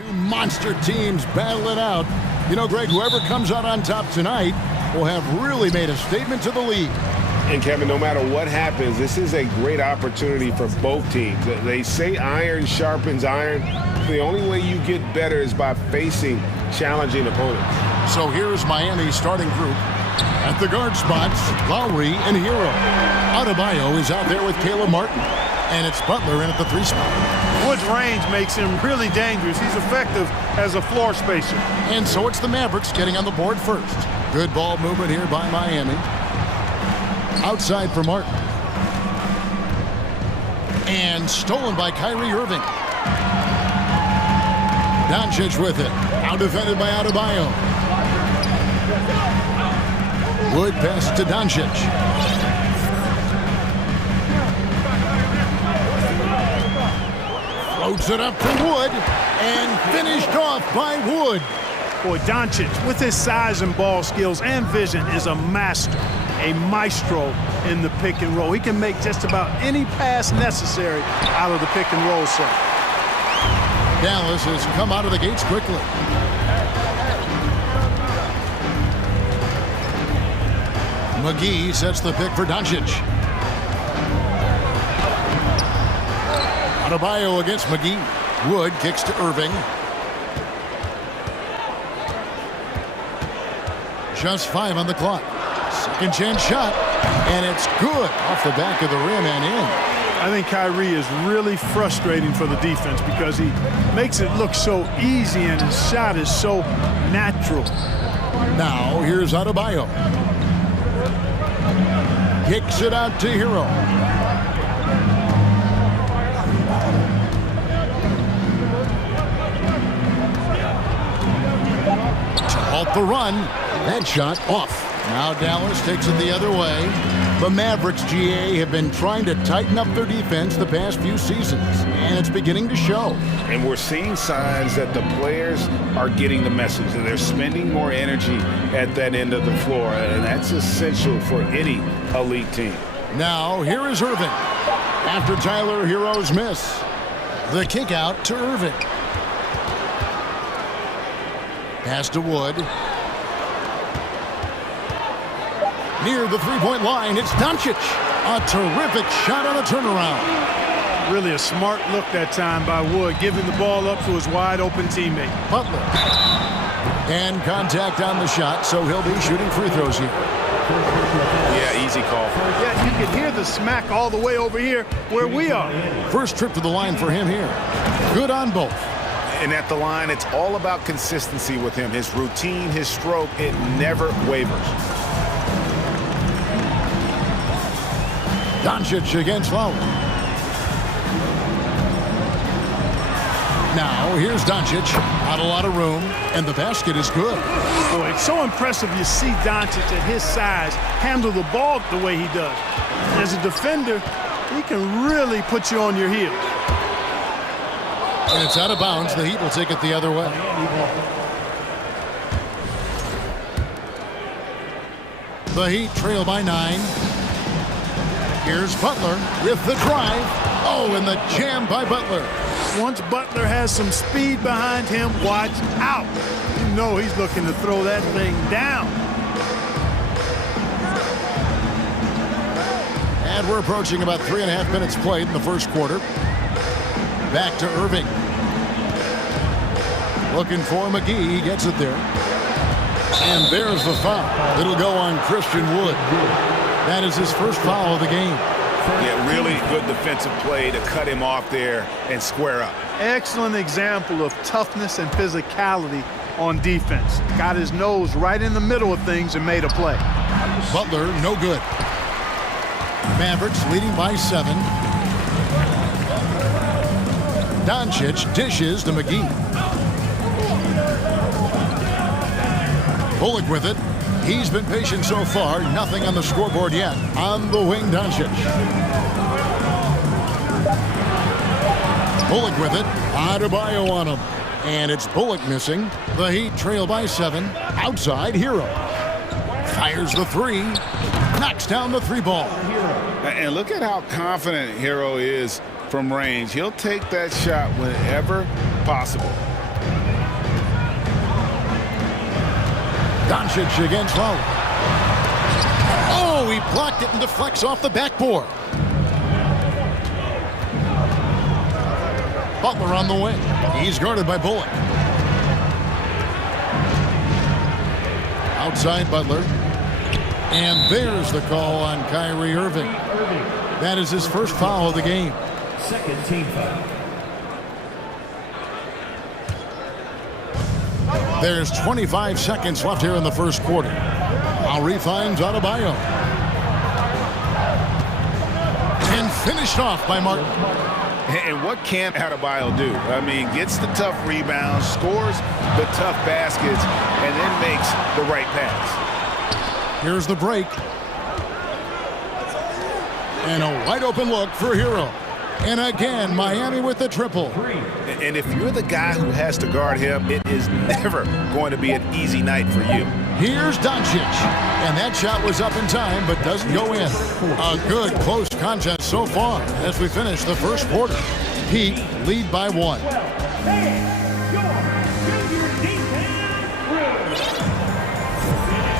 Two monster teams battle it out. You know, Greg, whoever comes out on top tonight will have really made a statement to the league. And Kevin, no matter what happens, this is a great opportunity for both teams. They say iron sharpens iron. The only way you get better is by facing challenging opponents. So here's Miami's starting group. At the guard spots, Lowry and Hero. Adebayo is out there with Caleb Martin. And it's Butler in at the 3 spot. Wood's range makes him really dangerous. He's effective as a floor spacer. And so it's the Mavericks getting on the board first. Good ball movement here by Miami. Outside for Martin. And stolen by Kyrie Irving. Doncic with it. Out defended by Adebayo. Wood passes to Doncic. Floats it up for Wood. And finished off by Wood. Boy, Doncic, with his size and ball skills and vision, is a master, a maestro in the pick and roll. He can make just about any pass necessary out of the pick and roll set. Dallas has come out of the gates quickly. McGee sets the pick for Doncic. Adebayo against McGee. Wood kicks to Irving. Just 5 on the clock. Second chance shot, and it's good off the back of the rim and in. I think Kyrie is really frustrating for the defense because he makes it look so easy and his shot is so natural. Now here's Adebayo. Kicks it out to Hero. To halt the run. That shot off. Now Dallas takes it the other way. The Mavericks, GA, have been trying to tighten up their defense the past few seasons, and it's beginning to show. And we're seeing signs that the players are getting the message, that they're spending more energy at that end of the floor, and that's essential for any elite team. Now, here is Irving. After Tyler Hero's miss. The kick out to Irving. Pass to Wood. Near the three-point line, it's Doncic. A terrific shot on a turnaround. Really a smart look that time by Wood, giving the ball up to his wide-open teammate. Butler. And contact on the shot, so he'll be shooting free throws here. Yeah, easy call. Yeah, you can hear the smack all the way over here where we are. First trip to the line for him here. Good on both. And at the line, it's all about consistency with him. His routine, his stroke, it never wavers. Doncic against Lowry. Now, here's Doncic. Not a lot of room, and the basket is good. Boy, it's so impressive you see Doncic at his size handle the ball the way he does. As a defender, he can really put you on your heels. And it's out of bounds. The Heat will take it the other way. The Heat trail by 9. Here's Butler with the drive. Oh, and the jam by Butler. Once Butler has some speed behind him, watch out. You know he's looking to throw that thing down. And we're approaching about 3.5 minutes played in the first quarter. Back to Irving. Looking for McGee. He gets it there. And there's the foul. It'll go on Christian Wood. That is his first foul of the game. Yeah, really good defensive play to cut him off there and square up. Excellent example of toughness and physicality on defense. Got his nose right in the middle of things and made a play. Butler, no good. Mavericks leading by 7. Doncic dishes to McGee. Bullock with it. He's been patient so far. Nothing on the scoreboard yet. On the wing, Doncic. Bullock with it. Adebayo on him. And it's Bullock missing. The Heat trail by 7. Outside, Hero. Fires the 3. Knocks down the 3 ball. And look at how confident Hero is from range. He'll take that shot whenever possible. Doncic against Lowry. Oh, he blocked it and deflects off the backboard. Butler on the wing. He's guarded by Bullock. Outside Butler. And there's the call on Kyrie Irving. That is his first foul of the game. Second team foul. There's 25 seconds left here in the first quarter. Lowry finds Adebayo. And finished off by Martin. And what can't Adebayo do? I mean, gets the tough rebounds, scores the tough baskets, and then makes the right pass. Here's the break. And a wide open look for Hero. And again, Miami with the triple. And if you're the guy who has to guard him, it is never going to be an easy night for you. Here's Doncic. And that shot was up in time, but doesn't go in. A good close contest so far as we finish the first quarter. Heat lead by 1.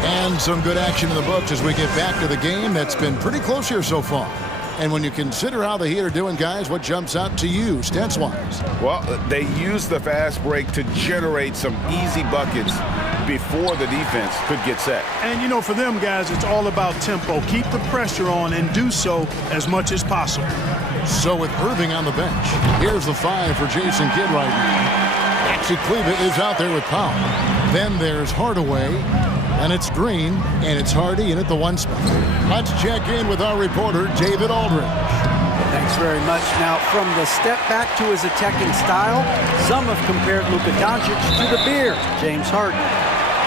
And some good action in the books as we get back to the game that's been pretty close here so far. And when you consider how the Heat are doing, guys, what jumps out to you, stats-wise? Well, they use the fast break to generate some easy buckets before the defense could get set. And, you know, for them, guys, it's all about tempo. Keep the pressure on and do so as much as possible. So with Irving on the bench, here's the 5 for Jason Kidd right now. Actually, Cleveland is out there with Powell. Then there's Hardaway. And it's Green, and it's Hardy in at the 1 spot. Let's check in with our reporter, David Aldridge. Thanks very much. Now, from the step back to his attacking style, some have compared Luka Doncic to the bear, James Harden.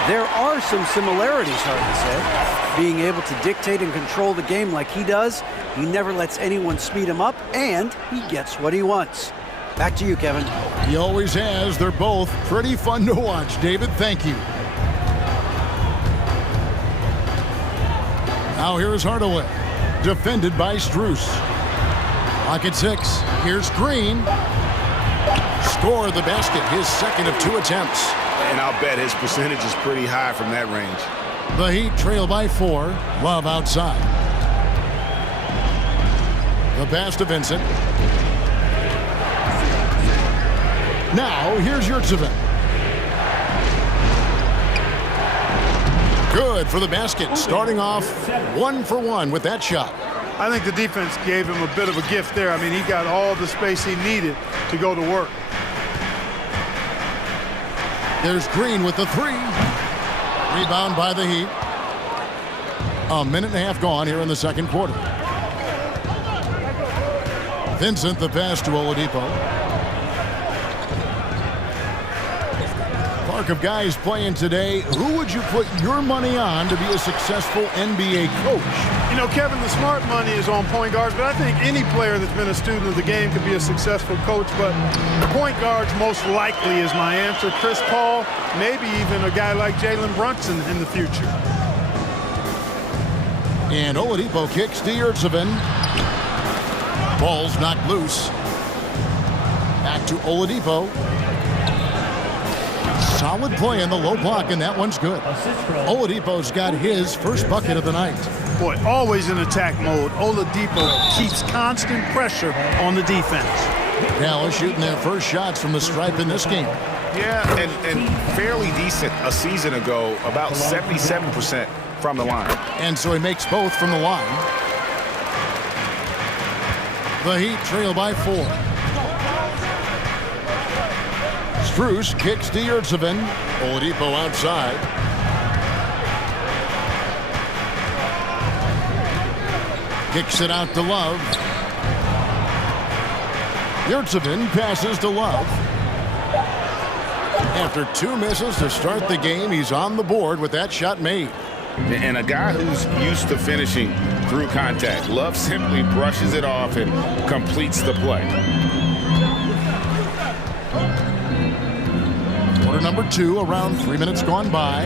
There are some similarities, Harden said. Being able to dictate and control the game like he does, he never lets anyone speed him up, and he gets what he wants. Back to you, Kevin. He always has. They're both pretty fun to watch. David, thank you. Now here's Hardaway, defended by Strus. Clock at 6. Here's Green. Score the basket, his second of 2 attempts. And I'll bet his percentage is pretty high from that range. The Heat trail by 4. Love outside. The pass to Vincent. Now here's Yurtseven. Good for the basket, starting off 1 for 1 with that shot. I think the defense gave him a bit of a gift there. I mean, he got all the space he needed to go to work. There's Green with the 3. Rebound by the Heat. A minute and a half gone here in the second quarter. Vincent, the pass to Oladipo. Park of guys playing today, who would you put your money on to be a successful NBA coach? You know, Kevin, the smart money is on point guards, but I think any player that's been a student of the game could be a successful coach, but point guards most likely is my answer. Chris Paul, maybe even a guy like Jalen Brunson in the future. And Oladipo kicks to Yurtseven. Ball's knocked loose. Back to Oladipo. Solid play in the low block, and that one's good. Oladipo's got his first bucket of the night. Boy, always in attack mode. Oladipo keeps constant pressure on the defense. Dallas shooting their first shots from the stripe in this game. Yeah, and fairly decent a season ago, about 77% from the line. And so he makes both from the line. The Heat trail by 4. Strus kicks to Yurtseven. Oladipo outside. Kicks it out to Love. Yurtseven passes to Love. After 2 misses to start the game, he's on the board with that shot made. And a guy who's used to finishing through contact. Love simply brushes it off and completes the play. Quarter number 2, around 3 minutes gone by.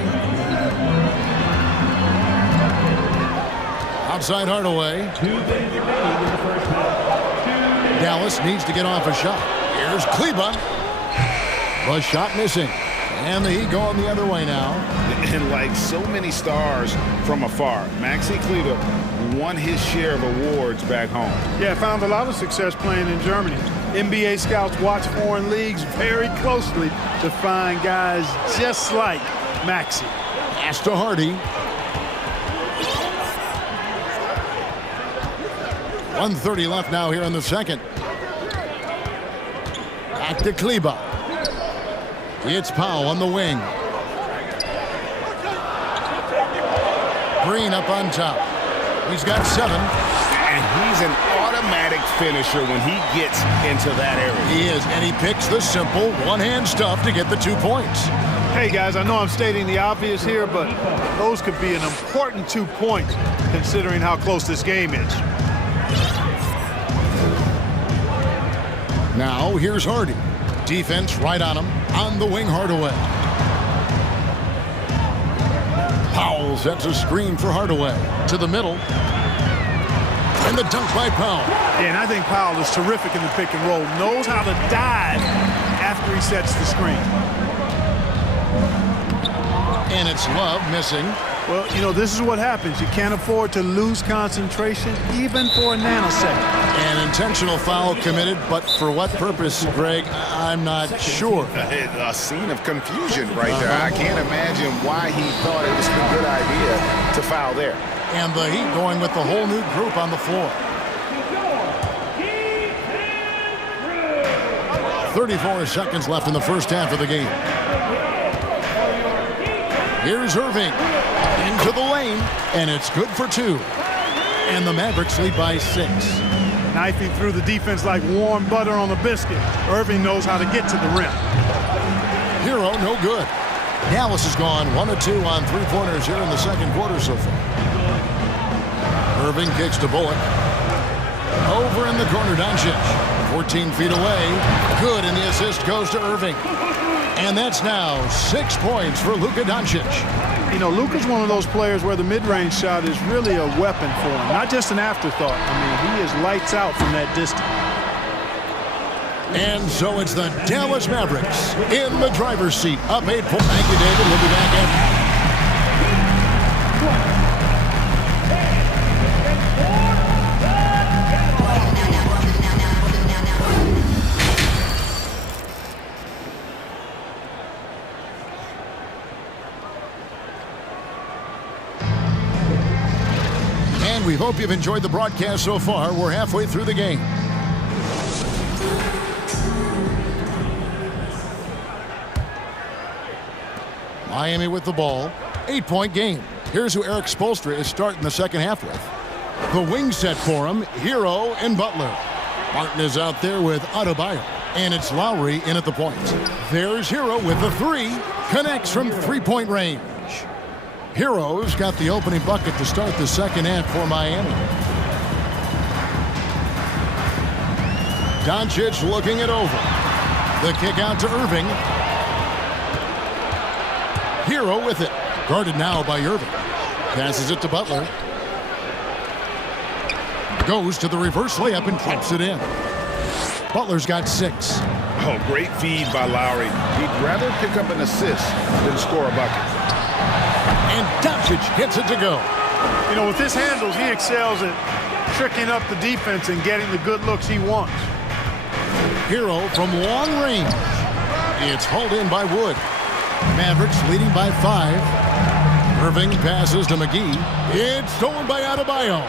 Outside Hardaway. Dallas needs to get off a shot. Here's Kleba. The shot missing. And the Heat going the other way now. And like so many stars from afar, Maxi Kleber won his share of awards back home. Yeah, found a lot of success playing in Germany. NBA scouts watch foreign leagues very closely to find guys just like Maxi. Pass to Hardy. 1:30 left now here in the second. Back to Kleber. It's Powell on the wing. Green up on top. He's got 7. And he's an automatic finisher when he gets into that area. He is, and he picks the simple one-hand stuff to get the 2 points. Hey, guys, I know I'm stating the obvious here, but those could be an important 2 points considering how close this game is. Now, here's Hardy. Defense right on him. On the wing, Hardaway. Powell sets a screen for Hardaway. To the middle. And the dunk by Powell. Yeah, and I think Powell is terrific in the pick and roll. Knows how to dive after he sets the screen. And it's Love missing. Well, you know, this is what happens. You can't afford to lose concentration even for a nanosecond. An intentional foul committed, but for what purpose, Greg, I'm not sure. A scene of confusion right there. I can't imagine why he thought it was a good idea to foul there. And the Heat going with the whole new group on the floor. 34 seconds left in the first half of the game. Here's Irving. Into the lane, and it's good for 2. And the Mavericks lead by 6. Knifing through the defense like warm butter on a biscuit. Irving knows how to get to the rim. Hero, no good. Dallas has gone 1 of 2 on 3-pointers here in the second quarter so far. Irving kicks to Bullock. Over in the corner, Doncic. 14 feet away. Good, and the assist goes to Irving. And that's now 6 points for Luka Doncic. You know, Luka's one of those players where the mid-range shot is really a weapon for him, not just an afterthought. I mean, he is lights out from that distance. And so it's the Dallas Mavericks in the driver's seat, up 8 points. Thank you, David. We'll be back in. We hope you've enjoyed the broadcast so far. We're halfway through the game. Miami with the ball. 8-point game. Here's who Eric Spoelstra is starting the second half with. The wing set for him, Hero and Butler. Martin is out there with Adebayo. And it's Lowry in at the point. There's Hero with the 3. Connects from 3-point range. Heroes got the opening bucket to start the second half for Miami. Doncic looking it over. The kick out to Irving. Hero with it. Guarded now by Irving. Passes it to Butler. Goes to the reverse layup and claps it in. Butler's got 6. Oh, great feed by Lowry. He'd rather pick up an assist than score a bucket. And Doncic hits it to go. You know, with his handles, he excels at tricking up the defense and getting the good looks he wants. Hero from long range. It's hauled in by Wood. Mavericks leading by 5. Irving passes to McGee. It's stolen by Adebayo.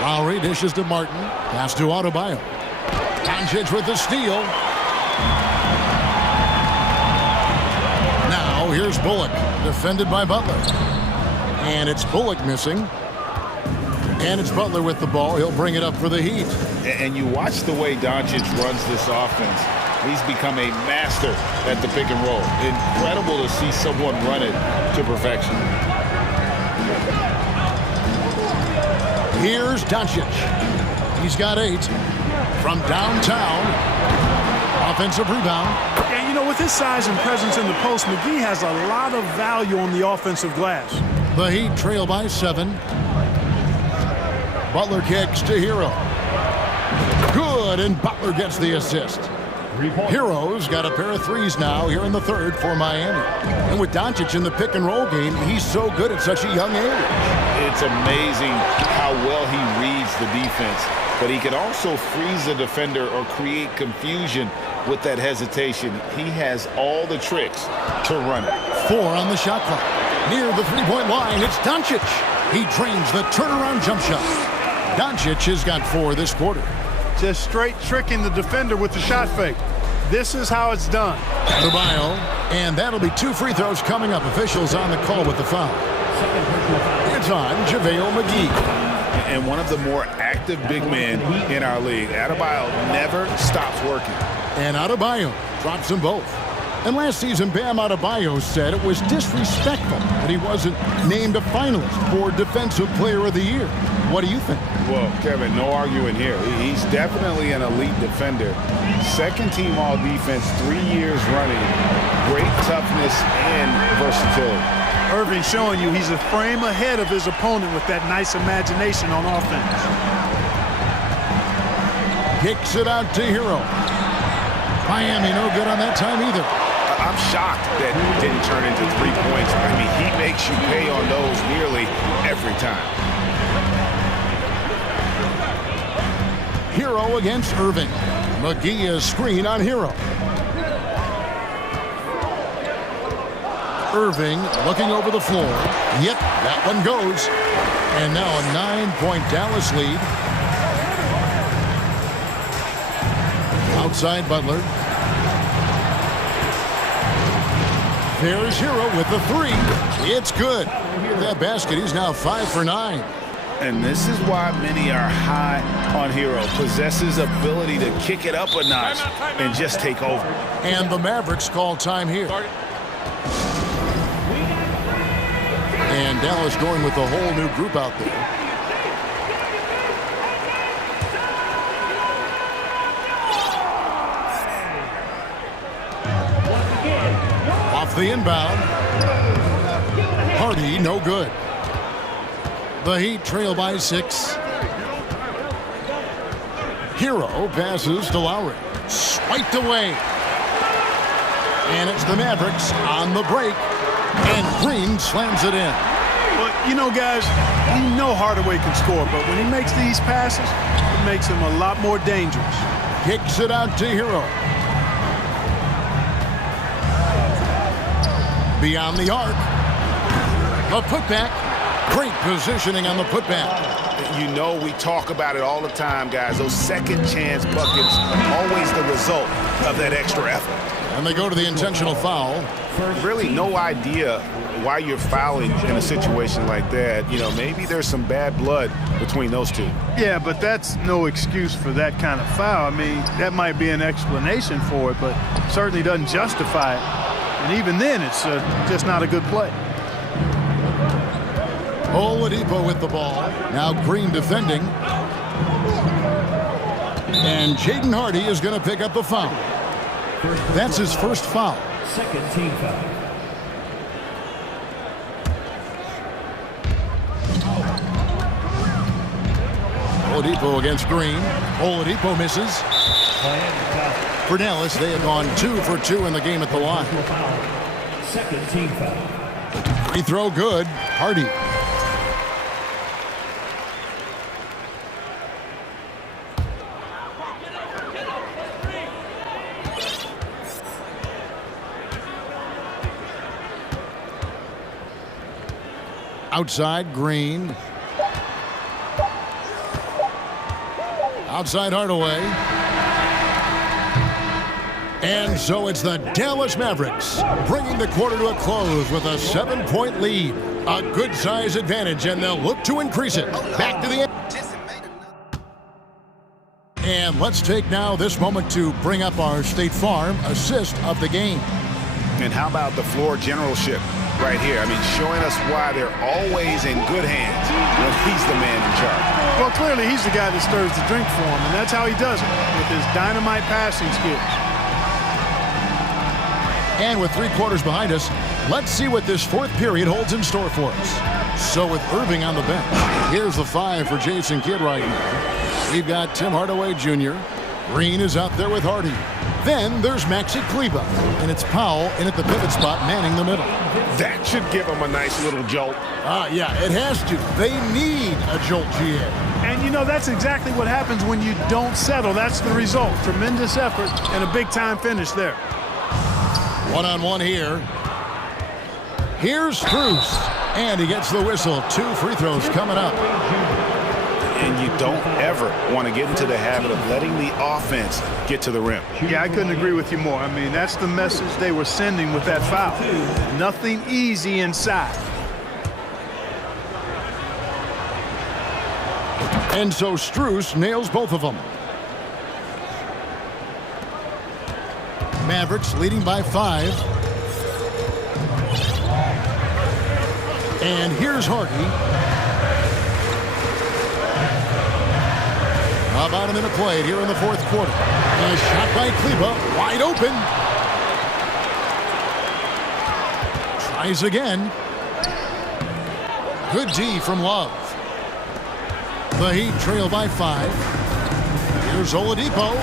Lowry dishes to Martin. Pass to Adebayo. Doncic with the steal. Now here's Bullock, defended by Butler. And it's Bullock missing. And it's Butler with the ball. He'll bring it up for the Heat. And you watch the way Doncic runs this offense. He's become a master at the pick and roll. Incredible to see someone run it to perfection. Here's Doncic. He's got 8 from downtown. Offensive rebound. And, you know, with his size and presence in the post, McGee has a lot of value on the offensive glass. The Heat trail by 7. Butler kicks to Hero. Good, and Butler gets the assist. Hero's got a pair of threes now here in the third for Miami. And with Doncic in the pick and roll game, he's so good at such a young age. It's amazing how well he reads the defense, but he can also freeze the defender or create confusion with that hesitation. He has all the tricks to run it. 4 on the shot clock. Near the three-point line, it's Doncic. He drains the turnaround jump shot. Doncic has got 4 this quarter. Just straight tricking the defender with the shot fake. This is how it's done. Adebayo, and that'll be 2 free throws coming up. Officials on the call with the foul. It's on JaVale McGee. And one of the more active big men in our league. Adebayo never stops working. And Adebayo drops them both. And last season, Bam Adebayo said it was disrespectful that he wasn't named a finalist for Defensive Player of the Year. What do you think? Well, Kevin, no arguing here. He's definitely an elite defender. Second team all defense, 3 years running. Great toughness and versatility. Irving showing you he's a frame ahead of his opponent with that nice imagination on offense. Kicks it out to Hero. Miami no good on that time either. I'm shocked that it didn't turn into 3 points. I mean, he makes you pay on those nearly every time. Hero against Irving. McGee is screen on Hero. Irving looking over the floor. Yep, that one goes. And now a 9-point Dallas lead. Outside Butler. There's Hero with the 3. It's good. That basket, he's now 5 for 9. And this is why many are high on Hero. Possesses ability to kick it up a notch and just take over. And the Mavericks call time here. And Dallas going with a whole new group out there. Off the inbound. Hardy, no good. The Heat trail by 6. Hero passes to Lowry. Swiped away. And it's the Mavericks on the break. And Green slams it in. Well, you know, guys, we know Hardaway can score, but when he makes these passes, it makes him a lot more dangerous. Kicks it out to Hero. Beyond the arc. A putback. Great positioning on the putback. You know we talk about it all the time, guys. Those second chance buckets are always the result of that extra effort. And they go to the intentional foul. Really no idea why you're fouling in a situation like that. You know, maybe there's some bad blood between those two. Yeah, but that's no excuse for that kind of foul. I mean, that might be an explanation for it, but certainly doesn't justify it. And even then, it's just not a good play. Oladipo with the ball. Now Green defending. And Jaden Hardy is going to pick up the foul. That's his first foul. Second team foul. Oladipo against Green. Oladipo misses. For Dallas, they have gone 2 for 2 in the game at the line. Second team foul. Free throw good. Hardy. Outside, Green. Outside, Hardaway. And so it's the Dallas Mavericks bringing the quarter to a close with a 7-point lead. A good size advantage, and they'll look to increase it. Back to the end. And let's take now this moment to bring up our State Farm assist of the game. And how about the floor generalship right here? I mean, showing us why they're always in good hands when he's the man in charge. Well, clearly he's the guy that stirs the drink for him, and that's how he does it, with his dynamite passing skills. And with 3 quarters behind us, let's see what this 4th period holds in store for us. So with Irving on the bench, here's the 5 for Jason Kidd right now. We've got Tim Hardaway Jr. Green is out there with Hardy. Then there's Maxi Kleba, and it's Powell in at the pivot spot manning the middle. That should give him a nice little jolt. Yeah, it has to. They need a jolt, GA. And, you know, that's exactly what happens when you don't settle. That's the result. Tremendous effort and a big-time finish there. One-on-one here. Here's Strus, and he gets the whistle. 2 free throws coming up. And you don't ever want to get into the habit of letting the offense get to the rim. Yeah, I couldn't agree with you more. I mean, that's the message they were sending with that foul. Nothing easy inside. And so Strus nails both of them. Mavericks leading by 5. And here's Hardy. About a minute played here in the fourth quarter. And a shot by Kleba, wide open. Tries again. Good D from Love. The Heat trail by 5. Here's Oladipo,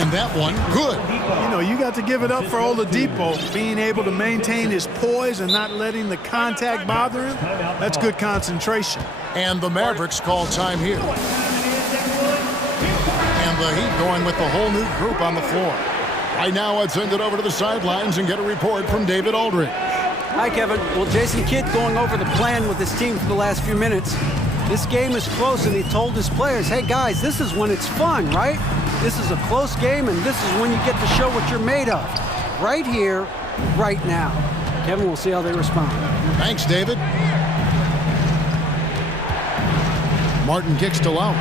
and that one good. You know, you got to give it up for Oladipo, being able to maintain his poise and not letting the contact bother him. That's good concentration. And the Mavericks call time here. And the Heat going with the whole new group on the floor. Right now, I'd send it over to the sidelines and get a report from David Aldridge. Hi, Kevin. Well, Jason Kidd going over the plan with his team for the last few minutes. This game is close, and he told his players, hey, guys, this is when it's fun, right? This is a close game, and this is when you get to show what you're made of. Right here, right now. Kevin, we'll see how they respond. Thanks, David. Martin kicks to Lowry.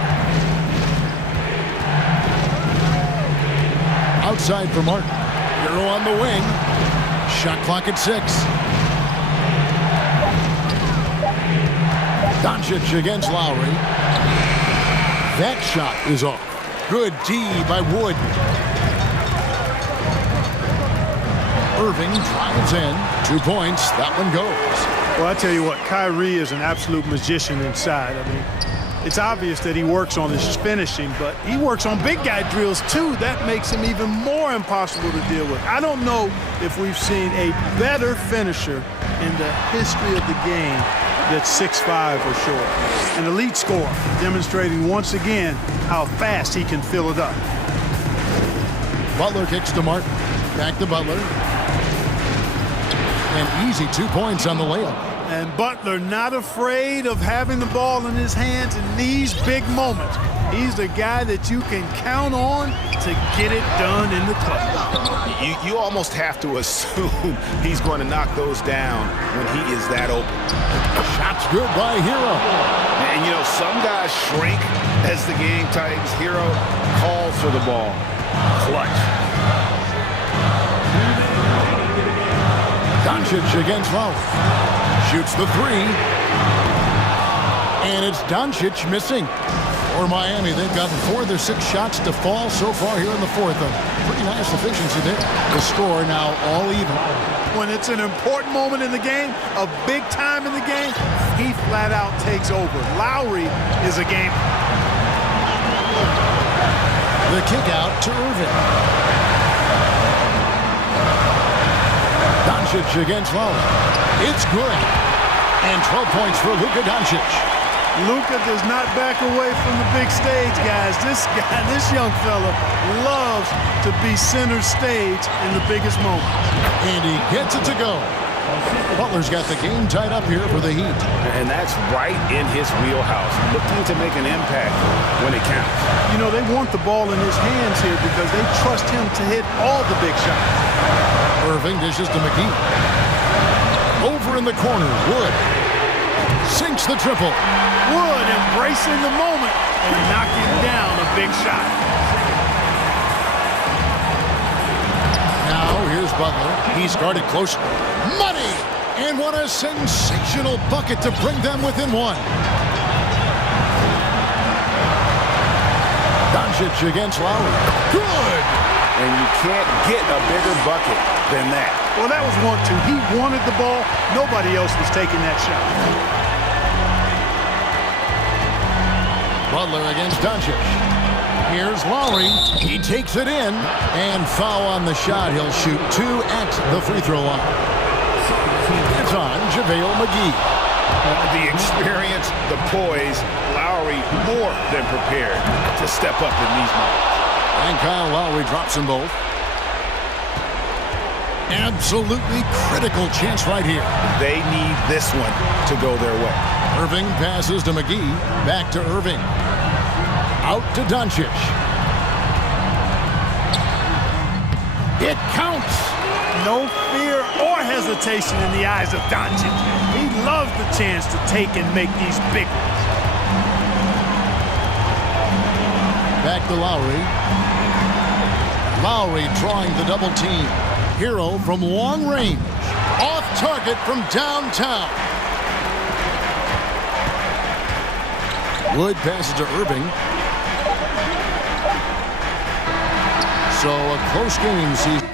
Outside for Martin. Hero on the wing. Shot clock at 6. Doncic against Lowry. That shot is off. Good D by Wood. Irving drives in. 2 points. That one goes. Well, I tell you what, Kyrie is an absolute magician inside. I mean, it's obvious that he works on his finishing, but he works on big guy drills too. That makes him even more impossible to deal with. I don't know if we've seen a better finisher in the history of the game that's 6'5" or short. An elite scorer, demonstrating once again how fast he can fill it up. Butler kicks to Martin. Back to Butler. An easy 2 points on the layup. And Butler not afraid of having the ball in his hands in these big moments. He's the guy that you can count on to get it done in the clutch. You almost have to assume he's going to knock those down when he is that open. Shot's good by Hero. And, you know, some guys shrink as the game tightens. Hero calls for the ball. Clutch. Doncic against Lowry. Shoots the 3. And it's Doncic missing. For Miami, they've gotten 4 of their 6 shots to fall so far here in the fourth. A pretty nice efficiency there. The score now all even. When it's an important moment in the game, a big time in the game, he flat out takes over. Lowry is a gamer. The kick out to Irving. Doncic against Lowry. It's good. And 12 points for Luka Doncic. Luka does not back away from the big stage, guys. This young fella loves to be center stage in the biggest moment. And he gets it to go. Butler's got the game tied up here for the Heat. And that's right in his wheelhouse. Looking to make an impact when it counts. You know, they want the ball in his hands here because they trust him to hit all the big shots. Irving dishes to McGee. Over in the corner, Wood sinks the triple. Wood embracing the moment and knocking down a big shot. Now here's Butler. He started close. Money! And what a sensational bucket to bring them within 1. Doncic against Lowry. Good! And you can't get a bigger bucket than that. Well, that was 1-2. He wanted the ball. Nobody else was taking that shot. Butler against Doncic. Here's Lowry. He takes it in. And foul on the shot. He'll shoot 2 at the free throw line. It's on JaVale McGee. The experience, the poise, Lowry more than prepared to step up in these moments. And Kyle Lowry drops them both. Absolutely critical chance right here. They need this one to go their way. Irving passes to McGee. Back to Irving. Out to Doncic. It counts. No fear or hesitation in the eyes of Doncic. He loves the chance to take and make these big ones. Back to Lowry. Lowry drawing the double team. Hero from long range. Off target from downtown. Wood passes to Irving. So a close game season.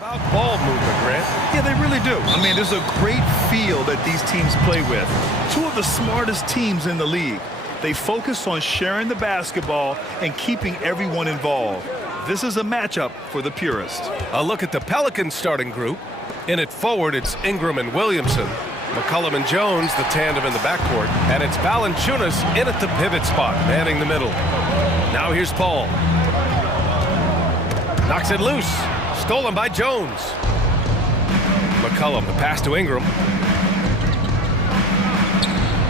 About ball movement, Grant. Yeah, they really do. I mean, there's a great feel that these teams play with. Two of the smartest teams in the league. They focus on sharing the basketball and keeping everyone involved. This is a matchup for the purist. A look at the Pelicans starting group. In it forward, it's Ingram and Williamson. McCollum and Jones, the tandem in the backcourt. And it's Valanciunas in at the pivot spot, manning the middle. Now here's Paul. Knocks it loose. Stolen by Jones. McCollum, the pass to Ingram.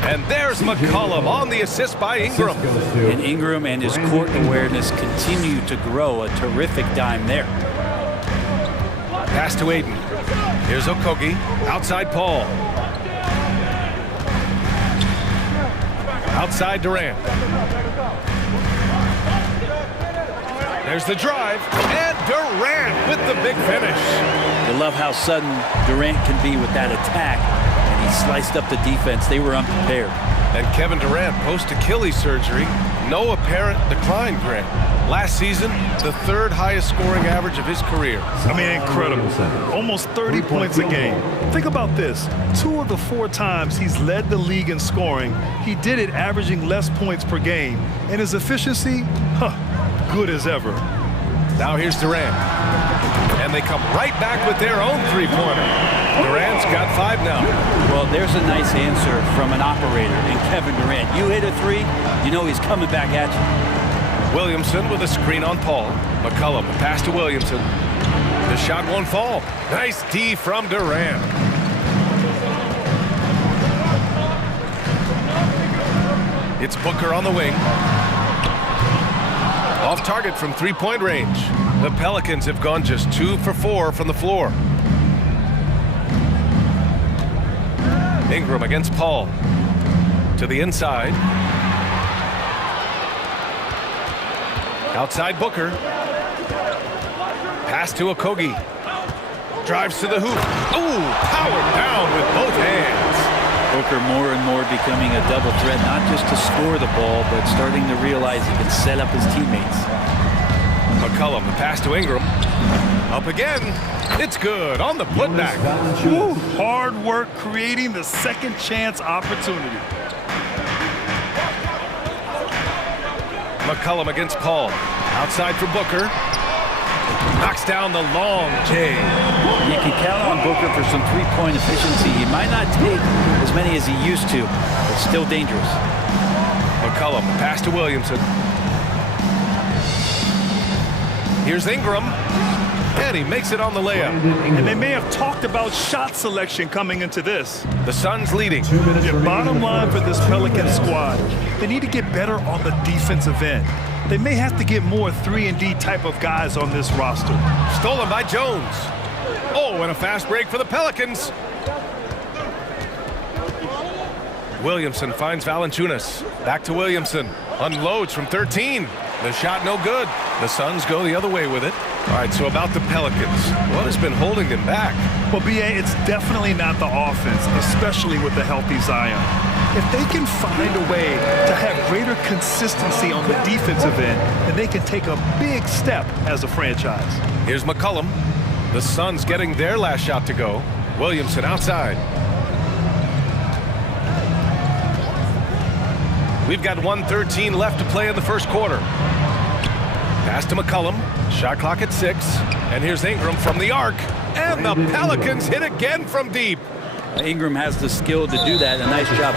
And there's McCollum on the assist by Ingram. And Ingram and his court awareness continue to grow. A terrific dime there. Pass to Aiden. Here's Okogie. Outside Paul. Outside Durant. There's the drive. And Durant with the big finish. You love how sudden Durant can be with that attack. And he sliced up the defense. They were unprepared. And Kevin Durant, post-Achilles surgery, no apparent decline, Grant. Last season, the third highest scoring average of his career. I mean, incredible. Almost 30 points a game. Think about this. 2 of the 4 times he's led the league in scoring, he did it averaging less points per game. And his efficiency, good as ever. Now here's Durant. And they come right back with their own three-pointer. Durant's got 5 now. Well, there's a nice answer from an operator in Kevin Durant. You hit a 3, you know he's coming back at you. Williamson with a screen on Paul. McCollum, a pass to Williamson. The shot won't fall. Nice D from Durant. It's Booker on the wing. Off target from three-point range. The Pelicans have gone just 2 for 4 from the floor. Ingram against Paul. To the inside. Outside Booker. Pass to Okogie. Drives to the hoop. Ooh, powered down with both hands. Booker more and more becoming a double threat, not just to score the ball, but starting to realize he can set up his teammates. McCollum, the pass to Ingram. Up again. It's good on the putback. Ooh, hard work creating the second chance opportunity. McCollum against Paul. Outside for Booker. Knocks down the long J. You can count on Booker for some three-point efficiency. He might not take as many as he used to, but still dangerous. McCollum, pass to Williamson. Here's Ingram. And he makes it on the layup. And they may have talked about shot selection coming into this. The Suns leading. The bottom line for this Pelican squad, they need to get better on the defensive end. They may have to get more 3-and-D type of guys on this roster. Stolen by Jones. Oh, and a fast break for the Pelicans. Williamson finds Valanciunas. Back to Williamson. Unloads from 13. The shot no good. The Suns go the other way with it. All right, so about the Pelicans. What has been holding them back? Well, B.A., it's definitely not the offense, especially with the healthy Zion. If they can find a way to have greater consistency on the defensive end, then they can take a big step as a franchise. Here's McCollum. The Suns getting their last shot to go. Williamson outside. We've got 1:13 left to play in the first quarter. Pass to McCollum. Shot clock at 6. And here's Ingram from the arc. And the Pelicans hit again from deep. Ingram has the skill to do that. A nice job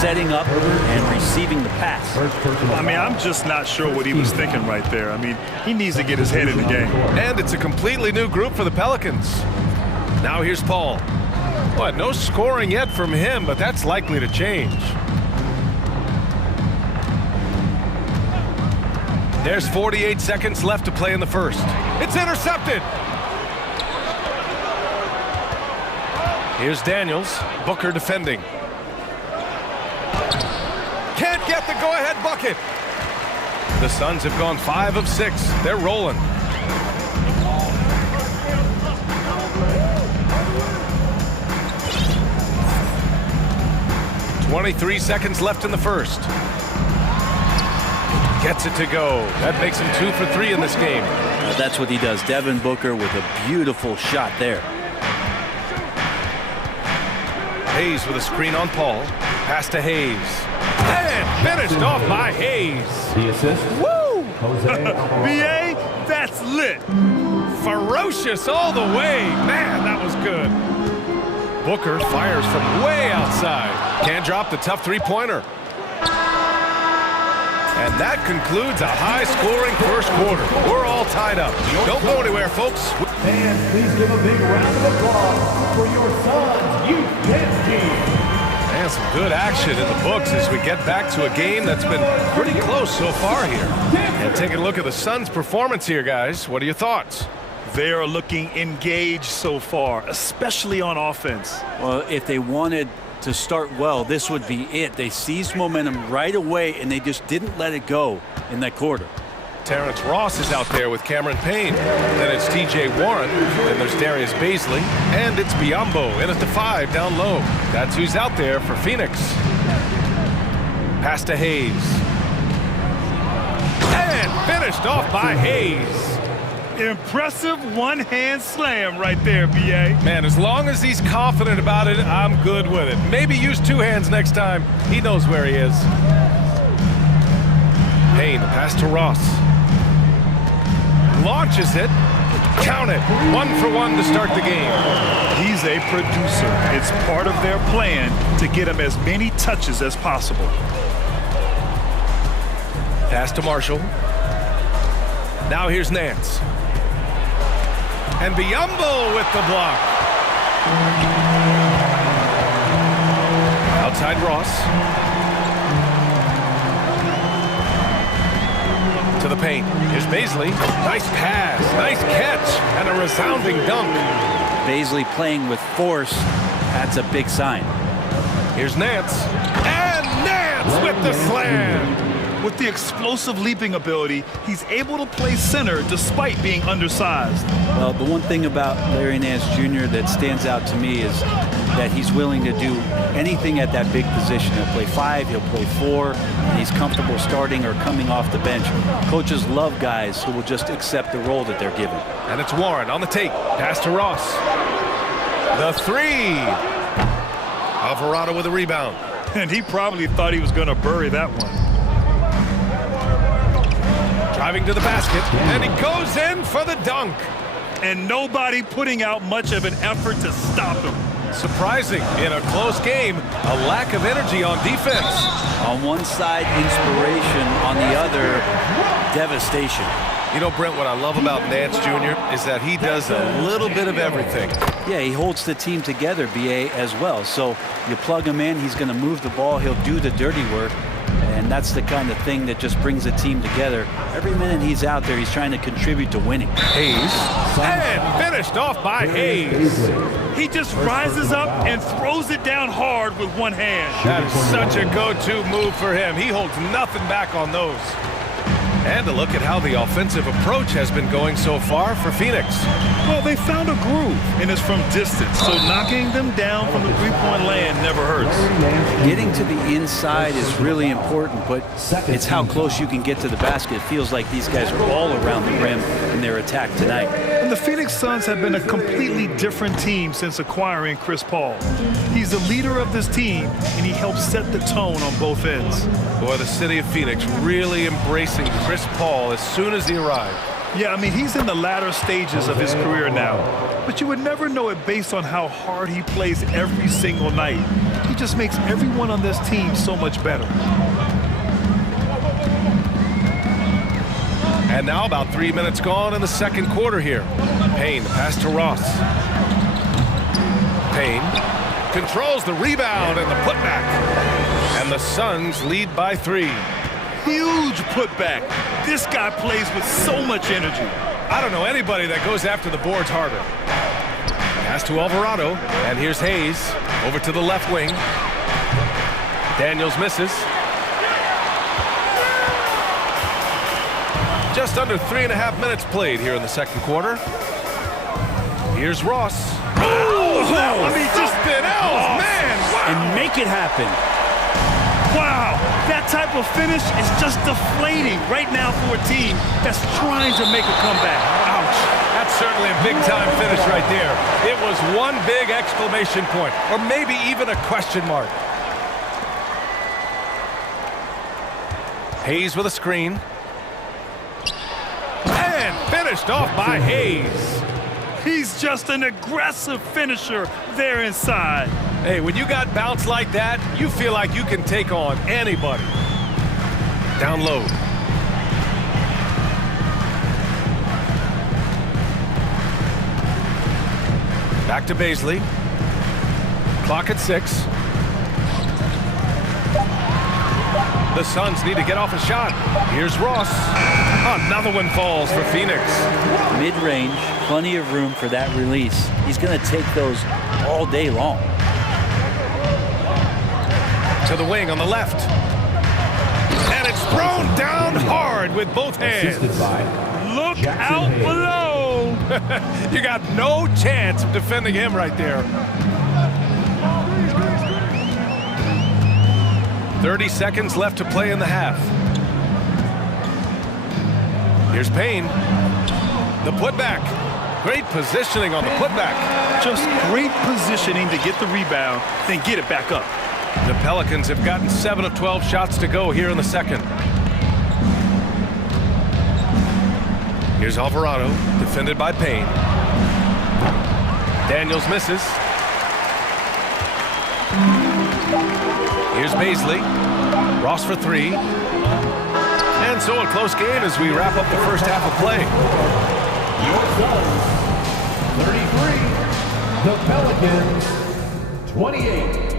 setting up and receiving the pass. I mean, I'm just not sure what he was thinking right there. I mean, he needs to get his head in the game. And it's a completely new group for the Pelicans. Now here's Paul. Well, no scoring yet from him, but that's likely to change. There's 48 seconds left to play in the first. It's intercepted. Here's Daniels. Booker defending. Can't get the go-ahead bucket. The Suns have gone 5 of 6. They're rolling. "23 seconds left in the first. Gets it to go. That makes him 2 for 3 in this game. That's what he does. Devin Booker with a beautiful shot there. Hayes with a screen on Paul. Pass to Hayes. And finished off by Hayes. The assist. Woo! Jose. BA, that's lit. Ferocious all the way. Man, that was good. Booker fires from way outside. Can't drop the tough three-pointer. And that concludes a high-scoring first quarter. We're all tied up. Don't go anywhere, folks. And please give a big round of applause for your son's youth dance team. And some good action in the books as we get back to a game that's been pretty close so far here. And taking a look at the Suns' performance here, guys. What are your thoughts? They are looking engaged so far, especially on offense. Well, if they wanted to start well, this would be it. They seized momentum right away, and they just didn't let it go in that quarter. Terrence Ross is out there with Cameron Payne. Then it's T.J. Warren. Then there's Darius Baisley. And it's Biyombo in at the 5 down low. That's who's out there for Phoenix. Pass to Hayes. And finished off by Hayes. Impressive one-hand slam right there, B.A. Man, as long as he's confident about it, I'm good with it. Maybe use 2 hands next time. He knows where he is. Payne, pass to Ross. Launches it. Count it. 1 for 1 to start the game. He's a producer. It's part of their plan to get him as many touches as possible. Pass to Marshall. Now here's Nance. And Biyombo with the block. Outside Ross. To the paint. Here's Baisley. Nice pass. Nice catch. And a resounding dunk. Baisley playing with force. That's a big sign. Here's Nance. And Nance with the slam. With the explosive leaping ability, he's able to play center despite being undersized. Well, the one thing about Larry Nance Jr. that stands out to me is that he's willing to do anything at that big position. He'll play 5, he'll play 4, and he's comfortable starting or coming off the bench. Coaches love guys who will just accept the role that they're given. And it's Warren on the take. Pass to Ross. The 3. Alvarado with a rebound. And he probably thought he was going to bury that one. Driving to the basket, and he goes in for the dunk. And nobody putting out much of an effort to stop him. Surprising, in a close game, a lack of energy on defense. On one side, inspiration. On the other, devastation. You know, Brent, what I love about Nance Jr. is that he does a little bit of everything. Yeah, he holds the team together, B.A., as well. So you plug him in, he's going to move the ball, he'll do the dirty work. And that's the kind of thing that just brings the team together. Every minute he's out there, he's trying to contribute to winning. Hayes. And finished off by Hayes. He just rises up and throws it down hard with one hand. That is such a go-to move for him. He holds nothing back on those. And a look at how the offensive approach has been going so far for Phoenix. Well, they found a groove, and it's from distance, so knocking them down from the three-point land never hurts. Getting to the inside is really important, but it's how close you can get to the basket. It feels like these guys are all around the rim in their attack tonight. And the Phoenix Suns have been a completely different team since acquiring Chris Paul. He's the leader of this team, and he helps set the tone on both ends. Boy, the city of Phoenix really embracing Chris Paul as soon as he arrived. Yeah, I mean, he's in the latter stages of his career now. But you would never know it based on how hard he plays every single night. He just makes everyone on this team so much better. And now about 3 minutes gone in the second quarter here. Payne, pass to Ross. Payne controls the rebound and the putback. And the Suns lead by 3. Huge putback. This guy plays with so much energy. I don't know anybody that goes after the boards harder. Pass to Alvarado, and here's Hayes over to the left wing. Daniels misses. Just under 3.5 minutes played here in the second quarter. Here's Ross. Oh, I mean, just something else, man! Wow. And make it happen. Wow, that type of finish is just deflating right now for a team that's trying to make a comeback. Ouch. That's certainly a big-time finish right there. It was one big exclamation point, or maybe even a question mark. Hayes with a screen. And finished off by Hayes. He's just an aggressive finisher there inside. Hey, when you got bounce like that, you feel like you can take on anybody. Down low. Back to Baisley. Clock at 6. The Suns need to get off a shot. Here's Ross. Another one falls for Phoenix. Mid-range, plenty of room for that release. He's going to take those all day long. To the wing on the left. And it's thrown down hard with both hands. Look out below. You got no chance of defending him right there. 30 seconds left to play in the half. Here's Payne. The putback. Great positioning on the putback. Just great positioning to get the rebound, then get it back up. The Pelicans have gotten 7 of 12 shots to go here in the second. Here's Alvarado, defended by Payne. Daniels misses. Here's Baisley. Ross for 3. And so a close game as we wrap up the first half of play. Your Suns, 33. The Pelicans, 28.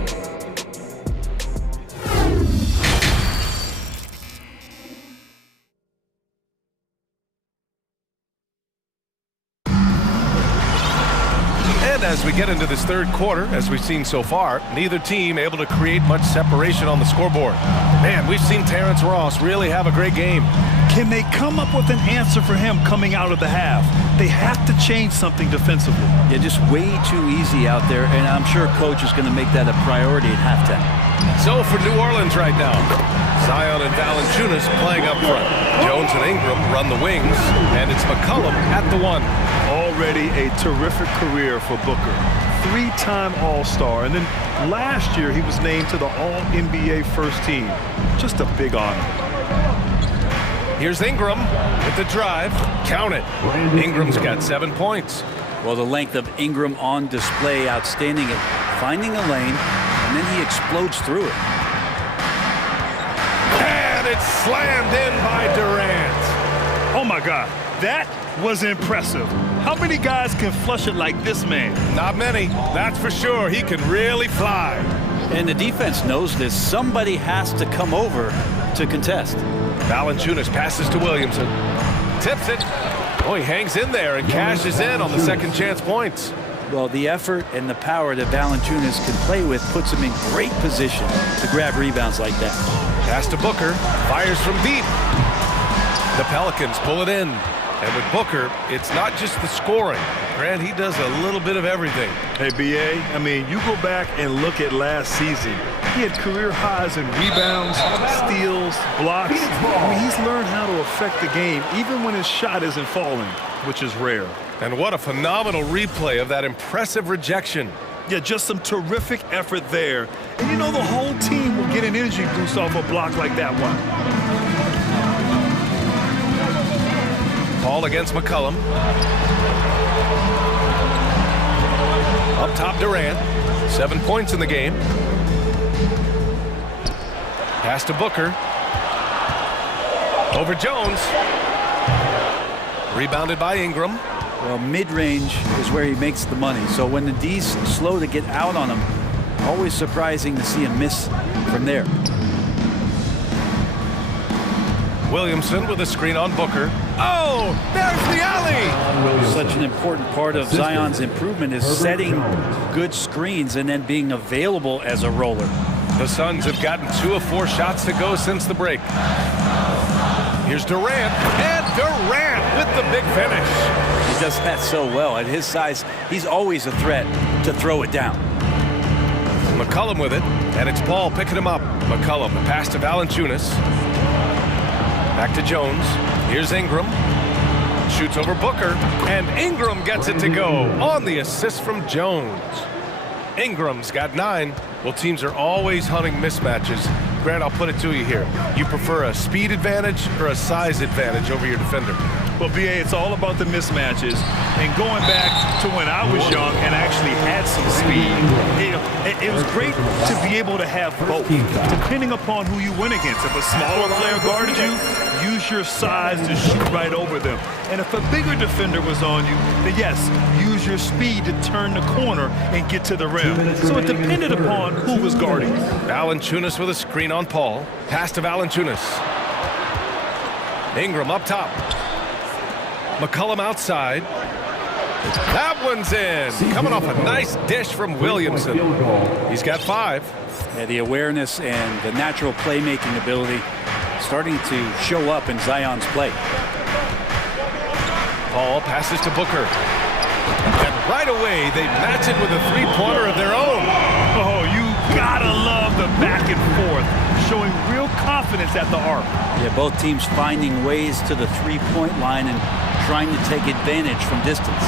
As we get into this third quarter, as we've seen so far, neither team able to create much separation on the scoreboard. Man, we've seen Terrence Ross really have a great game. Can they come up with an answer for him coming out of the half? They have to change something defensively. Yeah, just way too easy out there, and I'm sure coach is going to make that a priority at halftime. So for New Orleans right now, Zion and Valanciunas playing up front. Jones and Ingram run the wings, and it's McCollum at the 1. Already a terrific career for Booker. 3-time All-Star, and then last year he was named to the All-NBA first team. Just a big honor. Here's Ingram with the drive. Count it. Ingram's got 7 points. Well, the length of Ingram on display, outstanding at finding a lane, and then he explodes through it. And it's slammed in by Durant. Oh my God, that was impressive. How many guys can flush it like this man? Not many, that's for sure. He can really fly. And the defense knows this. Somebody has to come over to contest. Valanciunas passes to Williamson. Tips it. Oh, he hangs in there and cashes in on the second chance points. Well, the effort and the power that Valanciunas can play with puts him in great position to grab rebounds like that. Pass to Booker. Fires from deep. The Pelicans pull it in. And with Booker, it's not just the scoring. Grant, he does a little bit of everything. Hey, B.A., I mean, you go back and look at last season. He had career highs in rebounds, steals, blocks. I mean, he's learned how to affect the game, even when his shot isn't falling, which is rare. And what a phenomenal replay of that impressive rejection. Yeah, just some terrific effort there. And you know the whole team will get an energy boost off a block like that one. Ball against McCollum. Up top, Durant. 7 points in the game. Pass to Booker. Over Jones. Rebounded by Ingram. Well, mid-range is where he makes the money. So when the D's slow to get out on him, always surprising to see him miss from there. Williamson with a screen on Booker. Oh, there's the alley! Such an important part of Zion's improvement is setting good screens and then being available as a roller. The Suns have gotten 2 of 4 shots to go since the break. Here's Durant, and Durant with the big finish. He does that so well. At his size, he's always a threat to throw it down. McCollum with it, and it's Paul picking him up. McCollum, the pass to Valanciunas. Back to Jones. Here's Ingram. Shoots over Booker, and Ingram gets it to go on the assist from Jones. Ingram's got 9. Well, teams are always hunting mismatches. Grant, I'll put it to you here. You prefer a speed advantage or a size advantage over your defender? Well, BA, it's all about the mismatches. And going back to when I was young and actually had some speed, it was great to be able to have both, depending upon who you went against. If a smaller player guarded you, use your size to shoot right over them. And if a bigger defender was on you, then yes, use your speed to turn the corner and get to the rim. So it depended upon who was guarding you. Valanciunas with a screen on Paul. Pass to Valanciunas. Ingram up top. McCollum outside. That one's in. Coming off a nice dish from Williamson. He's got 5. Yeah, the awareness and the natural playmaking ability starting to show up in Zion's play. Paul passes to Booker. And right away, they match it with a three-pointer of their own. Oh, you gotta love the back and forth, showing real confidence at the arc. Yeah, both teams finding ways to the three-point line and trying to take advantage from distance.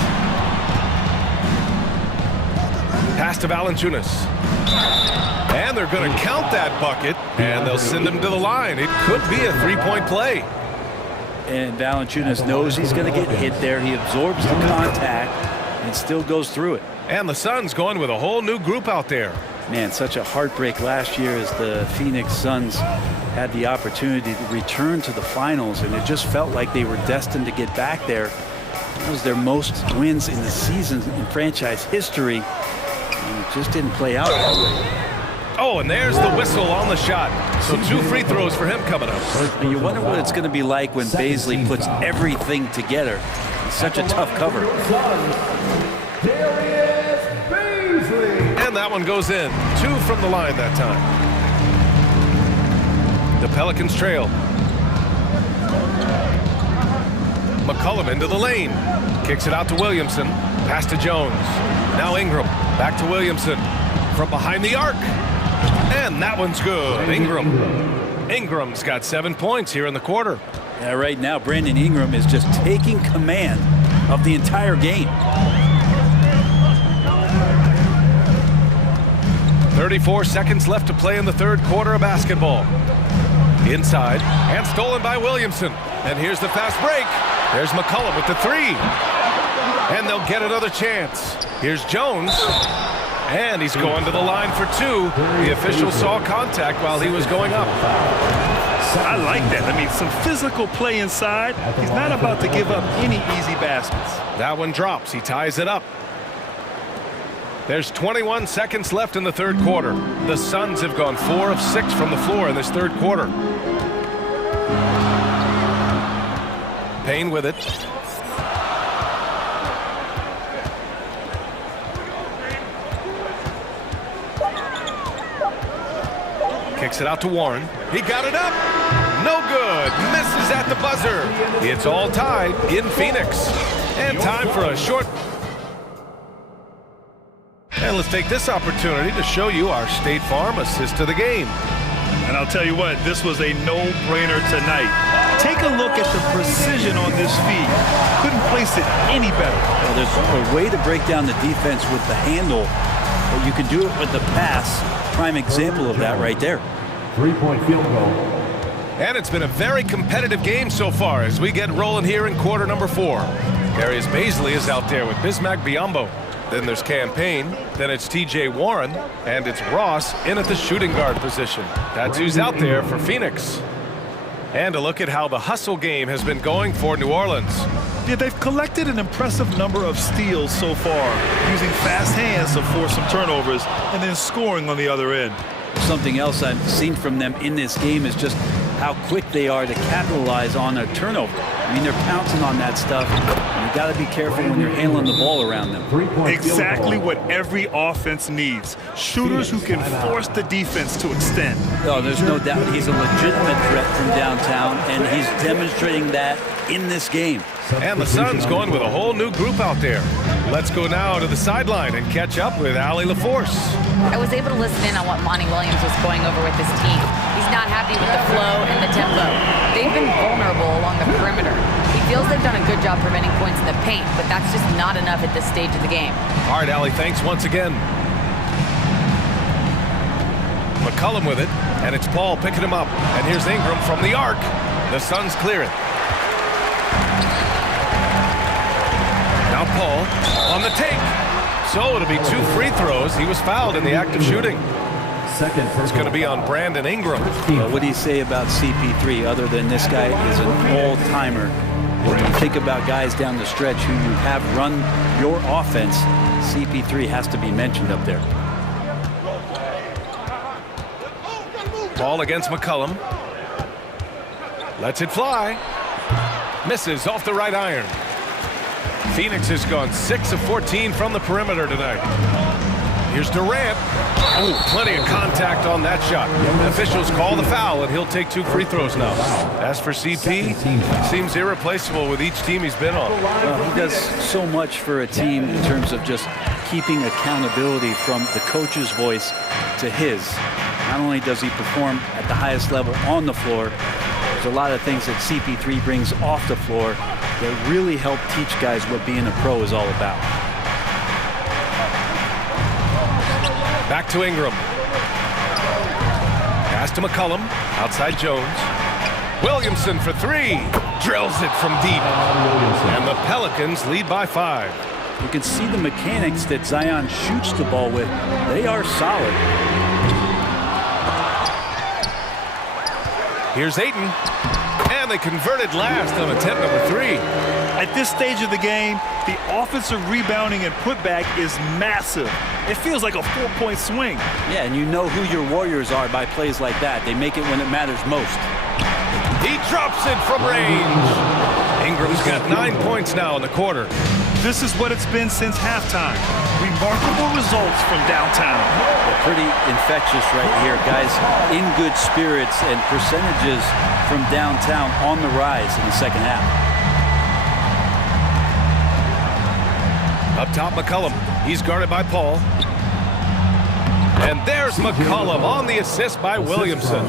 Pass to Valanciunas. And they're going to count that bucket, and they'll send him to the line. It could be a three-point play. And Valanciunas knows he's going to get hit there. He absorbs the contact and still goes through it. And the Suns going with a whole new group out there. Man, such a heartbreak last year as the Phoenix Suns had the opportunity to return to the finals, and it just felt like they were destined to get back there. That was their most wins in the season in franchise history, and it just didn't play out that way. Oh, and there's the whistle on the shot. So 2 free throws for him coming up. And you wonder what it's going to be like when Bazley puts everything together. It's such a tough cover. And that one goes in. 2 from the line that time. The Pelicans trail. McCollum into the lane. Kicks it out to Williamson. Pass to Jones. Now Ingram. Back to Williamson. From behind the arc. And that one's good. Ingram's got 7 points here in the quarter. Yeah, right now, Brandon Ingram is just taking command of the entire game. 34 seconds left to play in the third quarter of basketball. Inside, and stolen by Williamson. And here's the fast break. There's McCollum with the 3. And they'll get another chance. Here's Jones. And he's going to the line for 2. The official saw contact while he was going up. I like that. I mean, some physical play inside. He's not about to give up any easy baskets. That one drops. He ties it up. There's 21 seconds left in the third quarter. The Suns have gone 4 of 6 from the floor in this third quarter. Payne with it. Kicks it out to Warren. He got it up. No good. Misses at the buzzer. It's all tied in Phoenix. And time for a short... And let's take this opportunity to show you our State Farm assist to the game. And I'll tell you what, this was a no-brainer tonight. Take a look at the precision on this feed. Couldn't place it any better. Well, there's a way to break down the defense with the handle, but you can do it with the pass. Prime example of that right there. 3-point field goal. And it's been a very competitive game so far as we get rolling here in quarter number 4. Darius Bazley is out there with Bismack Biyombo. Then there's Payne, then it's TJ Warren, and it's Ross in at the shooting guard position. That's who's out there for Phoenix. And a look at how the hustle game has been going for New Orleans. Yeah, they've collected an impressive number of steals so far, using fast hands to force some turnovers and then scoring on the other end. Something else I've seen from them in this game is just how quick they are to capitalize on a turnover. I mean, they're pouncing on that stuff. And you got to be careful when you're handling the ball around them. Exactly what every offense needs. Shooters who can force the defense to extend. Oh, there's no doubt he's a legitimate threat from downtown, and he's demonstrating that in this game. And the Suns going with a whole new group out there. Let's go now to the sideline and catch up with Allie LaForce. I was able to listen in on what Monty Williams was going over with his team. He's not happy with the flow and the tempo. They've been vulnerable along the perimeter. He feels they've done a good job preventing points in the paint, but that's just not enough at this stage of the game. All right, Allie, thanks once again. McCollum with it, and it's Paul picking him up. And here's Ingram from the arc. The Suns clear it. Now Paul on the take. So it'll be 2 free throws. He was fouled in the act of shooting. It's going to be on Brandon Ingram. Well, what do you say about CP3 other than this guy is an all-timer? When you think about guys down the stretch who you have run your offense, CP3 has to be mentioned up there. Ball against McCollum. Lets it fly. Misses off the right iron. Phoenix has gone 6 of 14 from the perimeter tonight. Here's Durant. Oh, plenty of contact on that shot. The officials call the foul, and he'll take 2 free throws now. As for CP, seems irreplaceable with each team he's been on. Well, he does so much for a team in terms of just keeping accountability from the coach's voice to his. Not only does he perform at the highest level on the floor, there's a lot of things that CP3 brings off the floor that really help teach guys what being a pro is all about. Back to Ingram. Pass to McCollum. Outside Jones. Williamson for 3. Drills it from deep. And the Pelicans lead by 5. You can see the mechanics that Zion shoots the ball with. They are solid. Here's Ayton. And they converted last on attempt number 3. At this stage of the game, the offensive rebounding and putback is massive. It feels like a 4-point swing. Yeah, and you know who your Warriors are by plays like that. They make it when it matters most. He drops it from range. Ingram's got 9 points now in the quarter. This is what it's been since halftime. Remarkable results from downtown. They're pretty infectious right here. Guys in good spirits and percentages from downtown on the rise in the second half. Up top, McCollum. He's guarded by Paul. And there's McCollum on the assist by Williamson.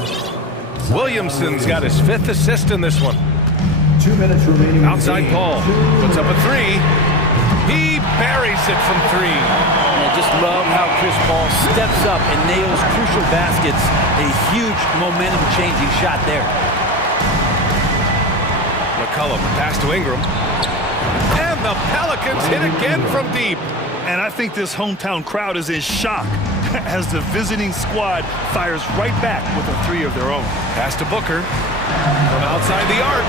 Williamson's got his 5th assist in this one. 2 minutes remaining. Outside Paul. Puts up a 3. He buries it from 3. I just love how Chris Paul steps up and nails crucial baskets. A huge momentum-changing shot there. McCollum, pass to Ingram. And the Pelicans hit again from deep. And I think this hometown crowd is in shock as the visiting squad fires right back with a 3 of their own. Pass to Booker. From outside the arc.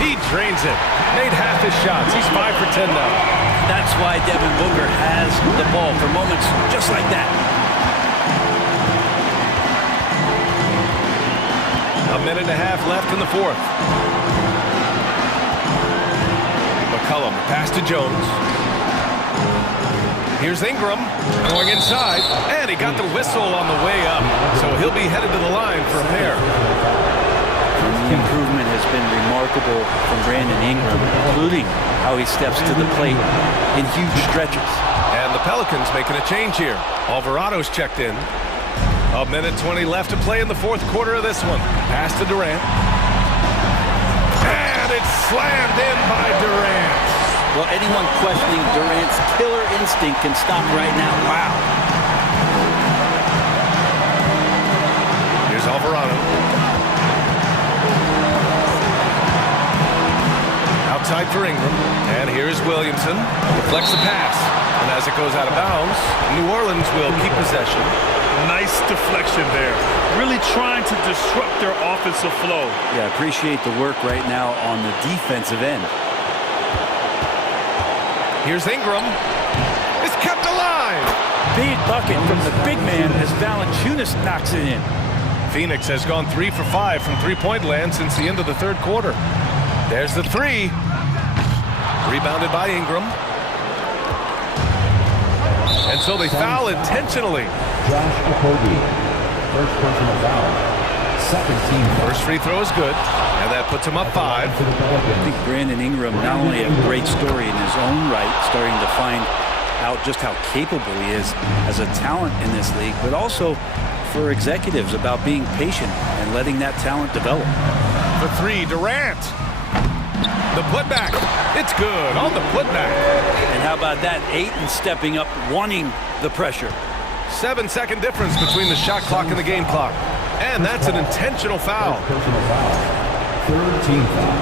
He drains it. Made half his shots. He's 5 for 10 now. That's why Devin Booker has the ball for moments just like that. A minute and a half left in the 4th. McCollum, pass to Jones. Here's Ingram going inside, and he got the whistle on the way up, so he'll be headed to the line for a pair. The improvement has been remarkable from Brandon Ingram, including how he steps to the plate in huge stretches. And the Pelicans making a change here. Alvarado's checked in. A minute 20 left to play in the 4th quarter of this one. Pass to Durant. And it's slammed in by Durant. Well, anyone questioning Durant's killer instinct can stop right now. Wow. Here's Alvarado. Outside for Ingram. And here's Williamson. Deflects the pass. And as it goes out of bounds, New Orleans will keep possession. Nice deflection there. Really trying to disrupt their offensive flow. Yeah, appreciate the work right now on the defensive end. Here's Ingram. It's kept alive. Big bucket from the big man as Valanciunas knocks it in. Phoenix has gone 3 for 5 from three-point land since the end of the third quarter. There's the three. Rebounded by Ingram. And so they foul intentionally. Josh Okogie, first personal foul. Second team. First free throw is good, and that puts him up 5. I think Brandon Ingram, not only a great story in his own right, starting to find out just how capable he is as a talent in this league, but also for executives about being patient and letting that talent develop. The three, Durant. The putback. It's good on the putback. And how about that? Ayton stepping up, wanting the pressure. 7-second difference between the shot clock and the game clock. And that's an intentional foul. Personal foul. Third team foul.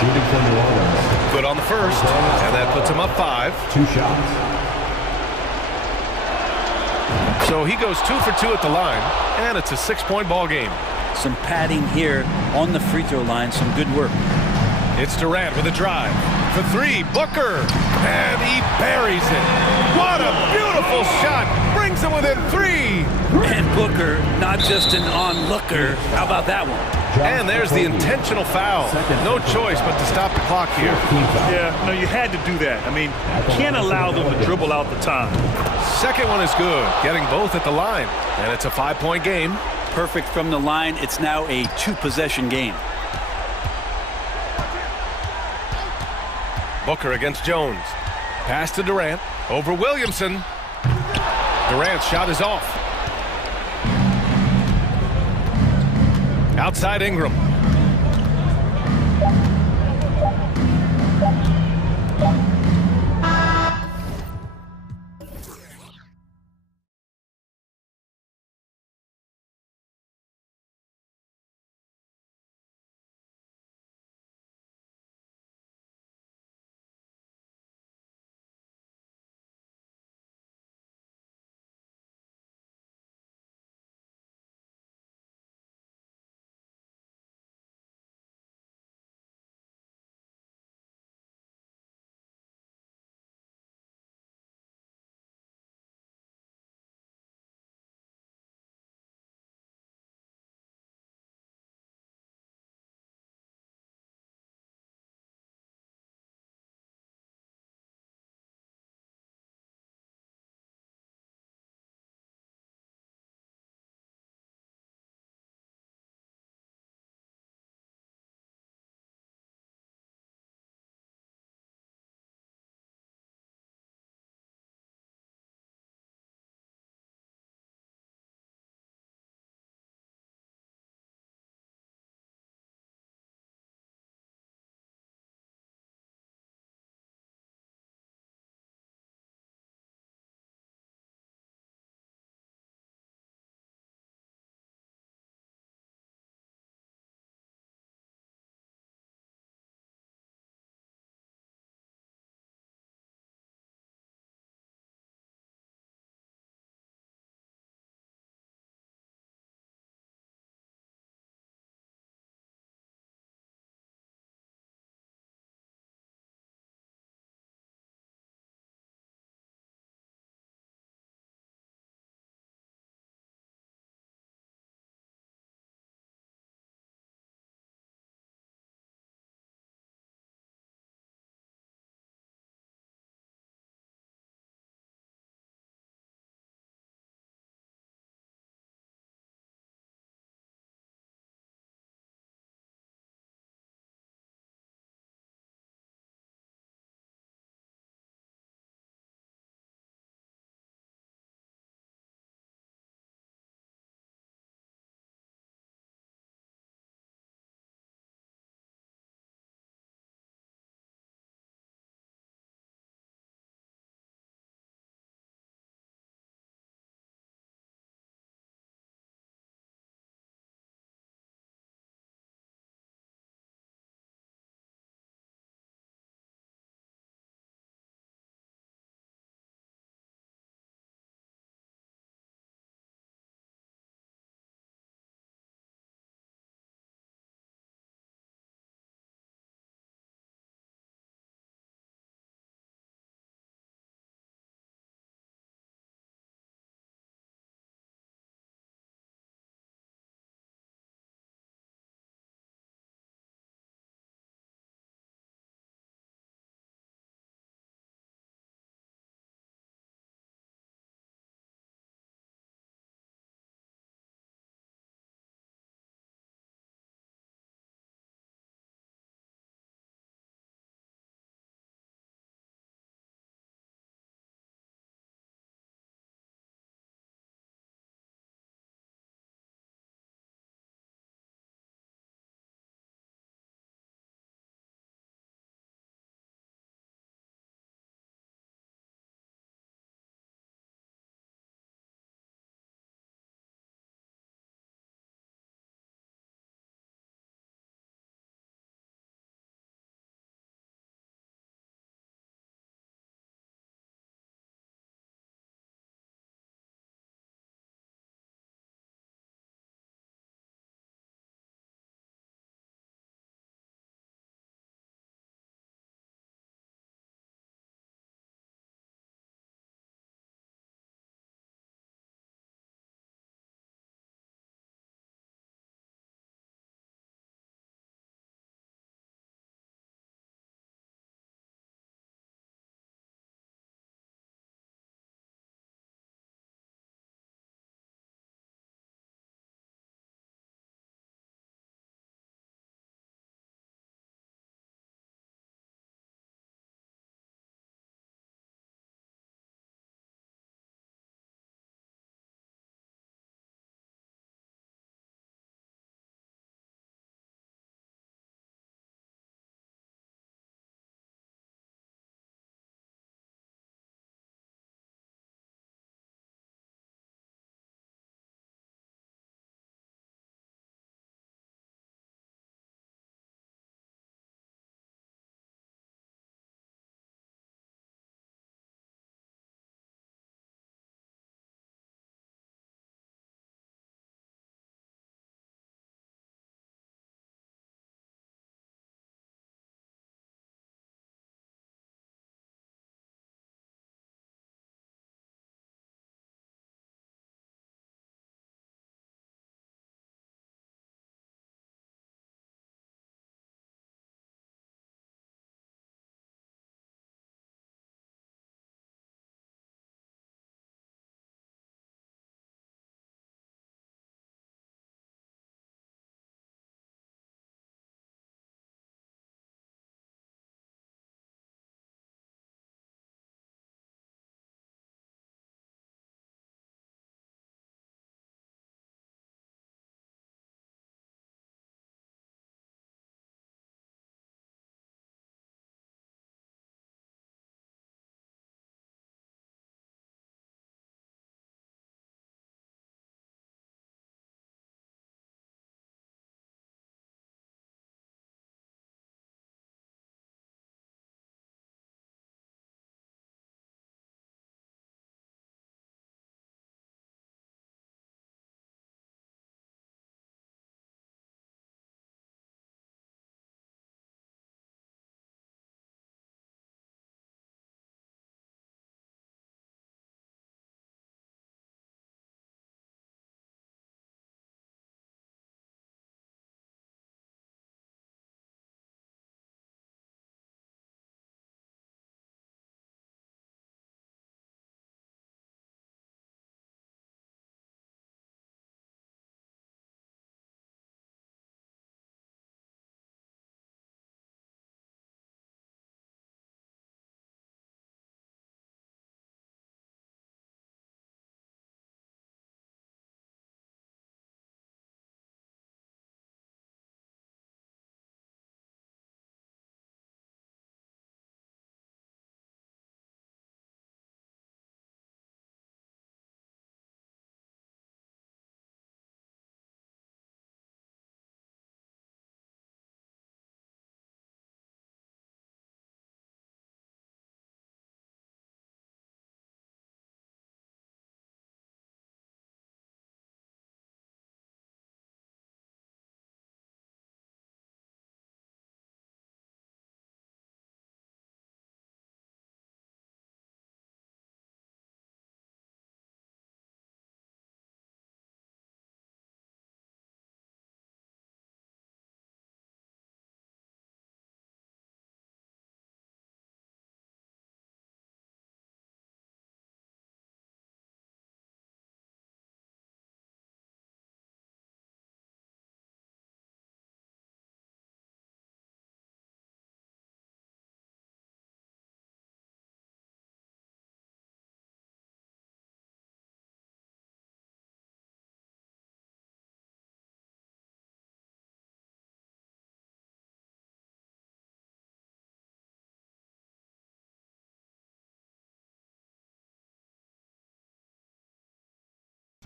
Shooting for New Orleans. Good on the first, and that puts him up 5. 2 shots. So he goes 2 for 2 at the line, and it's a 6-point ball game. Some padding here on the free throw line, some good work. It's Durant with a drive. For 3, Booker, and he buries it. What a beautiful shot. Brings him within 3. And Booker, not just an onlooker. How about that one? And there's the intentional foul. No choice but to stop the clock here. Yeah, no, you had to do that. I mean, you can't allow them to dribble out the time. Second one is good, getting both at the line. And it's a 5-point game. Perfect from the line. It's now a 2-possession game. Booker against Jones. Pass to Durant. Over Williamson. Durant's shot is off. Outside Ingram.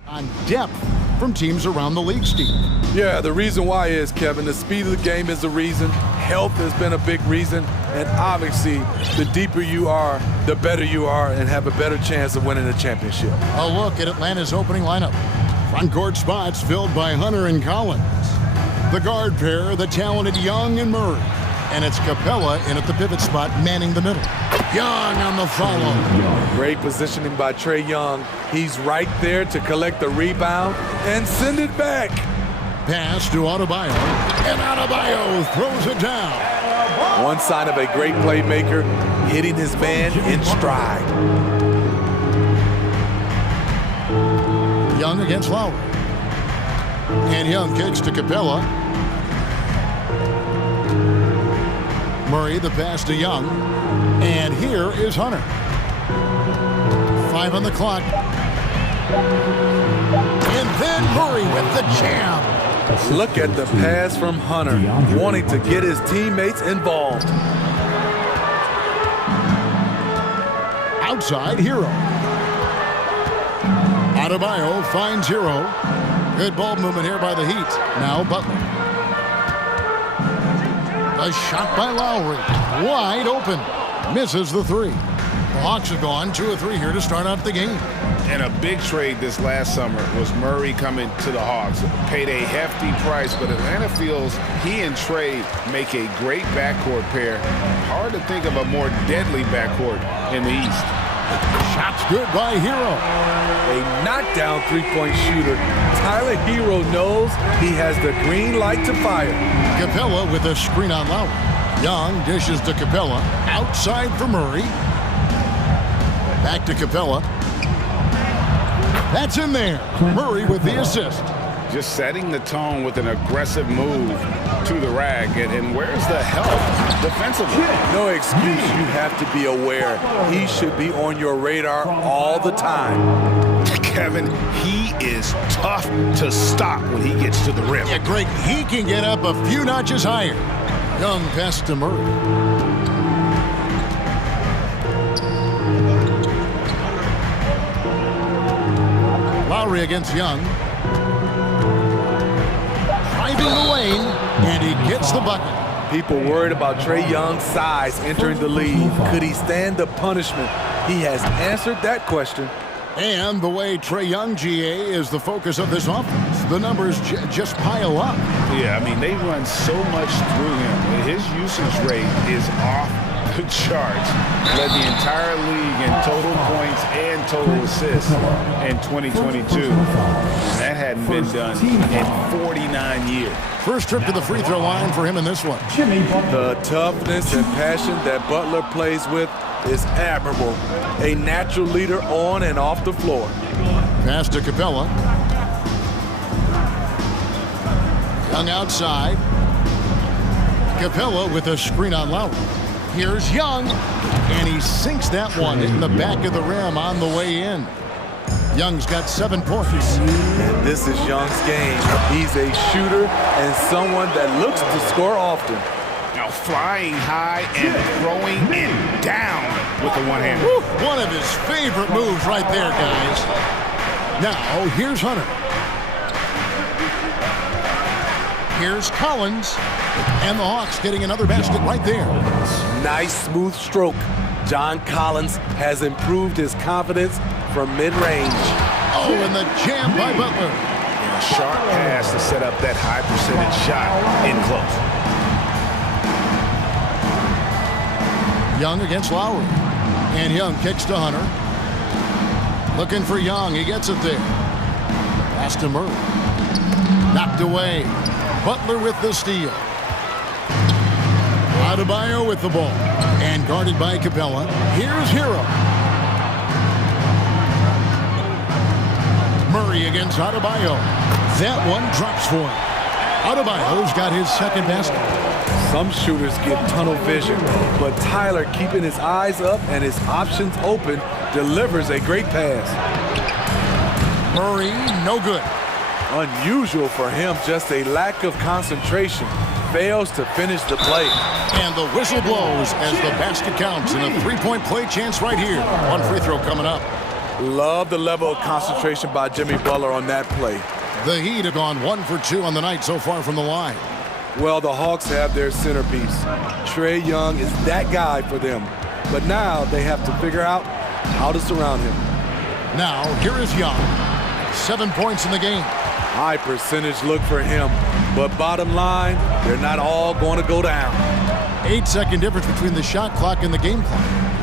On depth from teams around the league, Steve. Yeah, the reason why is, Kevin, the speed of the game is the reason. Health has been a big reason. And obviously, the deeper you are, the better you are and have a better chance of winning the championship. A look at Atlanta's opening lineup. Front court spots filled by Hunter and Collins. The guard pair, the talented Young and Murray. And it's Capella in at the pivot spot, manning the middle. Young on the follow. Great positioning by Trae Young. He's right there to collect the rebound and send it back. Pass to Adebayo, and Adebayo throws it down. One sign of a great playmaker, hitting his man in stride. Young against Lowry. And Young kicks to Capella. Murray, the pass to Young. And here is Hunter. 5 on the clock. And then Murray with the jam. Look at the pass from Hunter, wanting to get his teammates involved. Outside, Hero. Adebayo finds Hero. Good ball movement here by the Heat. Now Butler. A shot by Lowry. Wide open. Misses the three. The Hawks have gone 2 of 3 here to start out the game. And a big trade this last summer was Murray coming to the Hawks. Paid a hefty price, but Atlanta feels he and Trae make a great backcourt pair. Hard to think of a more deadly backcourt in the East. Shot's good by Hero. A knockdown three-point shooter. Tyler Hero knows he has the green light to fire. Capella with a screen on Lowry. Young dishes to Capella. Outside for Murray. Back to Capella. That's in there. Murray with the assist. Just setting the tone with an aggressive move to the rack. And where's the help defensively? No excuse. You have to be aware. He should be on your radar all the time. Kevin, he is tough to stop when he gets to the rim. Yeah, Greg, he can get up a few notches higher. Young pass to Murray. Lowry against Young. Driving the lane, and he gets the bucket. People worried about Trae Young's size entering the league. Could he stand the punishment? He has answered that question. And the way Trae Young, GA, is the focus of this offense. The numbers just pile up. Yeah, I mean, they run so much through him. His usage rate is off the charts. Led the entire league in total points and total assists in 2022. That hadn't been done in 49 years. First trip to the free throw line for him in this one. The toughness and passion that Butler plays with is admirable. A natural leader on and off the floor. Pass to Capella. Young outside. Capella with a screen on Lowry. Here's Young, and he sinks that one in the back of the rim on the way in. Young's got 7 points. And this is Young's game. He's a shooter and someone that looks to score often. Now flying high and throwing it down with the one-hander. One of his favorite moves right there, guys. Now, here's Hunter. Here's Collins. And the Hawks getting another basket right there. Nice smooth stroke. John Collins has improved his confidence from mid-range. Oh, and the jam by Butler. And a sharp pass to set up that high percentage shot in close. Young against Lowry. And Young kicks to Hunter. Looking for Young. He gets it there. Pass to Murray. Knocked away. Butler with the steal. Adebayo with the ball. And guarded by Capella. Here's Hero. Murray against Adebayo. That one drops for him. Adebayo's got his second basket. Some shooters get tunnel vision, but Tyler, keeping his eyes up and his options open, delivers a great pass. Murray, no good. Unusual for him, just a lack of concentration. Fails to finish the play. And the whistle blows as the basket counts, and a three-point play chance right here. One free throw coming up. Love the level of concentration by Jimmy Butler on that play. The Heat have gone 1 for 2 on the night so far from the line. Well, the Hawks have their centerpiece. Trae Young is that guy for them. But now they have to figure out how to surround him. Now, here is Young. 7 points in the game. High percentage look for him. But bottom line, they're not all going to go down. 8-second difference between the shot clock and the game clock.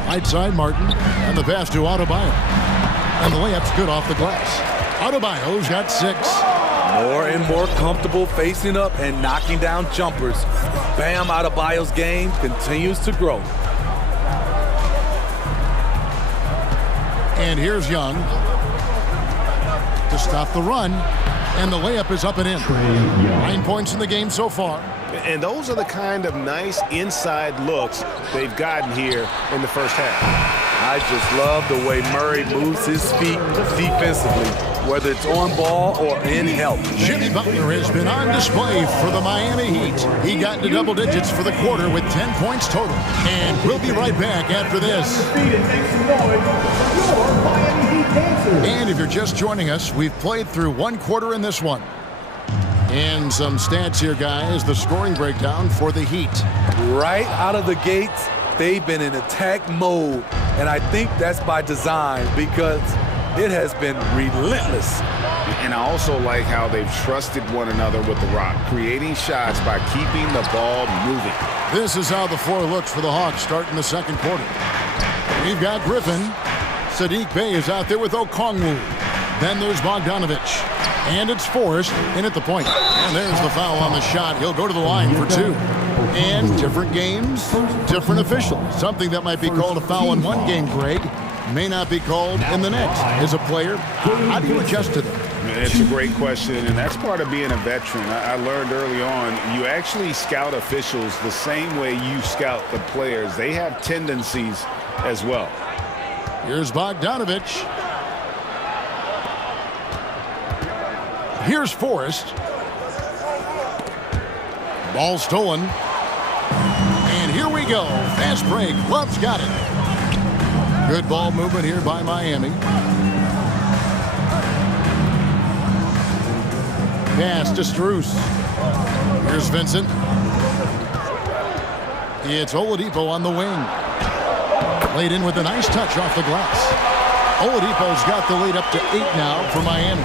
Right side, Martin, and the pass to Adebayo. And the layup's good off the glass. Adebayo's got 6. More and more comfortable facing up and knocking down jumpers. Bam Adebayo's game continues to grow. And here's Young to stop the run. And the layup is up and in. 9 points in the game so far. And those are the kind of nice inside looks they've gotten here in the first half. I just love the way Murray moves his feet defensively, whether it's on ball or in help. Jimmy Butler has been on display for the Miami Heat. He got into double digits for the quarter with 10 points total. And we'll be right back after this. And if you're just joining us, we've played through 1 quarter in this one. And some stats here, guys. The scoring breakdown for the Heat. Right out of the gates, they've been in attack mode. And I think that's by design because it has been relentless. And I also like how they've trusted one another with the rock, creating shots by keeping the ball moving. This is how the floor looks for the Hawks starting the second quarter. We've got Griffin. Sadiq Bey is out there with Okongwu. Then there's Bogdanovich. And it's Forrest in at the point. And there's the foul on the shot. He'll go to the line for 2. And different games, different officials. Something that might be called a foul in one game, Greg, may not be called in the next. As a player, how do you adjust to that? It's a great question, and that's part of being a veteran. I learned early on, you actually scout officials the same way you scout the players. They have tendencies as well. Here's Bogdanovich. Here's Forrest. Ball stolen. And here we go. Fast break. Love's got it. Good ball movement here by Miami. Pass to Strus. Here's Vincent. It's Oladipo on the wing. Laid in with a nice touch off the glass. Oladipo's got the lead up to 8 now for Miami.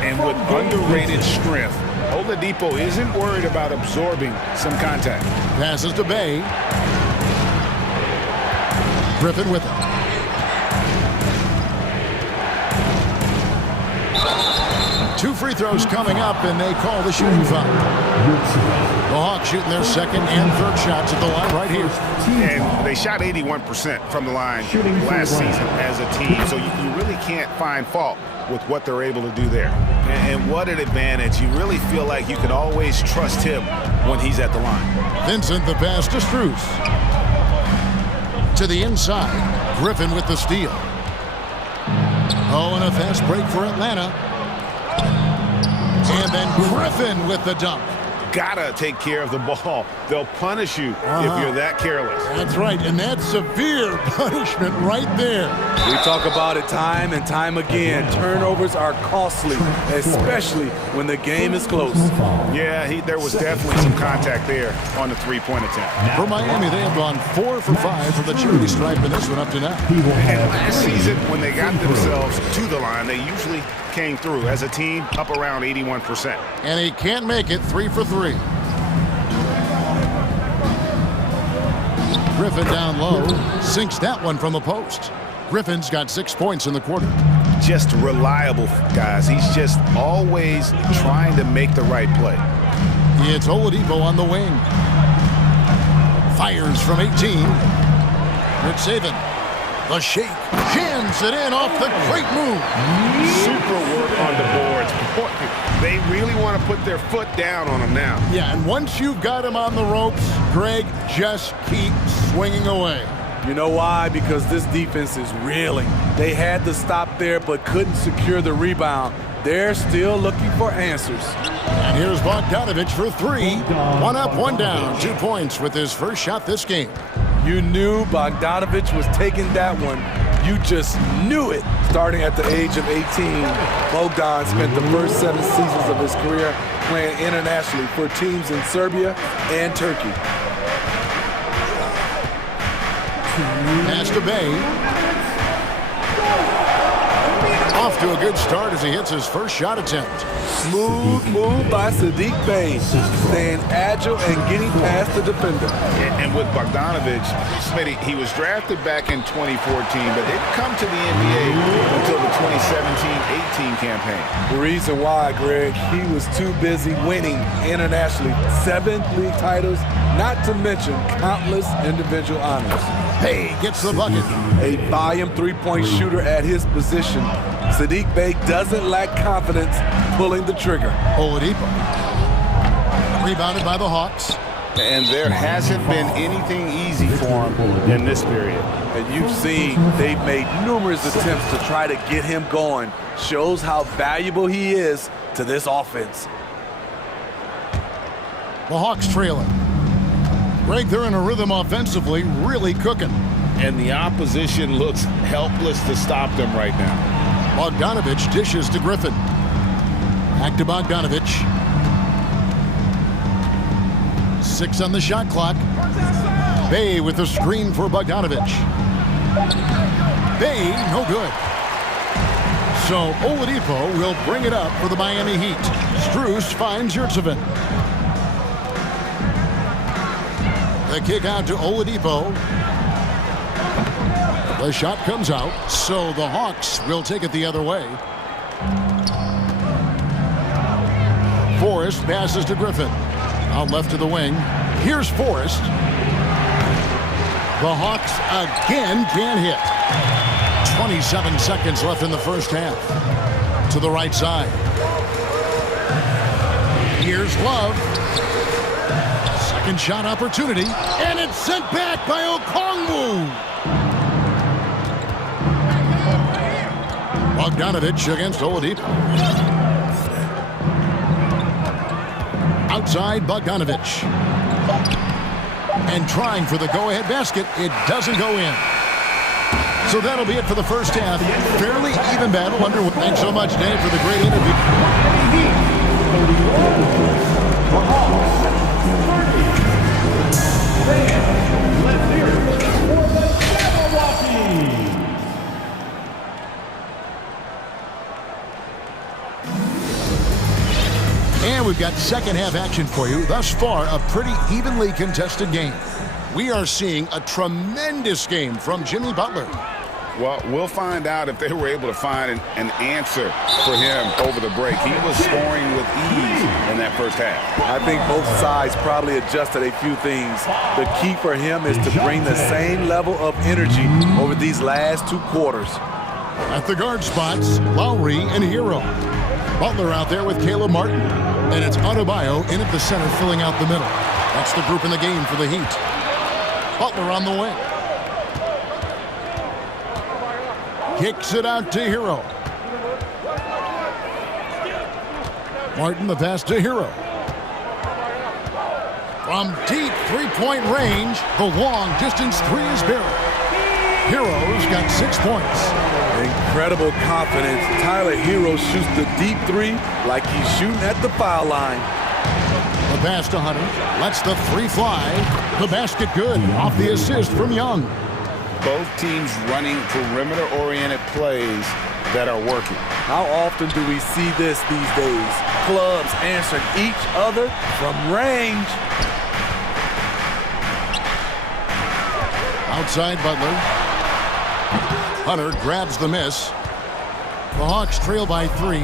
And with underrated strength, Oladipo isn't worried about absorbing some contact. Passes to Bey. Griffin with it. Two free throws coming up, and they call the shooting foul. The Hawks shooting their second and third shots at the line right here. And they shot 81% from the line last season as a team, so you really can't find fault with what they're able to do there. And what an advantage. You really feel like you can always trust him when he's at the line. Vincent, the pass to Strus. To the inside. Griffin with the steal. Oh, and a fast break for Atlanta. And then Griffin with the dunk. Gotta take care of the ball. They'll punish you if you're that careless. That's right, and that's severe punishment right there. We talk about it time and time again. Turnovers are costly, especially when the game is close. Yeah, there was definitely some contact there on the three-point attempt. For Miami, they have gone 4 for 5 from the charity stripe in this one up to now. And last season, when they got themselves to the line, they usually came through as a team up around 81%. And he can't make it 3 for 3. Griffin down low, sinks that one from the post. Griffin's got 6 points in the quarter. Just reliable, guys. He's just always trying to make the right play. It's Oladipo on the wing. Fires from 18. Rich Saban. The shake. Jams it in off the great move. Super work on the boards. Boy, they really want to put their foot down on him now. Yeah, and once you've got him on the ropes, Greg, just keep swinging away. You know why? Because this defense is reeling. They had to stop there but couldn't secure the rebound. They're still looking for answers. And here's Bogdanovich for 3. 1 up, 1 down. 2 points with his first shot this game. You knew Bogdanovich was taking that one. You just knew it. Starting at the age of 18, Bogdan spent the first 7 seasons of his career playing internationally for teams in Serbia and Turkey. Pass to Bay. Off to a good start as he hits his first shot attempt. Smooth move by Saddiq Bey, staying agile and getting past the defender. And with Bogdanovic, Smitty, he was drafted back in 2014, but didn't come to the NBA until the 2017-18 campaign. The reason why, Greg, he was too busy winning internationally. 7 league titles, not to mention countless individual honors. Bey gets the bucket. A volume three-point shooter at his position, Saddiq Bey doesn't lack confidence pulling the trigger. Oladipo. Rebounded by the Hawks. And there hasn't been anything easy for him in this period. And you've seen they've made numerous attempts to try to get him going. Shows how valuable he is to this offense. The Hawks trailing. Greg, they're in a rhythm offensively, really cooking. And the opposition looks helpless to stop them right now. Bogdanovic dishes to Griffin. Back to Bogdanovic. 6 on the shot clock. Bey with the screen for Bogdanovic. Bey, no good. So Oladipo will bring it up for the Miami Heat. Strus finds Yurtseven. The kick out to Oladipo. The shot comes out, so the Hawks will take it the other way. Forrest passes to Griffin. Out left to the wing. Here's Forrest. The Hawks again can't hit. 27 seconds left in the first half. To the right side. Here's Love. Second shot opportunity. And it's sent back by Okongwu. Bogdanovic against Oladipo. Outside Bogdanovic. And trying for the go-ahead basket. It doesn't go in. So that'll be it for the first half. Fairly even battle underway. Thanks so much, Dave, for the great interview. Let's hear it for the Jabberwocky. And we've got second half action for you. Thus far, a pretty evenly contested game. We are seeing a tremendous game from Jimmy Butler. Well, we'll find out if they were able to find an answer for him over the break. He was scoring with ease in that first half. I think both sides probably adjusted a few things. The key for him is to bring the same level of energy over these last 2 quarters. At the guard spots, Lowry and Hero. Butler out there with Caleb Martin. And it's Adebayo in at the center, filling out the middle. That's the group in the game for the Heat. Butler on the wing. Kicks it out to Hero. Martin the pass to Hero. From deep three-point range, the long distance three is buried. Hero's got 6 points. Incredible confidence. Tyler Hero shoots the deep three like he's shooting at the foul line. The pass to Hunter. Lets the three fly. The basket good. Off the assist from Young. Both teams running perimeter-oriented plays that are working. How often do we see this these days? Clubs answering each other from range. Outside Butler. Hunter grabs the miss. The Hawks trail by 3.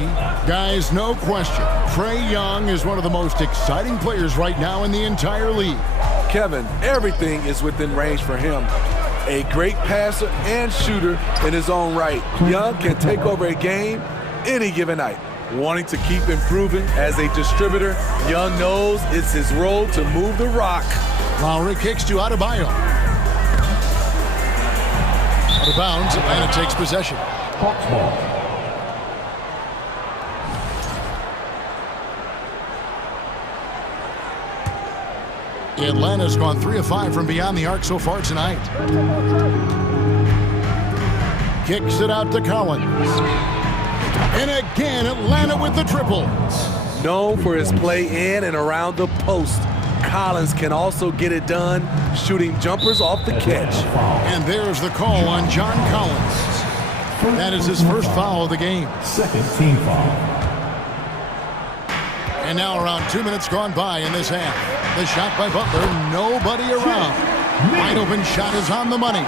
Guys, no question. Trae Young is one of the most exciting players right now in the entire league. Kevin, everything is within range for him. A great passer and shooter in his own right. Young can take over a game any given night. Wanting to keep improving as a distributor, Young knows it's his role to move the rock. Lowry kicks to Adebayo. Out of bounds, Atlanta takes possession. Atlanta's gone 3 of 5 from beyond the arc so far tonight. Kicks it out to Collins. And again, Atlanta with the triple. Known for his play in and around the post, Collins can also get it done shooting jumpers off the catch. And there's the call on John Collins. That is his first foul of the game. Second team foul. And now around 2 minutes gone by in this half. The shot by Butler, nobody around. Wide open shot is on the money.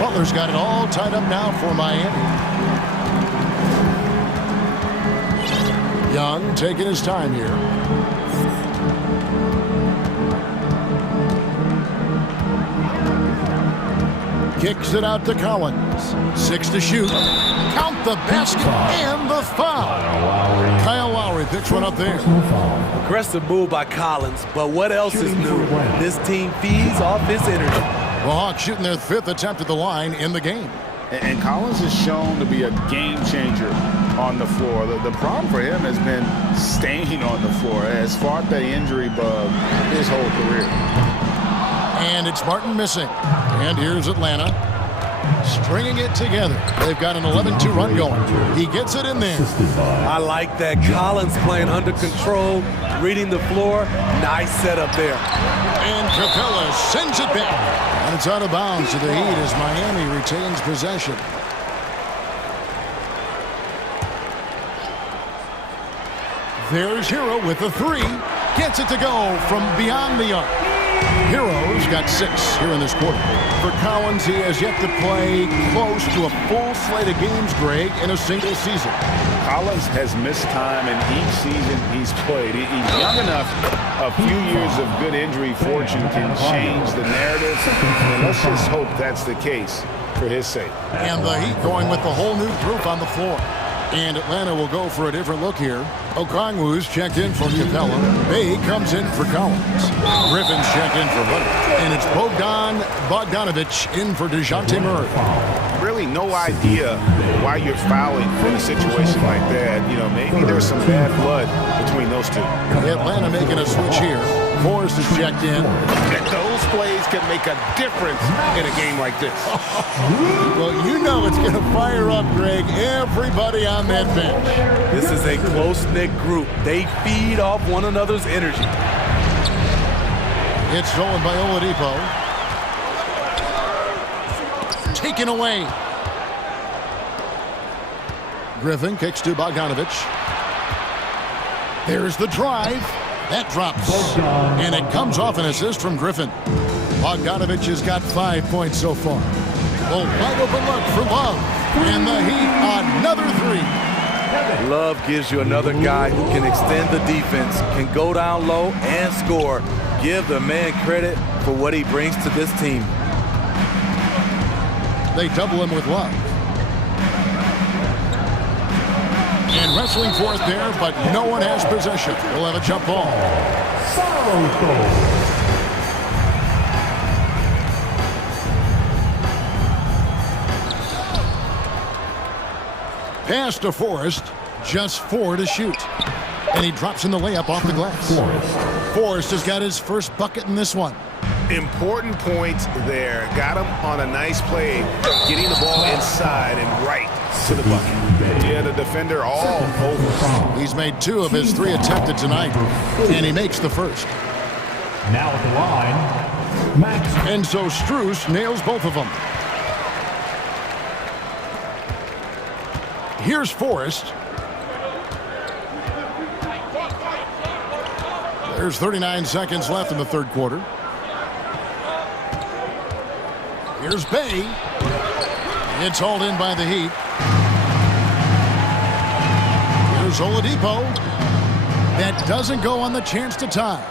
Butler's got it all tied up now for Miami. Young taking his time here. Kicks it out to Collins. 6 to shoot. Count the basket and the foul. Kyle Lowry picks one up there. Aggressive move by Collins, but what else is new? This team feeds off his energy. The Hawks shooting their 5th attempt at the line in the game. And Collins is shown to be a game changer on the floor. The problem for him has been staying on the floor. Has fought the injury bug his whole career. And it's Martin missing. And here's Atlanta stringing it together. They've got an 11-2 run going. He gets it in there. I like that. Collins playing under control, reading the floor. Nice setup there. And Capella sends it back. And it's out of bounds to the Heat as Miami retains possession. There's Hero with the 3. Gets it to go from beyond the arc. Hero's got 6 here in this quarter. For Collins, he has yet to play close to a full slate of games, Greg, in a single season. Collins has missed time in each season he's played. He's young enough. A few years of good injury fortune can change the narrative. And let's just hope that's the case for his sake. And the Heat going with the whole new group on the floor. And Atlanta will go for a different look here. Okongwu's checked in for Capella. Bay comes in for Collins. Griffin's checked in for Butler. And it's Bogdanovich in for DeJounte Murray. Really no idea why you're fouling in a situation like that. You know, maybe there's some bad blood between those two. Atlanta making a switch here. Forrest is checked in. And those plays can make a difference in a game like this. Well, you know it's going to fire up, Greg, everybody on that bench. This is a close-knit group. They feed off one another's energy. It's stolen by Oladipo. Taken away. Griffin kicks to Bogdanovich. There's the drive. That drops. And it comes off an assist from Griffin. Bogdanovich has got 5 points so far. Oh, wide open look for Love. And the Heat, another 3. Love gives you another guy who can extend the defense, can go down low and score. Give the man credit for what he brings to this team. They double him with Love. And wrestling for it there, but no one has possession. We'll have a jump ball. Pass to Forrest, just 4 to shoot. And he drops in the layup off the glass. Forrest has got his first bucket in this one. Important points there. Got him on a nice play, getting the ball inside and right to the bucket. Yeah, the defender all over. He's made 2 of his 3 attempted tonight, and he makes the first. Now at the line, Max. And so Strus nails both of them. Here's Forrest. There's 39 seconds left in the third quarter. Here's Bay. It's hauled in by the Heat. Here's Oladipo. That doesn't go on the chance to tie.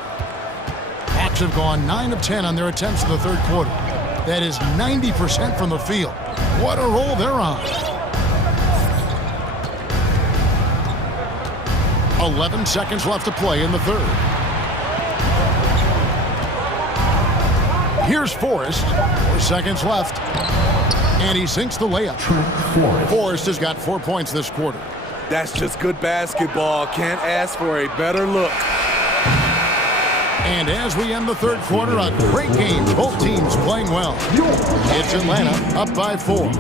Hawks have gone 9 of 10 on their attempts in the third quarter. That is 90% from the field. What a roll they're on. 11 seconds left to play in the third. Here's Forrest. 4 seconds left. And he sinks the layup. Forrest has got 4 points this quarter. That's just good basketball. Can't ask for a better look. And as we end the third quarter, a great game. Both teams playing well. It's Atlanta up by 4.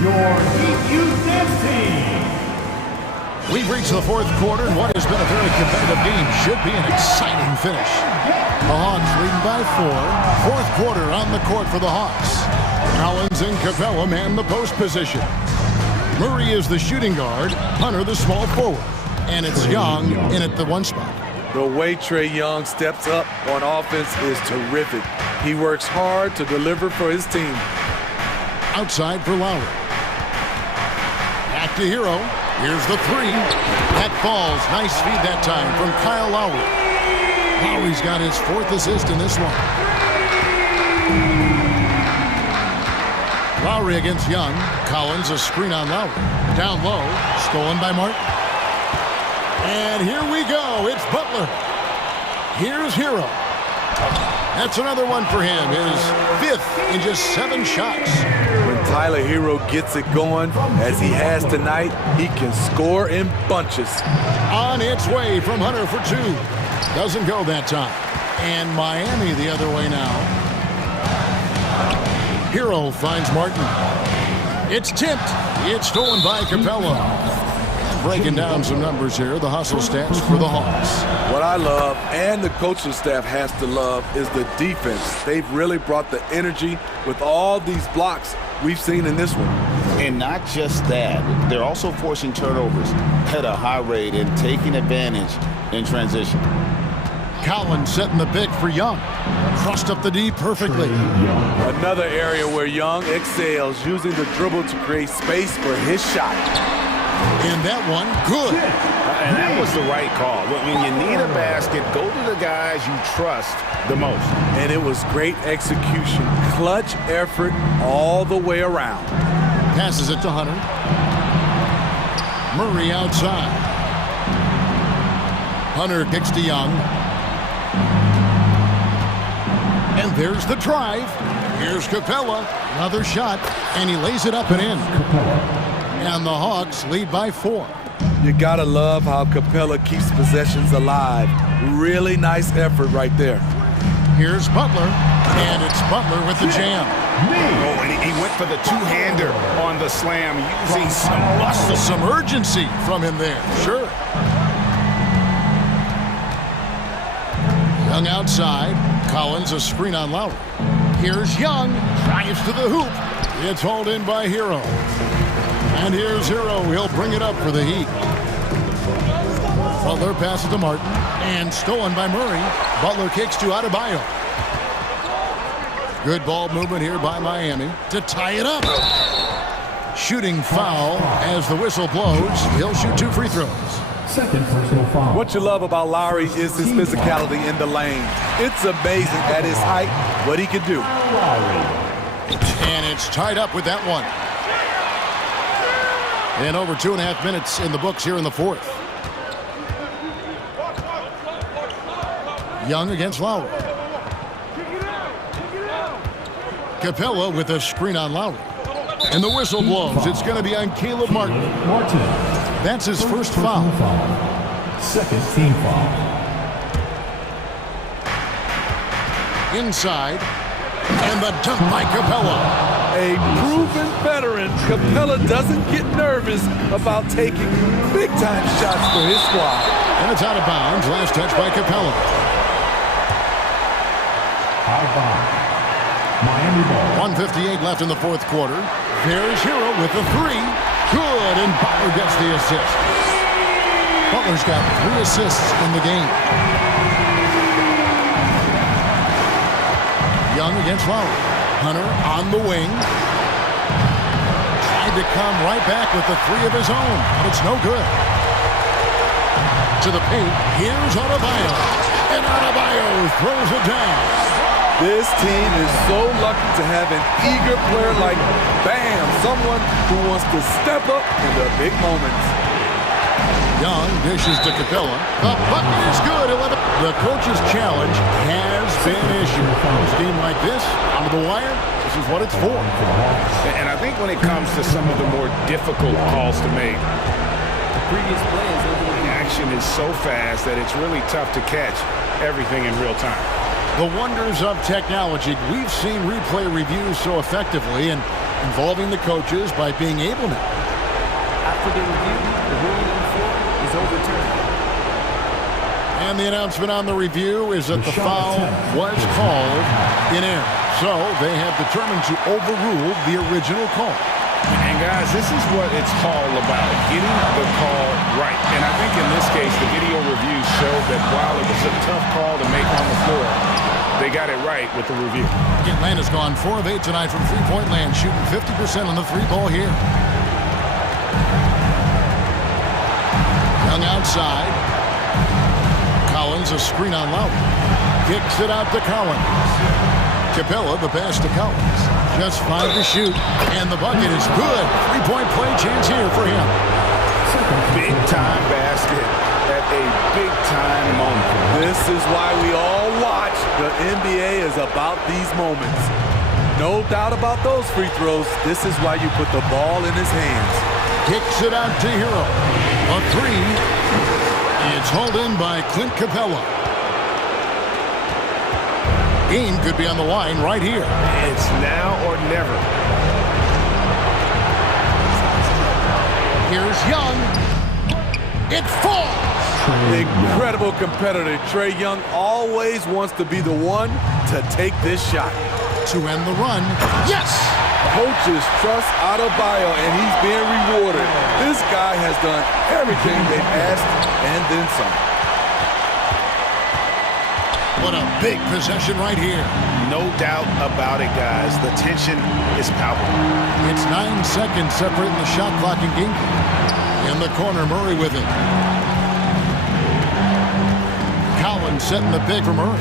your EQ dance team. We've reached the fourth quarter, and what has been a very competitive game should be an exciting finish. The Hawks leading by 4. Fourth quarter on the court for the Hawks. Collins and Capella man the post position. Murray is the shooting guard, Hunter the small forward. And it's Young in at the 1 spot. The way Trae Young steps up on offense is terrific. He works hard to deliver for his team. Outside for Lowry. Back to Hero. Here's the 3. That falls. Nice feed that time from Kyle Lowry. Lowry's got his 4th assist in this one. Lowry against Young. Collins a screen on Lowry. Down low. Stolen by Martin. And here we go. It's Butler. Here's Hero. That's another one for him. His 5th in just 7 shots. When Tyler Hero gets it going, as he has tonight, he can score in bunches. On its way from Hunter for 2. Doesn't go that time. And Miami the other way now. Hero finds Martin. It's tipped. It's stolen by Capella. Breaking down some numbers here, the hustle stats for the Hawks. What I love, and the coaching staff has to love, is the defense. They've really brought the energy with all these blocks we've seen in this one. And not just that, they're also forcing turnovers at a high rate and taking advantage in transition. Collins setting the pick for Young. Crossed up the D perfectly. Another area where Young excels, using the dribble to create space for his shot. And that one, good. And that was the right call. When you need a basket, go to the guys you trust the most. And it was great execution. Clutch effort all the way around. Passes it to Hunter. Murray outside. Hunter kicks to Young. And there's the drive. Here's Capella. Another shot. And he lays it up and in. And the Hawks lead by 4. You gotta love how Capella keeps possessions alive. Really nice effort right there. Here's Butler, and it's Butler with the jam. Oh, and he went for the two-hander on the slam, using some muscle. Some urgency from him there, sure. Young outside. Collins a screen on Lowry. Here's Young, drives to the hoop. It's hauled in by Hero. And here's Hero. He'll bring it up for the Heat. Butler passes to Martin. And stolen by Murray. Butler kicks to Adebayo. Good ball movement here by Miami to tie it up. Shooting foul as the whistle blows. He'll shoot 2 free throws. Second personal foul. What you love about Lowry is his physicality in the lane. It's amazing at his height what he can do. And it's tied up with that one. And over 2.5 minutes in the books here in the 4th. Young against Lowry. Capella with a screen on Lowry. And the whistle blows. It's going to be on Caleb Martin. That's his first foul. Second team foul. Inside. And the dunk by Capella. A proven veteran, Capella doesn't get nervous about taking big-time shots for his squad. And it's out of bounds. Last touch by Capella. Out of bounds. Miami ball. 1:58 left in the 4th quarter. There's Hero with the 3. Good, and Butler gets the assist. Butler's got 3 assists in the game. Young against Lowry. Hunter on the wing. Tried to come right back with the 3 of his own, but it's no good. To the paint, here's Adebayo. And Adebayo throws it down. This team is so lucky to have an eager player like Bam, someone who wants to step up in the big moments. Young dishes to Capella. The bucket is good. 11. The coach's challenge has been issued. A team like this, onto the wire, this is what it's for. And I think when it comes to some of the more difficult calls to make, the previous play is the action is so fast that it's really tough to catch everything in real time. The wonders of technology. We've seen replay reviews so effectively, and involving the coaches by being able to. After the review, the ruling on the floor is overturned. And the announcement on the review is that the foul was called in error. So they have determined to overrule the original call. And guys, this is what it's all about, getting the call right. And I think in this case, the video review showed that while it was a tough call to make on the floor, they got it right with the review. Atlanta's gone 4 of 8 tonight from three-point land, shooting 50% on the three-ball here. Young outside. Collins, a screen on Lowry. Kicks it out to Collins. Capella, the pass to Collins. Just 5 to shoot, and the bucket is good. Three-point play chance here for him. Big-time basket at a big-time moment. This is why we all watch. The NBA is about these moments. No doubt about those free throws. This is why you put the ball in his hands. Kicks it out to Hero. A three. It's hauled in by Clint Capella. Game could be on the line right here. It's now or never. Here's Young. It falls. Incredible competitor. Trae Young always wants to be the one to take this shot. To end the run. Yes! Coaches trust Adebayo, and he's being rewarded. This guy has done everything they've asked and then some. What a big possession right here. No doubt about it, guys. The tension is palpable. It's 9 seconds separating the shot clock and game clock. In the corner, Murray with it. Collins setting the pick for Murray.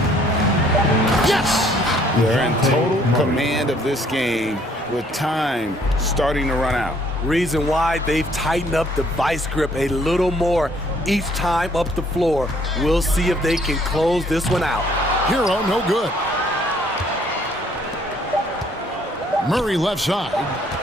Yes! They're in total command of this game with time starting to run out. Reason why they've tightened up the vice grip a little more each time up the floor. We'll see if they can close this one out. Hero, no good. Murray left side.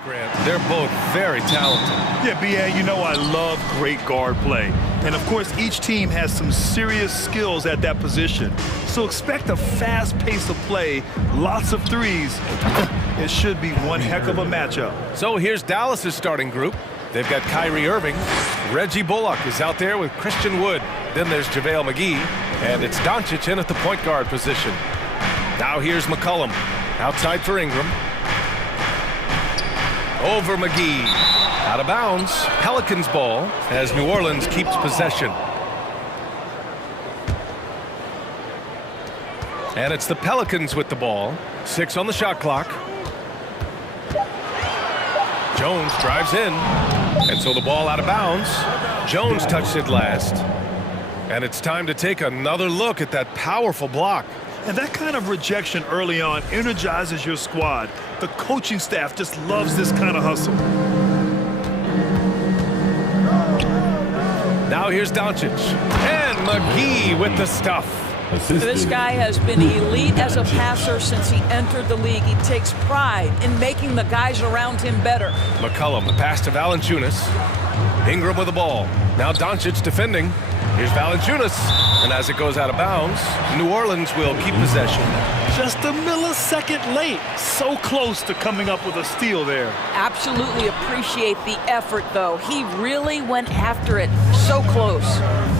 Grant, they're both very talented. Yeah, B.A., you know I love great guard play. And, of course, each team has some serious skills at that position. So expect a fast pace of play, lots of threes. It should be one heck of a matchup. So here's Dallas's starting group. They've got Kyrie Irving. Reggie Bullock is out there with Christian Wood. Then there's JaVale McGee. And it's Doncic in at the point guard position. Now here's McCollum. Outside for Ingram. Over McGee. Out of bounds. Pelicans ball as New Orleans keeps possession. And it's the Pelicans with the ball. 6 on the shot clock. Jones drives in. And so the ball out of bounds. Jones touched it last. And it's time to take another look at that powerful block. And that kind of rejection early on energizes your squad. The coaching staff just loves this kind of hustle. Now here's Doncic. And McGee with the stuff. This guy has been elite as a passer since he entered the league. He takes pride in making the guys around him better. McCollum, the pass to Valanciunas. Ingram with the ball. Now Doncic defending. Here's Valanciunas. And as it goes out of bounds, New Orleans will keep possession. Just a millisecond late. So close to coming up with a steal there. Absolutely appreciate the effort, though. He really went after it. So close.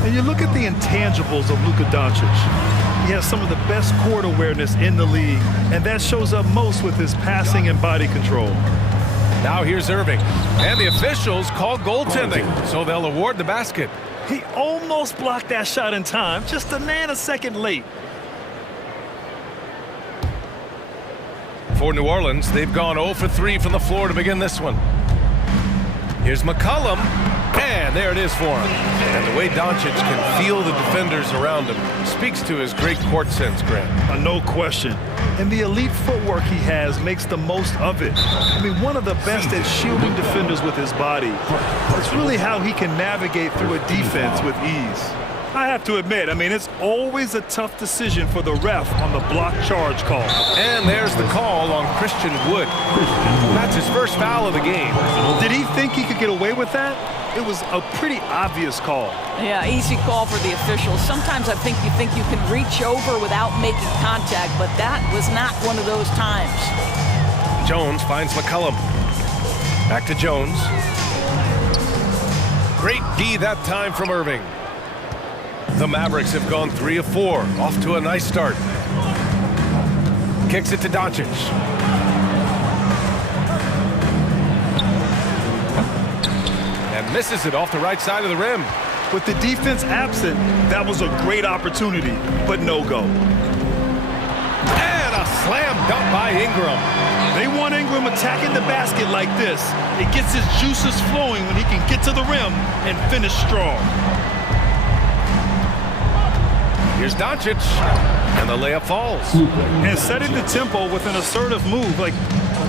And you look at the intangibles of Luka Doncic. He has some of the best court awareness in the league, and that shows up most with his passing and body control. Now here's Irving. And the officials call goaltending, so they'll award the basket. He almost blocked that shot in time, just a nanosecond late. For New Orleans, they've gone 0 for 3 from the floor to begin this one. Here's McCollum. And there it is for him. And the way Doncic can feel the defenders around him speaks to his great court sense, Grant. No question. And the elite footwork he has makes the most of it. I mean, one of the best at shielding defenders with his body. It's really how he can navigate through a defense with ease. I have to admit, I mean, it's always a tough decision for the ref on the block charge call. And there's the call on Christian Wood. That's his first foul of the game. Did he think he could get away with that? It was a pretty obvious call. Yeah, easy call for the officials. Sometimes I think you can reach over without making contact, but that was not one of those times. Jones finds McCollum. Back to Jones. Great D that time from Irving. The Mavericks have gone 3 of 4, off to a nice start. Kicks it to Doncic. And misses it off the right side of the rim. With the defense absent, that was a great opportunity, but no go. And a slam dunk by Ingram. They want Ingram attacking the basket like this. It gets his juices flowing when he can get to the rim and finish strong. Here's Doncic, and the layup falls. And setting the tempo with an assertive move. Like,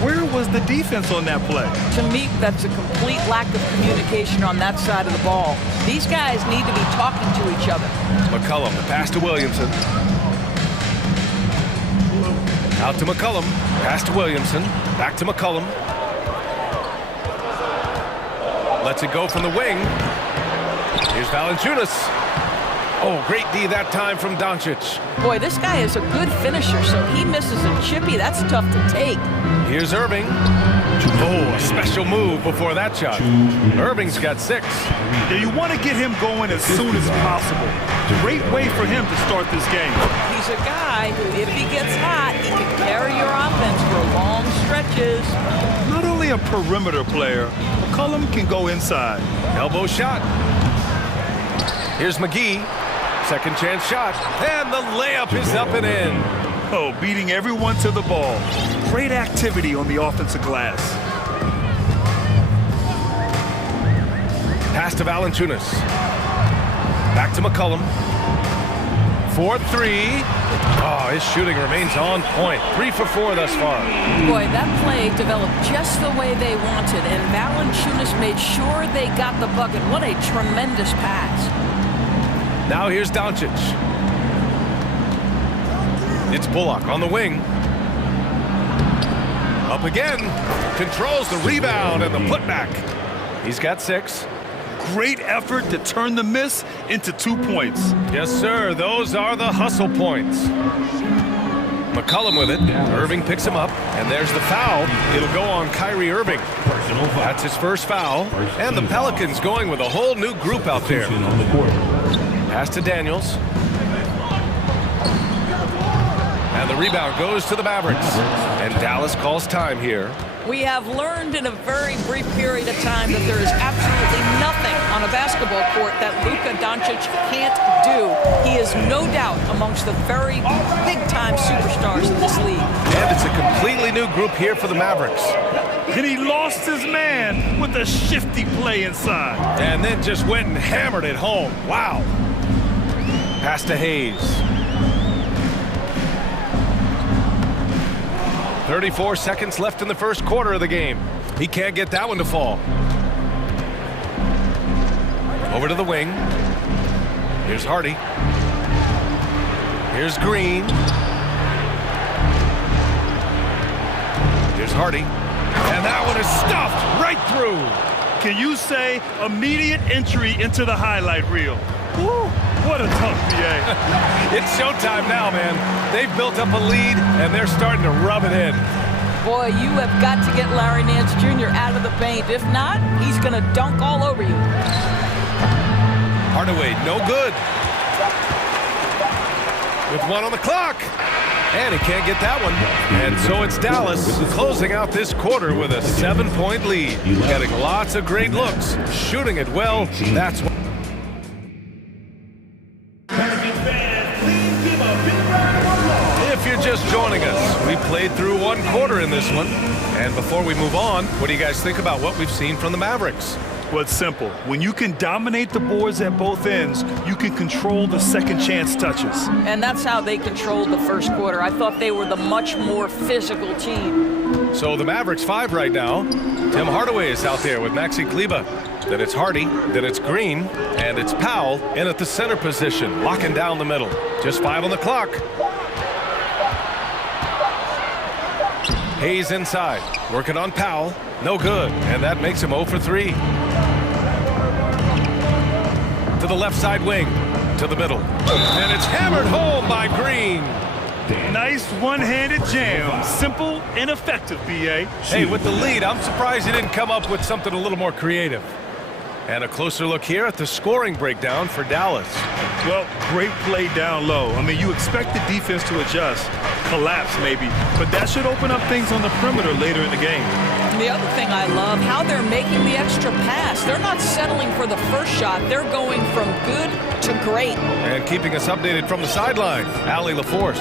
where was the defense on that play? To me, that's a complete lack of communication on that side of the ball. These guys need to be talking to each other. McCollum, the pass to Williamson. Out to McCollum, pass to Williamson, back to McCollum. Lets it go from the wing. Here's Valanciunas. Oh, great D that time from Doncic. Boy, this guy is a good finisher, so he misses a chippy. That's tough to take. Here's Irving. Oh, a special move before that shot. Irving's got 6. Yeah, you want to get him going as soon as possible. Great way for him to start this game. He's a guy who, if he gets hot, he can carry your offense for long stretches. Not only a perimeter player, McCollum can go inside. Elbow shot. Here's McGee. Second chance shot. And the layup is up and in. Oh, beating everyone to the ball. Great activity on the offensive glass. Pass to Valanciunas. Back to McCollum. 4-3. Oh, his shooting remains on point. 3 for 4 thus far. Boy, that play developed just the way they wanted, and Valanciunas made sure they got the bucket. What a tremendous pass. Now here's Doncic. It's Bullock on the wing. Up again. Controls the rebound and the putback. He's got 6. Great effort to turn the miss into 2 points. Yes, sir. Those are the hustle points. McCollum with it. Irving picks him up, and there's the foul. It'll go on Kyrie Irving. That's his first foul. And the Pelicans going with a whole new group out there. Pass to Daniels. And the rebound goes to the Mavericks. And Dallas calls time here. We have learned in a very brief period of time that there is absolutely nothing on a basketball court that Luka Doncic can't do. He is no doubt amongst the very big-time superstars in this league. And it's a completely new group here for the Mavericks. And he lost his man with a shifty play inside. And then just went and hammered it home. Wow. Pass to Hayes. 34 seconds left in the first quarter of the game. He can't get that one to fall. Over to the wing. Here's Hardy. Here's Green. Here's Hardy. And that one is stuffed right through. Can you say immediate entry into the highlight reel? Woo, what a tough PA. It's showtime now, man. They've built up a lead, and they're starting to rub it in. Boy, you have got to get Larry Nance Jr. out of the paint. If not, he's going to dunk all over you. Hardaway, no good. With 1 on the clock. And he can't get that one. And so it's Dallas closing out this quarter with a 7-point lead. Getting lots of great looks. Shooting it well. That's what. If you're just joining us, we played through 1 quarter in this one. And before we move on, what do you guys think about what we've seen from the Mavericks? Well, it's simple. When you can dominate the boards at both ends, you can control the second chance touches. And that's how they controlled the first quarter. I thought they were the much more physical team. So the Mavericks 5 right now. Tim Hardaway is out there with Maxi Kleber. Then it's Hardy, then it's Green, and it's Powell in at the center position, locking down the middle. Just 5 on the clock. Hayes inside, working on Powell. No good, and that makes him 0 for 3. To the left side wing, to the middle. And it's hammered home by Green. Nice one-handed jam. Simple and effective, BA. Hey, with the lead, I'm surprised he didn't come up with something a little more creative. And a closer look here at the scoring breakdown for Dallas. Well, great play down low. I mean, you expect the defense to adjust, collapse maybe, but that should open up things on the perimeter later in the game. And the other thing I love, how they're making the extra pass. They're not settling for the first shot. They're going from good to great. And keeping us updated from the sideline, Allie LaForce.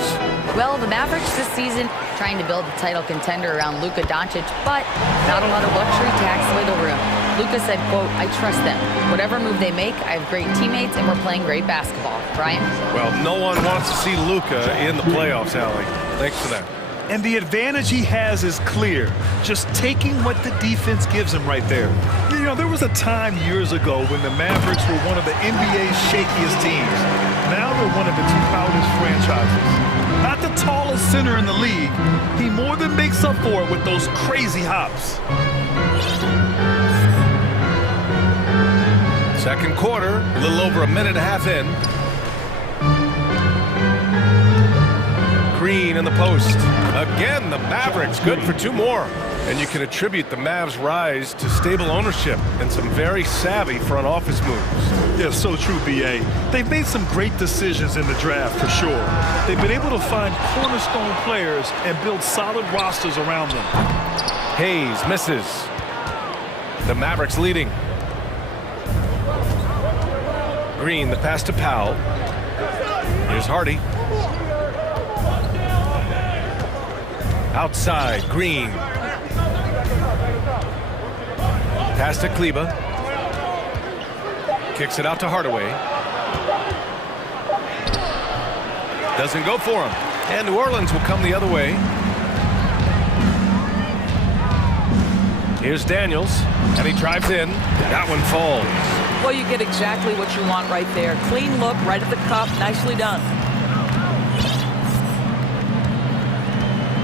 Well, the Mavericks this season trying to build a title contender around Luka Doncic, but not a lot of luxury tax wiggle room. Luka said, quote, "I trust them. Whatever move they make, I have great teammates and we're playing great basketball." Brian? Well, no one wants to see Luka in the playoffs, Allie. Thanks for that. And the advantage he has is clear. Just taking what the defense gives him right there. You know, there was a time years ago when the Mavericks were one of the NBA's shakiest teams. Now they're one of its proudest franchises. Not the tallest center in the league. He more than makes up for it with those crazy hops. Second quarter, a little over a minute and a half in. Green in the post. Again, the Mavericks good for 2 more. And you can attribute the Mavs' rise to stable ownership and some very savvy front office moves. Yeah, so true, BA. They've made some great decisions in the draft, for sure. They've been able to find cornerstone players and build solid rosters around them. Hayes misses. The Mavericks leading. Green, the pass to Powell. Here's Hardy. Outside, Green. Pass to Kleber. Kicks it out to Hardaway. Doesn't go for him. And New Orleans will come the other way. Here's Daniels, and he drives in. That one falls. Well, you get exactly what you want right there. Clean look, right at the cup, nicely done.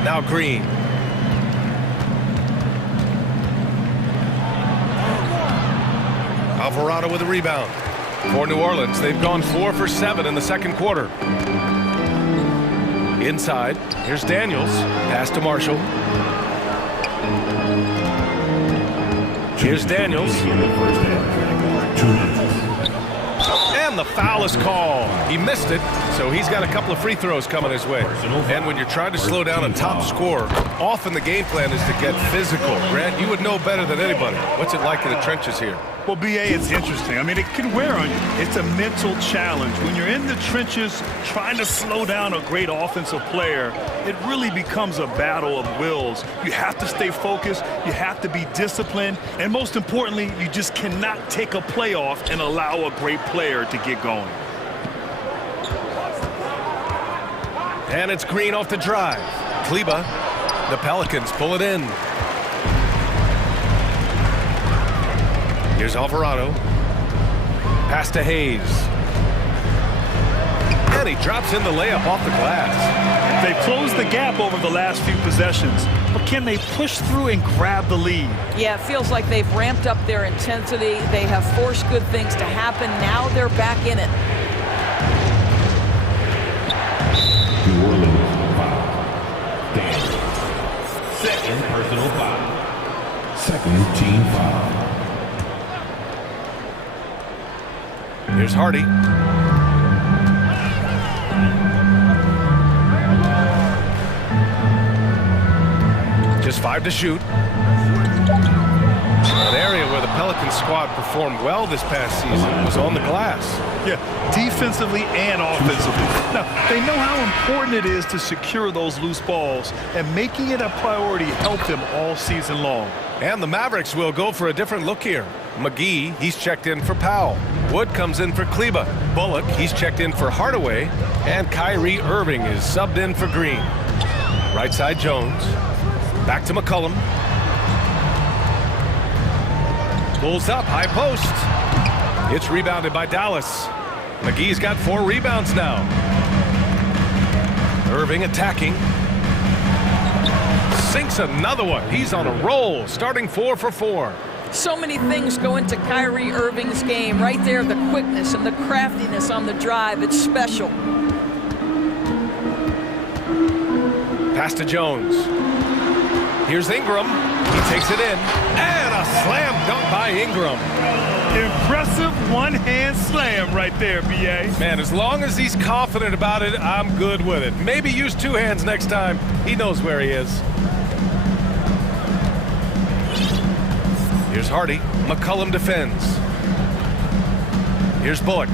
Now Green. Alvarado with a rebound. For New Orleans, they've gone 4 for 7 in the second quarter. Inside, here's Daniels. Pass to Marshall. Here's Daniels. And the foul is called. He missed it, so he's got a couple of free throws coming his way. And when you're trying to slow down a top scorer, often the game plan is to get physical. Grant, you would know better than anybody. What's it like in the trenches here? Well, BA, it's interesting. I mean, it can wear on you. It's a mental challenge. When you're in the trenches trying to slow down a great offensive player, it really becomes a battle of wills. You have to stay focused. You have to be disciplined. And most importantly, you just cannot take a play off and allow a great player to get going. And it's Green off the drive. Kleba, the Pelicans pull it in. Here's Alvarado. Pass to Hayes. And he drops in the layup off the glass. They've closed the gap over the last few possessions, but can they push through and grab the lead? Yeah, it feels like they've ramped up their intensity. They have forced good things to happen. Now they're back in it. New Orleans foul. Daniels. Second personal foul. Second team foul. Here's Hardy. Just 5 to shoot. An area where the Pelicans squad performed well this past season was on the glass. Yeah, defensively and offensively. Now, they know how important it is to secure those loose balls, and making it a priority helped them all season long. And the Mavericks will go for a different look here. McGee, he's checked in for Powell. Wood comes in for Kleba. Bullock, he's checked in for Hardaway. And Kyrie Irving is subbed in for Green. Right side Jones. Back to McCollum. Pulls up, high post. It's rebounded by Dallas. McGee's got 4 rebounds now. Irving attacking. Sinks another one. He's on a roll, starting 4 for 4. So many things go into Kyrie Irving's game. Right there, the quickness and the craftiness on the drive. It's special. Pass to Jones. Here's Ingram. He takes it in. And a slam dunk by Ingram. Impressive one-hand slam right there, B.A. Man, as long as he's confident about it, I'm good with it. Maybe use 2 hands next time. He knows where he is. Here's Hardy. McCollum defends. Here's Bullock.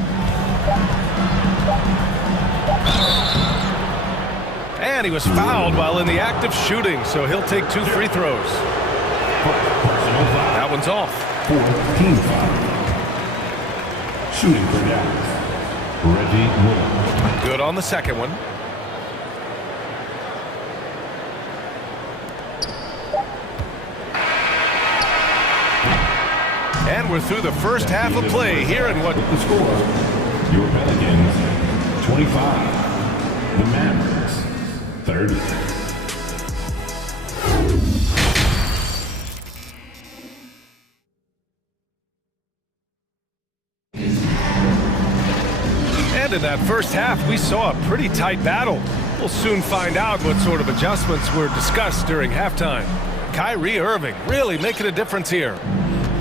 And he was fouled while in the act of shooting, so he'll take 2 free throws. That one's off. 4th team foul. Shooting for Dallas. Reggie Miller. Good on the second one. And we're through the first half of play here in what the score. Your Pelicans 25. The Mavericks 30. And in that first half, we saw a pretty tight battle. We'll soon find out what sort of adjustments were discussed during halftime. Kyrie Irving really making a difference here.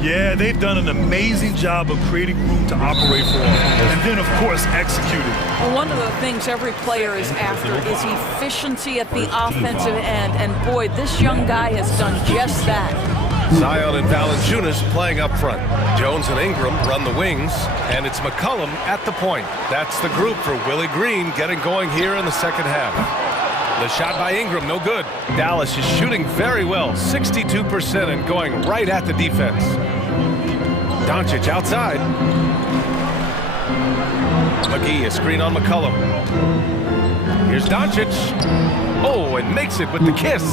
Yeah, they've done an amazing job of creating room to operate for him. And then, of course, executing. Well, one of the things every player is after is efficiency at the offensive end. And boy, this young guy has done just that. Zion and Valanciunas playing up front. Jones and Ingram run the wings. And it's McCollum at the point. That's the group for Willie Green getting going here in the second half. The shot by Ingram, no good. Dallas is shooting very well, 62% and going right at the defense. Doncic outside. McGee, a screen on McCollum. Here's Here's Doncic. Oh, and makes it with the kiss.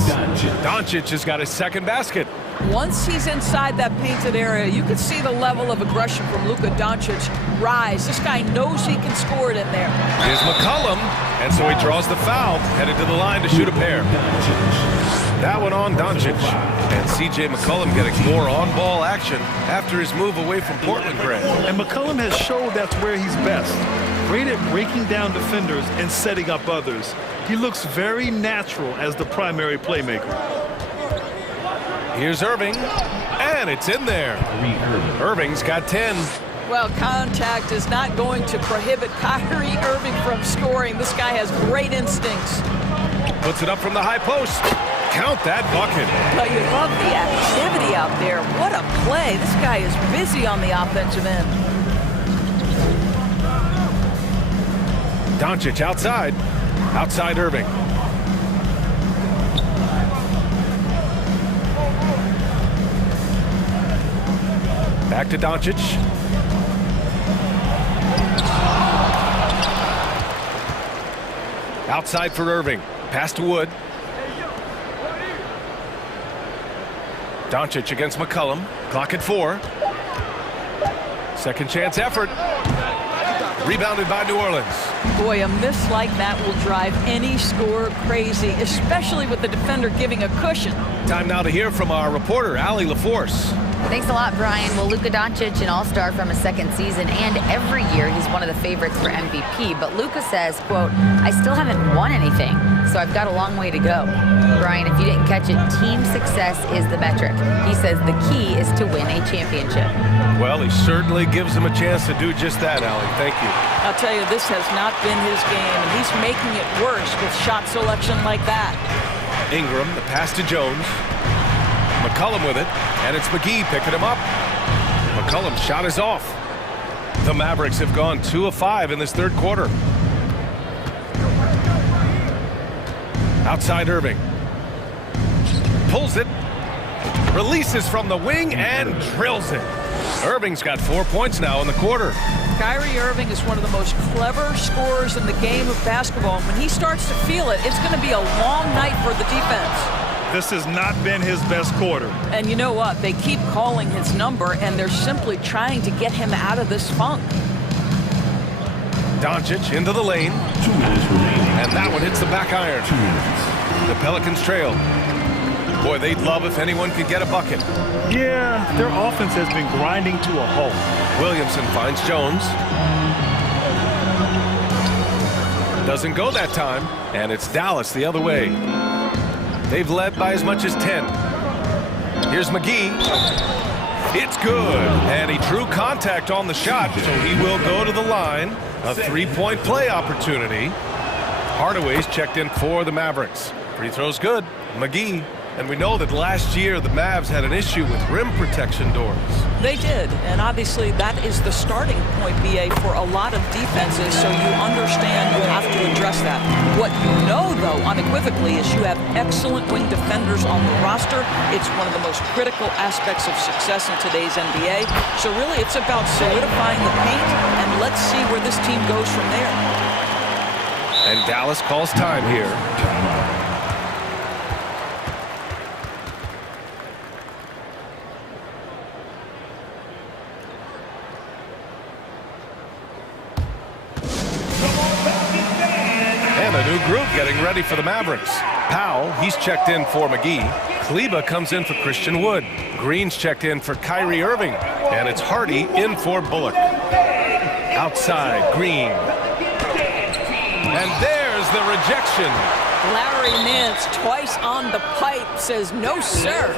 Doncic has got his second basket. Once he's inside that painted area, you can see the level of aggression from Luka Doncic rise. This guy knows he can score it in there. Here's McCollum, and so he draws the foul, headed to the line to shoot a pair. That one on Doncic. And C.J. McCollum getting more on-ball action after his move away from Portland, Grant. And McCollum has showed that's where he's best. Great at breaking down defenders and setting up others. He looks very natural as the primary playmaker. Here's Irving, and it's in there. Irving's got 10. Well, contact is not going to prohibit Kyrie Irving from scoring. This guy has great instincts. Puts it up from the high post. Count that bucket. But you love the activity out there. What a play. This guy is busy on the offensive end. Doncic outside. Outside Irving. Back to Doncic. Outside for Irving. Pass to Wood. Doncic against McCollum. Clock at 4. Second chance effort. Rebounded by New Orleans. Boy, a miss like that will drive any scorer crazy, especially with the defender giving a cushion. Time now to hear from our reporter, Allie LaForce. Thanks a lot, Brian. Well, Luka Doncic, an all-star from his second season, and every year he's one of the favorites for MVP. But Luka says, quote, I still haven't won anything, so I've got a long way to go. Brian, if you didn't catch it, team success is the metric. He says the key is to win a championship. Well, he certainly gives him a chance to do just that, Allie. Thank you. I'll tell you, this has not been his game, and he's making it worse with shot selection like that. Ingram, the pass to Jones. McCollum with it, and it's McGee picking him up. McCollum's shot is off. The Mavericks have gone 2 of 5 in this third quarter. Outside Irving. Pulls it. Releases from the wing and drills it. Irving's got 4 points now in the quarter. Kyrie Irving is one of the most clever scorers in the game of basketball. And when he starts to feel it, it's going to be a long night for the defense. This has not been his best quarter. And you know what? They keep calling his number, and they're simply trying to get him out of this funk. Doncic into the lane. 2 minutes remaining. And that one hits the back iron. 2 minutes. The Pelicans trail. Boy, they'd love if anyone could get a bucket. Yeah, their offense has been grinding to a halt. Williamson finds Jones. Doesn't go that time, and it's Dallas the other way. They've led by as much as 10. Here's McGee. It's good, and he drew contact on the shot, so he will go to the line. A 3-point play opportunity. Hardaway's checked in for the Mavericks. Free throw's good. McGee. And we know that last year the Mavs had an issue with rim protection doors. They did, and obviously that is the starting point, BA, for a lot of defenses, so you understand you have to address that. What you know, though, unequivocally, is you have excellent wing defenders on the roster. It's one of the most critical aspects of success in today's NBA. So really, it's about solidifying the paint, and let's see where this team goes from there. And Dallas calls time here. And a new group getting ready for the Mavericks. Powell, he's checked in for McGee. Kleba comes in for Christian Wood. Green's checked in for Kyrie Irving. And it's Hardy in for Bullock. Outside, Green. And there's the rejection. Larry Nance, twice on the pipe, says no, sir.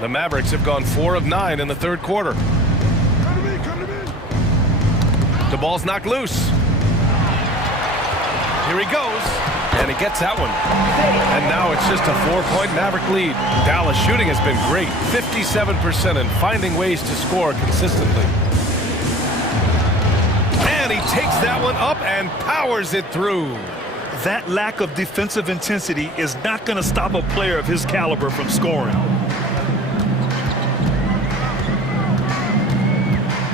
The Mavericks have gone 4 of 9 in the third quarter. The ball's knocked loose. Here he goes. And he gets that one. And now it's just a 4-point Maverick lead. Dallas shooting has been great. 57% and finding ways to score consistently. And he takes that one up and powers it through. That lack of defensive intensity is not going to stop a player of his caliber from scoring.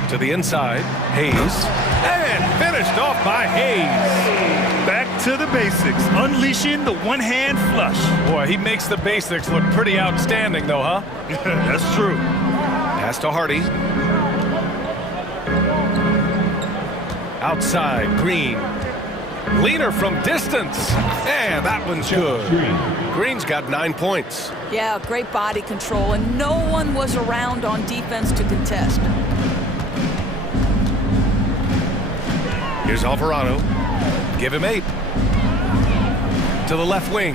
To To the inside, Hayes. And finished off by Hayes. Back to the basics, unleashing the one-hand flush. Boy, he makes the basics look pretty outstanding, though, huh? That's true. Pass to Hardy. Outside, Green. Leaner from distance. And that one's good. Green's got 9 points. Yeah, great body control, and no one was around on defense to contest. Here's Alvarado. Give him 8. To the left wing.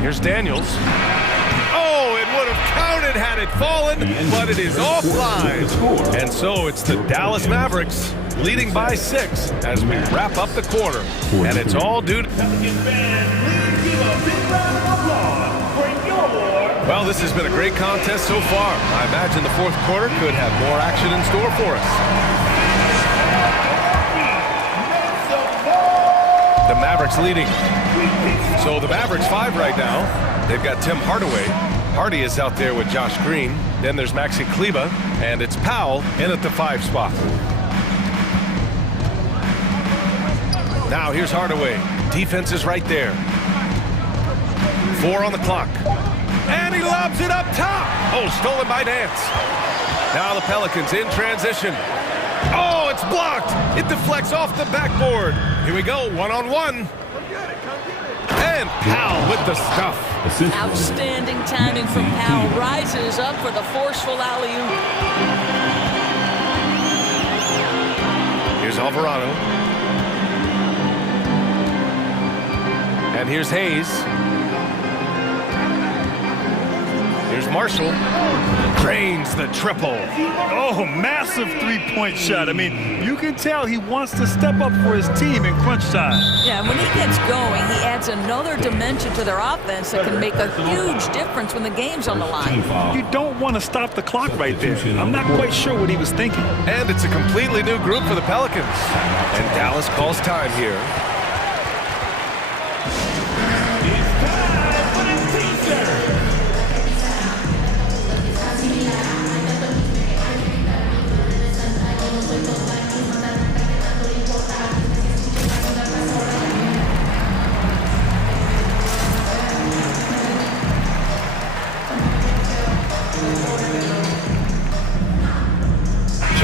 Here's Daniels. Oh, it would have counted had it fallen, but it is offline. And so it's the Dallas Mavericks leading by 6 as we wrap up the quarter. And it's all due to... Well, this has been a great contest so far. I imagine the fourth quarter could have more action in store for us. The Mavericks leading. So the Mavericks 5 right now. They've got Tim Hardaway. Hardy is out there with Josh Green. Then there's Maxi Kleber, and it's Powell in at the 5 spot. Now here's Hardaway. Defense is right there. 4 on the clock. And he lobs it up top. Oh, stolen by Nance. Now the Pelicans in transition. Oh, it's blocked. It deflects off the backboard. Here we go, one-on-one. And Powell with the stuff. Outstanding timing from Powell. Rises up for the forceful alley-oop. Here's Alvarado. And here's Hayes. Here's Marshall. Drains the triple. Oh, massive three-point shot. I mean, you can tell he wants to step up for his team in crunch time. Yeah, when he gets going, he adds another dimension to their offense that can make a huge difference when the game's on the line. You don't want to stop the clock right there. I'm not quite sure what he was thinking. And it's a completely new group for the Pelicans. And Dallas calls time here.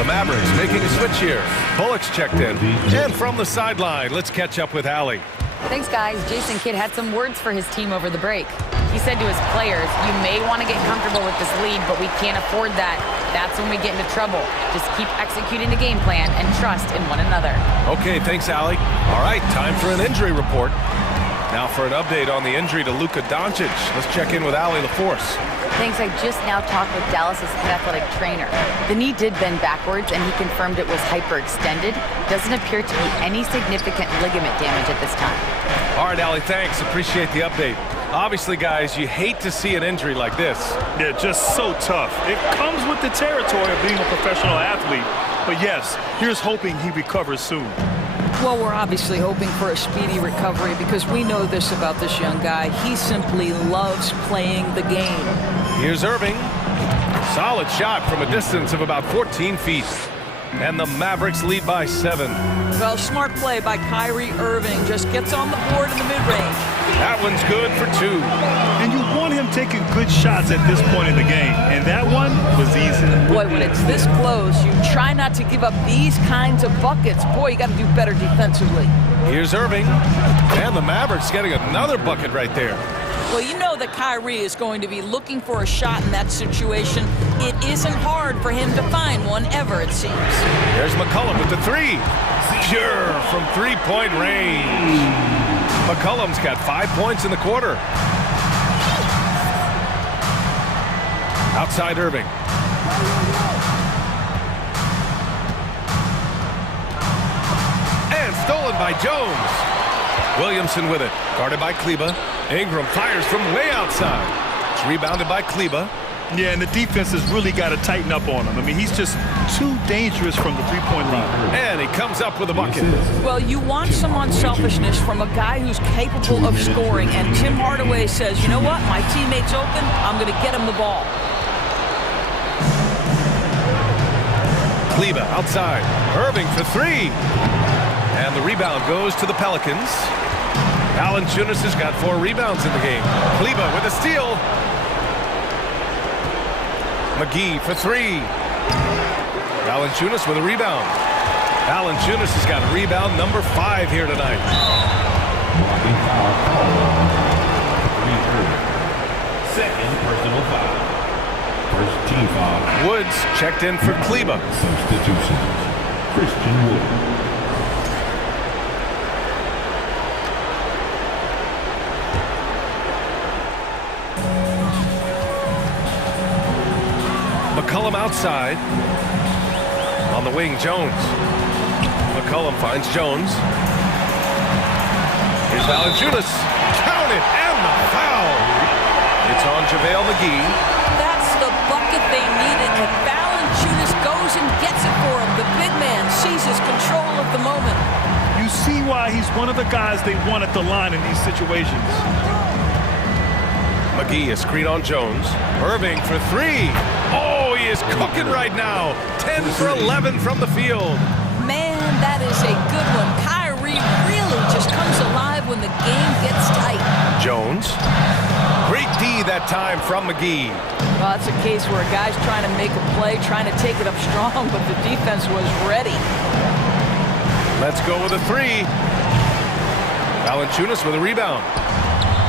Mavericks making a switch here. Bullock's checked in. And from the sideline, let's catch up with Allie. Thanks, guys. Jason Kidd had some words for his team over the break. He said to his players, you may want to get comfortable with this lead, but we can't afford that. That's when we get into trouble. Just keep executing the game plan and trust in one another. Okay, thanks, Allie. All right, time for an injury report. Now for an update on the injury to Luka Doncic. Let's check in with Allie LaForce. Thanks. I just now talked with Dallas's head athletic trainer. The knee did bend backwards, and he confirmed it was hyperextended. Doesn't appear to be any significant ligament damage at this time. All right, Allie, thanks. Appreciate the update. Obviously, guys, you hate to see an injury like this. Yeah, just so tough. It comes with the territory of being a professional athlete. But yes, here's hoping he recovers soon. Well, we're obviously hoping for a speedy recovery because we know this about this young guy. He simply loves playing the game. Here's Irving. Solid shot from a distance of about 14 feet. And the Mavericks lead by 7. Well, smart play by Kyrie Irving. Just gets on the board in the mid-range. That one's good for 2. And you want him taking good shots at this point in the game. And that one was easy. Boy, when it's this close, you try not to give up these kinds of buckets. Boy, you got to do better defensively. Here's Irving. And the Mavericks getting another bucket right there. Well, you know that Kyrie is going to be looking for a shot in that situation. It isn't hard for him to find one ever, it seems. There's McCollum with the 3. Pure from three-point range. McCollum's got 5 points in the quarter. Outside Irving. And stolen by Jones. Williamson with it. Guarded by Kleber. Ingram fires from way outside. It's rebounded by Kleber. Yeah, and the defense has really got to tighten up on him. I mean, he's just too dangerous from the three-point line. And he comes up with a bucket. Well, you want some unselfishness from a guy who's capable of scoring, and Tim Hardaway says, you know what, my teammate's open, I'm going to get him the ball. Kleba outside. Irving for three. And the rebound goes to the Pelicans. Valanciunas has got 4 rebounds in the game. Kleba with a steal. McGee for three. Valanciunas with a rebound. Valanciunas has got rebound number 5 here tonight. Second personal foul. First team foul. Woods checked in for Kleba. Substitution. Christian Wood. McCollum outside. On the wing, Jones. McCollum finds Jones. Here's Valanciunas. Count it, and the foul. It's on JaVale McGee. That's the bucket they needed, and Valanciunas goes and gets it for him. The big man seizes control of the moment. You see why he's one of the guys they want at the line in these situations. McGee, a screen on Jones. Irving for three. Oh, he is cooking right now. 10 for 11 from the field. Man, that is a good one. Kyrie really just comes alive when the game gets tight. Jones. Great D that time from McGee. Well, that's a case where a guy's trying to make a play, trying to take it up strong, but the defense was ready. Let's go with a three. Valanciunas with a rebound.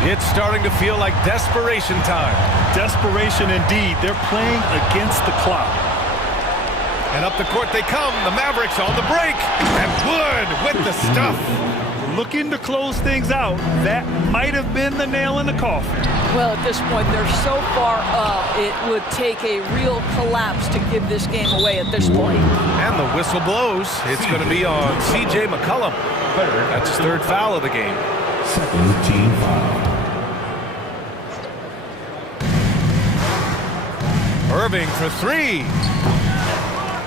It's starting to feel like desperation time. Desperation indeed. They're playing against the clock. And up the court they come. The Mavericks on the break. And Wood with the stuff. Looking to close things out. That might have been the nail in the coffin. Well, at this point, they're so far up, it would take a real collapse to give this game away at this point. And the whistle blows. It's going to be on C.J. McCollum. That's his 3rd foul of the game. Second team foul. Irving for three.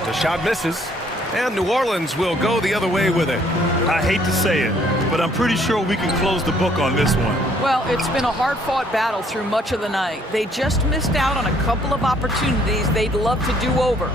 The shot misses. And New Orleans will go the other way with it. I hate to say it, but I'm pretty sure we can close the book on this one. Well, it's been a hard-fought battle through much of the night. They just missed out on a couple of opportunities they'd love to do over.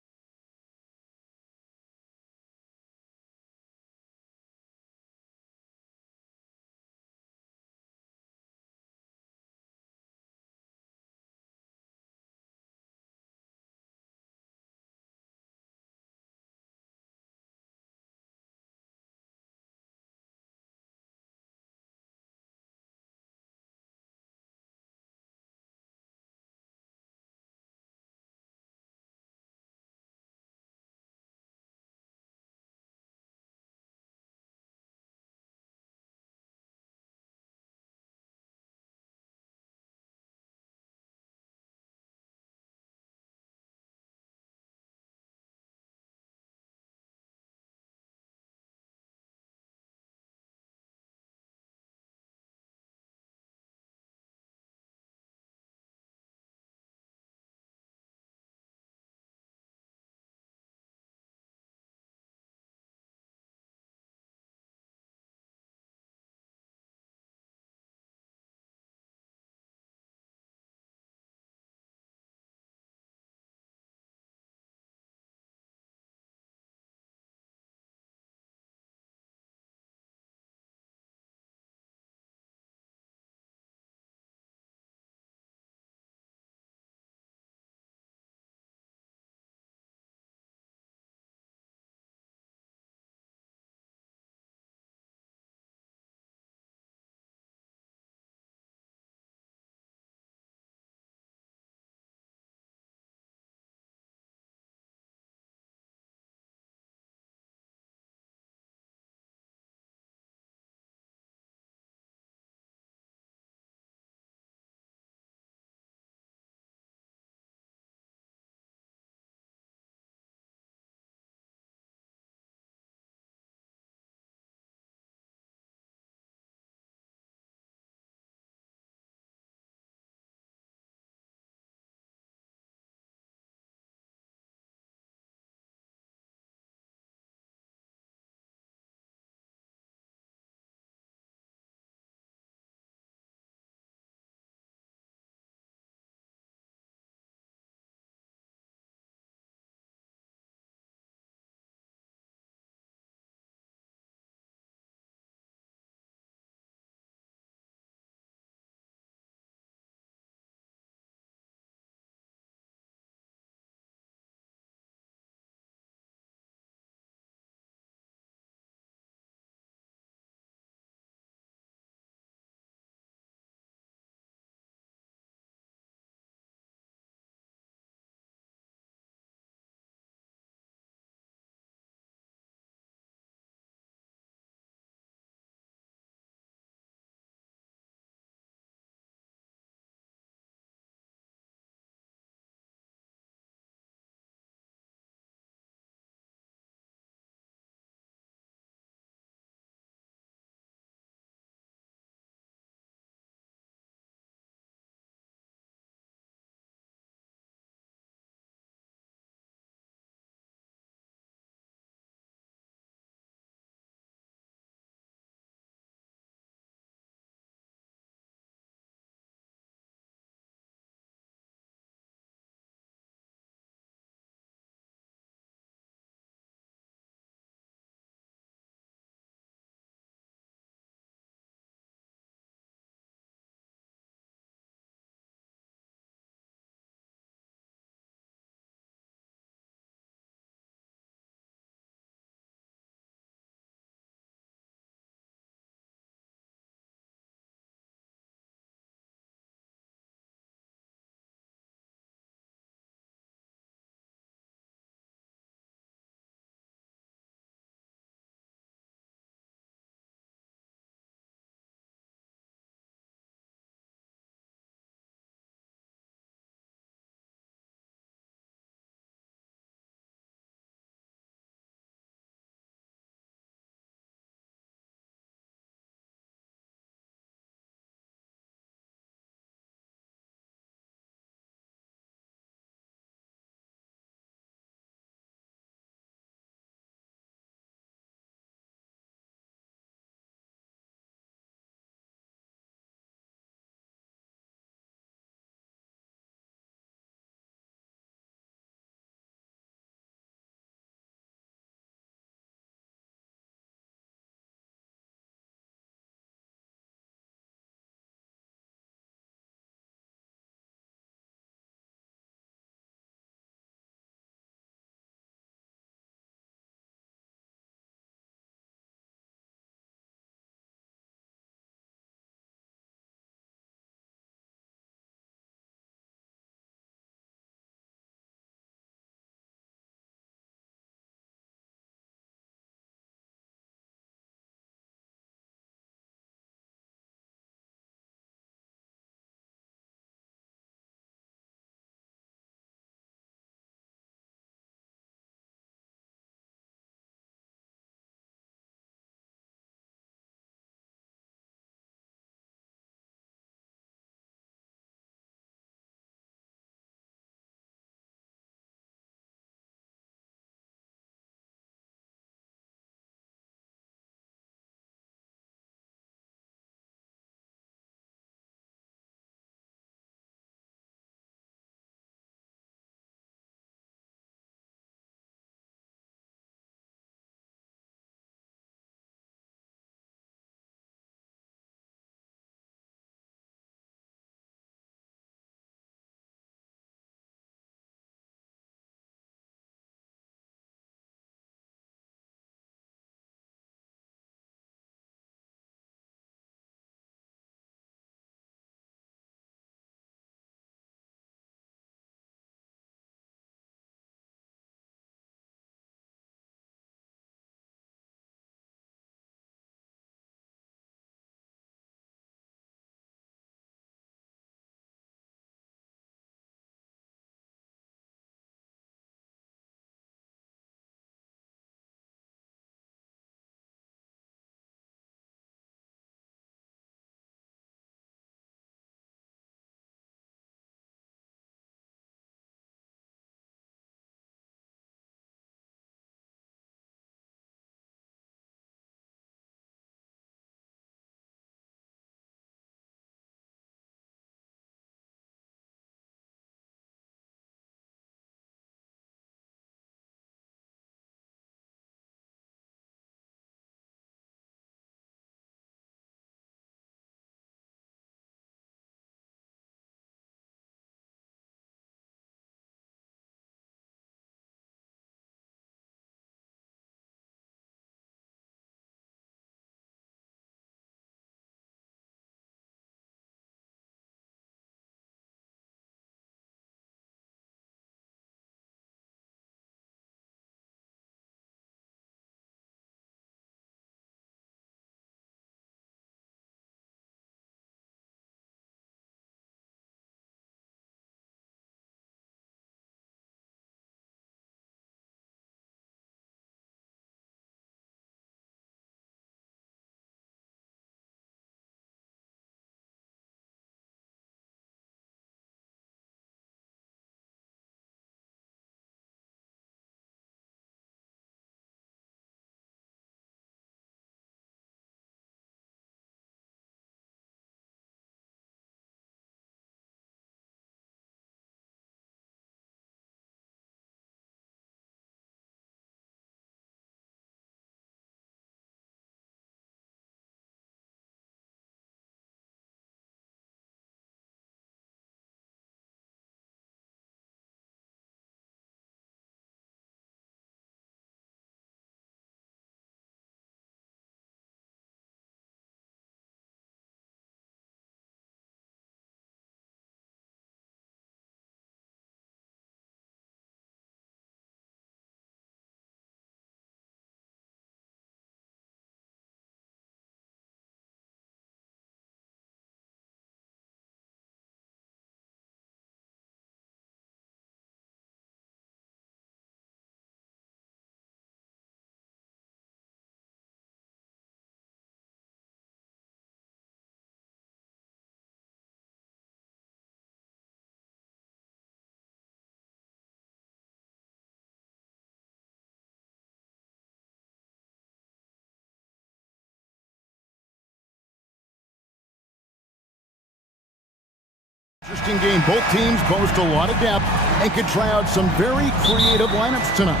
Interesting game. Both teams boast a lot of depth and could try out some very creative lineups tonight.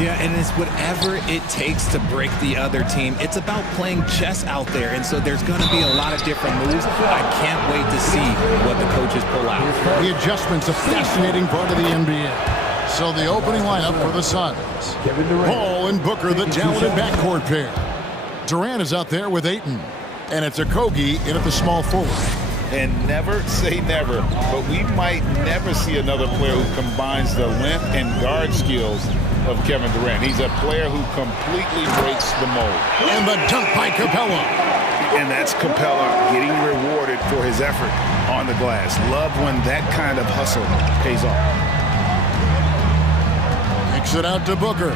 Yeah, and it's whatever it takes to break the other team. It's about playing chess out there, and so there's going to be a lot of different moves. I can't wait to see what the coaches pull out. The adjustment's a fascinating part of the NBA. So the opening lineup for the Suns. Paul and Booker, the talented backcourt pair. Durant is out there with Ayton. And it's Okogie in at the small forward. And never say never, but we might never see another player who combines the length and guard skills of Kevin Durant. He's a player who completely breaks the mold. And the dunk by Capella. And that's Capella getting rewarded for his effort on the glass. Love when that kind of hustle pays off. Kicks it out to Booker.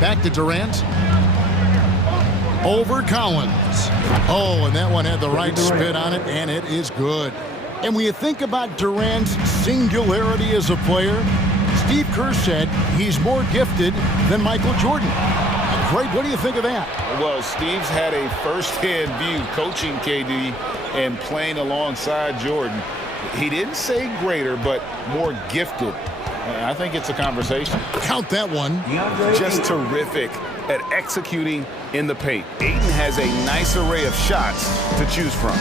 Back to Durant. Over Collins. Oh, and that one had the right spin on it, and it is good. And when you think about Durant's singularity as a player, Steve Kerr said he's more gifted than Michael Jordan. Craig, what do you think of that? Well, Steve's had a first-hand view coaching KD and playing alongside Jordan. He didn't say greater, but more gifted. I think it's a conversation. Count that one. Just terrific at executing in the paint. Ayton has a nice array of shots to choose from.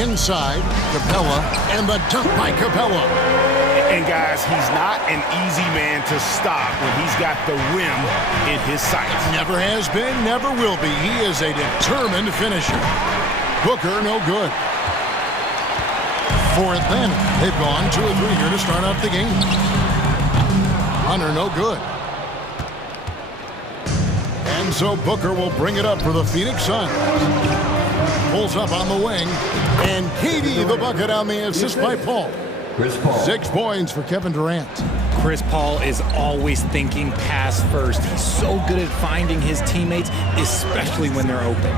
Inside, Capella, and the dunk by Capella. And guys, he's not an easy man to stop when he's got the rim in his sights. Never has been, never will be. He is a determined finisher. Booker, no good. For Atlanta, they've gone 2 of 3 here to start out the game. Hunter, no good. And so Booker will bring it up for the Phoenix Suns. Pulls up on the wing. And KD the bucket on the assist by Paul. 6 points for Kevin Durant. Chris Paul is always thinking pass first. He's so good at finding his teammates, especially when they're open.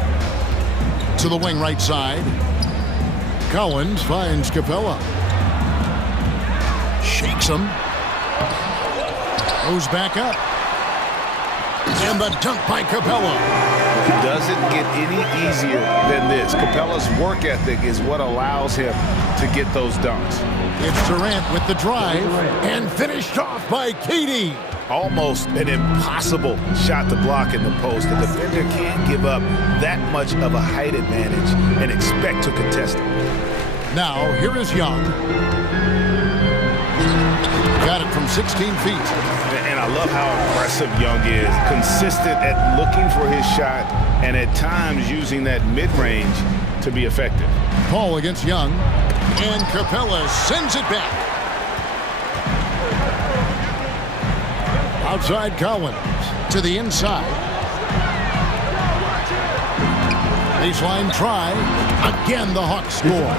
To the wing right side. Collins finds Capella. Shakes him. Goes back up. And the dunk by Capella. It doesn't get any easier than this. Capella's work ethic is what allows him to get those dunks. It's Durant with the drive and finished off by KD. Almost an impossible shot to block in the post. The defender can't give up that much of a height advantage and expect to contest it. Now, here is Young. Got it from 16 feet. And I love how aggressive Young is. Consistent at looking for his shot and at times using that mid-range to be effective. Paul against Young. And Capella sends it back. Outside Collins to the inside. Baseline try. Again, the Hawks score.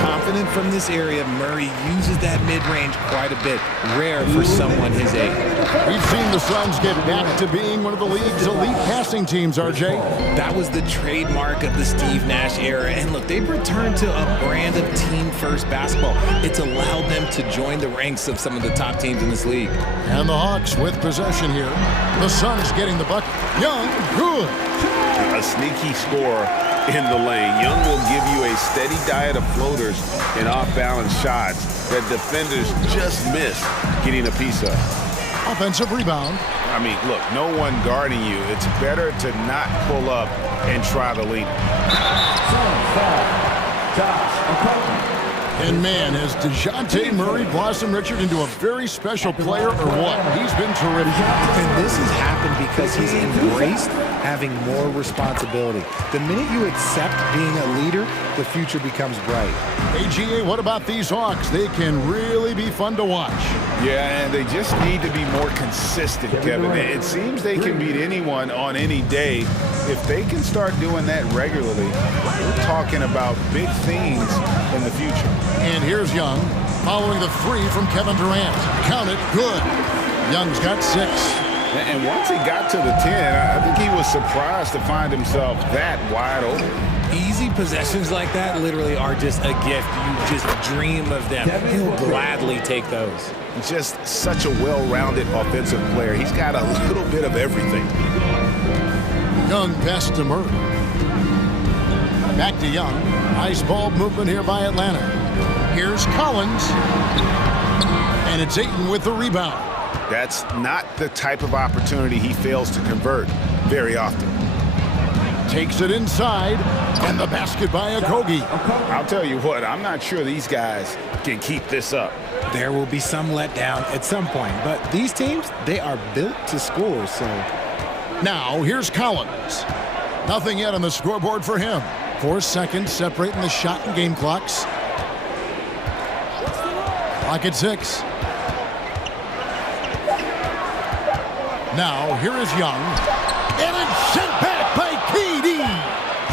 Confident from this area, Murray uses that mid-range quite a bit. Rare for someone his age. We've seen the Suns get back to being one of the league's elite passing teams, RJ. That was the trademark of the Steve Nash era. And look, they've returned to a brand of team-first basketball. It's allowed them to join the ranks of some of the top teams in this league. And the Hawks with possession here. The Suns getting the bucket. Young, good. A sneaky score in the lane. Young will give you a steady diet of floaters and off-balance shots that defenders just miss getting a piece of. Offensive rebound. I mean, look, no one guarding you. It's better to not pull up and try the lead. And man, has DeJounte Murray blossomed, Richard, into a very special player or what? He's been terrific. And this has happened because he's embraced having more responsibility. The minute you accept being a leader, the future becomes bright. AGA, what about these Hawks? They can really be fun to watch. Yeah, and they just need to be more consistent, Kevin. It seems they can beat anyone on any day. If they can start doing that regularly, we're talking about big things in the future. And here's Young, following the 3 from Kevin Durant. Count it, good. Young's got 6. And once he got to the 10, I think he was surprised to find himself that wide open. Easy possessions like that literally are just a gift. You just dream of them. He'll gladly take those. Just such a well-rounded offensive player. He's got a little bit of everything. Young pass to Murray. Back to Young. Nice ball movement here by Atlanta. Here's Collins. And it's Ayton with the rebound. That's not the type of opportunity he fails to convert very often. Takes it inside, and the basket by Okogie. I'll tell you what, I'm not sure these guys can keep this up. There will be some letdown at some point, but these teams, they are built to score, so. Now, here's Collins. Nothing yet on the scoreboard for him. 4 seconds separating the shot and game clocks. Clock at 6. Now, here is Young. And it's sent back by KD.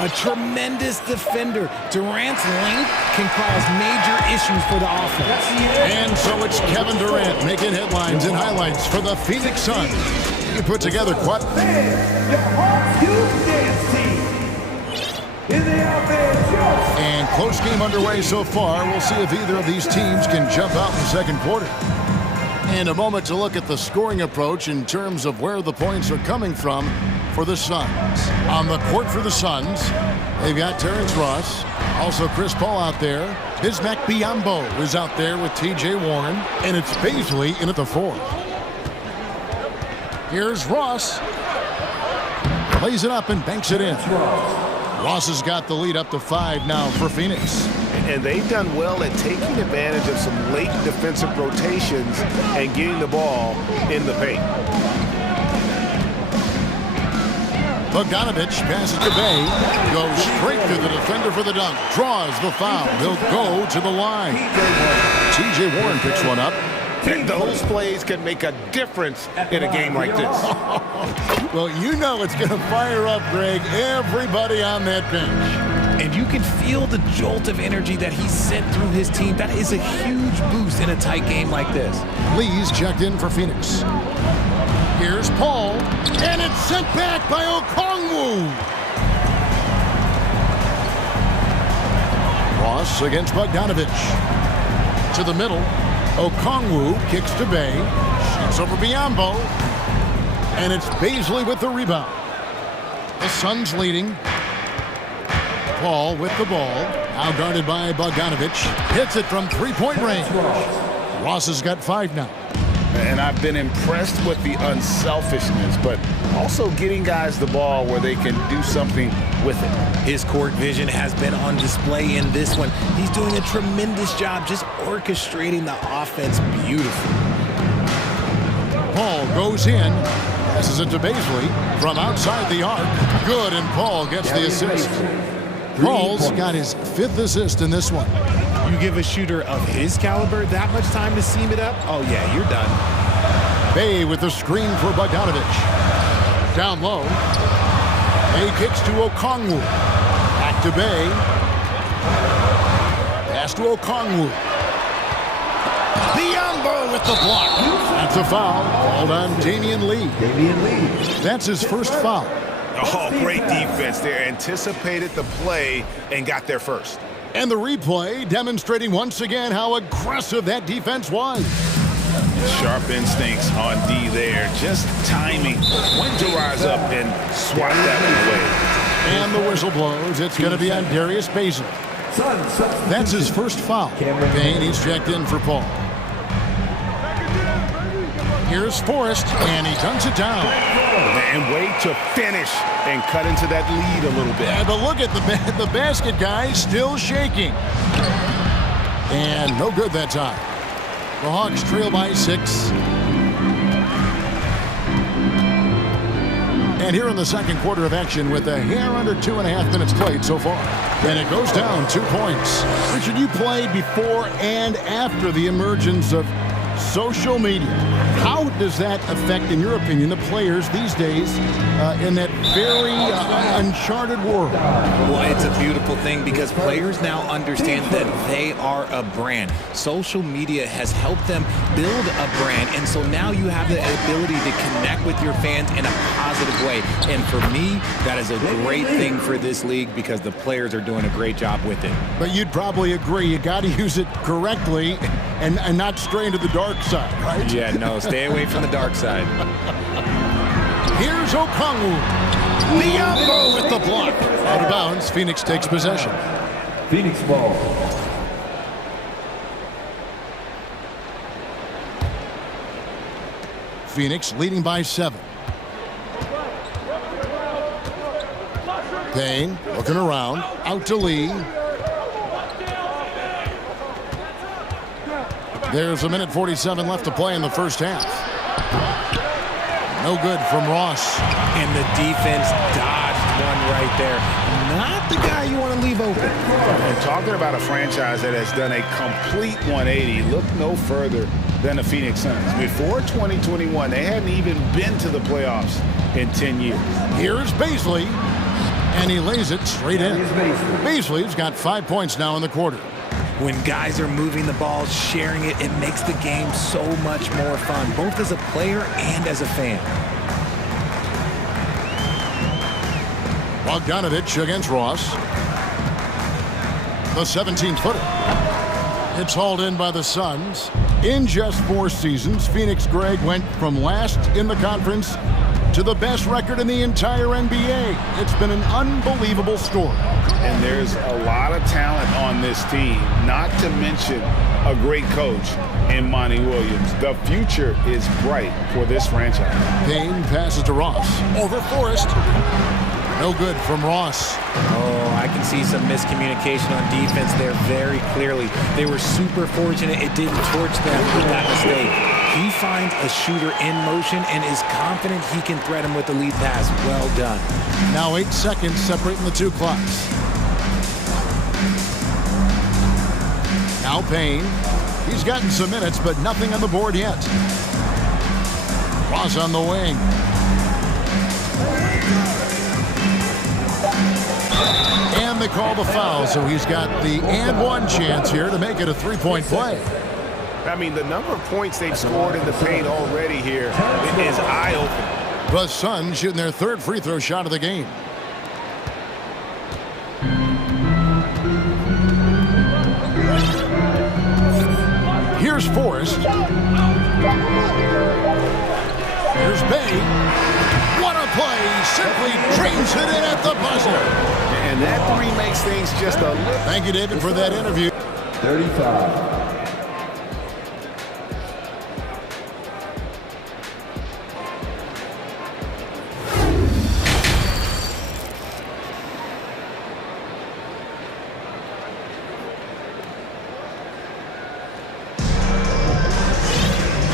A tremendous defender. Durant's length can cause major issues for the offense. And so it's Kevin Durant making headlines and highlights for the Phoenix Suns. You put together quite... And close game underway so far. We'll see if either of these teams can jump out in the second quarter. And a moment to look at the scoring approach in terms of where the points are coming from for the Suns. On the court for the Suns, they've got Terrence Ross, also Chris Paul out there. Bismack Biyombo is out there with T.J. Warren, and it's Baisley in at the 4. Here's Ross. Plays it up and banks it in. Ross has got the lead up to 5 now for Phoenix. And they've done well at taking advantage of some late defensive rotations and getting the ball in the paint. Bogdanovich passes to Bay. Goes straight to the defender for the dunk. Draws the foul. He'll go to the line. T.J. Warren picks one up. And those plays can make a difference in a game like this. Well, you know it's going to fire up, Greg, everybody on that bench. And you can feel the jolt of energy that he sent through his team. That is a huge boost in a tight game like this. Lee's checked in for Phoenix. Here's Paul, and it's sent back by Okongwu. Ross against Bogdanovich. To the middle. Okongwu kicks to Bay. Shoots over Biyombo. And it's Baisley with the rebound. The Suns leading. Paul with the ball. Now guarded by Bogdanovich. Hits it from three-point range. Ross has got 5 now. And I've been impressed with the unselfishness, but also getting guys the ball where they can do something with it. His court vision has been on display in this one. He's doing a tremendous job just orchestrating the offense beautifully. Paul goes in, passes it to Baisley from outside the arc. Good, and Paul gets the assist. Paul's got his 5th assist in this one. You give a shooter of his caliber that much time to seam it up? Oh, yeah, you're done. Bay with the screen for Bogdanovich. Down low. Bay kicks to Okongwu. Back to Bay. Pass to Okongwu. Biyombo with the block. That's a foul called on Damian Lee. That's his first foul. Oh, great defense there. Anticipated the play and got there first. And the replay demonstrating once again how aggressive that defense was. Sharp instincts on D there. Just timing when to rise up and swat that one away. And the whistle blows. It's going to be on Darius Baisley. That's his first foul. Payne, he's checked in for Paul. Here's Forrest, and he dunks it down. And wait to finish and cut into that lead a little bit. Yeah, but look at the basket guy still shaking. And no good that time. The Hawks trail by 6. And here in the second quarter of action with a hair under 2.5 minutes played so far. And it goes down 2 points. Richard, you played before and after the emergence of social media. How does that affect, in your opinion, the players these days in that very uncharted world? Well, it's a beautiful thing because players now understand that they are a brand. Social media has helped them build a brand, and so now you have the ability to connect with your fans in a positive way. And for me, that is a great thing for this league because the players are doing a great job with it. But you'd probably agree you got to use it correctly and not stray into the dark side, right? Yeah, no, stay away from the dark side. Here's Okongwu. Biyombo with the block. Out of bounds, Phoenix takes possession. Phoenix ball. Phoenix leading by 7. Payne looking around, out to Lee. There's 1:47 left to play in the first half. No good from Ross. And the defense dodged one right there. Not the guy you want to leave open. And talking about a franchise that has done a complete 180, look no further than the Phoenix Suns. Before 2021, they hadn't even been to the playoffs in 10 years. Here's Beasley, and he lays it straight in. Beasley's got 5 points now in the quarter. When guys are moving the ball, sharing it, it makes the game so much more fun, both as a player and as a fan. Bogdanovich against Ross. The 17-footer. It's hauled in by the Suns. In just 4 seasons, Phoenix Greg went from last in the conference to the best record in the entire NBA. It's been an unbelievable story. And there's a lot of talent on this team, not to mention a great coach in Monty Williams. The future is bright for this franchise. Payne passes to Ross. Over Forrest. No good from Ross. Oh, I can see some miscommunication on defense there very clearly. They were super fortunate it didn't torch them with that mistake. He finds a shooter in motion and is confident he can threat him with the lead pass. Well done. Now 8 seconds separating the two clocks. Now Payne. He's gotten some minutes, but nothing on the board yet. Ross on the wing. And they call the foul, so he's got the and one chance here to make it a 3-point play. I mean, the number of points they've scored in the paint already here is eye-opening. The Suns shooting their 3rd free throw shot of the game. Here's Forrest. Here's Bay. What a play. Simply drains it in at the buzzer. And that three makes things just a little... Thank you, David, for that interview. 35.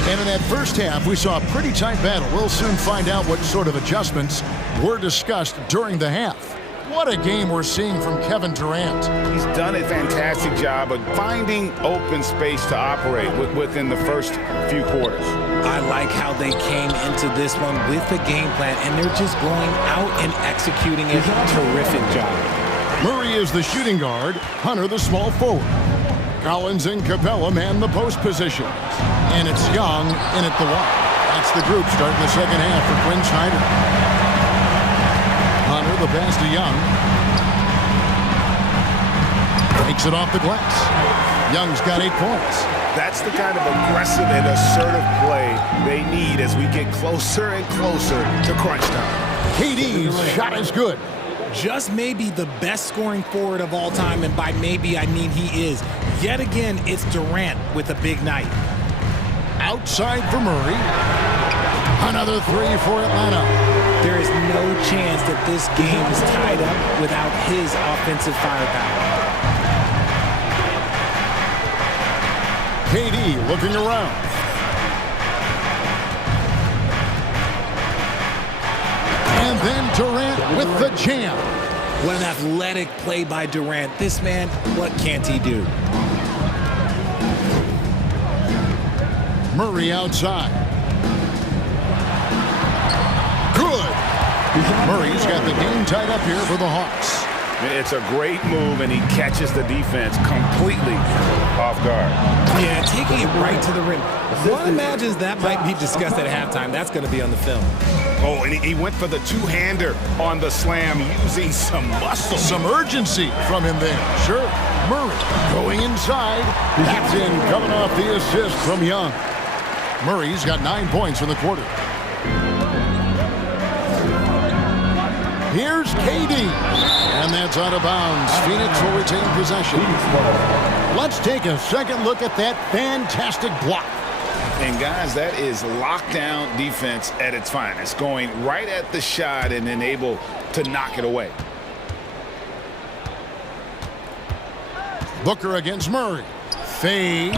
And in that first half, we saw a pretty tight battle. We'll soon find out what sort of adjustments were discussed during the half. What a game we're seeing from Kevin Durant. He's done a fantastic job of finding open space to operate within the first few quarters. I like how they came into this one with the game plan, and they're just going out and executing it. Terrific job. Murray is the shooting guard, Hunter the small forward. Collins and Capella man the post positions. And it's Young in at the one. That's the group starting the second half for Quinn Snyder. Hunter the pass to Young. Takes it off the glass. Young's got 8 points. That's the kind of aggressive and assertive play they need as we get closer and closer to crunch time. KD's shot is good. Just maybe the best scoring forward of all time, and by maybe I mean he is. Yet again, it's Durant with a big night. Outside for Murray. Another 3 for Atlanta. There is no chance that this game is tied up without his offensive firepower. KD looking around. And then Durant with the jam. What an athletic play by Durant. This man, what can't he do? Murray outside. Good. Murray's got the game tied up here for the Hawks. It's a great move, and he catches the defense completely off guard. Yeah, taking it right to the rim. One imagines that might be discussed at halftime. That's going to be on the film. Oh, and he went for the two-hander on the slam, using some muscle. Some urgency from him there. Sure. Murray going inside. That's in, coming off the assist from Young. Murray's got 9 points in the quarter. Here's KD. And that's out of bounds. Phoenix will retain possession. Let's take a second look at that fantastic block. And guys, that is lockdown defense at its finest, going right at the shot and then able to knock it away. Booker against Murray. Fades.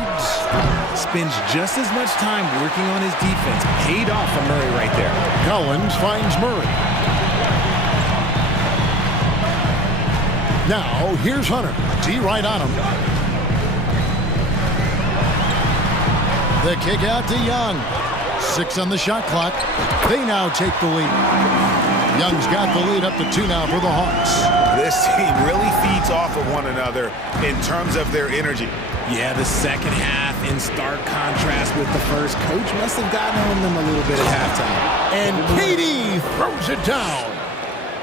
Spends just as much time working on his defense. Paid off for Murray right there. Collins finds Murray. Now, here's Hunter. D right on him. The kick out to Young. 6 on the shot clock. They now take the lead. Young's got the lead up to 2 now for the Hawks. This team really feeds off of one another in terms of their energy. Yeah, the second half in stark contrast with the first. Coach must have gotten on them a little bit at halftime. And KD throws it down.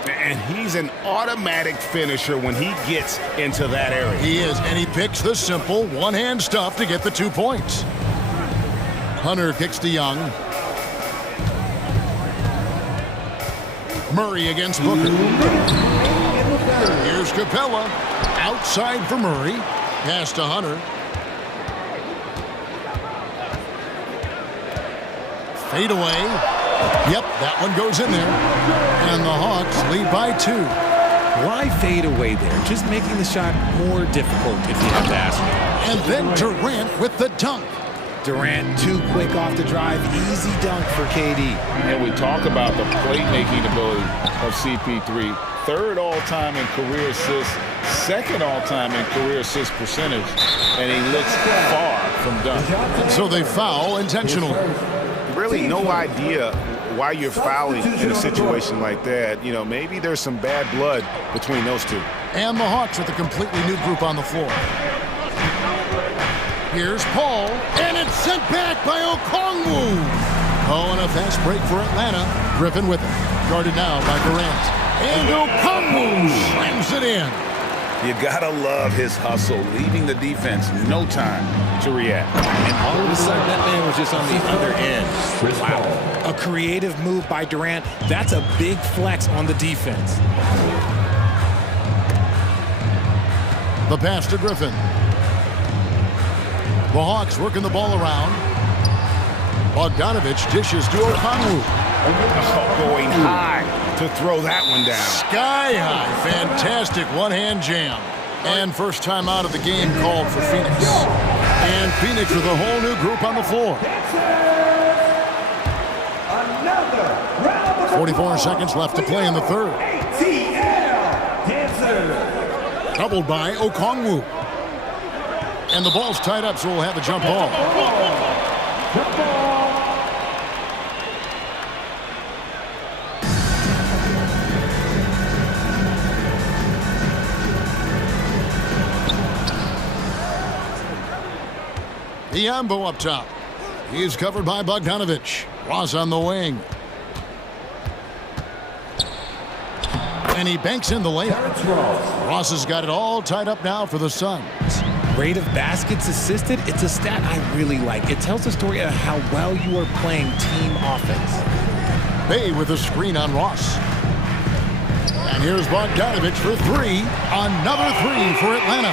And he's an automatic finisher when he gets into that area. He is, and he picks the simple one-hand stuff to get the 2 points. Hunter kicks to Young. Murray against Booker. Here's Capella. Outside for Murray. Pass to Hunter. Fade away. Yep, that one goes in there. And the Hawks lead by 2. Why fade away there? Just making the shot more difficult, if you have to ask me. And then Durant with the dunk. Durant too quick off the drive. Easy dunk for KD. And we talk about the playmaking ability of CP3. 3rd all-time in career assists, 2nd all-time in career assist percentage, and he looks far from done. So they foul intentionally. Really no idea why you're fouling in a situation like that. You know, maybe there's some bad blood between those two. And the Hawks with a completely new group on the floor. Here's Paul, and it's sent back by Okongwu. Oh, and a fast break for Atlanta. Griffin with it. Guarded now by Durant. And Okongwu slams it in. You gotta love his hustle, leaving the defense no time to react. And all of a sudden, that man was just on the other end. Wow. A creative move by Durant. That's a big flex on the defense. The pass to Griffin. The Hawks working the ball around. Bogdanovich dishes to Okongwu. Going high to throw that one down. Sky high. Fantastic one-hand jam. And first time out of the game called for Phoenix. And Phoenix with a whole new group on the floor. 44 seconds left to play in the 3rd. Doubled by Okongwu. And the ball's tied up, so we'll have a jump ball. Diambo up top. He's covered by Bogdanovich. Ross on the wing. And he banks in the layup. Ross has got it all tied up now for the Suns. Rate of baskets assisted, it's a stat I really like. It tells the story of how well you are playing team offense. Bay with a screen on Ross. And here's Bogdanovich for 3. Another 3 for Atlanta.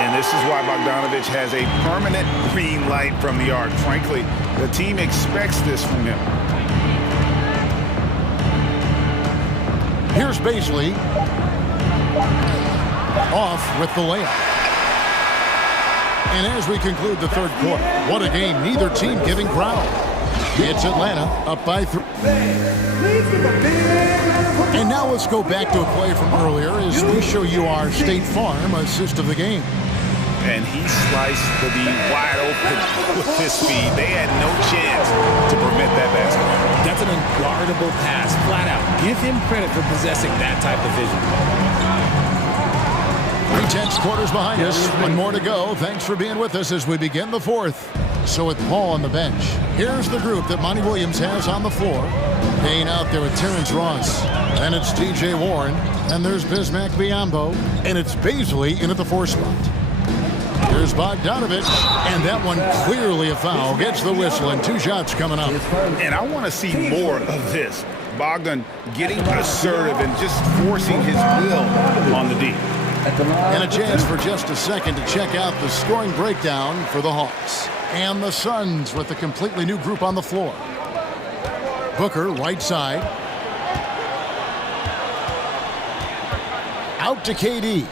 And this is why Bogdanovich has a permanent green light from the arc. Frankly, the team expects this from him. Here's Baisley. Off with the layup. And as we conclude the 3rd quarter, what a game, neither team giving ground. It's Atlanta up by 3. And now let's go back to a play from earlier as we show you our State Farm assist of the game. And he sliced the D wide open with his speed. They had no chance to prevent that basket. That's an unguardable pass, flat out. Give him credit for possessing that type of vision. 3/10 quarters behind us. 1 more to go. Thanks for being with us as we begin the 4th. So with Paul on the bench, here's the group that Monty Williams has on the floor. Paying out there with Terrence Ross. And it's TJ Warren. And there's Bismack Biyombo. And it's Baisley in at the 4 spot. Here's Bogdanovich. And that one clearly a foul. Gets the whistle and 2 shots coming up. And I want to see more of this. Bogdan getting assertive and just forcing his will on the D. And a chance for just a second to check out the scoring breakdown for the Hawks. And the Suns with a completely new group on the floor. Booker, right side. Out to KD.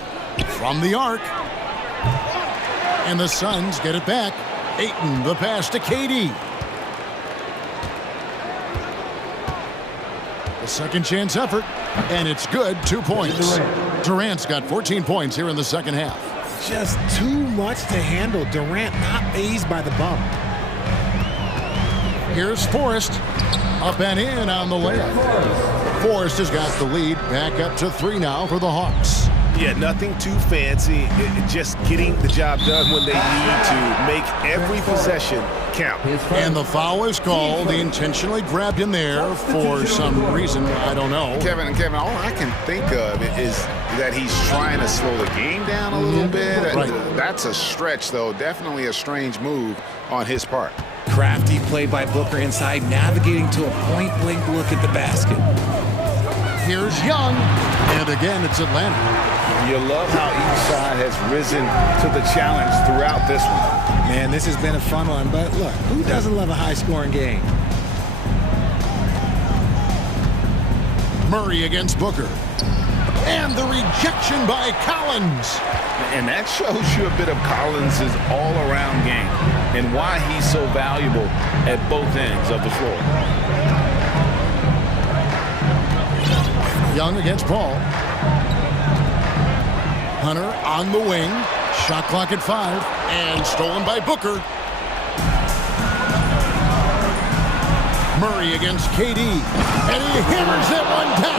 From the arc. And the Suns get it back. Ayton, the pass to KD. The second chance effort. And it's good, 2 points. Durant's got 14 points here in the second half. Just too much to handle. Durant not fazed by the bump. Here's Forrest. Up and in on the layup. Forrest has got the lead back up to 3 now for the Hawks. Yeah, nothing too fancy. Just getting the job done when they need to. Make every possession count. And the foul is called. He intentionally grabbed him there for some reason. I don't know. Kevin, all I can think of is that he's trying to slow the game down a little bit. Right. That's a stretch, though. Definitely a strange move on his part. Crafty play by Booker inside, navigating to a point-blank look at the basket. Here's Young. And again, it's Atlanta. You love how each side has risen to the challenge throughout this one. Man, this has been a fun one, but look, who doesn't love a high-scoring game? Murray against Booker. And the rejection by Collins. And that shows you a bit of Collins' all-around game and why he's so valuable at both ends of the floor. Young against Paul. Hunter on the wing. Shot clock at 5. And stolen by Booker. Murray against KD. And he hammers that one down.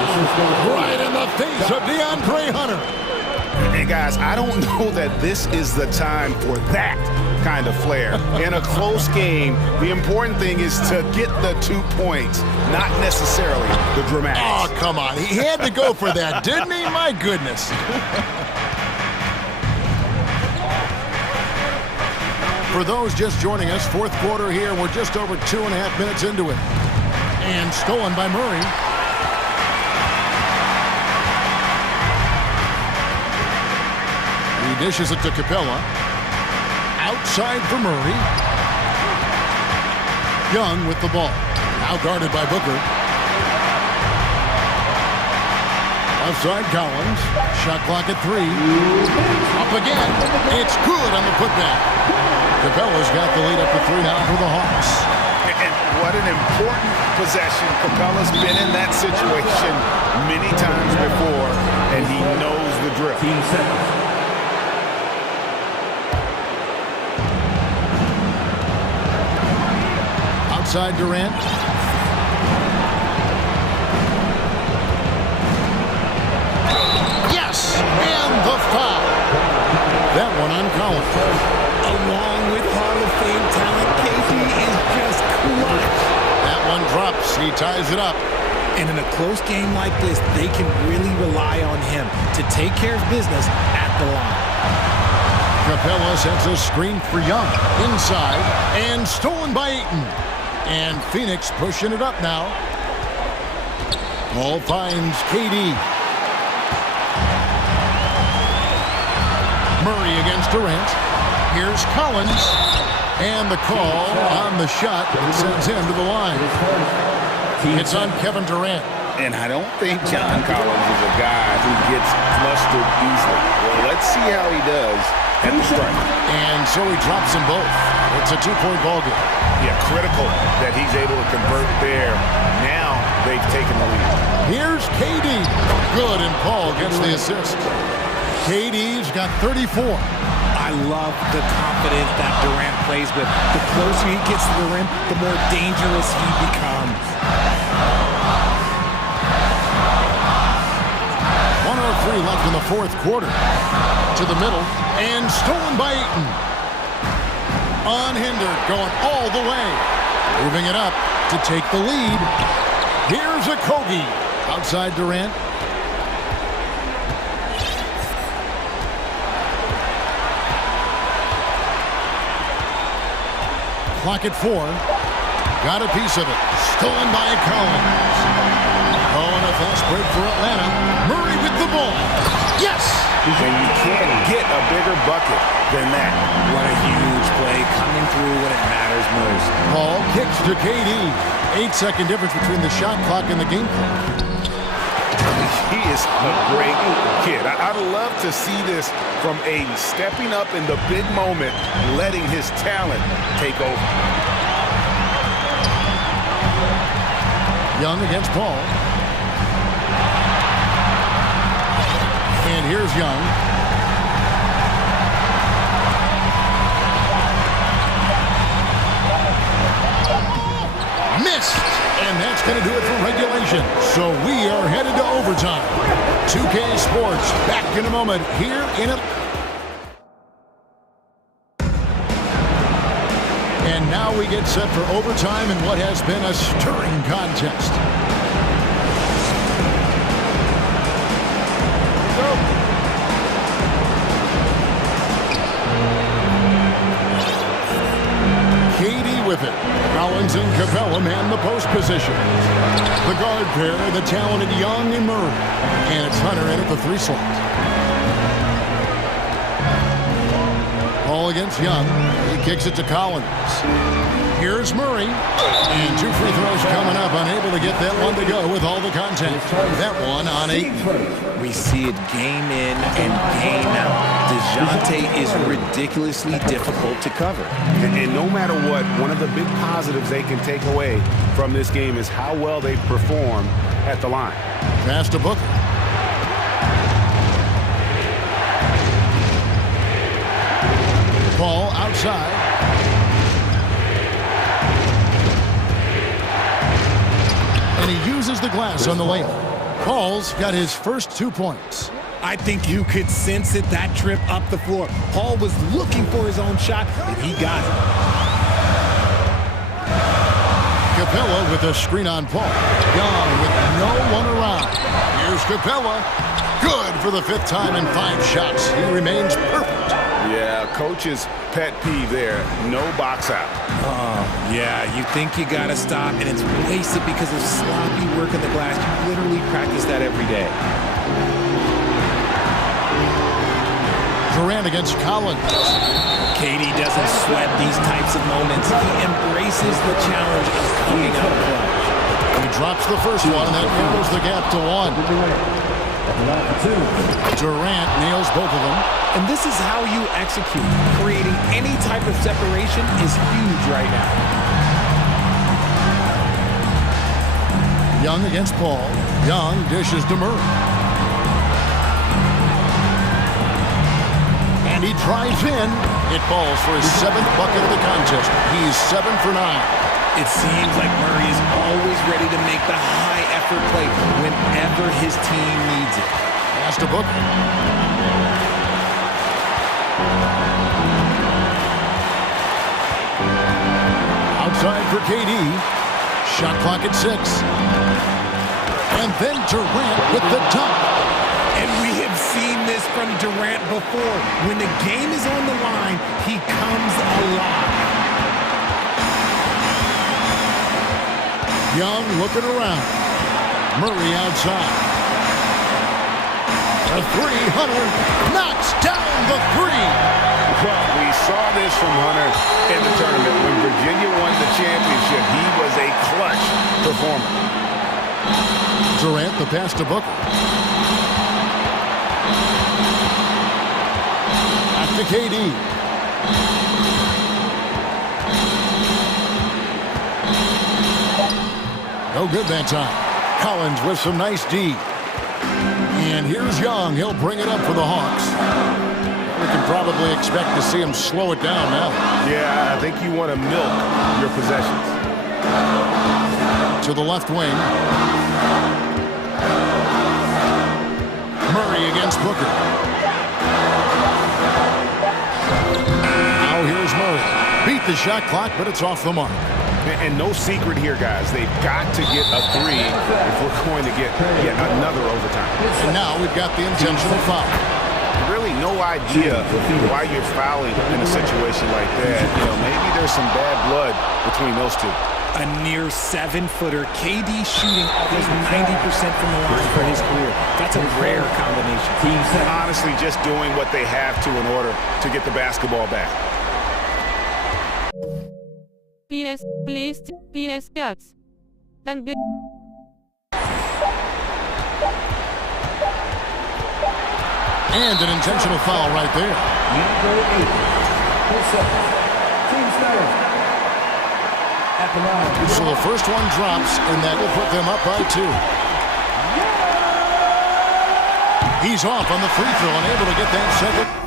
Right in the face of DeAndre Hunter. Hey, guys, I don't know that this is the time for that kind of flair. In a close game, the important thing is to get the 2 points, not necessarily the dramatics. Oh, come on. He had to go for that, didn't he? My goodness. For those just joining us, fourth quarter here. We're just over 2.5 minutes into it. And stolen by Murray. He dishes it to Capella. Outside for Murray. Young with the ball. Now guarded by Booker. Outside Collins. Shot clock at 3. Up again. It's good on the putback. Capella's got the lead up to 3 now for the Hawks. And what an important possession. Capella's been in that situation many times before, and he knows the drill. Outside Durant. Yes! And the foul. That one on Collins. Along with Hall of Fame talent, KD is just clutch. That one drops. He ties it up. And in a close game like this, they can really rely on him to take care of business at the line. Capella sets a screen for Young. Inside. And stolen by Ayton. And Phoenix pushing it up now. Paul finds KD. Murray against Durant. Here's Collins. And the call on the shot that sends him to the line. It's on Kevin Durant. And I don't think John Collins is a guy who gets flustered easily. Well, let's see how he does at the strike. And so he drops them both. It's a 2-point ball game. Yeah, critical that he's able to convert there. Now they've taken the lead. Here's KD. Good, and Paul gets the assist. KD's got 34. I love the confidence that Durant plays with. The closer he gets to the rim, the more dangerous he becomes. 1:03 left in the fourth quarter. To the middle, and stolen by Ayton. Unhindered, going all the way. Moving it up to take the lead. Here's a Kogi. Outside Durant. Clock at 4. Got a piece of it. Stolen by Collins. Oh, and a fast break for Atlanta. Murray with the ball. Yes! And you can't get a bigger bucket than that. What a huge play coming through when it matters most. Paul kicks to KD. 8-second difference between the shot clock and the game clock. He is a great kid. I'd love to see this from Aiden, stepping up in the big moment, letting his talent take over. Young against Paul. And here's Young. Missed! And that's going to do it for regulation. So we are headed to overtime. 2K Sports back in a moment here in it. And now we get set for overtime in what has been a stirring contest. KD with it. Collins and Capella man the post position. The guard pair, the talented Young and Murray. And it's Hunter in at the 3 slot. Paul against Young. He kicks it to Collins. Here's Murray. And 2 free throws coming up. Unable to get that one to go with all the contact. That one on 8. We see it game in and game out. DeJounte is ridiculously difficult to cover. And no matter what, one of the big positives they can take away from this game is how well they perform at the line. Pass to Booker. Paul outside. And he uses the glass on the layup. Paul's got his first 2 points. I think you could sense it, that trip up the floor. Paul was looking for his own shot, and he got it. Capella with a screen on Paul. Young with no one around. Here's Capella. Good for the 5th time in 5 shots. He remains perfect. Yeah, coach's pet peeve there. No box out. Oh, yeah, you think you got to stop, and it's wasted because of sloppy work in the glass. You literally practice that every day. Durant against Collins. KD doesn't sweat these types of moments. He embraces the challenge of coming up clutch. He drops the first one, and that narrows the gap to 1. Durant nails both of them. And this is how you execute. Creating any type of separation is huge right now. Young against Paul. Young dishes to Murray. And he drives in. It falls for his 7th bucket of the contest. He's 7 for 9. It seems like Murray is always ready to make the high-effort play whenever his team needs it. Pass to Booker. Outside for KD. Shot clock at 6. And then Durant with the dunk. And we have seen this from Durant before. When the game is on the line, he comes alive. Young looking around. Murray outside. A 3, Hunter knocks down the 3. Well, we saw this from Hunter in the tournament. When Virginia won the championship, he was a clutch performer. Durant, the pass to Booker. Back to KD. No good that time. Collins with some nice D. And here's Young. He'll bring it up for the Hawks. We can probably expect to see him slow it down now. Yeah, I think you want to milk your possessions. To the left wing. Murray against Booker. Now here's Murray. Beat the shot clock, but it's off the mark. And no secret here, guys. They've got to get a 3 if we're going to get yet another overtime. And now we've got the intentional foul. Really no idea why you're fouling in a situation like that. You know, maybe there's some bad blood between those two. A near 7-footer. KD shooting almost 90% from the line for his career. That's a rare combination. Honestly, just doing what they have to in order to get the basketball back. PS, please, PS5. And And an intentional foul right there. Number 8. Team starter. At the line. So the first one drops, and that will put them up by 2. He's off on the free throw and able to get that second.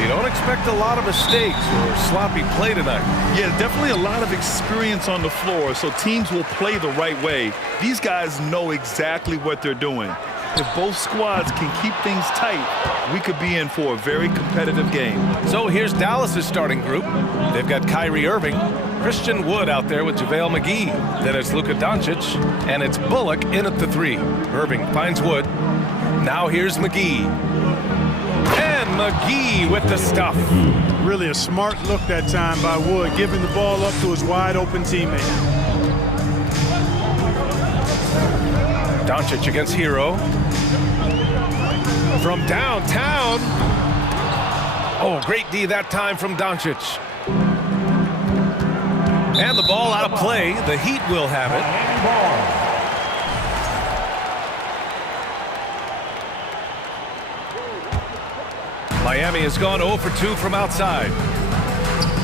you don't expect a lot of mistakes or sloppy play tonight. Yeah, definitely a lot of experience on the floor, so teams will play the right way. These guys know exactly what they're doing. If both squads can keep things tight, we could be in for a very competitive game. So here's Dallas's starting group. They've got Kyrie Irving, Christian Wood out there with JaVale McGee. Then it's Luka Doncic, and it's Bullock in at the 3. Irving finds Wood. Now here's McGee. And McGee with the stuff. Really a smart look that time by Wood, giving the ball up to his wide-open teammate. Doncic against Hero. From downtown. Oh, great D that time from Doncic. And the ball out of play. The Heat will have it. Miami has gone 0 for 2 from outside.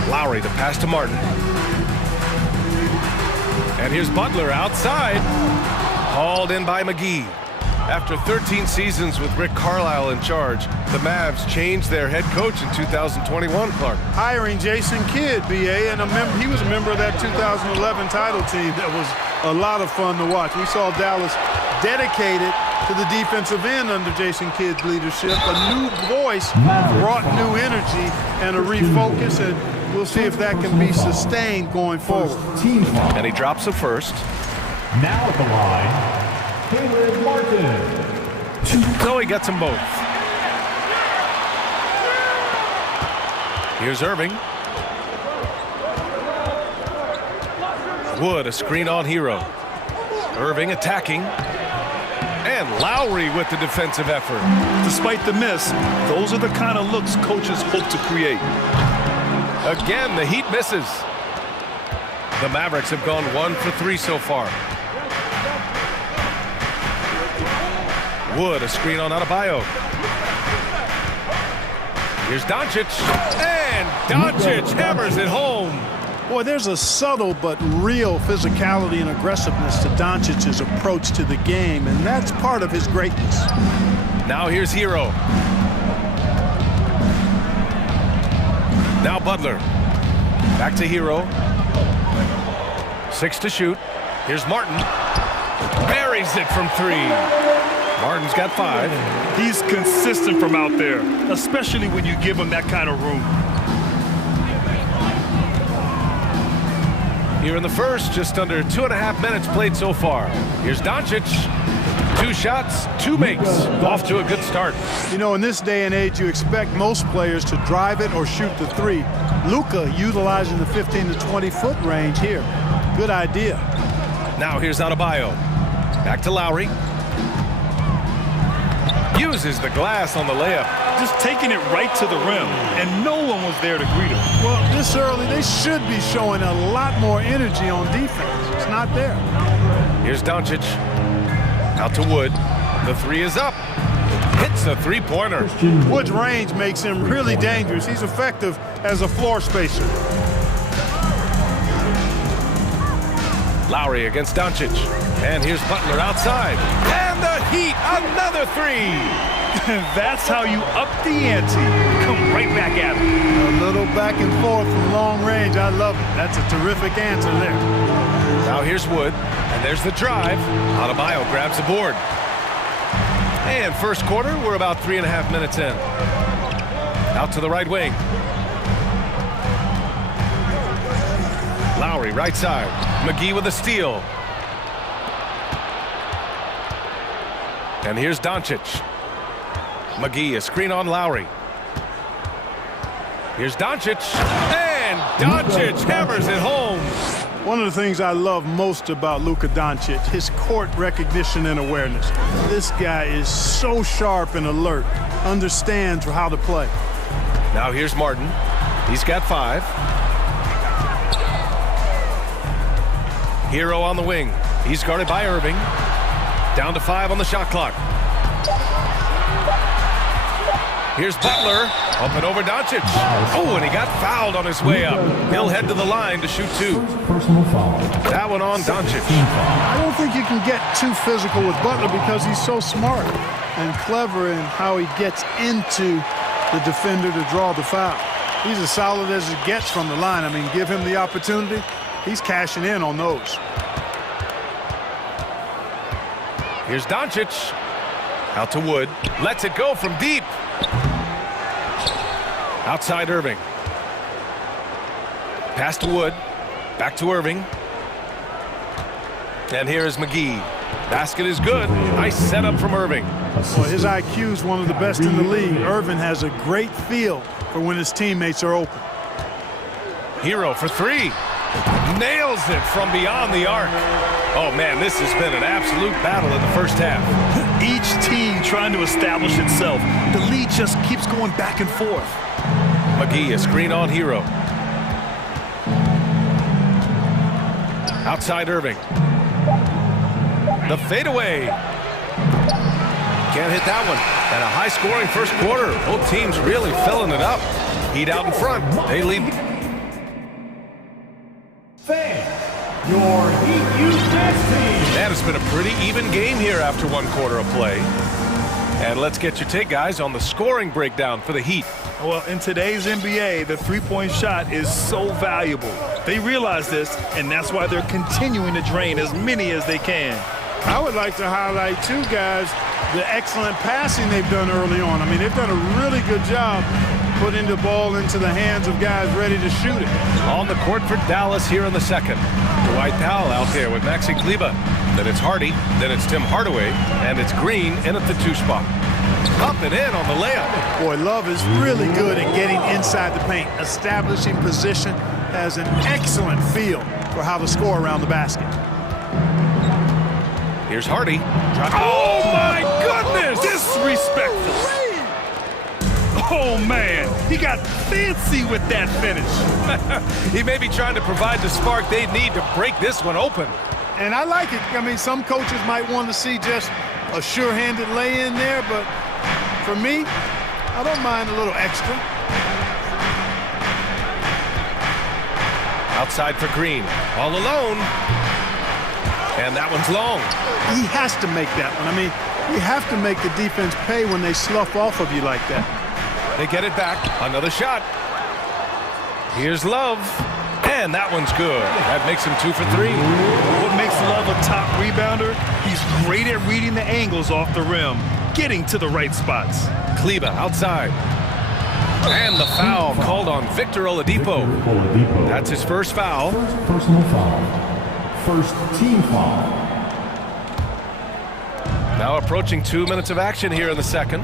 Lowry the pass to Martin. And here's Butler outside. Hauled in by McGee. After 13 seasons with Rick Carlisle in charge, the Mavs changed their head coach in 2021, Clark. Hiring Jason Kidd, BA, and he was a member of that 2011 title team that was a lot of fun to watch. We saw Dallas dedicated to the defensive end under Jason Kidd's leadership. A new voice brought new energy and a refocus, and we'll see if that can be sustained going forward. And he drops the first. Now at the line, Caleb Martin. So he gets them both. Here's Irving. Wood, a screen on Hero. Irving attacking. And Lowry with the defensive effort. Despite the miss, those are the kind of looks coaches hope to create. Again, the Heat misses. The Mavericks have gone 1 for 3 so far. Wood, a screen on Adebayo. Here's Doncic, and Doncic hammers it home. Boy, there's a subtle but real physicality and aggressiveness to Doncic's approach to the game, and that's part of his greatness. Now here's Hero. Now Butler. Back to Hero. 6 to shoot. Here's Martin. Buries it from 3. Martin's got 5. He's consistent from out there, especially when you give him that kind of room. Here in the first, just under 2.5 minutes played so far. Here's Doncic. 2 shots, 2 makes. Off to a good start. You know, in this day and age, you expect most players to drive it or shoot the 3. Luka utilizing the 15 to 20 foot range here. Good idea. Now here's Adebayo. Back to Lowry. Uses the glass on the layup. Just taking it right to the rim, and no one was there to greet him. Well, this early, they should be showing a lot more energy on defense. It's not there. Here's Doncic. Out to Wood. The 3 is up. Hits the 3-pointer. Wood's range makes him really dangerous. He's effective as a floor spacer. Lowry against Doncic. And here's Butler outside. And the Heat, another 3. That's how you up the ante. Come right back at him. A little back and forth from long range. I love it. That's a terrific answer there. Now here's Wood. And there's the drive. Adebayo grabs the board. And first quarter, we're about 3.5 minutes in. Out to the right wing. Lowry, right side. McGee with a steal. And here's Doncic. McGee, a screen on Lowry. Here's Doncic. And Doncic hammers it home. One of the things I love most about Luka Doncic, his court recognition and awareness. This guy is so sharp and alert, understands how to play. Now here's Martin. He's got 5. Hero on the wing. He's guarded by Irving. Down to 5 on the shot clock. Here's Butler. Up and over Doncic. Oh, and he got fouled on his way up. He'll head to the line to shoot 2. Personal foul. That one on Doncic. I don't think you can get too physical with Butler because he's so smart and clever in how he gets into the defender to draw the foul. He's as solid as it gets from the line. I mean, give him the opportunity. He's cashing in on those. Here's Doncic. Out to Wood. Lets it go from deep. Outside Irving. Pass to Wood. Back to Irving. And here is McGee. Basket is good. Nice setup from Irving. Well, his IQ is one of the best in the league. Irving has a great feel for when his teammates are open. Hero for three. Nails it from beyond the arc. Oh, man, this has been an absolute battle in the first half. Each team trying to establish itself. The lead just keeps going back and forth. McGee, a screen on Hero. Outside Irving. The fadeaway. Can't hit that one. And a high-scoring first quarter. Both teams really filling it up. Heat out in front. They lead. Your Heat U team. Man, it's been a pretty even game here after one quarter of play. And let's get your take, guys, on the scoring breakdown for the Heat. Well, in today's NBA, the three-point shot is so valuable. They realize this, and that's why they're continuing to drain as many as they can. I would like to highlight, too, guys, the excellent passing they've done early on. I mean, they've done a really good job putting the ball into the hands of guys ready to shoot it. On the court for Dallas here in the second. Dwight Powell out there with Maxi Kleber. Then it's Hardy, then it's Tim Hardaway, and it's Green in at the 2 spot. Up and in on the layup. Boy, Love is really good at getting inside the paint, establishing position, has an excellent feel for how to score around the basket. Here's Hardy. Oh, my goodness! Disrespectful. Oh, man. He got fancy with that finish. He may be trying to provide the spark they need to break this one open. And I like it. I mean, some coaches might want to see just a sure-handed lay-in there, but for me, I don't mind a little extra. Outside for Green. All alone. And that one's long. He has to make that one. I mean, you have to make the defense pay when they slough off of you like that. They get it back. Another shot. Here's Love. And that one's good. That makes him 2 for 3. What makes Love a top rebounder? He's great at reading the angles off the rim, getting to the right spots. Kleber outside. And the foul called on Victor Oladipo. That's his first foul. First personal foul. First team foul. Now approaching 2 minutes of action here in the second.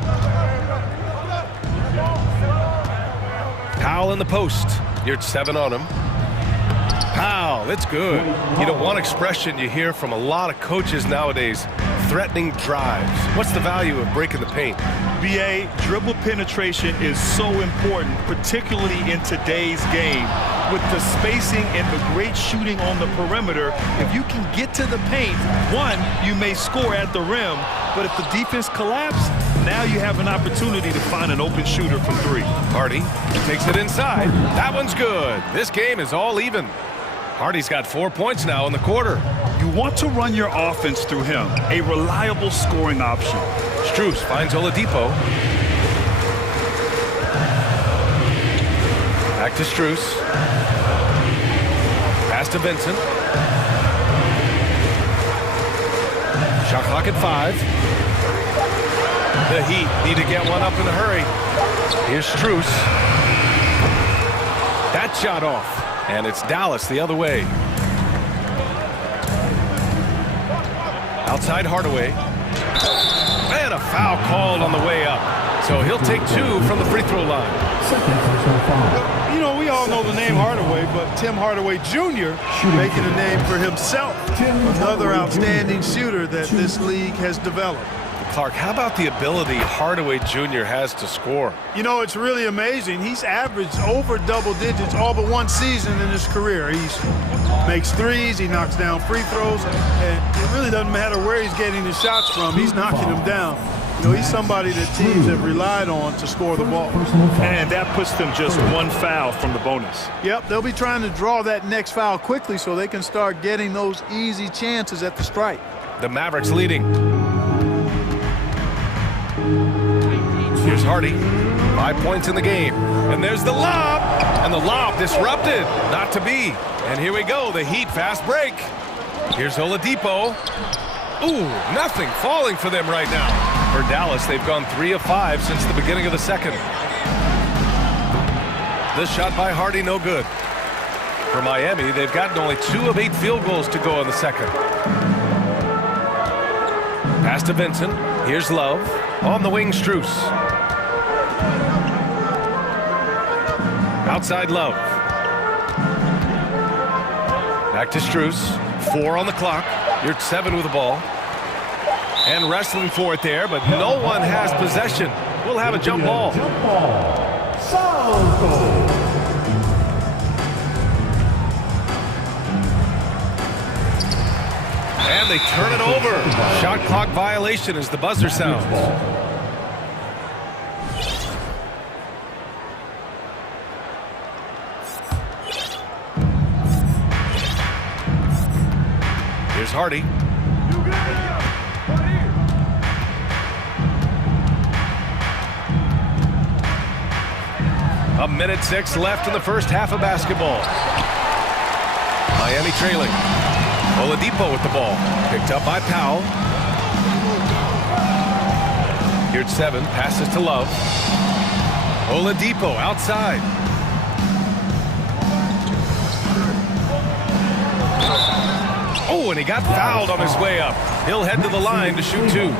Powell in the post. You're at 7 on him. Powell, it's good. You know, one expression you hear from a lot of coaches nowadays, threatening drives. What's the value of breaking the paint? BA, dribble penetration is so important, particularly in today's game. With the spacing and the great shooting on the perimeter, if you can get to the paint, one, you may score at the rim, but if the defense collapses, now you have an opportunity to find an open shooter from 3. Hardy takes it inside. That one's good. This game is all even. Hardy's got 4 points now in the quarter. You want to run your offense through him, a reliable scoring option. Strus finds Oladipo. Back to Strus. Pass to Vincent. Shot clock at 5. The Heat need to get one up in a hurry. Here's Strus. That shot off. And it's Dallas the other way. Outside Hardaway. And a foul called on the way up. So he'll take 2 from the free throw line. You know, we all know the name Hardaway, but Tim Hardaway Jr. making a name for himself. Another outstanding shooter that this league has developed. Clark, how about the ability Hardaway Jr. has to score? You know, it's really amazing. He's averaged over double digits all but one season in his career. He makes threes, he knocks down free throws, and it really doesn't matter where he's getting his shots from. He's knocking them down. You know, he's somebody that teams have relied on to score the ball. And that puts them just 1 foul from the bonus. Yep, they'll be trying to draw that next foul quickly so they can start getting those easy chances at the stripe. The Mavericks leading. Here's Here's Hardy. 5 points in the game. And there's the lob. And the lob disrupted. Not to be. And here we go. The Heat fast break. Here's Oladipo. Ooh, nothing falling for them right now. For Dallas, they've gone 3 of 5 since the beginning of the second. This shot by Hardy, no good. For Miami, they've gotten only 2 of 8 field goals to go in the second. Pass to Vincent. Here's Love. On the wing, Strus. Outside Love. Back to Strus. 4 on the clock. You're 7 with the ball. And wrestling for it there, but no one has possession. We'll have a jump ball. And they turn it over. Shot clock violation as the buzzer sounds. Here's Hardy. A minute 6 left in the first half of basketball. Miami trailing. Oladipo with the ball. Picked up by Powell. Here's 7. Passes to Love. Oladipo outside. Oh, and he got fouled on his way up. He'll head to the line to shoot 2.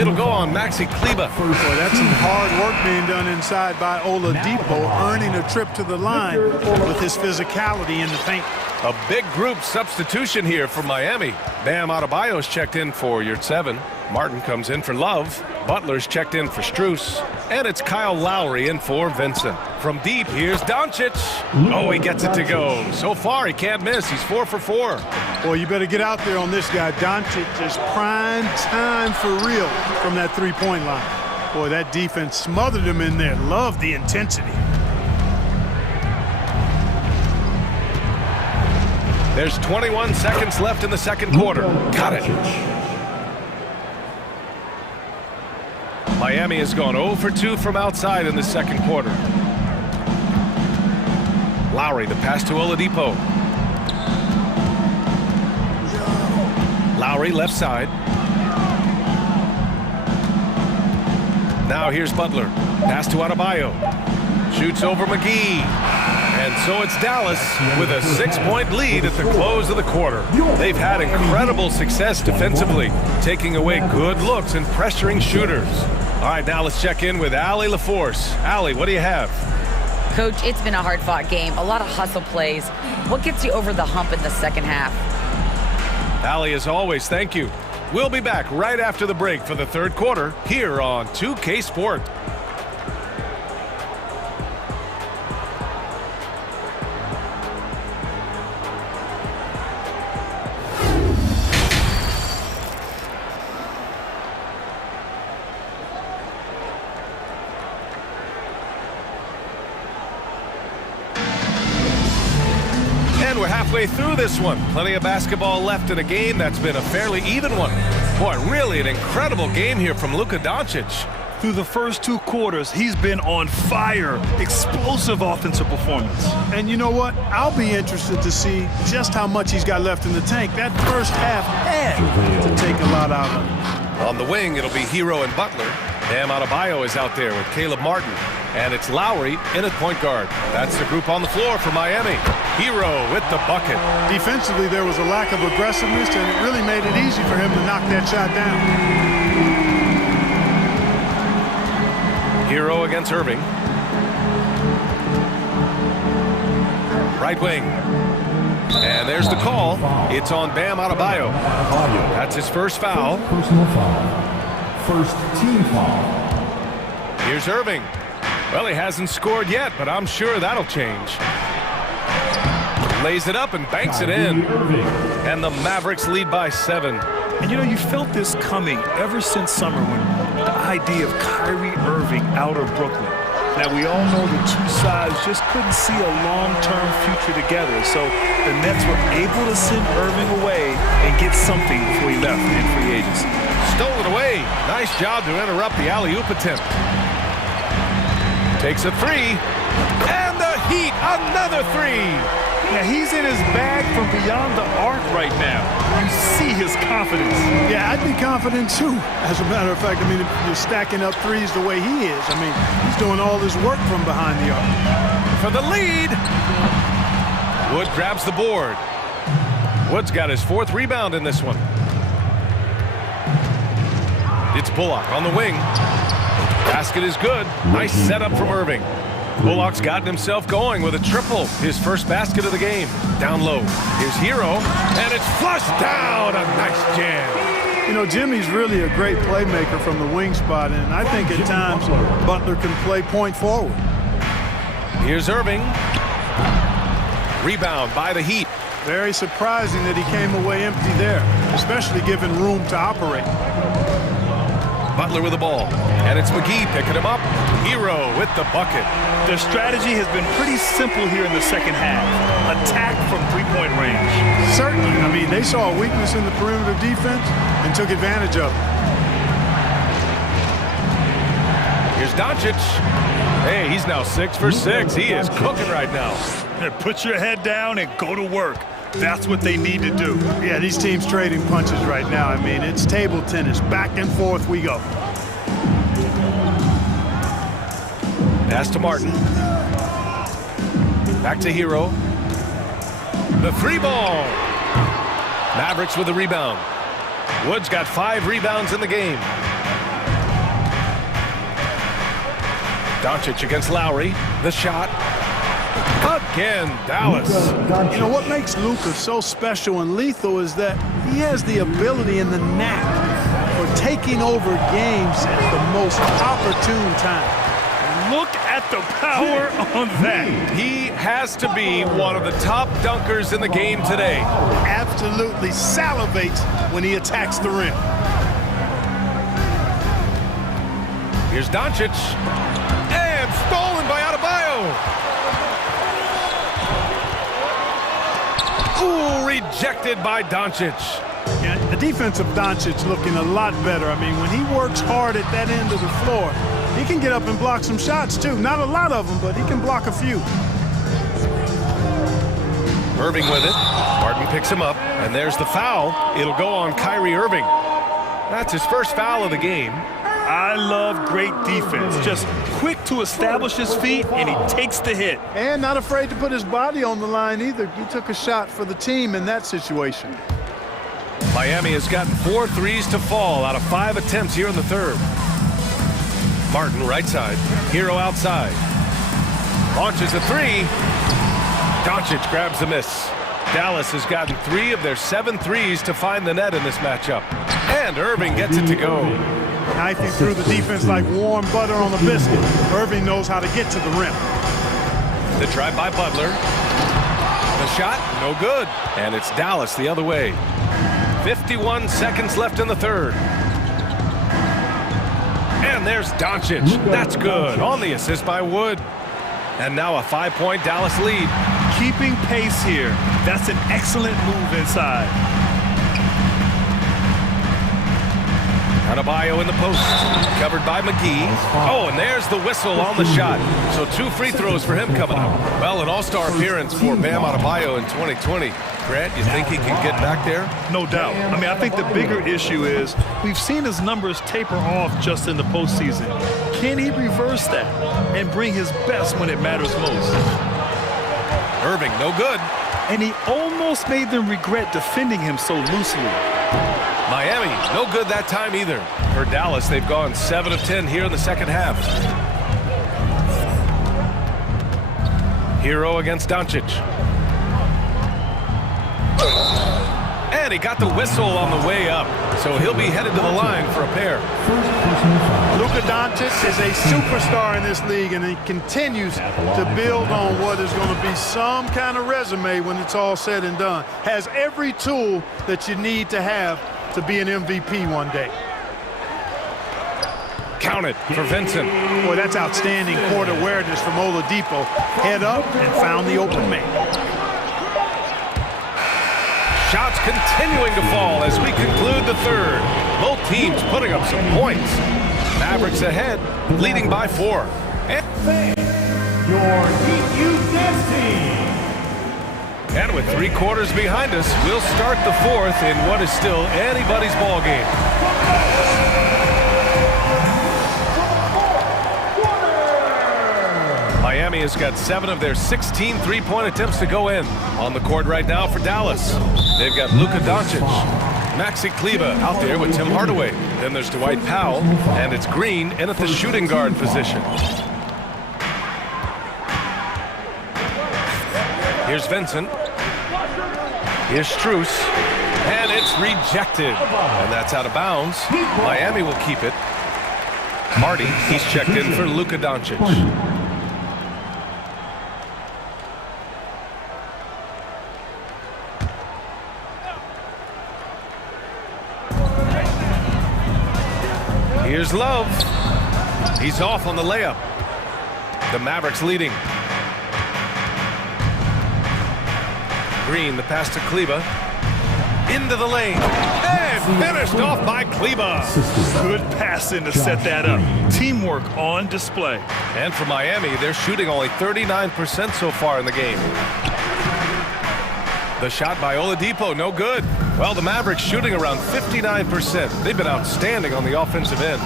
It'll go on Maxi Kleba. Boy, that's some hard work being done inside by Oladipo, earning a trip to the line with his physicality in the paint. A big group substitution here for Miami. Bam Adebayo's checked in for Yurt 7. Martin comes in for Love. Butler's checked in for Strus. And it's Kyle Lowry in for Vincent. From deep, here's Doncic. Oh, he gets it to go. So far, he can't miss. He's 4 for 4. Boy, you better get out there on this guy. Doncic is prime time for real from that three-point line. Boy, that defense smothered him in there. Love the intensity. There's 21 seconds left in the second quarter. Got it. Miami has gone 0 for 2 from outside in the second quarter. Lowry, the pass to Oladipo. Lowry left side. Now here's Butler. Pass to Adebayo. Shoots over McGee. And so it's Dallas with a 6-point lead at the close of the quarter. They've had incredible success defensively, taking away good looks and pressuring shooters. All right, now let's check in with Allie LaForce. Allie, what do you have? Coach, it's been a hard-fought game. A lot of hustle plays. What gets you over the hump in the second half? Allie, as always, thank you. We'll be back right after the break for the third quarter here on 2K Sport. We're halfway through this one. Plenty of basketball left in a game that's been a fairly even one. Boy, really an incredible game here from Luka Doncic. Through the first 2 quarters, he's been on fire. Explosive offensive performance. And you know what? I'll be interested to see just how much he's got left in the tank. That first half had to take a lot out of him. On the wing, it'll be Hero and Butler. Bam Adebayo is out there with Caleb Martin. And it's Lowry in at point guard. That's the group on the floor for Miami. Hero with the bucket. Defensively, there was a lack of aggressiveness, and it really made it easy for him to knock that shot down. Hero against Irving. Right wing. And there's the call. It's on Bam Adebayo. That's his first foul. Personal foul. First team foul. Here's Irving. Well, he hasn't scored yet, but I'm sure that'll change. Lays it up and banks it in. And the Mavericks lead by 7. And you know, you felt this coming ever since summer when the idea of Kyrie Irving out of Brooklyn. Now, we all know the two sides just couldn't see a long-term future together. So the Nets were able to send Irving away and get something before he left in free agency. stolen away. Nice job to interrupt the alley-oop attempt. Takes a three. And the Heat, another three. Yeah, he's in his bag from beyond the arc right now. You see his confidence. Yeah, I'd be confident too. As a matter of fact, I mean, if you're stacking up threes the way he is, I mean, he's doing all this work from behind the arc. For the lead. Wood grabs the board. Wood's got his 4th rebound in this one. It's Bullock on the wing. Basket is good. Nice setup from Irving. Bullock's gotten himself going with a triple. His first basket of the game. Down low. Here's Hero. And it's flushed down. A nice jam. You know, Jimmy's really a great playmaker from the wing spot, and I think at times Butler can play point forward. Here's Irving. Rebound by the Heat. Very surprising that he came away empty there, especially given room to operate. Butler with the ball. And it's McGee picking him up. Hero with the bucket. Their strategy has been pretty simple here in the second half. Attack from three-point range. Certainly. I mean, they saw a weakness in the perimeter defense and took advantage of it. Here's Doncic. Hey, he's now 6 for 6. He is cooking right now. Put your head down and go to work. That's what they need to do. Yeah, these teams trading punches right now. I mean, it's table tennis. Back and forth we go. Pass to Martin. Back to Hero. The 3-ball. Mavericks with the rebound. Wood's got 5 rebounds in the game. Doncic against Lowry. The shot. Again, Dallas. You know, what makes Luka so special and lethal is that he has the ability and the knack for taking over games at the most opportune time. Look at the power on that. He has to be one of the top dunkers in the game today. Absolutely salivates when he attacks the rim. Here's Doncic. And stolen by Adebayo. Ooh, rejected by Doncic. Yeah, the defense of Doncic looking a lot better. I mean, when he works hard at that end of the floor, he can get up and block some shots too. Not a lot of them, but he can block a few. Irving with it. Martin picks him up, and there's the foul. It'll go on Kyrie Irving. That's his first foul of the game. I love great defense. Just quick to establish his feet, and he takes the hit. And not afraid to put his body on the line either. He took a shot for the team in that situation. Miami has gotten 4 threes to fall out of 5 attempts here in the third. Martin right side. Hero outside. Launches a 3. Doncic grabs the miss. Dallas has gotten 3 of their 7 threes to find the net in this matchup. And Irving gets it to go. Knifing through the defense like warm butter on a biscuit. Irving knows how to get to the rim. The drive by Butler. The shot, no good. And it's Dallas the other way. 51 seconds left in the third. And there's Doncic. That's good. On the assist by Wood. And now a 5-point Dallas lead. Keeping pace here. That's an excellent move inside. Adebayo in the post, covered by McGee. Oh, and there's the whistle on the shot. So 2 free throws for him coming up. Well, an all-star appearance for Bam Adebayo in 2020. Grant, you think he can get back there? No doubt. I mean, I think the bigger issue is we've seen his numbers taper off just in the postseason. Can he reverse that and bring his best when it matters most? Irving, no good. And he almost made them regret defending him so loosely. Miami, no good that time either. For Dallas, they've gone 7 of 10 here in the second half. Hero against Doncic. And he got the whistle on the way up, so he'll be headed to the line for a pair. Luka Doncic is a superstar in this league, and he continues to build on what is going to be some kind of resume when it's all said and done. Has every tool that you need to have to be an MVP one day. Counted for Vincent. Boy, that's outstanding court awareness from Oladipo. Head up and found the open man. Shots continuing to fall as we conclude the third. Both teams putting up some points. Mavericks ahead, leading by 4. Your DQ team. And with 3 quarters behind us, we'll start the 4th in what is still anybody's ball game. Miami has got 7 of their 16 three-point attempts to go in. On the court right now for Dallas, they've got Luka Doncic, Maxi Kleber out there with Tim Hardaway. Then there's Dwight Powell, and it's Green in at the shooting guard position. Here's Vincent. Here's Strus. And it's rejected. And that's out of bounds. Miami will keep it. Marty, he's checked in for Luka Doncic. Here's Love. He's off on the layup. The Mavericks leading. Green, the pass to Kleber. Into the lane. And finished off by Kleber. Good passing to set that up. Teamwork on display. And for Miami, they're shooting only 39% so far in the game. The shot by Oladipo, no good. Well, the Mavericks shooting around 59%. They've been outstanding on the offensive end.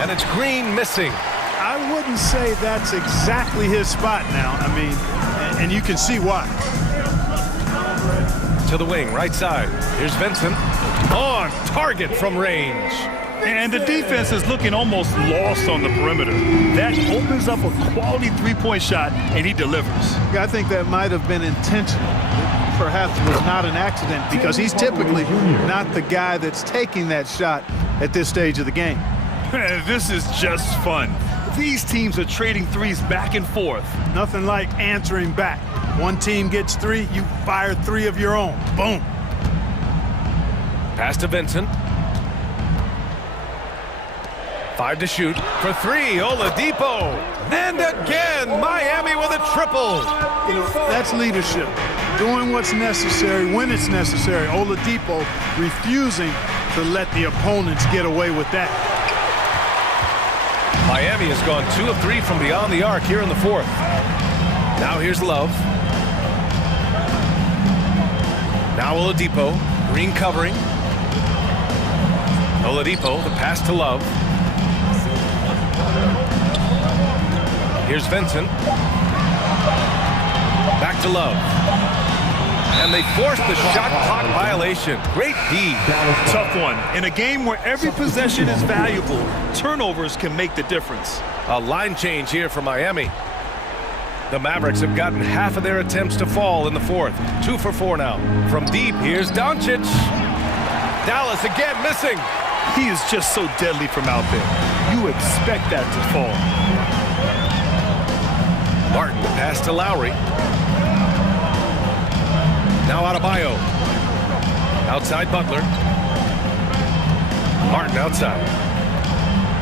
And it's Green missing. I wouldn't say that's exactly his spot now. I mean, and you can see why. To the wing, right side. Here's Vincent. On target from range. And the defense is looking almost lost on the perimeter. That opens up a quality three-point shot, and he delivers. I think that might have been intentional. Perhaps was not an accident because he's typically not the guy that's taking that shot at this stage of the game. This is just fun. These teams are trading threes back and forth. Nothing like answering back. One team gets 3, you fire 3 of your own. Boom. Pass to Vincent. 5 to shoot. For 3, Oladipo. And again, Miami with a triple. You know, that's leadership. Doing what's necessary when it's necessary. Oladipo refusing to let the opponents get away with that. Miami has gone 2 of 3 from beyond the arc here in the 4th. Now here's Love. Now Oladipo. Green covering. Oladipo, the pass to Love. Here's Vincent. Back to Love. And they forced the shot clock violation. Great D. Tough one. In a game where every possession is valuable, turnovers can make the difference. A line change here for Miami. The Mavericks have gotten half of their attempts to fall in the 4th. 2 for 4 now. From deep, here's Doncic. Dallas again missing. He is just so deadly from out there. You expect that to fall. Martin, pass to Lowry. Now Adebayo. Outside Butler. Martin outside.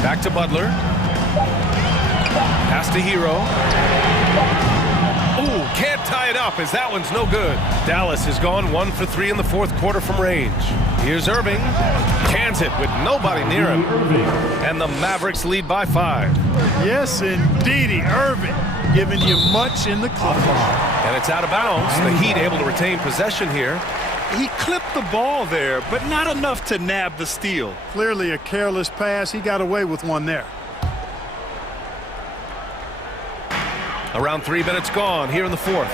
Back to Butler. Pass to Hero. Ooh, can't tie it up as that one's no good. Dallas has gone 1 for 3 in the 4th quarter from range. Here's Irving. Cans it with nobody near him. And the Mavericks lead by 5. Yes, indeedy. Irving giving you much in the clutch. And it's out of bounds. The Heat able to retain possession here. He clipped the ball there, but not enough to nab the steal. Clearly a careless pass. He got away with one there. Around 3 minutes gone here in the 4th.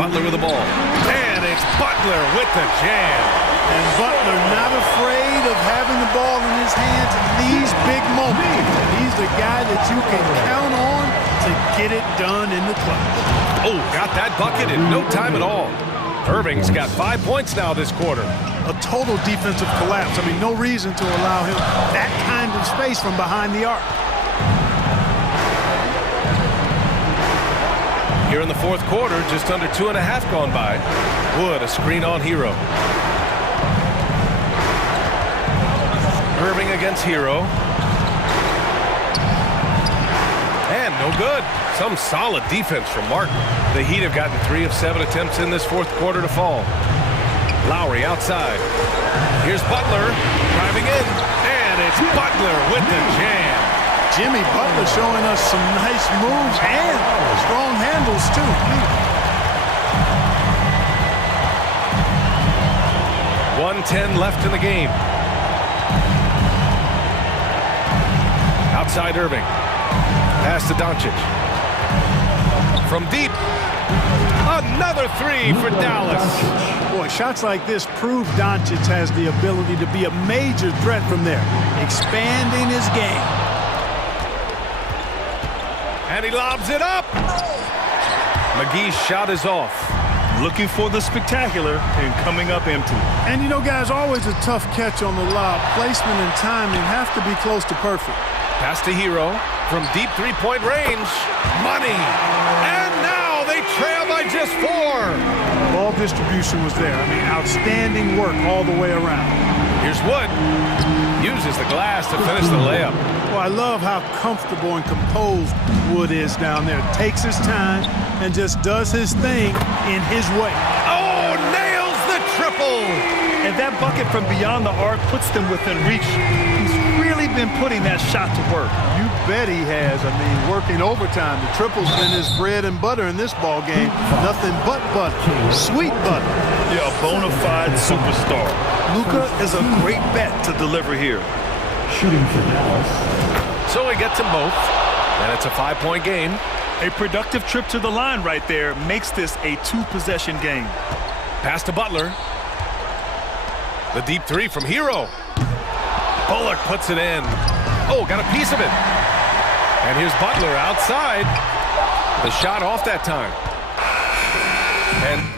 Butler with the ball. And it's Butler with the jam. And Butler not afraid of having the ball in his hands in these big moments. He's the guy that you can count on to get it done in the clutch. Oh, got that bucket in no time at all. Irving's got 5 points now this quarter. A total defensive collapse. I mean, no reason to allow him that kind of space from behind the arc. Here in the 4th quarter, just under 2.5 gone by. Wood, a screen on Hero. Irving against Hero. And no good. Some solid defense from Martin. The Heat have gotten 3 of 7 attempts in this 4th quarter to fall. Lowry outside. Here's Butler driving in, and it's Butler with the jam. Jimmy Butler showing us some nice moves and strong handles, too. 1:10 left in the game. Outside Irving. Pass to Doncic. From deep. Another three for Dallas. Boy, shots like this prove Doncic has the ability to be a major threat from there, expanding his game. And he lobs it up. McGee's shot is off. Looking for the spectacular and coming up empty. And you know, guys, always a tough catch on the lob. Placement and timing have to be close to perfect. Pass to Hero from deep three-point range. Money. And now they trail by just 4. Ball distribution was there. I mean, outstanding work all the way around. Here's Wood. Uses the glass to finish the layup. Well, I love how comfortable and composed Wood is down there. Takes his time and just does his thing in his way. Oh, nails the triple. And that bucket from beyond the arc puts them within reach. He's really been putting that shot to work. You bet he has. I mean, working overtime. The triple's been his bread and butter in this ball game. Nothing but butter. Sweet butter. Yeah, a bona fide superstar. Luka is a great bet to deliver here. Shooting for Dallas. So he gets them both, and it's a 5-point game. A productive trip to the line right there makes this a 2-possession game. Pass to Butler. The deep three from Hero. Bullock puts it in. Oh, got a piece of it. And here's Butler outside. The shot off that time. And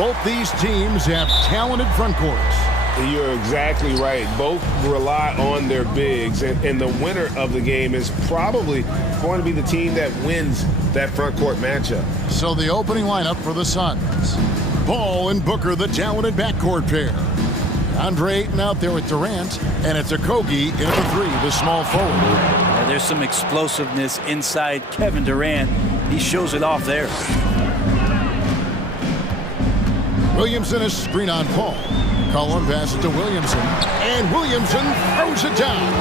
Both these teams have talented front courts. You're exactly right. Both rely on their bigs, and the winner of the game is probably going to be the team that wins that front court matchup. So the opening lineup for the Suns. Ball and Booker, the talented backcourt pair. Andre Ayton out there with Durant, and it's Okogie in the three, the small forward. Yeah, there's some explosiveness inside Kevin Durant. He shows it off there. Williamson is screen on Paul. Cullen passes to Williamson, and Williamson throws it down.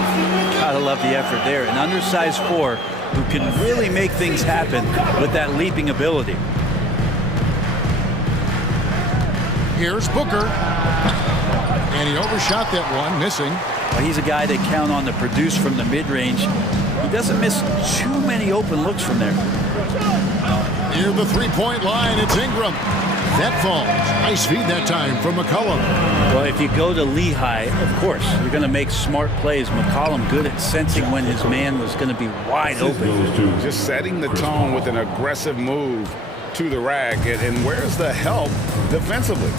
Gotta love the effort there. An undersized four who can really make things happen with that leaping ability. Here's Booker, and he overshot that one, missing. Well, he's a guy they count on to produce from the mid-range. He doesn't miss too many open looks from there. Near the three-point line, it's Ingram. That falls. Nice feed that time from McCollum. Well, if you go to Lehigh, of course, you're going to make smart plays. McCollum good at sensing when his man was going to be wide open. Just setting the tone with an aggressive move to the rack. And where's the help defensively?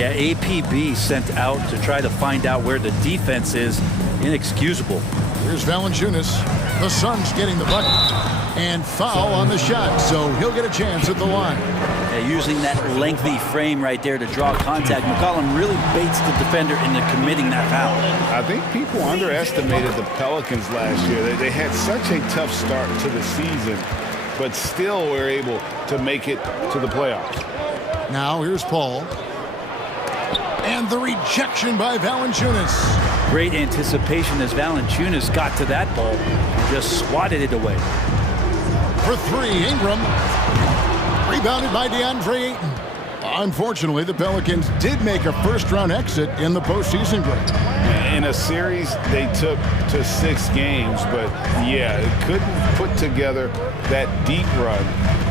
Yeah, APB sent out to try to find out where the defense is. Inexcusable. Here's Valanciunas. The Suns getting the bucket. And foul on the shot, so he'll get a chance at the line. Yeah, using that lengthy frame right there to draw contact, McCollum really baits the defender into committing that foul. I think people underestimated the Pelicans last year. They had such a tough start to the season, but still were able to make it to the playoffs. Now here's Paul. And the rejection by Valanciunas. Great anticipation as Valanciunas got to that ball and just swatted it away. For three, Ingram. Rebounded by DeAndre Ayton. Unfortunately, the Pelicans did make a first-round exit in the postseason break. In a series they took to 6 games, but yeah, it couldn't put together that deep run.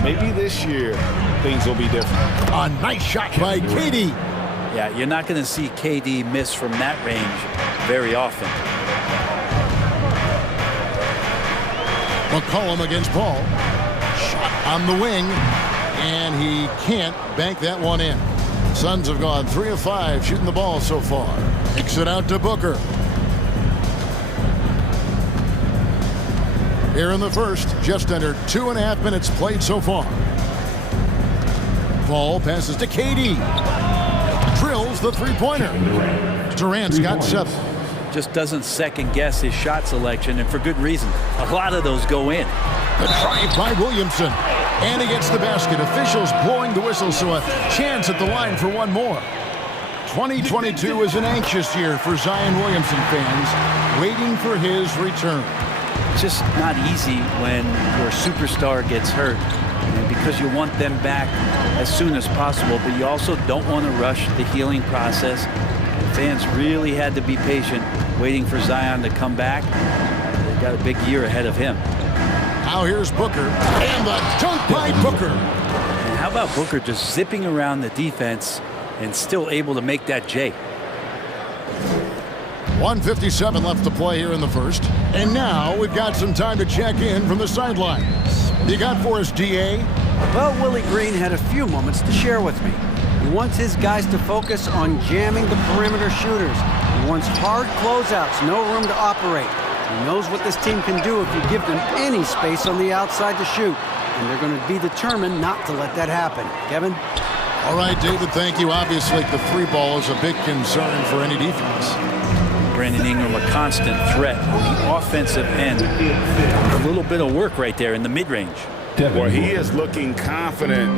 Maybe this year things will be different. A nice shot by KD. Yeah, you're not going to see KD miss from that range very often. McCollum against Paul. Shot on the wing, and he can't bank that one in. Suns have gone 3 of 5 shooting the ball so far. Kicks it out to Booker. Here in the first, just under 2.5 minutes played so far. Paul passes to KD. Drills the three-pointer. Durant's got 7. Just doesn't second-guess his shot selection, and for good reason. A lot of those go in. The drive by Williamson. And he gets the basket. Officials blowing the whistle, so a chance at the line for one more. 2022 is an anxious year for Zion Williamson fans, waiting for his return. It's just not easy when your superstar gets hurt, because you want them back as soon as possible, but you also don't want to rush the healing process. Fans really had to be patient, waiting for Zion to come back. They've got a big year ahead of him. Now here's Booker, and the dunk by Booker. And how about Booker just zipping around the defense and still able to make that J? 1:57 left to play here in the first. And now we've got some time to check in from the sidelines. You got for us, DA? Well, Willie Green had a few moments to share with me. He wants his guys to focus on jamming the perimeter shooters. He wants hard closeouts, no room to operate. He knows what this team can do if you give them any space on the outside to shoot. And they're going to be determined not to let that happen. Kevin? All right, David, thank you. Obviously, the free ball is a big concern for any defense. Brandon Ingram, a constant threat on the offensive end. A little bit of work right there in the mid-range. Well, he is looking confident.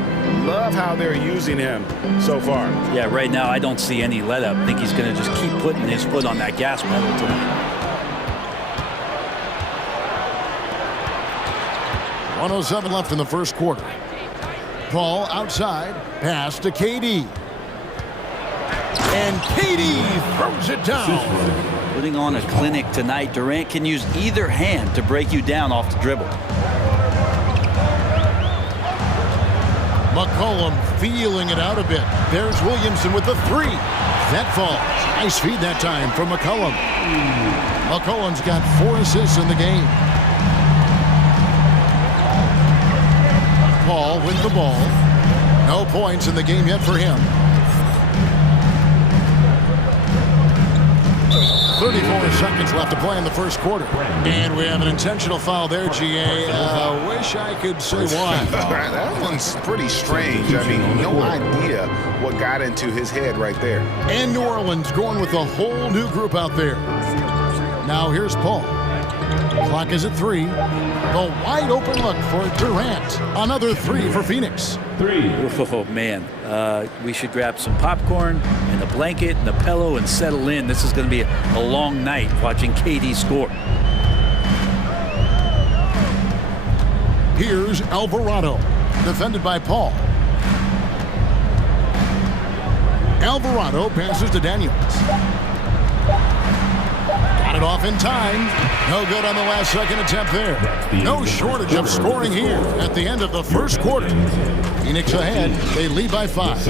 Love how they're using him so far. Yeah, right now I don't see any let-up. I think he's going to just keep putting his foot on that gas pedal tonight. 1:07 left in the first quarter. Paul outside, pass to KD. And KD throws it down. Putting on a clinic tonight. Durant can use either hand to break you down off the dribble. McCollum feeling it out a bit. There's Williamson with the three. That falls. Nice feed that time from McCollum. McCollum's got 4 assists in the game. Paul with the ball. No points in the game yet for him. 34 seconds left to play in the first quarter. And we have an intentional foul there, GA. Wish I could say why. That one's pretty strange. I mean, no idea what got into his head right there. And New Orleans going with a whole new group out there. Now here's Paul. Clock is at 3. The wide open look for Durant. Another 3 for Phoenix. 3. Oh, man. We should grab some popcorn and a blanket and a pillow and settle in. This is going to be a long night watching KD score. Here's Alvarado, defended by Paul. Alvarado passes to Daniels. Got it off in time. No good on the last second attempt there. No shortage of scoring here at the end of the first quarter. Phoenix ahead. They lead by 5.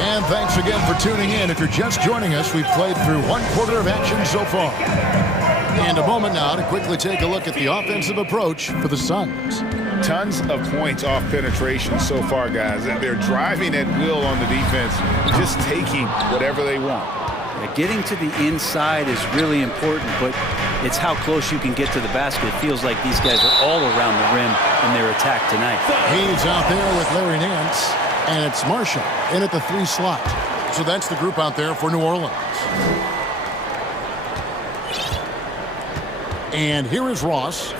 And thanks again for tuning in. If you're just joining us, we've played through 1 quarter of action so far. And a moment now to quickly take a look at the offensive approach for the Suns. Tons of points off penetration so far, guys. And they're driving at will on the defense, just taking whatever they want. Getting to the inside is really important, but it's how close you can get to the basket. It feels like these guys are all around the rim in their attack tonight. He's out there with Larry Nance, and it's Marshall in at the 3 slot. So that's the group out there for New Orleans. And here is Ross.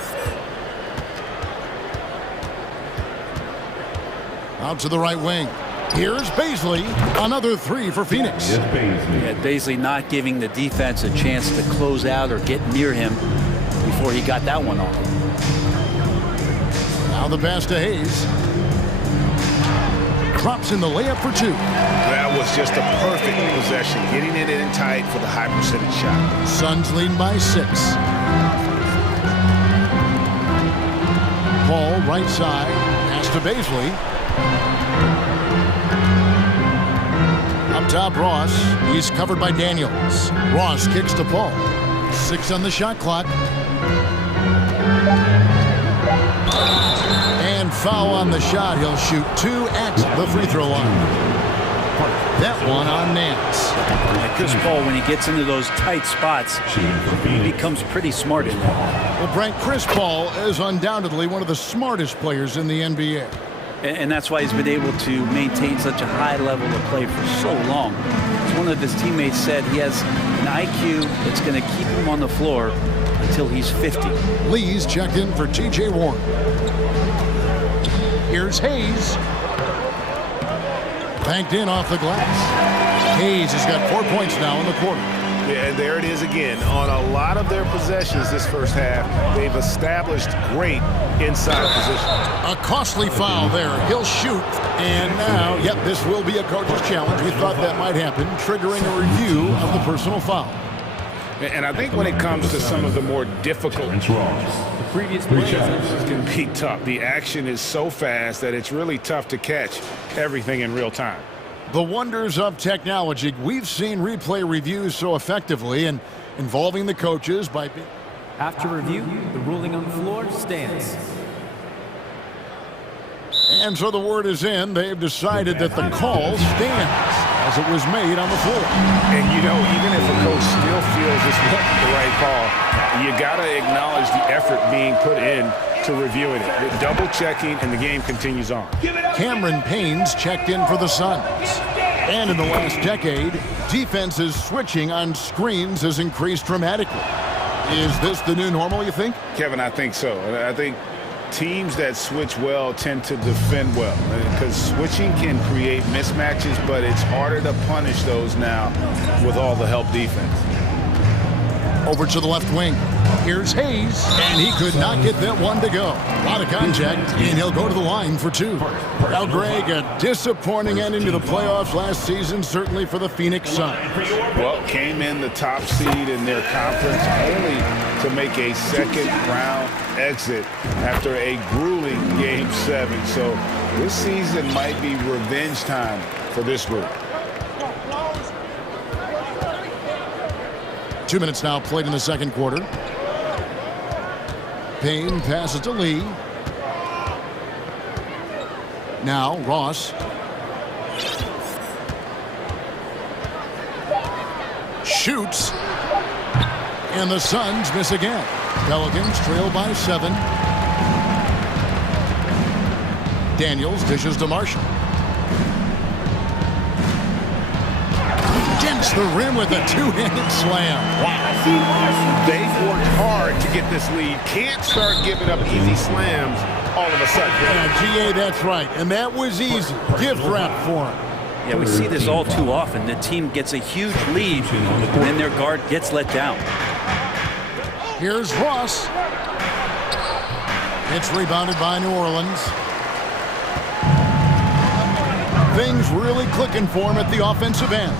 Out to the right wing. Here's Baisley. Another 3 for Phoenix. Yeah, Baisley not giving the defense a chance to close out or get near him before he got that one off. Now the pass to Hayes. Drops in the layup for 2. That was just a perfect possession, getting it in tight for the high percentage shot. Suns lead by 6. Paul right side. Pass to Baisley. Up top, Ross. He's covered by Daniels. Ross kicks to Paul. 6 on the shot clock. And foul on the shot. He'll shoot 2 at the free throw line. That one on Nance. Chris Paul, when he gets into those tight spots, he becomes pretty smart in there. Well, Brent, Chris Paul is undoubtedly one of the smartest players in the NBA. And that's why he's been able to maintain such a high level of play for so long. As one of his teammates said, he has an IQ that's going to keep him on the floor until he's 50. Lee's checked in for T.J. Warren. Here's Hayes. Banked in off the glass. Hayes has got 4 points now in the quarter. Yeah, and there it is again. On a lot of their possessions this first half, they've established great inside position. A costly foul there. He'll shoot. And now, yep, this will be a coach's challenge. We thought that might happen, triggering a review of the personal foul. And I think when it comes to some of the more difficult the previous plays can be tough. The action is so fast that it's really tough to catch everything in real time. The wonders of technology. We've seen replay reviews so effectively and involving the coaches by... After review, the ruling on the floor stands. And so the word is in. They've decided that the call stands as it was made on the floor. And, you know, even if a coach still feels this wasn't the right call, you got to acknowledge the effort being put in to reviewing it. They're double checking, and the game continues on. Cameron Payne's checked in for the Suns. And in the last decade, defenses switching on screens has increased dramatically. Is this the new normal, you think? Kevin, I think so. I think teams that switch well tend to defend well, because switching can create mismatches, but it's harder to punish those now with all the help defense. Over to the left wing. Here's Hayes, and he could not get that one to go. A lot of contact, and he'll go to the line for 2. Now, Greg, a disappointing ending to the playoffs last season, certainly for the Phoenix Suns. Well, came in the top seed in their conference, only to make a second-round exit after a grueling Game 7. So this season might be revenge time for this group. 2 minutes now played in the second quarter. Payne passes to Lee. Now Ross. shoots. And the Suns miss again. Pelicans trail by 7. Daniels dishes to Marshall. Against the rim with a two-handed slam. Wow. They've worked hard to get this lead. Can't start giving up easy slams all of a sudden. Yeah, GA, that's right. And that was easy. Gift wrap for him. Yeah, we see this all too often. The team gets a huge lead, and then their guard gets let down. Here's Ross. It's rebounded by New Orleans. Things really clicking for him at the offensive end.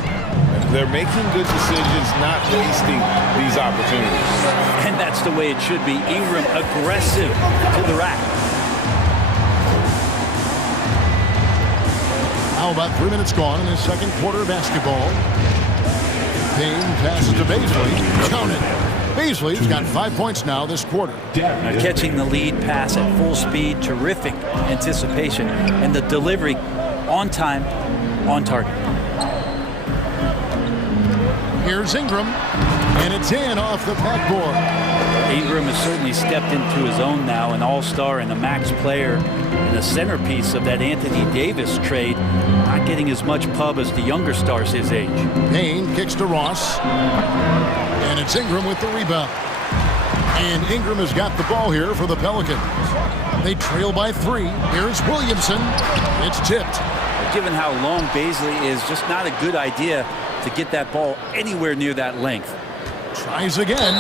They're making good decisions, not wasting these opportunities. And that's the way it should be. Ingram aggressive to the rack. Now about 3 minutes gone in the second quarter of basketball. Payne passes to Baisley. Count it. Baisley's got 5 points now this quarter. Now catching the lead pass at full speed, terrific anticipation, and the delivery on time, on target. Here's Ingram, and it's in off the backboard. Ingram has certainly stepped into his own now, an all-star and a max player, and a centerpiece of that Anthony Davis trade, not getting as much pub as the younger stars his age. Payne kicks to Ross, and it's Ingram with the rebound. And Ingram has got the ball here for the Pelicans. They trail by 3. Here's Williamson. It's tipped. Given how long Baisley is, just not a good idea to get that ball anywhere near that length. Tries again,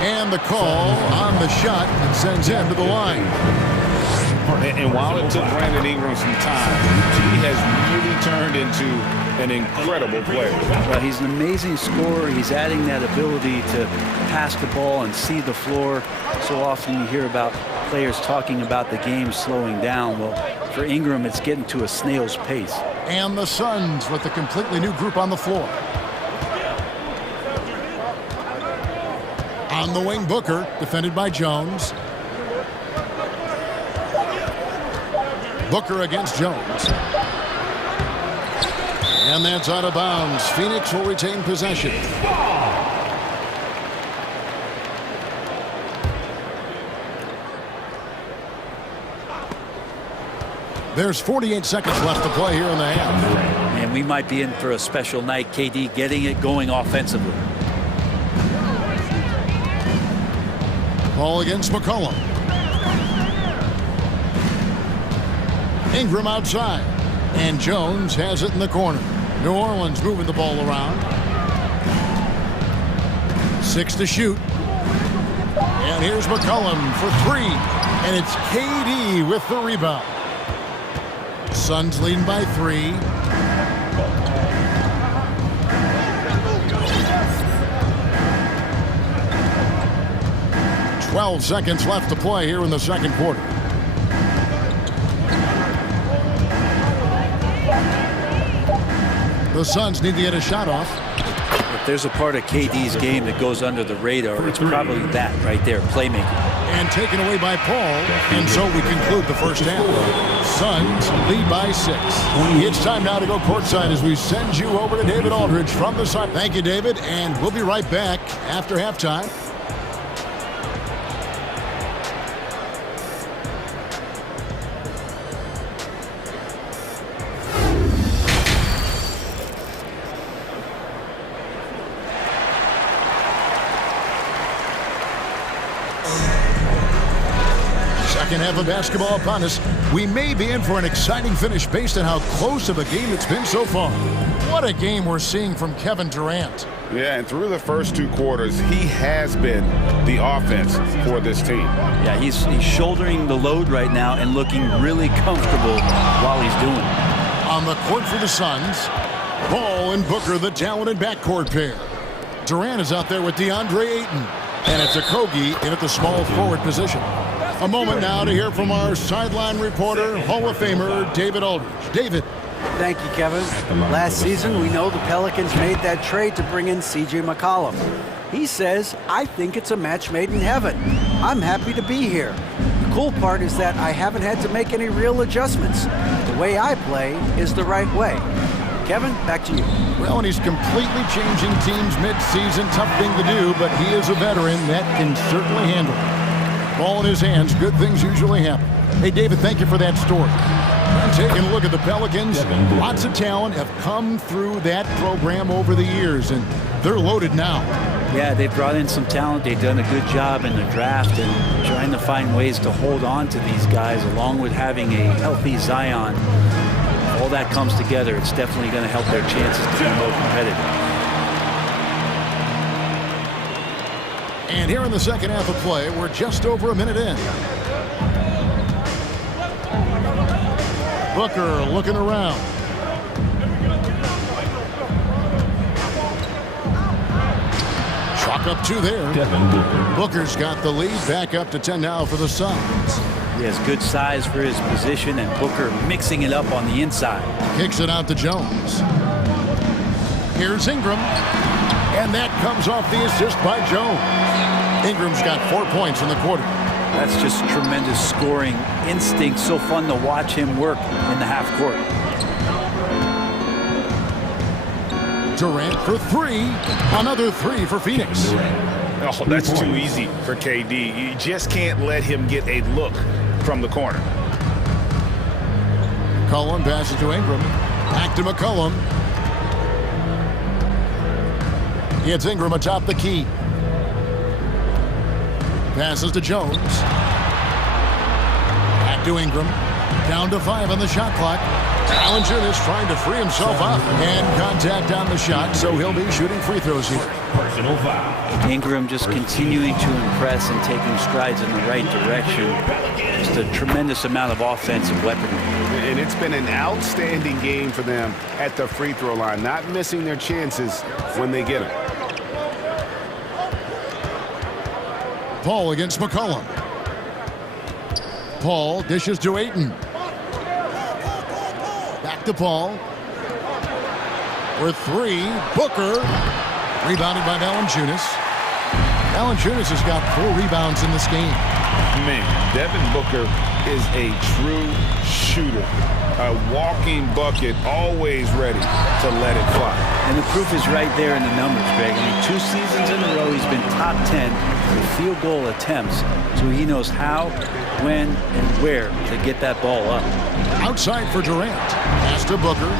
and the call on the shot and sends him to the line. And while it took Brandon Ingram some time, he has really turned into an incredible player. Well, he's an amazing scorer. He's adding that ability to pass the ball and see the floor. So often you hear about players talking about the game slowing down. Well, for Ingram, it's getting to a snail's pace. And the Suns with a completely new group on the floor. On the wing, Booker, defended by Jones. Booker against Jones. And that's out of bounds. Phoenix will retain possession. There's 48 seconds left to play here in the half. And we might be in for a special night. KD getting it going offensively. Ball against McCollum. Ingram outside. And Jones has it in the corner. New Orleans moving the ball around. 6 to shoot. And here's McCollum for 3. And it's KD with the rebound. Suns leading by 3. "12 seconds left to play here in the second quarter. The Suns need to get a shot off. If there's a part of KD's game that goes under the radar, it's probably that right there, playmaking. And taken away by Paul, and so we conclude the first half. Suns lead by 6. It's time now to go courtside as we send you over to David Aldridge from the side. Thank you, David, and we'll be right back after halftime. Second half of basketball upon us. We may be in for an exciting finish based on how close of a game it's been so far. What a game we're seeing from Kevin Durant. Yeah, and through the first 2 quarters, he has been the offense for this team. Yeah, he's shouldering the load right now and looking really comfortable while he's doing it. On the court for the Suns, Ball and Booker, the talented backcourt pair. Durant is out there with DeAndre Ayton, and it's Okogie in at the small forward position. A moment now to hear from our sideline reporter, Hall of Famer David Aldridge. David. Thank you, Kevin. Last season, we know the Pelicans made that trade to bring in C.J. McCollum. He says, I think it's a match made in heaven. I'm happy to be here. The cool part is that I haven't had to make any real adjustments. The way I play is the right way. Kevin, back to you. Well, and he's completely changing teams mid-season. Tough thing to do, but he is a veteran that can certainly handle it. Ball in his hands, good things usually happen. Hey, David, thank you for that story. And taking a look at the Pelicans, lots of talent have come through that program over the years, and they're loaded now. Yeah, they brought in some talent. They've done a good job in the draft and trying to find ways to hold on to these guys, along with having a healthy Zion. All that comes together, it's definitely going to help their chances to be more competitive. And here in the second half of play, we're just over a minute in. Booker looking around. Chalk up 2 there. Booker's got the lead, back up to 10 now for the Suns. He has good size for his position, and Booker mixing it up on the inside. Kicks it out to Jones. Here's Ingram. And that comes off the assist by Jones. Ingram's got 4 points in the quarter. That's just tremendous scoring instinct. So fun to watch him work in the half court. Durant for 3. Another 3 for Phoenix. Oh, that's too easy for KD. You just can't let him get a look from the corner. McCollum passes to Ingram. Back to McCollum. It's Ingram atop the key. Passes to Jones. Back to Ingram. Down to 5 on the shot clock. Valanciunas trying to free himself up. And contact on the shot, so he'll be shooting free throws here. Personal foul. Ingram just continuing to impress and taking strides in the right direction. Just a tremendous amount of offensive weaponry. And it's been an outstanding game for them at the free throw line, not missing their chances when they get them. Paul against McCollum. Paul dishes to Ayton. Back to Paul. For 3, Booker. Rebounded by Valanciunas. Valanciunas has got 4 rebounds in this game. Man, Devin Booker is a true shooter. A walking bucket, always ready to let it fly. And the proof is right there in the numbers, Greg. I mean, 2 seasons in a row, he's been top 10 in field goal attempts. So he knows how, when, and where to get that ball up. Outside for Durant. Pass to Booker.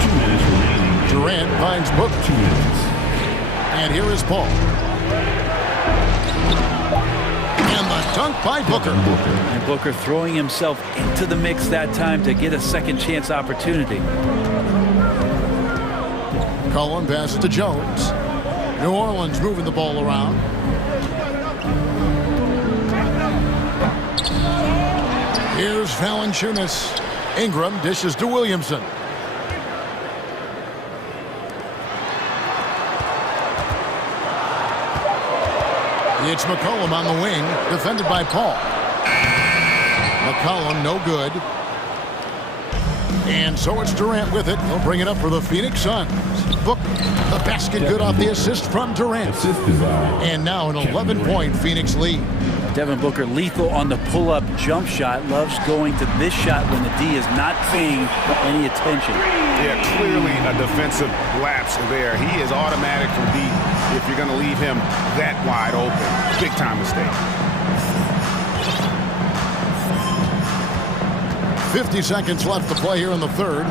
2 minutes remaining. Durant finds Booker. 2 minutes. And here is Paul. And the dunk by Booker. And Booker throwing himself into the mix that time to get a second chance opportunity. Cullen passes to Jones. New Orleans moving the ball around. Here's Valanciunas. Ingram dishes to Williamson. It's McCollum on the wing, defended by Paul. McCollum, no good. And so it's Durant with it. He'll bring it up for the Phoenix Suns. Book the basket good off the assist from Durant. And now an 11-point Phoenix lead. Devin Booker lethal on the pull-up jump shot. Loves going to this shot when the D is not paying any attention. Yeah, clearly a defensive lapse there. He is automatic from deep if you're going to leave him that wide open. Big time mistake. 50 seconds left to play here in the third.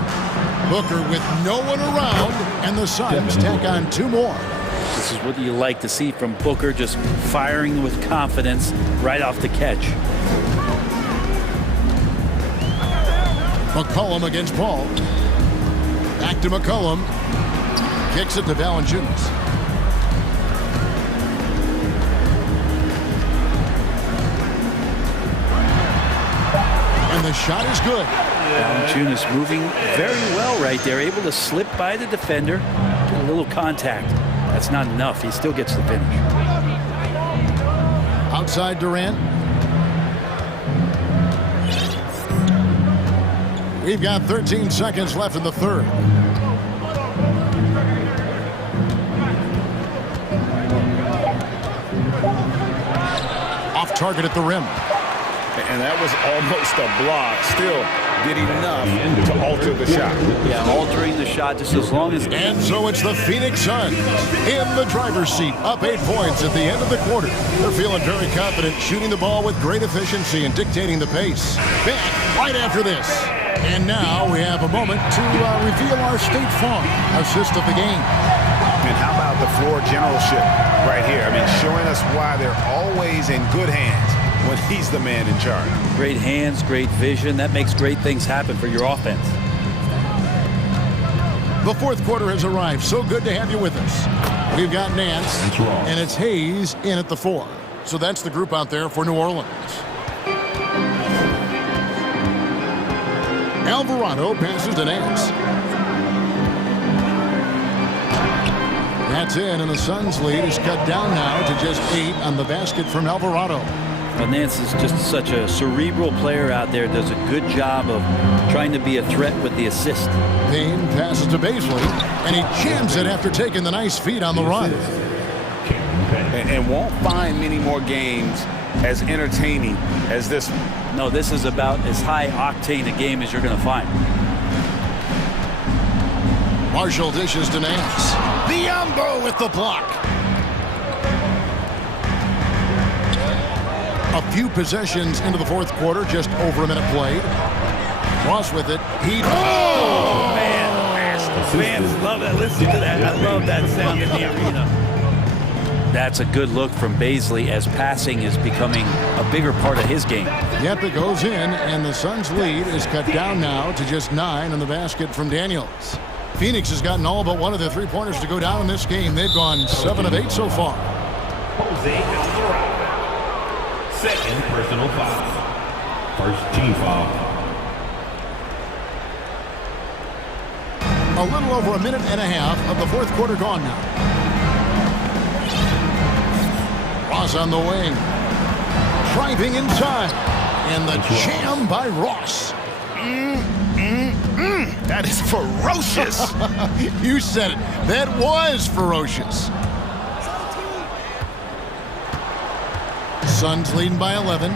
Booker with no one around, and the Suns tack on 2 more. This is what you like to see from Booker, just firing with confidence right off the catch. McCollum against Paul. Back to McCollum. Kicks it to Valanciunas. And the shot is good. Valanciunas moving very well right there, able to slip by the defender, get a little contact. That's not enough. He still gets the finish. Outside Durant. We've got 13 seconds left in the third. Off target at the rim. And that was almost a block. Still, did enough to alter the shot. Yeah, altering the shot just as long as... And so it's the Phoenix Suns in the driver's seat, up 8 points at the end of the quarter. They're feeling very confident, shooting the ball with great efficiency and dictating the pace. Back right after this. And now we have a moment to reveal our State Farm assist of the game. And how about the floor generalship right here? I mean, showing us why they're always in good hands when he's the man in charge. Great hands, great vision. That makes great things happen for your offense. The fourth quarter has arrived. So good to have you with us. We've got Nance, and it's Hayes in at the 4. So that's the group out there for New Orleans. Alvarado passes to Nance. That's in, and the Suns' lead is cut down now to just 8 on the basket from Alvarado. Well, Nance is just such a cerebral player out there, does a good job of trying to be a threat with the assist. Payne passes to Baisley, and he jams it after taking the nice feed on the run. And won't find many more games as entertaining as this one. No, this is about as high octane a game as you're going to find. Marshall dishes to Nance. Biombo with the block. A few possessions into the fourth quarter, just over a minute played. Ross with it. Oh, man. Fans love that. Listen to that. I love that sound in the arena. That's a good look from Baisley as passing is becoming a bigger part of his game. Yep, it goes in, and the Suns' lead is cut down now to just 9 on the basket from Daniels. Phoenix has gotten all but one of their three-pointers to go down in this game. They've gone 7 of 8 so far. Jose Alvarado. Second personal foul. First team foul. A little over a minute and a half of the fourth quarter gone now. Ross on the wing. Driving inside. And the jam by Ross. That is ferocious. You said it. That was ferocious. Suns leading by 11.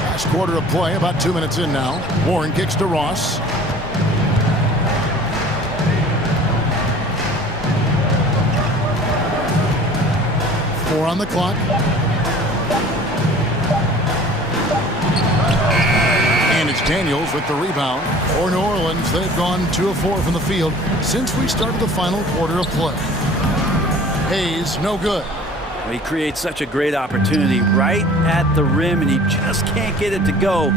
Last quarter of play, about 2 minutes in now. Warren kicks to Ross. Four on the clock. And it's Daniels with the rebound. For New Orleans, they've gone 2 of 4 from the field since we started the final quarter of play. Hayes, no good. Well, he creates such a great opportunity right at the rim, and he just can't get it to go,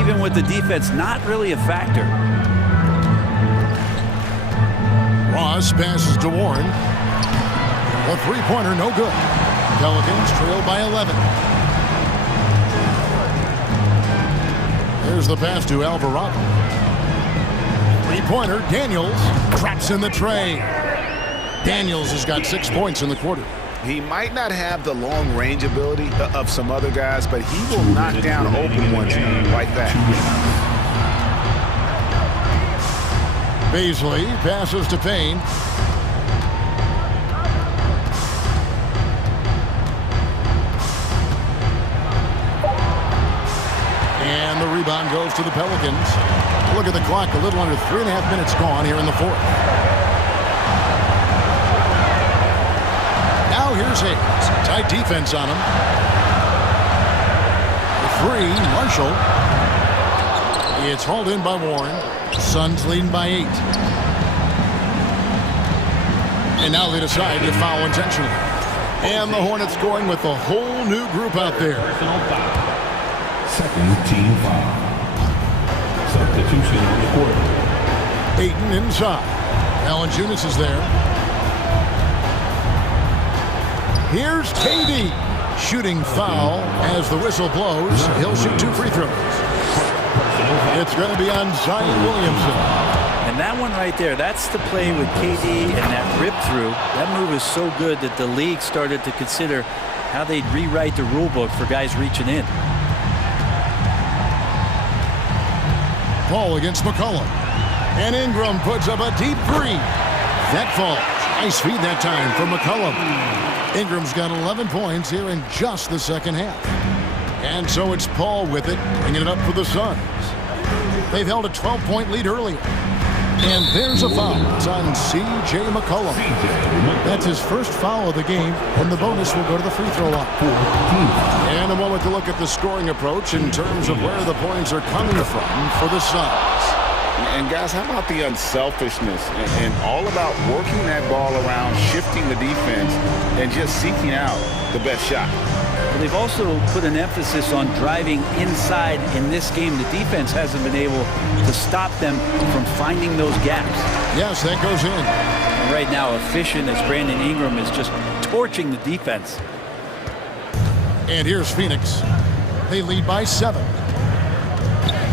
even with the defense not really a factor. Ross passes to Warren. A three-pointer, no good. Pelicans trail by 11. There's the pass to Alvarado. Three-pointer, Daniels traps in the tray. Daniels has got 6 points in the quarter. He might not have the long-range ability of some other guys, but he will knock down open ones like that. Baisley passes to Payne. And the rebound goes to the Pelicans. Look at the clock, a little under 3.5 minutes gone here in the fourth. Now here's Hayes. Tight defense on him. The three, Marshall. It's hauled in by Warren. Suns leading by 8. And now they decide to foul intentionally. And the Hornets scoring with a whole new group out there. Second team foul. Substitution on the court. Ayton inside. Valanciunas is there. Here's KD. Shooting foul as the whistle blows. He'll shoot 2 free throws. It's going to be on Zion Williamson. And that one right there, that's the play with KD and that rip through. That move is so good that the league started to consider how they'd rewrite the rule book for guys reaching in. Paul against McCollum. And Ingram puts up a deep 3. That falls. Nice feed that time from McCollum. Ingram's got 11 points here in just the second half. And so it's Paul with it, bringing it up for the Suns. They've held a 12-point lead earlier. And there's a foul. It's on C.J. McCollum. That's his first foul of the game, and the bonus will go to the free throw line. And a moment to look at the scoring approach in terms of where the points are coming from for the Suns. And guys, how about the unselfishness and all about working that ball around, shifting the defense, and just seeking out the best shot? Well, they've also put an emphasis on driving inside in this game. The defense hasn't been able to stop them from finding those gaps. Yes, that goes in. And right now, efficient as Brandon Ingram is just torching the defense. And here's Phoenix. They lead by 7.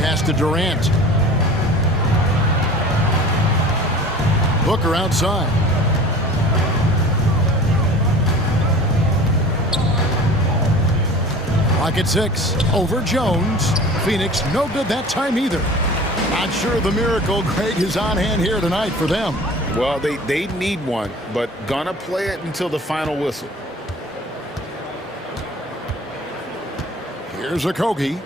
Pass to Durant. Booker outside. Clock at 6. Over Jones. Phoenix no good that time either. Not sure the miracle, Greg, is on hand here tonight for them. Well, they need one, but gonna play it until the final whistle. Here's Okogie.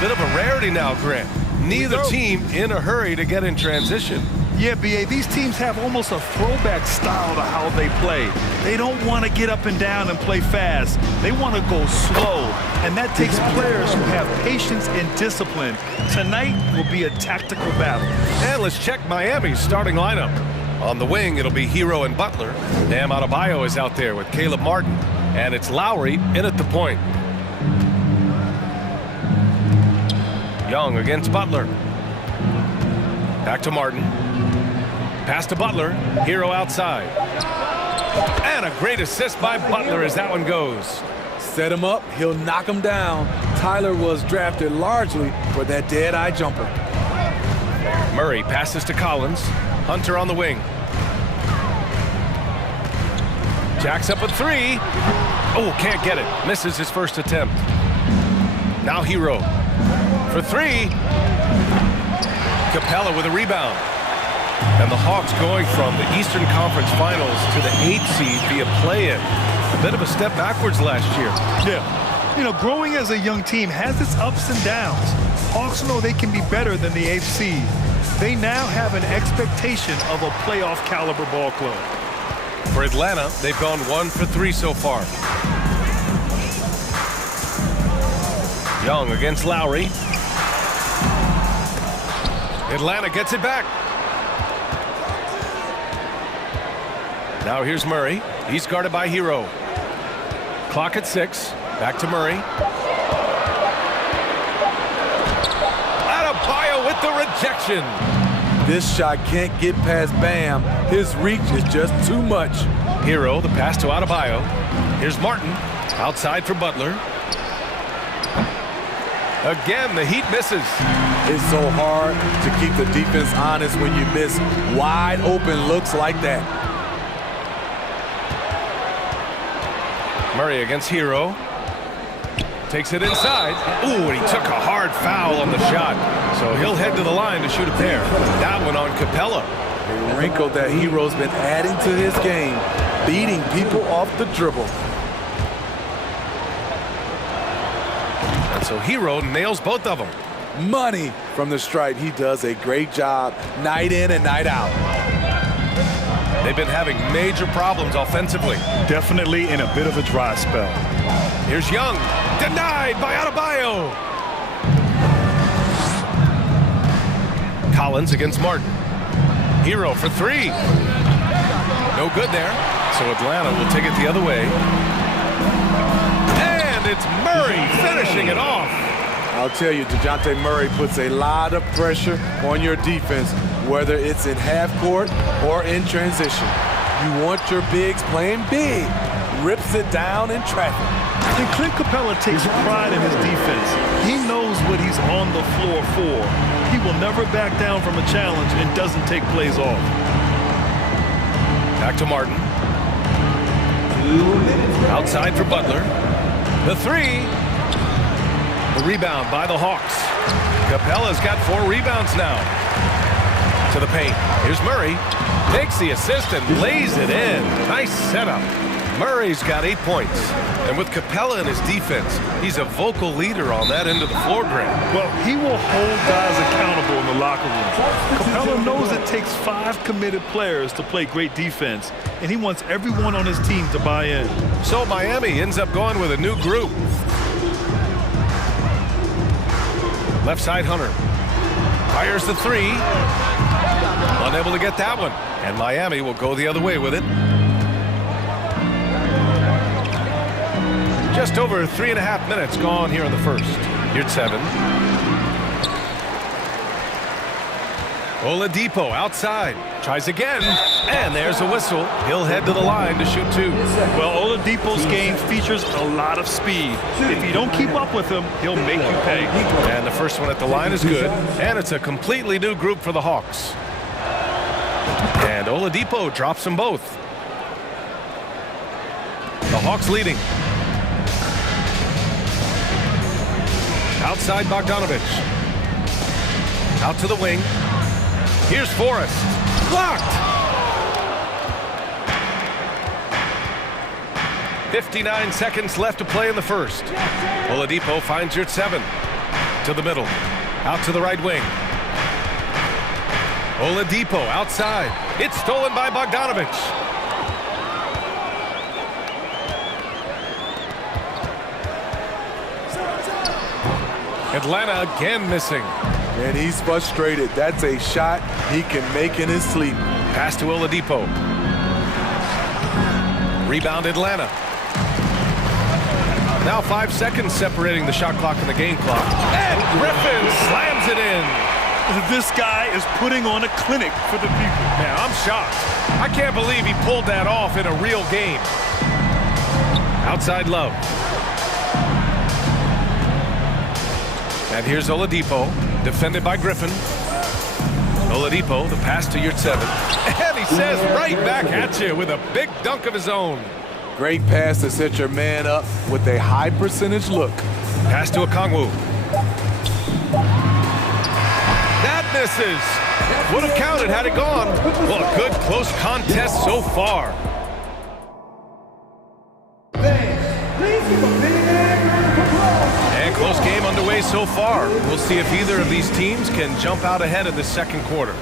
bit of a rarity now, Grant. Neither team in a hurry to get in transition. Yeah, B.A., these teams have almost a throwback style to how they play. They don't want to get up and down and play fast. They want to go slow, and that takes players who have patience and discipline. Tonight will be a tactical battle. And let's check Miami's starting lineup. On the wing, it'll be Hero and Butler. Bam Adebayo is out there with Caleb Martin, and it's Lowry in at the point. Young against Butler. Back to Martin. Pass to Butler. Hero outside. And a great assist by Butler as that one goes. Set him up, he'll knock him down. Tyler was drafted largely for that dead-eye jumper. Murray passes to Collins. Hunter on the wing. Jacks up a three. Oh, can't get it. Misses his first attempt. Now Hero for three. Capella with a rebound. And the Hawks going from the Eastern Conference Finals to the 8th seed via play-in. A bit of a step backwards last year. Yeah. You know, growing as a young team has its ups and downs. Hawks know they can be better than the 8th seed. They now have an expectation of a playoff caliber ball club. For Atlanta, they've gone 1 for 3 so far. Young against Lowry. Atlanta gets it back. Now here's Murray. He's guarded by Hero. Clock at 6. Back to Murray. Adebayo with the rejection. This shot can't get past Bam. His reach is just too much. Hero, the pass to Adebayo. Here's Martin. Outside for Butler. Again, the Heat misses. It's so hard to keep the defense honest when you miss wide open looks like that. Murray against Hero. Takes it inside. Ooh, and he took a hard foul on the shot. So he'll head to the line to shoot a pair. That one on Capella. A wrinkle that Hero's been adding to his game, beating people off the dribble. And so Hero nails both of them. Money from the stripe. He does a great job night in and night out. They've been having major problems offensively. Definitely in a bit of a dry spell. Here's Young. Denied by Adebayo. Collins against Martin. Hero for three. No good there. So Atlanta will take it the other way. And it's Murray finishing it off. I'll tell you, DeJounte Murray puts a lot of pressure on your defense, whether it's in half court or in transition. You want your bigs playing big. Rips it down in traffic. And Clint Capella takes pride in his defense. He knows what he's on the floor for. He will never back down from a challenge and doesn't take plays off. Back to Martin. Outside for Butler. The three. The rebound by the Hawks. Capella's got 4 rebounds now. To the paint. Here's Murray. Takes the assist and lays it in. Nice setup. Murray's got 8 points. And with Capella in his defense, he's a vocal leader on that end of the floor, Grant. Well, he will hold guys accountable in the locker room. Capella knows it takes 5 committed players to play great defense, and he wants everyone on his team to buy in. So Miami ends up going with a new group. Left side Hunter. Fires the three. Unable to get that one. And Miami will go the other way with it. Just over 3.5 minutes gone here in the first. Here at 7. Oladipo outside. Tries again. And there's a whistle. He'll head to the line to shoot 2. Well, Oladipo's game features a lot of speed. If you don't keep up with him, he'll make you pay. And the first one at the line is good. And it's a completely new group for the Hawks. And Oladipo drops them both. The Hawks leading. Outside Bogdanovich. Out to the wing. Here's Forrest. Blocked! 59 seconds left to play in the first. Oladipo finds you at 7. To the middle. Out to the right wing. Oladipo outside. It's stolen by Bogdanovic. Atlanta again missing. And he's frustrated. That's a shot he can make in his sleep. Pass to Oladipo. Rebound Atlanta. Now 5 seconds separating the shot clock and the game clock. And Griffin slams it in. This guy is putting on a clinic for the people. Man, I'm shocked. I can't believe he pulled that off in a real game. Outside Love. And here's Oladipo, defended by Griffin. Oladipo, the pass to Yurtseven. And he says right back at you with a big dunk of his own. Great pass to set your man up with a high percentage look. Pass to Okongwu. That misses. Would have counted had it gone. Well, a good close contest so far. And close game underway so far. We'll see if either of these teams can jump out ahead in the second quarter.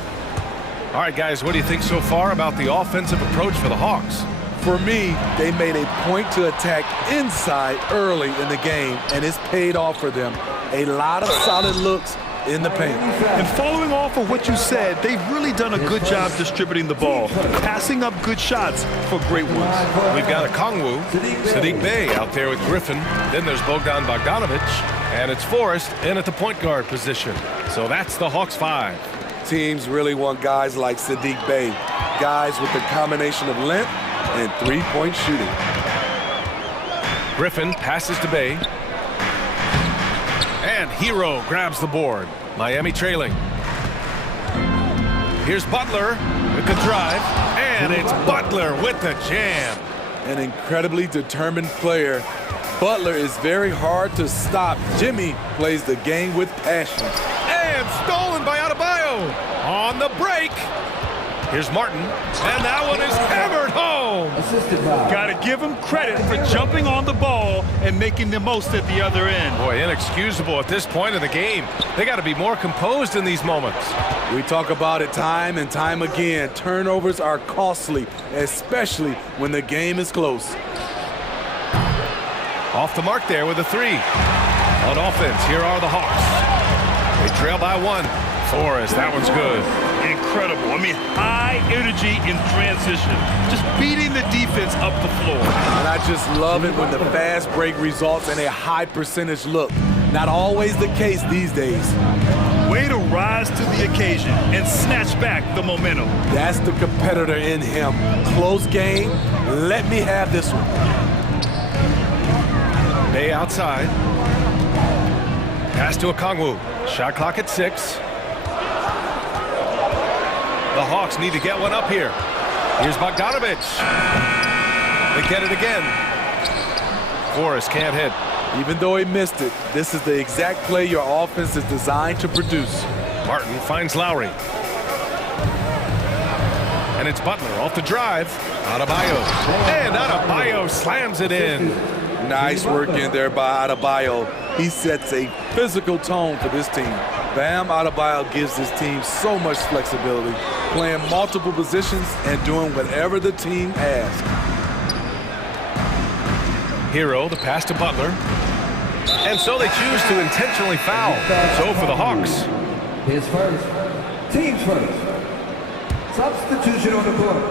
All right, guys, what do you think so far about the offensive approach for the Hawks? For me, they made a point to attack inside early in the game, and it's paid off for them. A lot of solid looks in the paint. And following off of what you said, they've really done a good job distributing the ball, passing up good shots for great ones. We've got Okongwu, Sadiq Bey out there with Griffin. Then there's Bogdan Bogdanovic, and it's Forrest in at the point guard position. So that's the Hawks 5. Teams really want guys like Sadiq Bey, guys with a combination of length and three-point shooting. Griffin passes to Bey. And Hero grabs the board. Miami trailing. Here's Butler with the drive. And it's Butler with the jam. An incredibly determined player. Butler is very hard to stop. Jimmy plays the game with passion. And stolen by Adebayo. On the break. Here's Martin, and that one is hammered home. Got to give him credit for jumping on the ball and making the most at the other end. Boy, inexcusable at this point in the game. They got to be more composed in these moments. We talk about it time and time again. Turnovers are costly, especially when the game is close. Off the mark there with a 3. On offense, here are the Hawks. They trail by 1. Forrest, that one's good. Incredible. I mean, high energy in transition. Just beating the defense up the floor. And I just love it when the fast break results in a high percentage look. Not always the case these days. Way to rise to the occasion and snatch back the momentum. That's the competitor in him. Close game. Let me have this one. Bey outside. Pass to Okongwu. Shot clock at 6. The Hawks need to get one up here. Here's Bogdanovic. They get it again. Forrest can't hit. Even though he missed it, this is the exact play your offense is designed to produce. Martin finds Lowry. And it's Butler off the drive. Adebayo. And Adebayo slams it in. Nice work in there by Adebayo. He sets a physical tone for this team. Bam Adebayo gives this team so much flexibility, playing multiple positions and doing whatever the team asks. Hero, the pass to Butler. And so they choose to intentionally foul. So for the Hawks. His first. Team's first. Substitution on the court.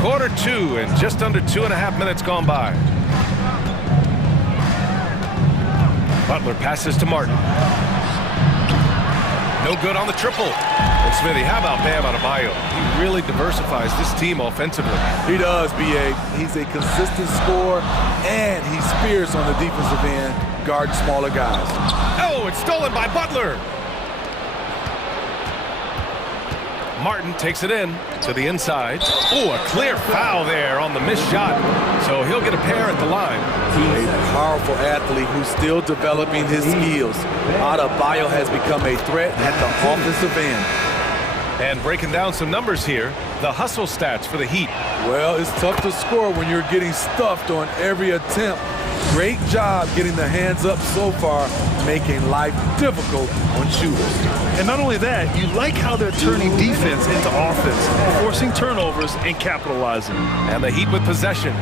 Quarter 2 and just under 2.5 minutes gone by. Butler passes to Martin. No good on the triple. And Smithy, how about Bam Adebayo? He really diversifies this team offensively. He does, B.A. He's a consistent scorer, and he's fierce on the defensive end, guarding smaller guys. Oh, it's stolen by Butler. Martin takes it in to the inside. Oh, a clear foul there on the missed shot. So he'll get a pair at the line. A powerful athlete who's still developing his skills. Adebayo has become a threat at the offensive end. And breaking down some numbers here, the hustle stats for the Heat. Well, it's tough to score when you're getting stuffed on every attempt. Great job getting the hands up so far, making life difficult on shooters. And not only that, you like how they're turning defense into offense, forcing turnovers and capitalizing. And the Heat with possession.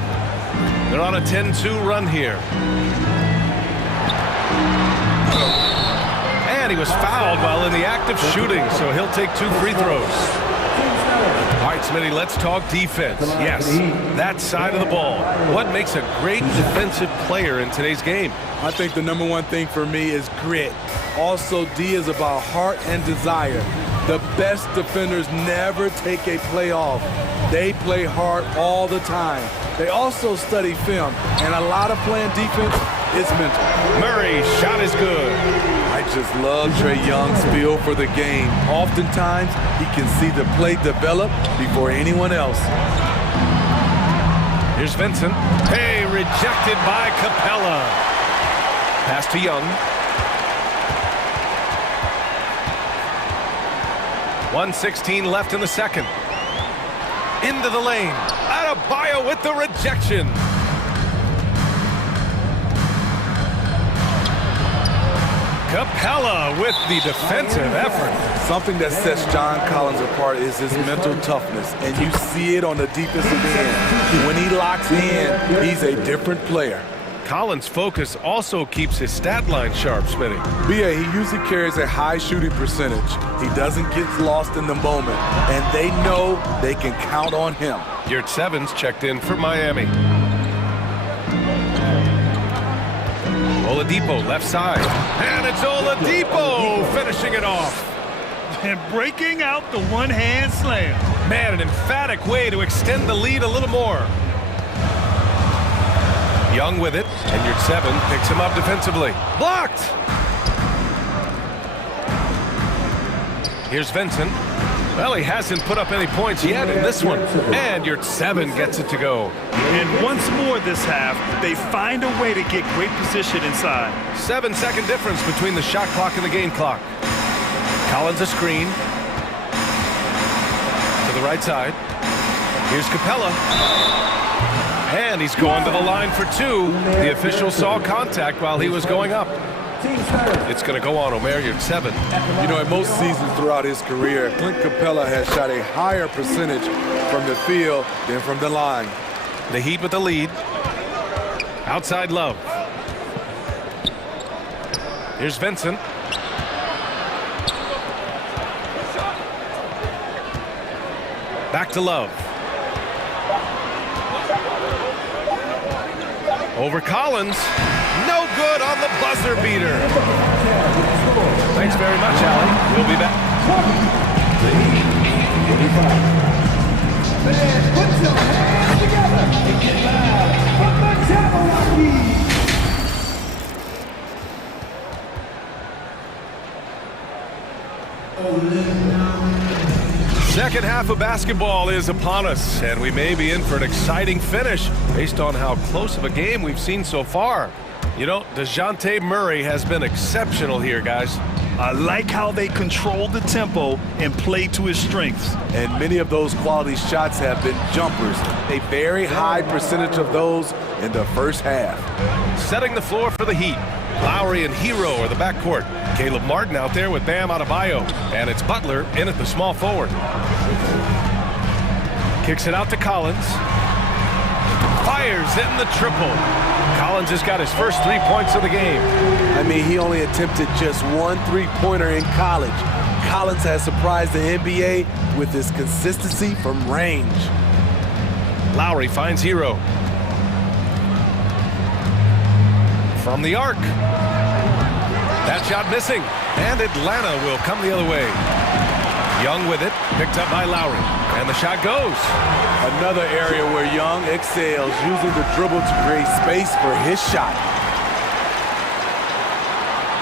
They're on a 10-2 run here. And he was fouled while in the act of shooting, so he'll take 2 free throws. All right, Smitty, let's talk defense. Yes, that side of the ball. What makes a great defensive player in today's game? I think the number one thing for me is grit. Also, D is about heart and desire. The best defenders never take a play off. They play hard all the time. They also study film, and a lot of playing defense is mental. Murray's shot is good. I just love Trae Young's feel for the game. Oftentimes, he can see the play develop before anyone else. Here's Vincent. Hey, rejected by Capella. Pass to Young. 1:16 left in the second. Into the lane. Adebayo with the rejection. Capella with the defensive effort. Something that sets John Collins apart is his mental toughness, and you see it on the defensive end. When he locks in, he's a different player. Collins' focus also keeps his stat line sharp, Smitty. B.A., he usually carries a high shooting percentage. He doesn't get lost in the moment, and they know they can count on him. Yurt Sevens checked in for Miami. Oladipo left side. And it's Oladipo finishing it off. And breaking out the one-hand slam. Man, an emphatic way to extend the lead a little more. Young with it, and Yurt Seven picks him up defensively. Blocked! Here's Vincent. Well, he hasn't put up any points yet in this one. And Yurt Seven gets it to go. And once more this half, they find a way to get great position inside. 7-second difference between the shot clock and the game clock. Collins a screen. To the right side. Here's Capella. And he's going to the line for 2. The official saw contact while he was going up. It's going to go on Omer Yurt Seven. You know, in most seasons throughout his career, Clint Capella has shot a higher percentage from the field than from the line. The Heat with the lead. Outside Love. Here's Vincent. Back to Love. Over Collins. No good on the buzzer beater. Thanks very much, Allie. We'll be back. Put your hands together and get loud from the Jabberwocky. Second half of basketball is upon us, and we may be in for an exciting finish based on how close of a game we've seen so far. You know, DeJounte Murray has been exceptional here, guys. I like how they control the tempo and play to his strengths. And many of those quality shots have been jumpers. A very high percentage of those in the first half. Setting the floor for the Heat. Lowry and Hero are the backcourt. Caleb Martin out there with Bam Adebayo. And it's Butler in at the small forward. Kicks it out to Collins. Fires in the triple. Collins has got his first 3 points of the game. I mean, he only attempted just 1 3-pointer in college. Collins has surprised the NBA with his consistency from range. Lowry finds Hero. From the arc. That shot missing. And Atlanta will come the other way. Young with it. Picked up by Lowry. And the shot goes. Another area where Young excels, using the dribble to create space for his shot.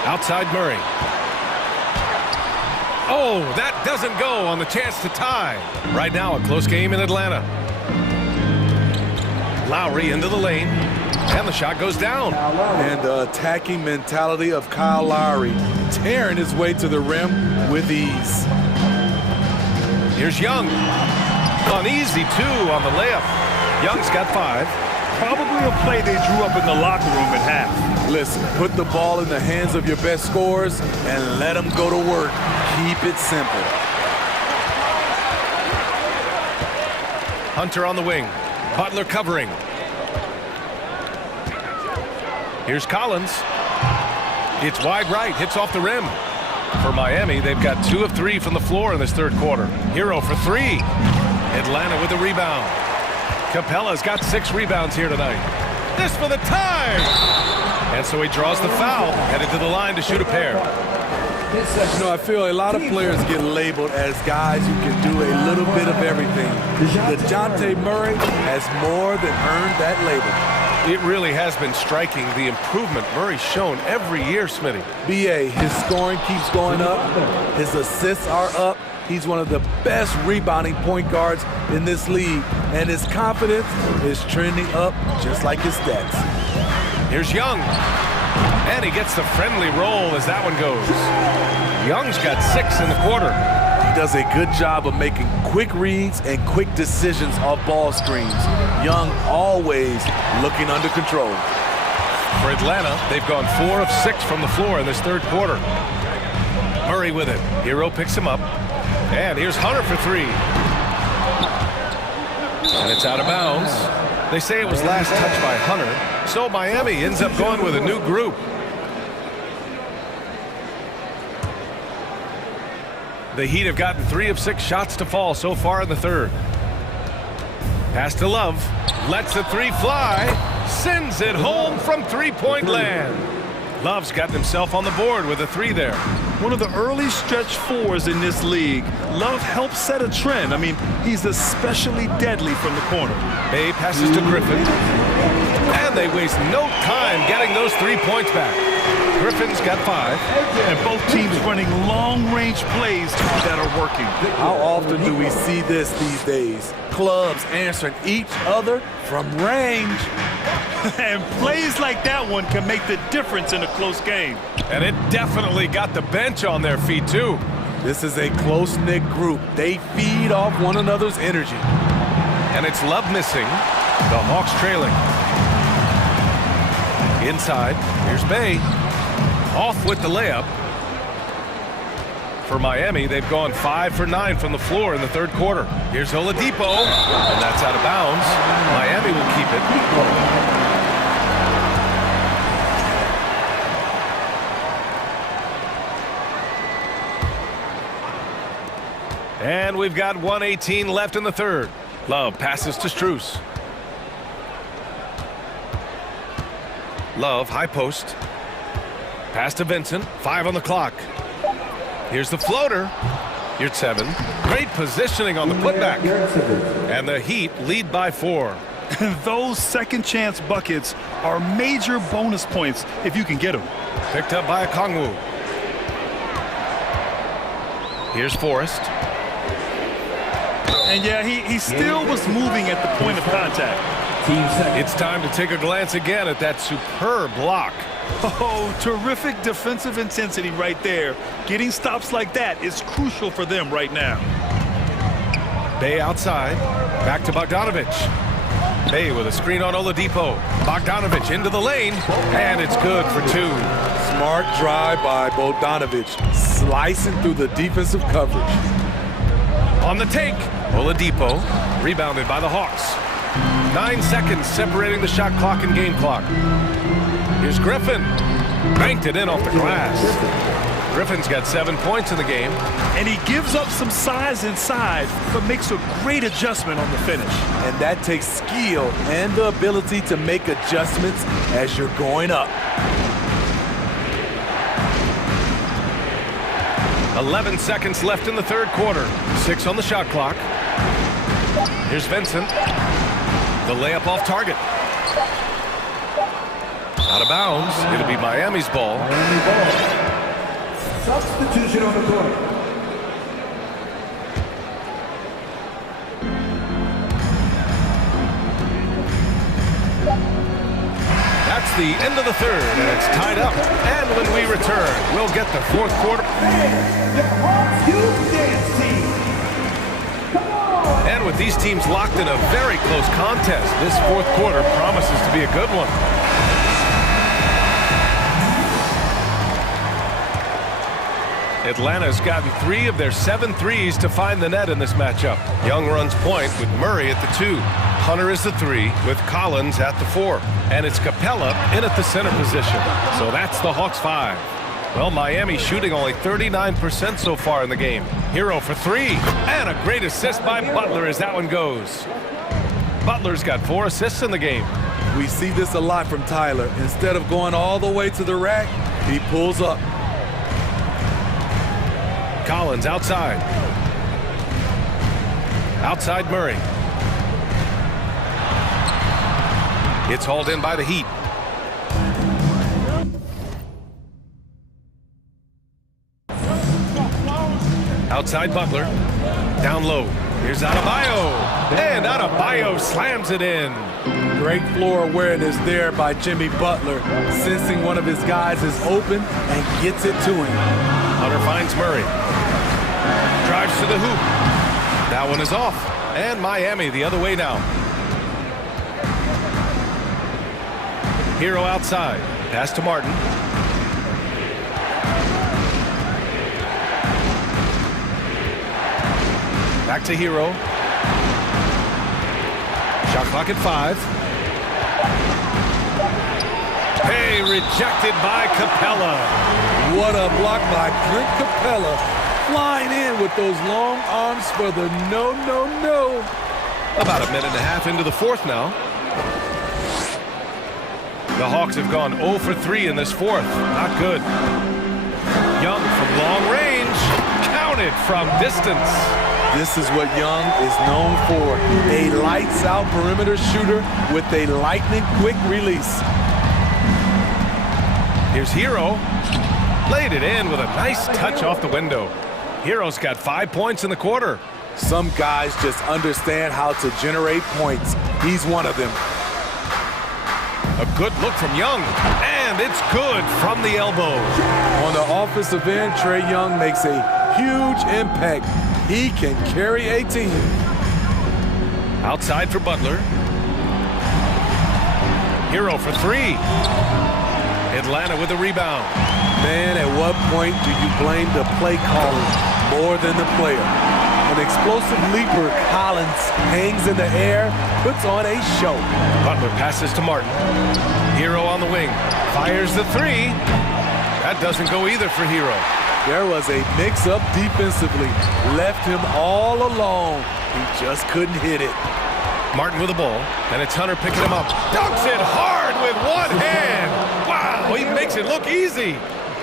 Outside Murray. Oh, that doesn't go on the chance to tie. Right now, a close game in Atlanta. Lowry into the lane. And the shot goes down. And the attacking mentality of Kyle Lowry, tearing his way to the rim with ease. Here's Young. Uneasy, too, on the layup. Young's got 5. Probably a play they drew up in the locker room at half. Listen, put the ball in the hands of your best scorers and let them go to work. Keep it simple. Hunter on the wing. Butler covering. Here's Collins. It's wide right. Hits off the rim. For Miami, they've got 2 of 3 from the floor in this third quarter. Hero for 3. Atlanta with a rebound. Capella's got 6 rebounds here tonight. This for the tie! And so he draws the foul, headed to the line to shoot a pair. You know, I feel a lot of players get labeled as guys who can do a little bit of everything. DeJounte Murray has more than earned that label. It really has been striking, the improvement Murray's shown every year, Smitty. BA, his scoring keeps going up. His assists are up. He's one of the best rebounding point guards in this league. And his confidence is trending up just like his stats. Here's Young. And he gets the friendly roll as that one goes. Young's got 6 in the quarter. He does a good job of making quick reads and quick decisions off ball screens. Young always looking under control. For Atlanta, they've gone 4 of 6 from the floor in this third quarter. Murray with it. Hero picks him up. And here's Hunter for 3. And it's out of bounds. They say it was last touched by Hunter. So Miami ends up going with a new group. The Heat have gotten 3 of 6 shots to fall so far in the third. Pass to Love. Lets the 3 fly. Sends it home from three-point land. Love's gotten himself on the board with a 3 there. One of the early stretch 4s in this league. Love helps set a trend. I mean, he's especially deadly from the corner. Bay passes to Griffin. And they waste no time getting those 3 points back. Griffin's got 5. And both teams running long-range plays that are working. How often do we see this these days? Clubs answering each other from range. And plays like that one can make the difference in a close game. And it definitely got the bench on their feet, too. This is a close-knit group. They feed off one another's energy. And it's Love missing. The Hawks trailing. Inside, here's Bay. Off with the layup. For Miami, they've gone 5 for 9 from the floor in the third quarter. Here's Oladipo, and that's out of bounds. Miami will keep it. And we've got 1:18 left in the third. Love passes to Strus. Love, high post. Pass to Vincent. 5 on the clock. Here's the floater. You're at 7. Great positioning on the putback. And the Heat lead by 4. Those second chance buckets are major bonus points if you can get them. Picked up by Okongwu. Here's Forrest. And yeah, he still was moving at the point of contact. It's time to take a glance again at that superb block. Oh, terrific defensive intensity right there. Getting stops like that is crucial for them right now. Bay outside. Back to Bogdanovic. Bay with a screen on Oladipo. Bogdanovic into the lane. And it's good for 2. Smart drive by Bogdanovic. Slicing through the defensive coverage. On the take. Oladipo. Rebounded by the Hawks. 9 seconds separating the shot clock and game clock. Here's Griffin. Banked it in off the glass. Griffin's got 7 points in the game. And he gives up some size inside, but makes a great adjustment on the finish. And that takes skill and the ability to make adjustments as you're going up. 11 seconds left in the third quarter. 6 on the shot clock. Here's Vincent. The layup off target. Out of bounds. It'll be Miami's ball. Miami ball. Substitution on the court. That's the end of the third, and it's tied up. And when we return, we'll get the fourth quarter. The Hawks Youth Dance Team. Come on! And with these teams locked in a very close contest, this fourth quarter promises to be a good one. Atlanta's gotten 3 of their 7 threes to find the net in this matchup. Young runs point with Murray at the 2. Hunter is the 3 with Collins at the 4. And it's Capella in at the center position. So that's the Hawks 5. Well, Miami shooting only 39% so far in the game. Hero for 3. And a great assist by Butler as that one goes. Butler's got 4 assists in the game. We see this a lot from Tyler. Instead of going all the way to the rack, he pulls up. Collins outside. Outside Murray. It's hauled in by the Heat. Outside Butler. Down low. Here's Adebayo. And Adebayo slams it in. Great floor awareness there by Jimmy Butler, sensing one of his guys is open and gets it to him. Hunter finds Murray. Drives to the hoop. That one is off. And Miami the other way now. Hero outside. Pass to Martin. Back to Hero. Shot clock at 5. Hey, rejected by Capella. What a block by Clint Capella. Flying in with those long arms for the no. About a minute and a half into the fourth now. The Hawks have gone 0 for 3 in this fourth. Not good. Young from long range. Counted from distance. This is what Young is known for. A lights-out perimeter shooter with a lightning-quick release. Here's Hero. Laid it in with a nice touch off the window. Hero's got 5 points in the quarter. Some guys just understand how to generate points. He's one of them. A good look from Young. And it's good from the elbow. On the offensive end, Trae Young makes a huge impact. He can carry a team. Outside for Butler. Hero for 3. Atlanta with a rebound. Man, at what point do you blame the play caller more than the player? An explosive leaper, Collins hangs in the air, puts on a show. Butler passes to Martin. Hero on the wing. Fires the 3. That doesn't go either for Hero. There was a mix-up defensively. Left him all alone. He just couldn't hit it. Martin with the ball, and it's Hunter picking him up. Dunks it hard with one hand. Wow, he makes it look easy.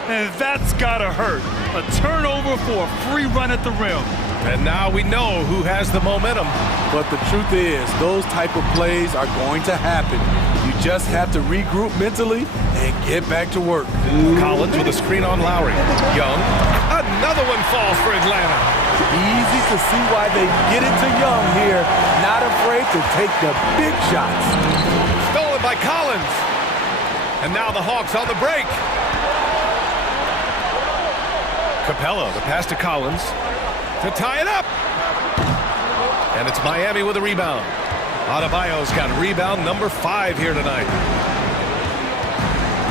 And that's gotta hurt. A turnover for a free run at the rim. And now we know who has the momentum. But the truth is, those type of plays are going to happen. You just have to regroup mentally and get back to work. Collins with a screen on Lowry. Young. Another one falls for Atlanta. Easy to see why they get it to Young here. Not afraid to take the big shots. Stolen by Collins. And now the Hawks on the break. Capella, the pass to Collins to tie it up. And it's Miami with a rebound. Adebayo's got rebound number 5 here tonight.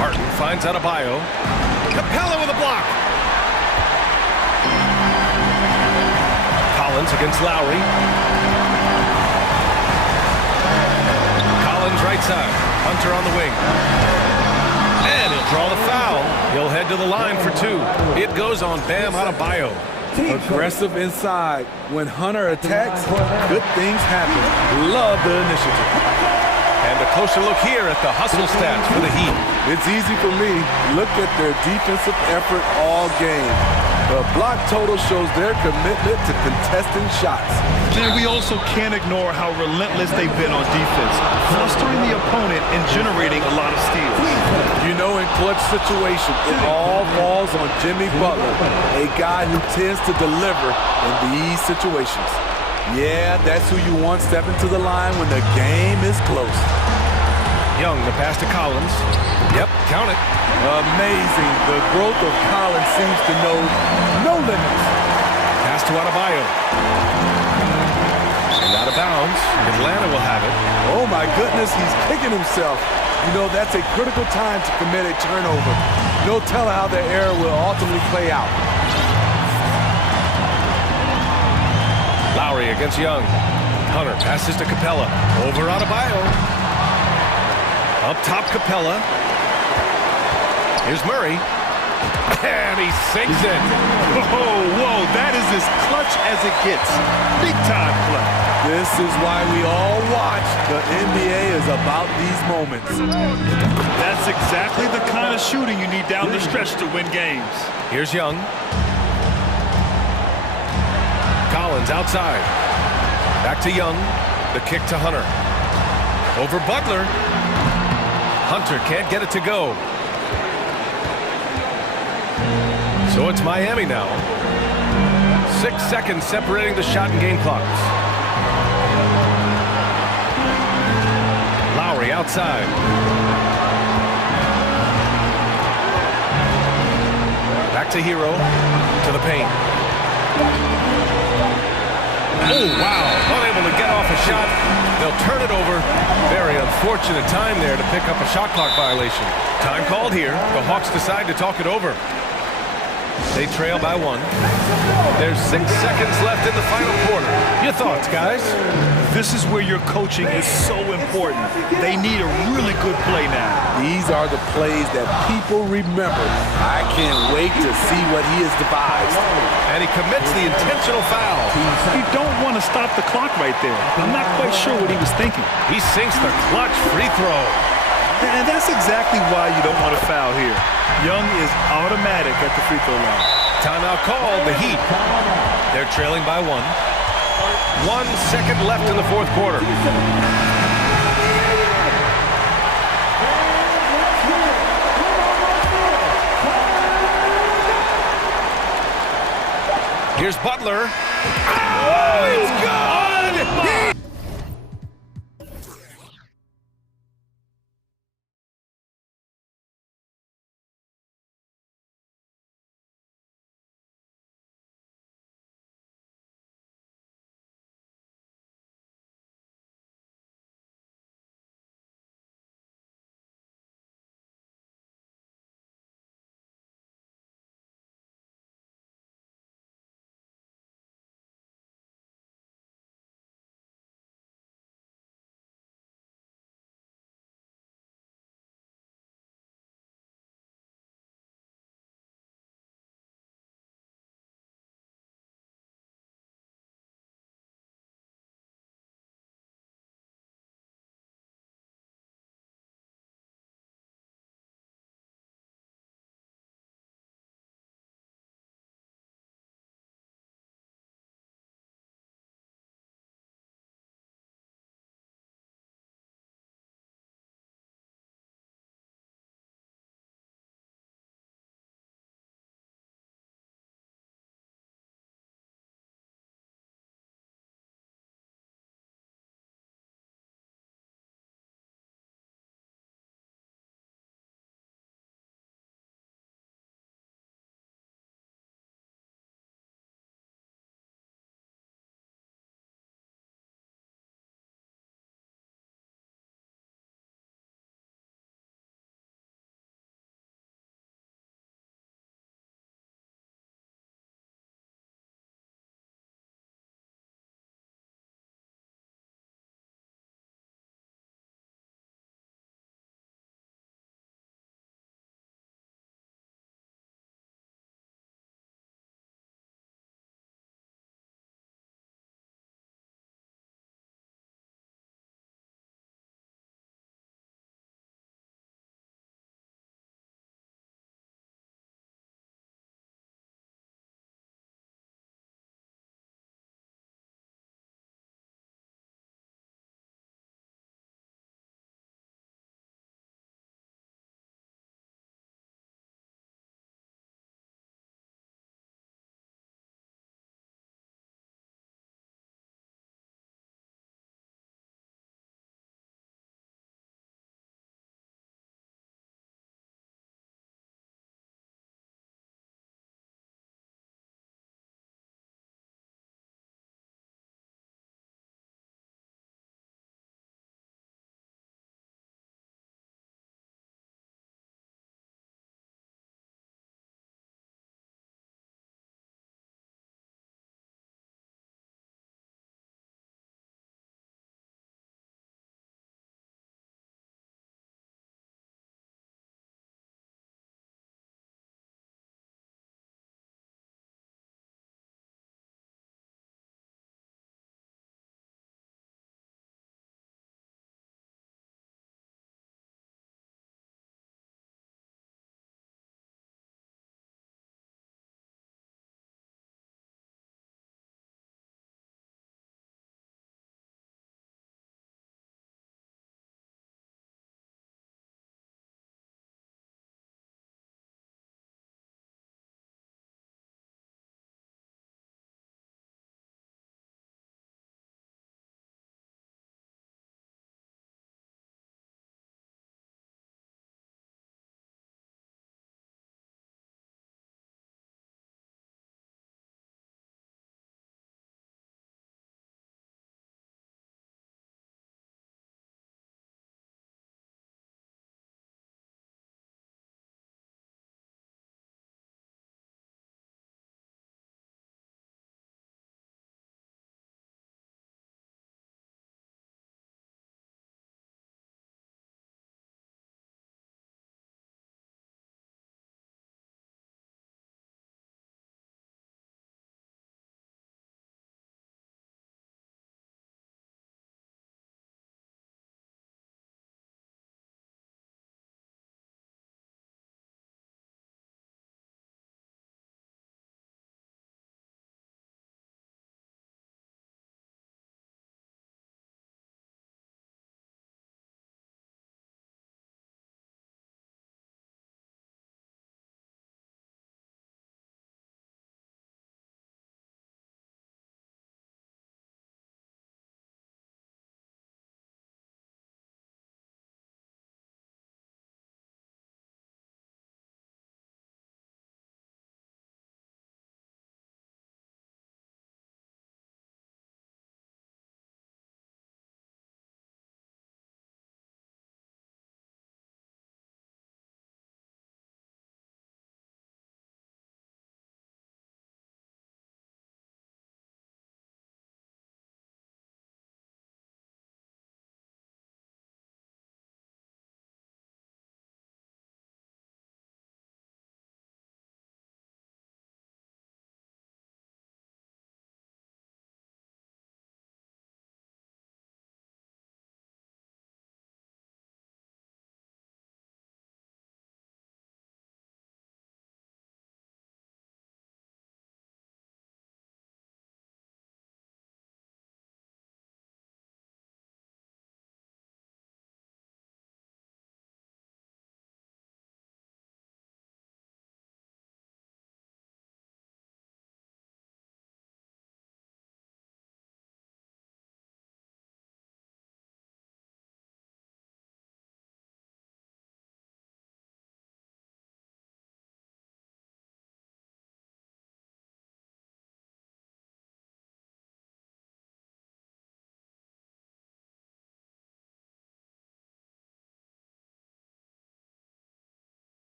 Martin finds Adebayo. Capella with a block. Collins against Lowry. Collins right side. Hunter on the wing. And he'll draw the foul. He'll head to the line for 2. It goes on Bam Adebayo. Aggressive inside. When Hunter attacks, good things happen. Love the initiative. And a closer look here at the hustle stats for the Heat. It's easy for me. Look at their defensive effort all game. The block total shows their commitment to contesting shots. And we also can't ignore how relentless they've been on defense, flustering the opponent and generating a lot of steals. You know, in clutch situations, it all falls on Jimmy Butler, a guy who tends to deliver in these situations. Yeah, that's who you want stepping to the line when the game is close. Young, the pass to Collins. Yep, count it. Amazing. The growth of Collins seems to know no limits. Pass to Adebayo. Out of bounds. Atlanta will have it. Oh my goodness, he's kicking himself. You know, that's a critical time to commit a turnover. No telling how the error will ultimately play out. Lowry against Young. Hunter passes to Capella. Over Adebayo. Up top Capella. Here's Murray. And he sinks it. Whoa, that is as clutch as it gets. Big time play. This is why we all watch. The NBA is about these moments. That's exactly the kind of shooting you need down the stretch to win games. Here's Young. Collins outside. Back to Young. The kick to Hunter. Over Butler. Hunter can't get it to go. So it's Miami now. 6 seconds separating the shot and game clocks. Lowry outside. Back to Hero. To the paint. Oh, wow. Unable to get off a shot. They'll turn it over. Very unfortunate time there to pick up a shot clock violation. Time called here. The Hawks decide to talk it over. They trail by 1. There's 6 seconds left in the final quarter. Your thoughts, guys? This is where your coaching is so important. They need a really good play now. These are the plays that people remember. I can't wait to see what he has devised. And he commits the intentional foul. You don't want to stop the clock right there. I'm not quite sure what he was thinking. He sinks the clutch free throw. And that's exactly why you don't want to foul here. Young is automatic at the free throw line. Timeout called, the Heat. They're trailing by 1. 1 second left in the fourth quarter. Here's Butler. Oh, it's good!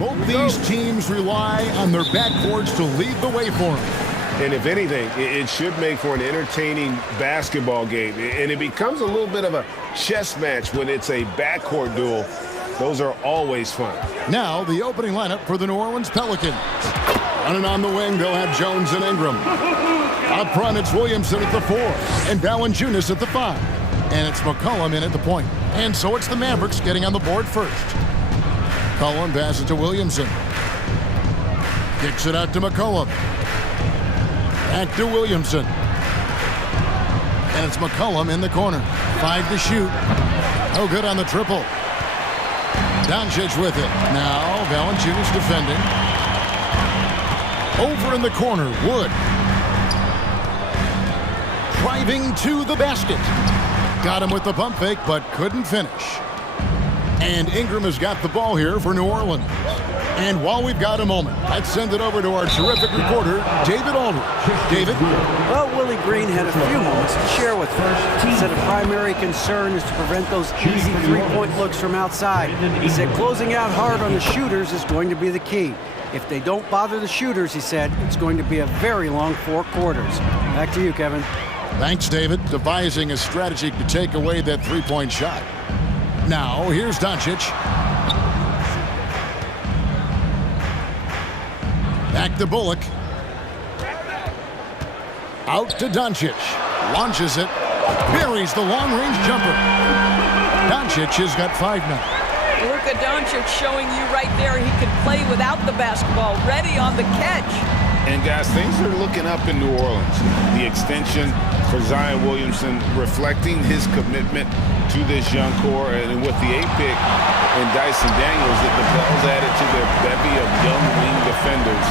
Both these teams rely on their backcourts to lead the way for them. And if anything, it should make for an entertaining basketball game. And it becomes a little bit of a chess match when it's a backcourt duel. Those are always fun. Now, the opening lineup for the New Orleans Pelicans. Running on the wing, they'll have Jones and Ingram. Up front, it's Williamson at the 4, and Valanciunas at the 5. And it's McCollum in at the point. And so it's the Mavericks getting on the board first. McCollum passes to Williamson. Kicks it out to McCollum. Back to Williamson. And it's McCollum in the corner. 5 to shoot. No good on the triple. Doncic with it. Now Valanciunas defending. Over in the corner, Wood. Driving to the basket. Got him with the pump fake, but couldn't finish. And Ingram has got the ball here for New Orleans. And while we've got a moment, let's send it over to our terrific reporter, David Aldridge. David? Well, Willie Green had a few moments to share with us. He said a primary concern is to prevent those easy three-point looks from outside. He said closing out hard on the shooters is going to be the key. If they don't bother the shooters, he said, it's going to be a very long 4 quarters. Back to you, Kevin. Thanks, David. Devising a strategy to take away that three-point shot. Now, here's Doncic. Back to Bullock. Out to Doncic. Launches it. Buries the long-range jumper. Doncic has got 5 now. Luka Doncic showing you right there he can play without the basketball, ready on the catch. And guys, things are looking up in New Orleans. The extension for Zion Williamson reflecting his commitment to this young core, and with the 8th pick and Dyson Daniels, that the Pels added to their bevy of young wing defenders.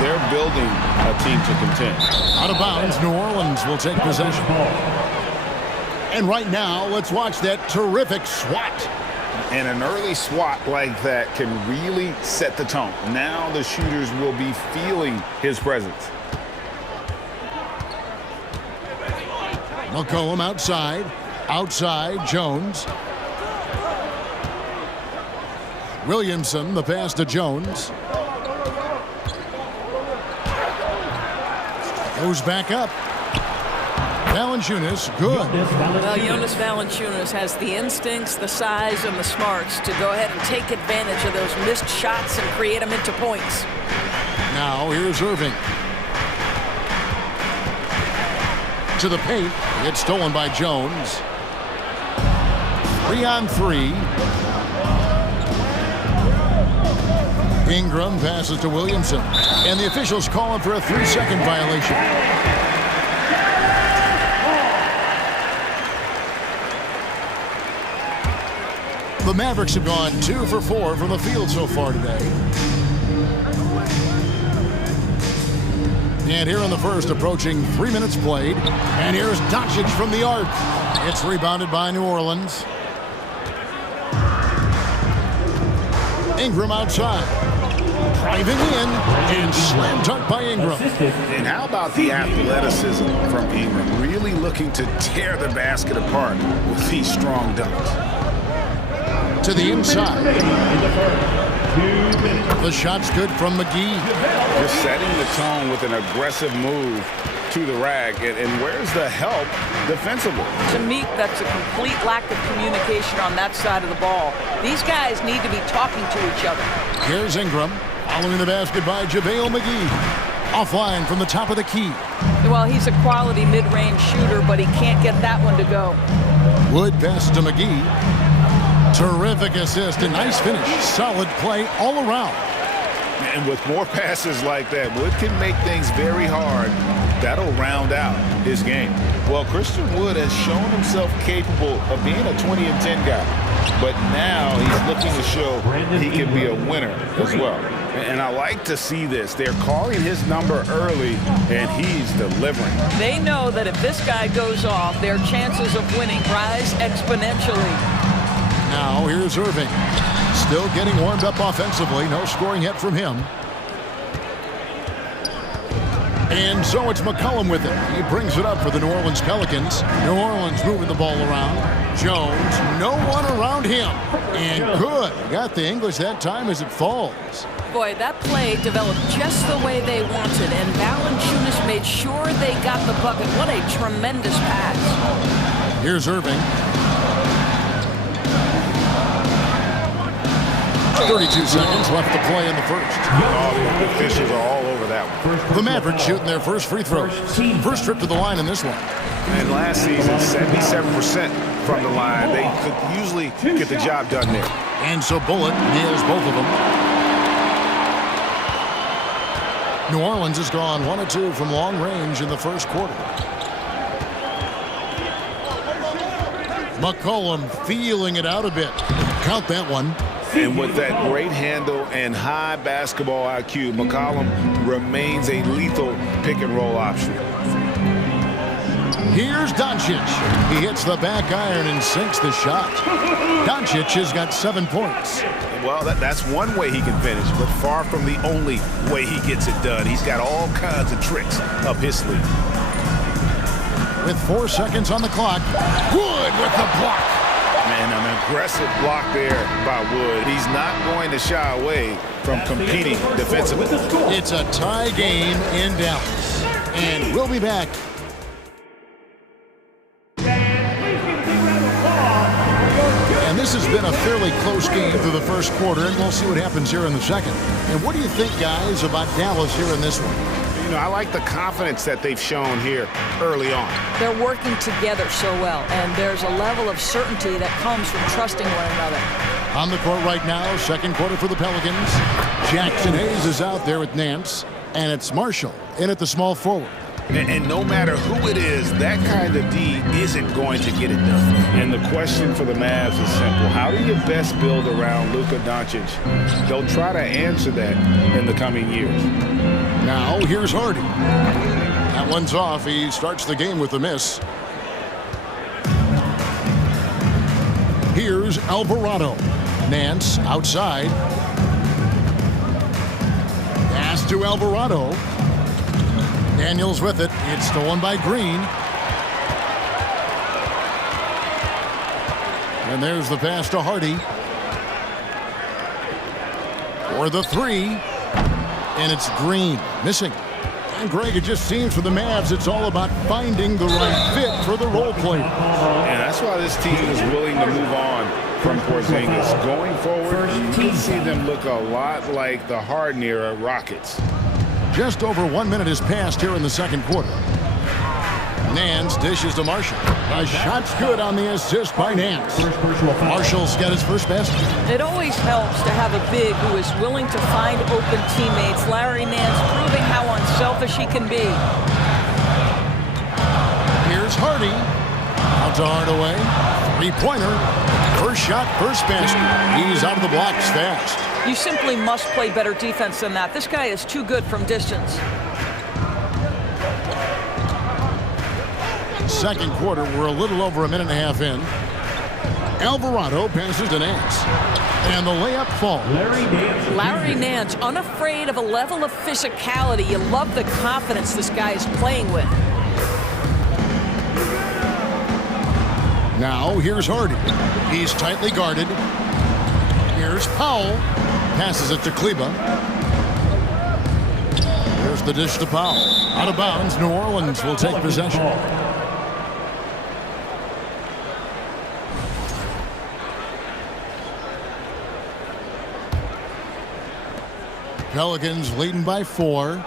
They're building a team to contend. Out of bounds, New Orleans will take possession. And right now, let's watch that terrific swat. And an early swat like that can really set the tone. Now the shooters will be feeling his presence. McCollum outside. Outside, Jones. Williamson, the pass to Jones. Goes back up. Valanciunas, good. Well, Jonas Valanciunas has the instincts, the size, and the smarts to go ahead and take advantage of those missed shots and create them into points. Now here's Irving. To the paint. It's stolen by Jones. 3-on-3. Ingram passes to Williamson. And the officials calling for a 3-second violation. The Mavericks have gone 2 for 4 from the field so far today. And here in the first, approaching 3 minutes played. And here's Doncic from the arc. It's rebounded by New Orleans. Ingram outside. Driving in and slam dunk by Ingram. And how about the athleticism from Ingram? Really looking to tear the basket apart with these strong dunks. To the inside. The shot's good from McGee. Just setting the tone with an aggressive move to the rack. And where's the help defensively? To me, that's a complete lack of communication on that side of the ball. These guys need to be talking to each other. Here's Ingram. Following the basket by JaVale McGee. Offline from the top of the key. Well, he's a quality mid-range shooter, but he can't get that one to go. Wood pass to McGee. Terrific assist, a nice finish. Solid play all around. And with more passes like that, Wood can make things very hard. That'll round out his game. Well, Christian Wood has shown himself capable of being a 20-10 guy. But now he's looking to show he can be a winner as well. And I like to see this. They're calling his number early, and he's delivering. They know that if this guy goes off, their chances of winning rise exponentially. Now here's Irving. Still getting warmed up offensively. No scoring yet from him. And so it's McCollum with it. He brings it up for the New Orleans Pelicans. New Orleans moving the ball around. Jones, no one around him. And good. Got the English that time as it falls. Boy, that play developed just the way they wanted, and Valanciunas made sure they got the bucket. What a tremendous pass. Here's Irving. 32 seconds left to play in the first. All the officials are all over that one. The Mavericks shooting their first free throw. First trip to the line in this one. And last season, 77% from the line. They could usually get the job done there. And so Bullock nails both of them. New Orleans has gone 1 of 2 from long range in the first quarter. McCollum feeling it out a bit. Count that one. And with that great handle and high basketball IQ, McCollum remains a lethal pick-and-roll option. Here's Doncic. He hits the back iron and sinks the shot. Doncic has got 7 points. Well, that's one way he can finish, but far from the only way he gets it done. He's got all kinds of tricks up his sleeve. With 4 seconds on the clock, Wood with the block. Man, an aggressive block there by Wood. He's not going to shy away from competing defensively. It's a tie game in Dallas. And we'll be back. And this has been a fairly close game through the first quarter, and we'll see what happens here in the second. And what do you think, guys, about Dallas here in this one? You know, I like the confidence that they've shown here early on. They're working together so well, and there's a level of certainty that comes from trusting one another. On the court right now, second quarter for the Pelicans. Jackson Hayes is out there with Nance, and it's Marshall in at the small forward. And no matter who it is, that kind of D isn't going to get it done. And the question for the Mavs is simple. How do you best build around Luka Doncic? They'll try to answer that in the coming years. Now, here's Hardy. That one's off. He starts the game with a miss. Here's Alvarado. Nance outside. Pass to Alvarado. Daniels with it. It's stolen by Green. And there's the pass to Hardy. For the three. And it's Green missing. And Greg, it just seems for the Mavs it's all about finding the right fit for the role player. And that's why this team is willing to move on from Porzingis. Going forward, you can see them look a lot like the Harden era Rockets. Just over 1 minute has passed here in the second quarter. Nance dishes to Marshall. A shot's good on the assist by Nance. Marshall's got his first basket. It always helps to have a big who is willing to find open teammates. Larry Nance proving how unselfish he can be. Here's Hardy. Out to Hardaway. Three-pointer. First shot, first basket. He's out of the blocks fast. You simply must play better defense than that. This guy is too good from distance. Second quarter, we're a little over a minute and a half in. Alvarado passes to Nance. And the layup falls. Larry Nance, unafraid of a level of physicality. You love the confidence this guy is playing with. Now, here's Hardy. He's tightly guarded. Here's Powell. Passes it to Kleba. Here's the dish to Powell. Out of bounds, New Orleans will take possession. Pelicans leading by 4.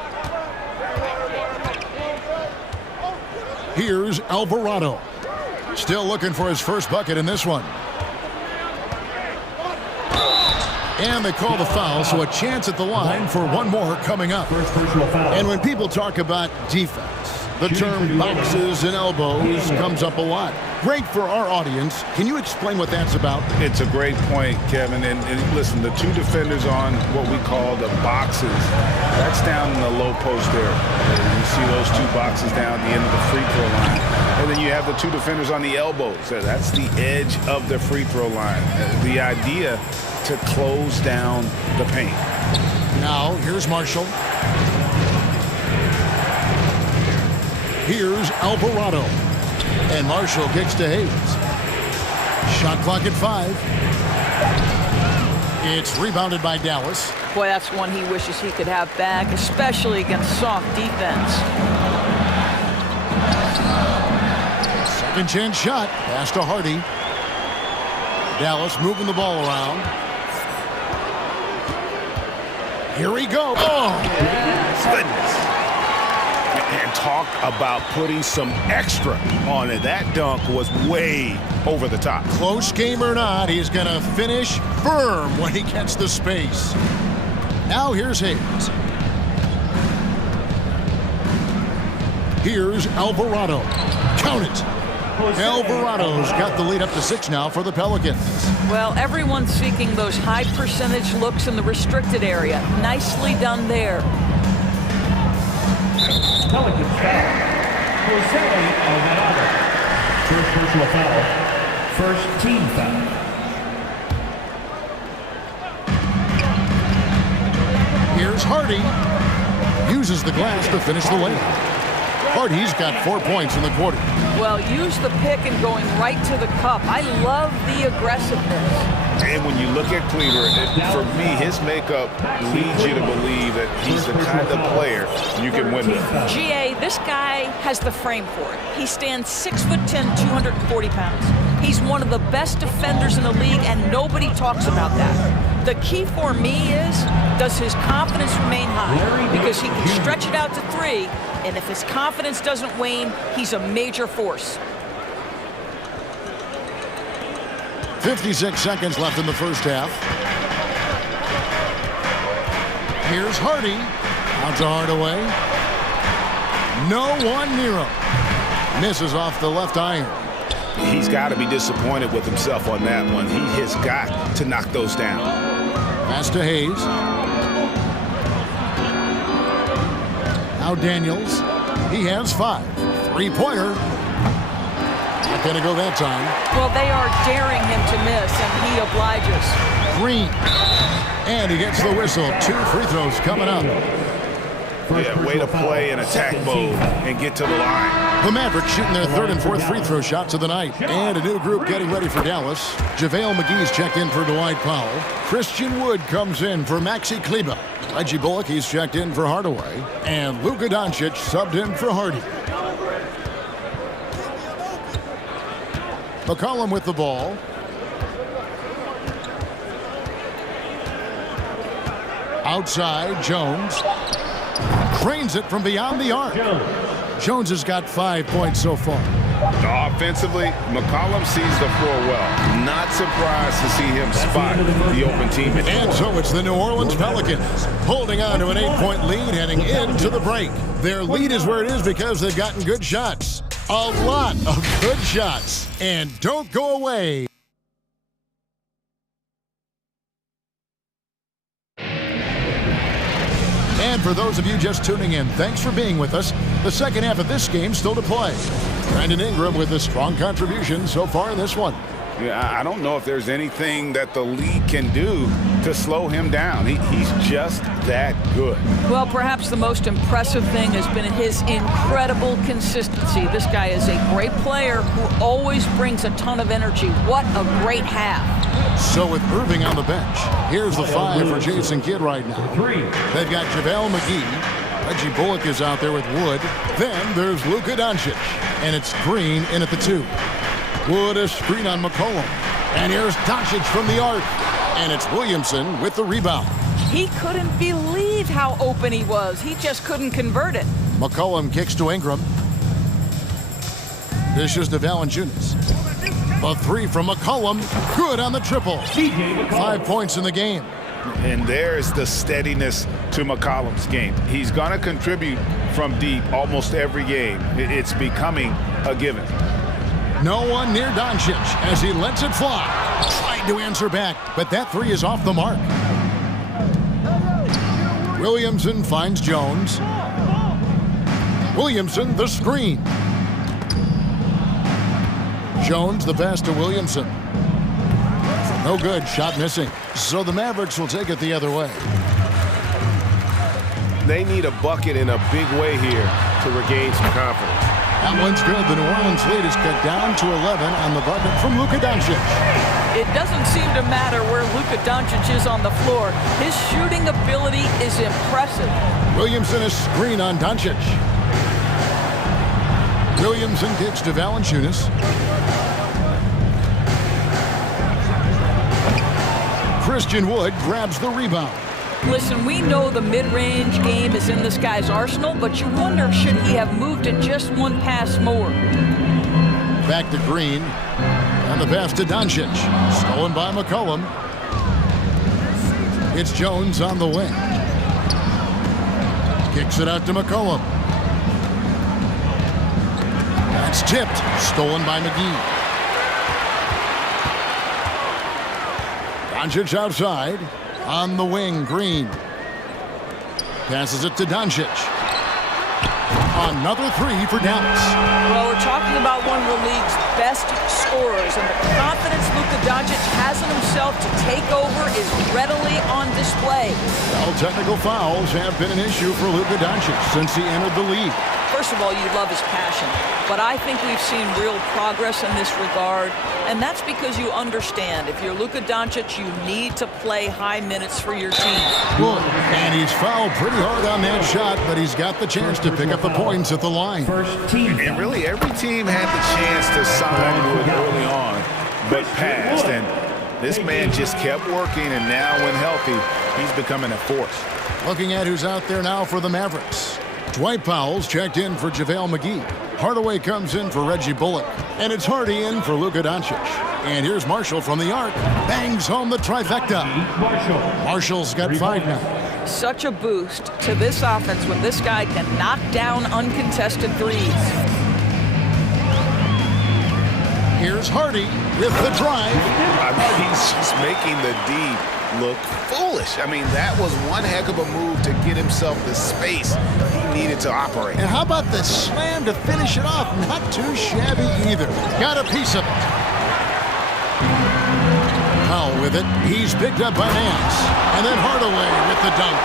Here's Alvarado. Still looking for his first bucket in this one. And they call the foul, so a chance at the line for one more coming up. And when people talk about defense, the term boxes and elbows comes up a lot. Great for our audience. Can you explain what that's about? It's a great point, Kevin. And listen, the two defenders on what we call the boxes, that's down in the low post there. You see those two boxes down at the end of the free throw line. And then you have the two defenders on the elbows. That's the edge of the free throw line. The idea to close down the paint. Now, here's Marshall. Here's Alvarado. And Marshall kicks to Hayes. Shot clock at 5. It's rebounded by Dallas. Boy, that's one he wishes he could have back, especially against soft defense. Second chance shot. Pass to Hardy. Dallas moving the ball around. Here we go. Oh, Goodness. And talk about putting some extra on it. That dunk was way over the top. close game or not, he's going to finish firm when he gets the space. Now here's Hayes. Here's Alvarado. Count it. Alvarado's got the lead up to 6 now for the Pelicans. Well, everyone's seeking those high percentage looks in the restricted area. Nicely done there. Pelicans foul. Jose Alvarado. First personal foul. First team foul. Here's Hardy. Uses the glass to finish the layup. Hardy's got 4 points in the quarter. Well, use the pick and going right to the cup. I love the aggressiveness. And when you look at Kleber, for me, his makeup leads you to believe that he's the kind of player you can win with. GA, this guy has the frame for it. He stands 6'10", 240 pounds. He's one of the best defenders in the league, and nobody talks about that. The key for me is, does his confidence remain high? Because he can stretch it out to 3, and if his confidence doesn't wane, he's a major force. 56 seconds left in the first half. Here's Hardy. Out to Hardaway. No one near him. Misses off the left iron. He's got to be disappointed with himself on that one. He has got to knock those down. Pass to Hayes. Now Daniels. He has 5. Three-pointer. Not going to go that time. Well, they are daring him to miss, and he obliges. Green. And he gets the whistle. 2 free throws coming up. Yeah, way to play in attack mode and get to the line. The Mavericks shooting their 3rd and 4th free throw shots of the night. And a new group getting ready for Dallas. JaVale McGee's checked in for Dwight Powell. Christian Wood comes in for Maxi Kleber. Reggie Bullock, he's checked in for Hardaway. And Luka Doncic subbed in for Hardy. McCollum with the ball. Outside, Jones. Drains it from beyond the arc. Jones has got 5 points so far. Offensively, McCollum sees the floor well. Not surprised to see him spot the open team. And so it's the New Orleans Pelicans holding on to an 8-point lead heading into the break. Their lead is where it is because they've gotten good shots. A lot of good shots. And don't go away. And for those of you just tuning in, thanks for being with us. The second half of this game still to play. Brandon Ingram with a strong contribution so far in this one. Yeah, I don't know if there's anything that the league can do to slow him down. He's just that good. Well, perhaps the most impressive thing has been his incredible consistency. This guy is a great player who always brings a ton of energy. What a great half. So with Irving on the bench, here's the 5 for Jason Kidd right now. They've got JaVale McGee. Reggie Bullock is out there with Wood. Then there's Luka Doncic. And it's Green in at the 2. Wood a screen on McCollum. And here's Doncic from the arc. And it's Williamson with the rebound. He couldn't believe how open he was. He just couldn't convert it. McCollum kicks to Ingram. Dishes to Valanciunas. A 3 from McCollum. Good on the triple. 5 points in the game. And there's the steadiness to McCollum's game. He's going to contribute from deep almost every game. It's becoming a given. No one near Doncic as he lets it fly. Tried to answer back, but that 3 is off the mark. Williamson finds Jones. Williamson the screen. Jones the pass to Williamson. No good, shot missing. So the Mavericks will take it the other way. They need a bucket in a big way here to regain some confidence. That one's good. The New Orleans lead is cut down to 11 on the button from Luka Doncic. It doesn't seem to matter where Luka Doncic is on the floor. His shooting ability is impressive. Williamson a screen on Doncic. Williamson kicks to Valanciunas. Christian Wood grabs the rebound. Listen, we know the mid-range game is in this guy's arsenal, but you wonder, should he have moved it just one pass more? Back to Green. And the pass to Doncic. Stolen by McCollum. It's Jones on the wing. Kicks it out to McCollum. That's tipped. Stolen by McGee. Doncic outside. On the wing, Green. Passes it to Doncic. Another three for Dallas. Well, we're talking about one of the league's best scorers, and the confidence Luka Doncic has in himself to take over is readily on display. Well, technical fouls have been an issue for Luka Doncic since he entered the league. First of all, you love his passion, but I think we've seen real progress in this regard, and that's because you understand if you're Luka Doncic, you need to play high minutes for your team. Look, and he's fouled pretty hard on that shot, but he's got the chance to pick up the points at the line. And really, every team had the chance to sign Wood early on, but passed. And this man just kept working, and now when healthy, he's becoming a force. Looking at who's out there now for the Mavericks. Dwight Powell's checked in for JaVale McGee. Hardaway comes in for Reggie Bullock. And it's Hardy in for Luka Doncic. And here's Marshall from the arc. Bangs home the trifecta. Marshall's got 5 now. Such a boost to this offense when this guy can knock down uncontested threes. Here's Hardy with the drive. I mean, he's just making the D look foolish. I mean, that was one heck of a move to get himself the space he needed to operate. And how about the slam to finish it off? Not too shabby either. Got a piece of it. Powell with it. He's picked up by Nance. And then Hardaway with the dunk.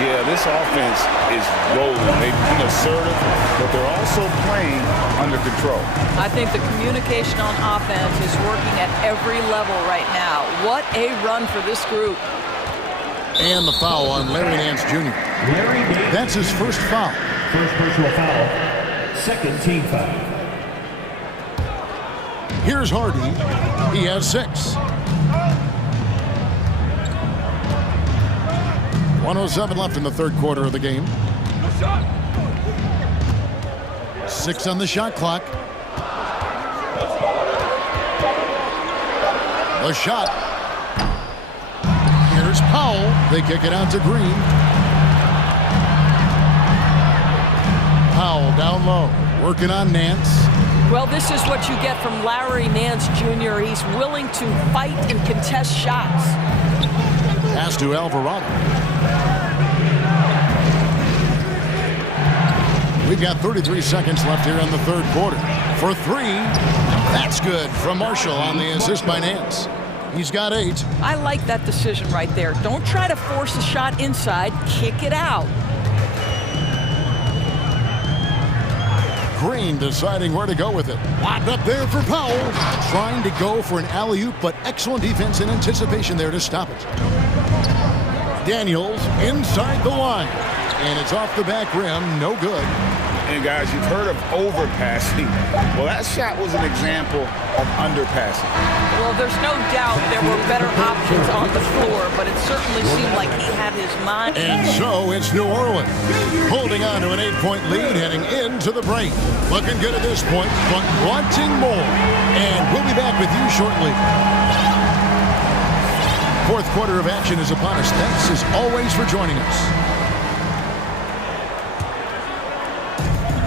Yeah, this offense is rolling. They've been assertive, but they're also playing under control. I think the communication on offense is working at every level right now. What a run for this group. And the foul on Larry Nance Jr. That's his first foul. First personal foul. Second team foul. Here's Hardy. He has 6. 1:07 left in the third quarter of the game. 6 on the shot clock. The shot. Here's Powell. They kick it out to Green. Powell down low, working on Nance. Well, this is what you get from Larry Nance Jr. He's willing to fight and contest shots. Pass to Alvarado. We've got 33 seconds left here in the third quarter. For 3, that's good from Marshall on the assist by Nance. He's got 8. I like that decision right there. Don't try to force a shot inside. Kick it out. Green deciding where to go with it. Locked up there for Powell. Trying to go for an alley-oop, but excellent defense and anticipation there to stop it. Daniels inside the line. And it's off the back rim. No good. And guys, you've heard of overpassing. Well, that shot was an example of underpassing. Well, there's no doubt there were better options on the floor, but it certainly seemed like he had his mind. And so it's New Orleans holding on to an 8-point lead heading into the break. Looking good at this point, but wanting more. And we'll be back with you shortly. Fourth quarter of action is upon us. Thanks as always for joining us.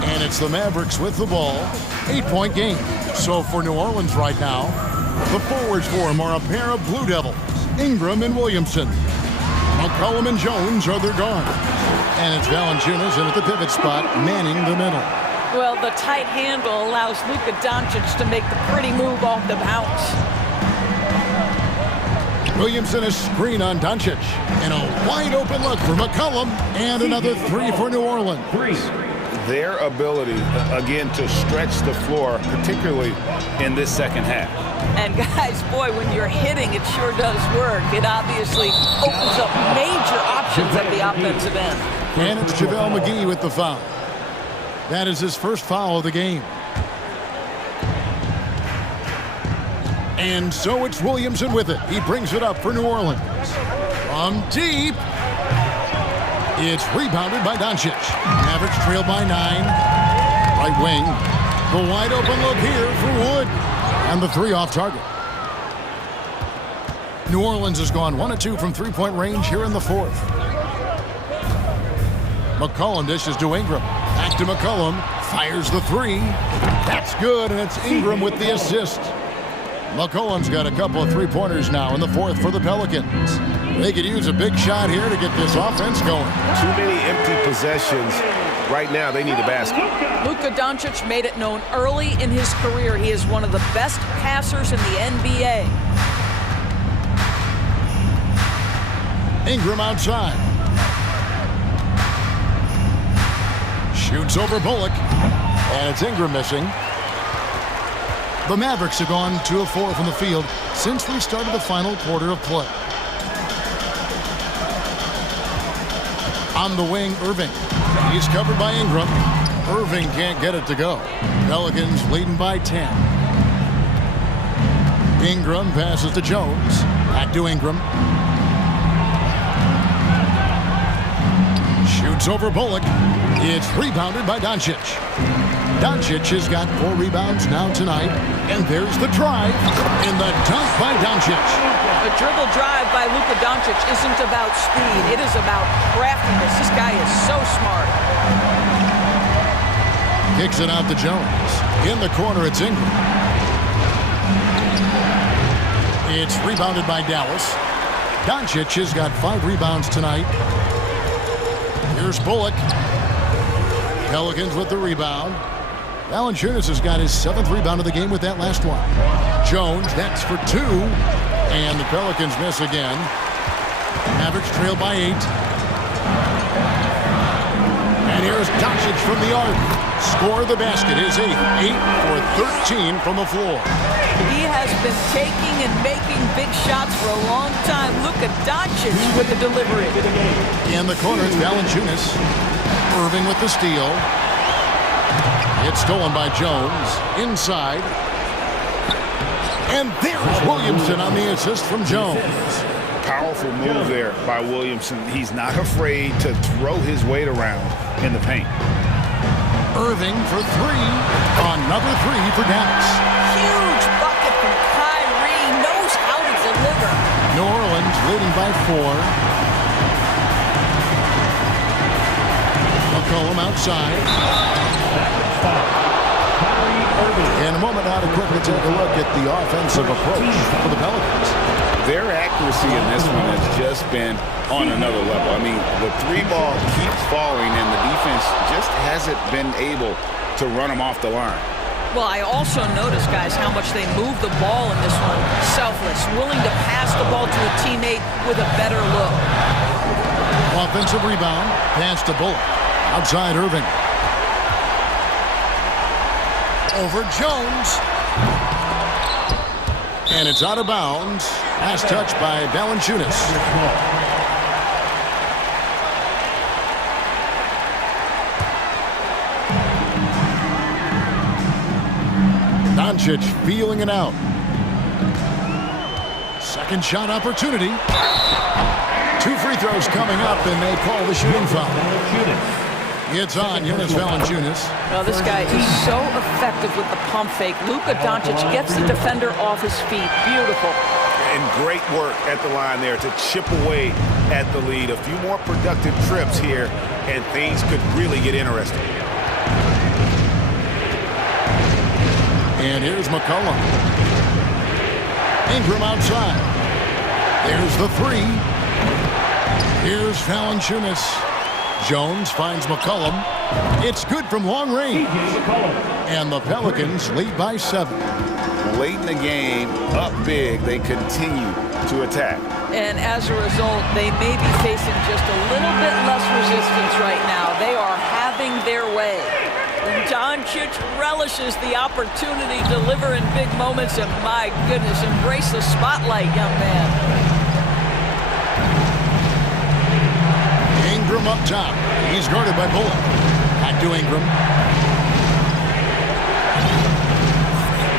And it's the Mavericks with the ball. 8-point game. So for New Orleans right now, the forwards for them are a pair of Blue Devils, Ingram and Williamson. McCollum and Jones are their guards. And it's Valanciunas in at the pivot spot, manning the middle. Well, the tight handle allows Luka Doncic to make the pretty move off the bounce. Williamson a screen on Doncic. And a wide open look for McCollum. And another 3 for New Orleans. their ability, again, to stretch the floor, particularly in this second half. And guys, boy, when you're hitting, it sure does work. It obviously opens up major options at the offensive end. And it's JaVale McGee with the foul. That is his first foul of the game. And so it's Williamson with it. He brings it up for New Orleans. From deep. It's rebounded by Doncic. Mavericks trail by 9. Right wing. The wide open look here for Wood. And the three off target. New Orleans has gone 1 of 2 from three-point range here in the fourth. McCollum dishes to Ingram. Back to McCollum. Fires the three. That's good, and it's Ingram with the assist. McCollum's got a couple of three-pointers now in the fourth for the Pelicans. They could use a big shot here to get this offense going. Too many empty possessions. Right now, they need a basket. Luka Doncic made it known early in his career he is one of the best passers in the NBA. Ingram outside. Shoots over Bullock. And it's Ingram missing. The Mavericks have gone 2 of 4 from the field since we started the final quarter of play. On the wing, Irving. He's covered by Ingram. Irving can't get it to go. Pelicans leading by 10. Ingram passes to Jones. Back to Ingram. Shoots over Bullock. It's rebounded by Doncic. Doncic has got 4 rebounds now tonight. And there's the drive. And the dunk by Doncic. The dribble drive by Luka Doncic isn't about speed. It is about craftiness. This guy is so smart. Kicks it out to Jones. In the corner, it's Ingram. It's rebounded by Dallas. Doncic has got 5 rebounds tonight. Here's Bullock. Pelicans with the rebound. Valanciunas has got his 7th rebound of the game with that last one. Jones, that's for 2. And the Pelicans miss again. Mavericks trail by 8. And here's Doncic from the arc. Score the basket, his 8th. 8 for 13 from the floor. He has been taking and making big shots for a long time. Luka Doncic with the delivery. In the corner, it's Valanciunas. Irving with the steal. It's stolen by Jones. Inside. And there's Williamson on the assist from Jones. Powerful move there by Williamson. He's not afraid to throw his weight around in the paint. Irving for 3. Another 3 for Dallas. Huge bucket from Kyrie. Knows how to deliver. New Orleans leading by 4. McCollum outside. In a moment now to quickly take a look at the offensive approach for the Pelicans. Their accuracy in this one has just been on another level. I mean, the 3 ball keeps falling and the defense just hasn't been able to run them off the line. Well, I also noticed, guys, how much they move the ball in this one. Selfless, willing to pass the ball to a teammate with a better look. Offensive rebound, pass to Bullock. Outside Irving. Over Jones. And it's out of bounds. Pass touch by Valanciunas. Doncic feeling it out. Second shot opportunity. 2 free throws coming up, and they call the shooting foul. It's on Jonas Valanciunas. Well, this guy is so effective with the pump fake. Luka Doncic gets the defender off his feet. Beautiful. And great work at the line there to chip away at the lead. A few more productive trips here, and things could really get interesting. And here's McCollum. Ingram outside. There's the 3. Here's Valanciunas. Jones finds McCollum. It's good from long range. And the Pelicans lead by 7. Late in the game, up big, they continue to attack. And as a result, they may be facing just a little bit less resistance right now. They are having their way. Doncic relishes the opportunity to deliver in big moments, and my goodness, embrace the spotlight, young man. Ingram up top. He's guarded by Bullock. Back to Ingram.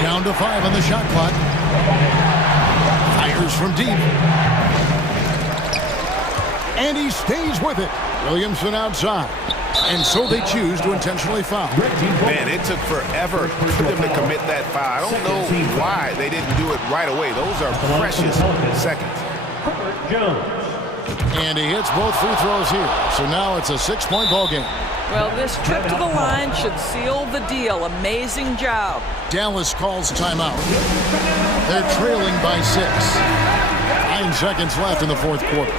Down to 5 on the shot clock. Fires from deep. And he stays with it. Williamson outside. And so they choose to intentionally foul. Man, it took forever for them to commit that foul. I don't know why they didn't do it right away. Those are precious seconds. And he hits both free throws here. So now it's a 6-point ball game. Well, this trip to the line should seal the deal. Amazing job. Dallas calls timeout. They're trailing by 6. 9 seconds left in the fourth quarter.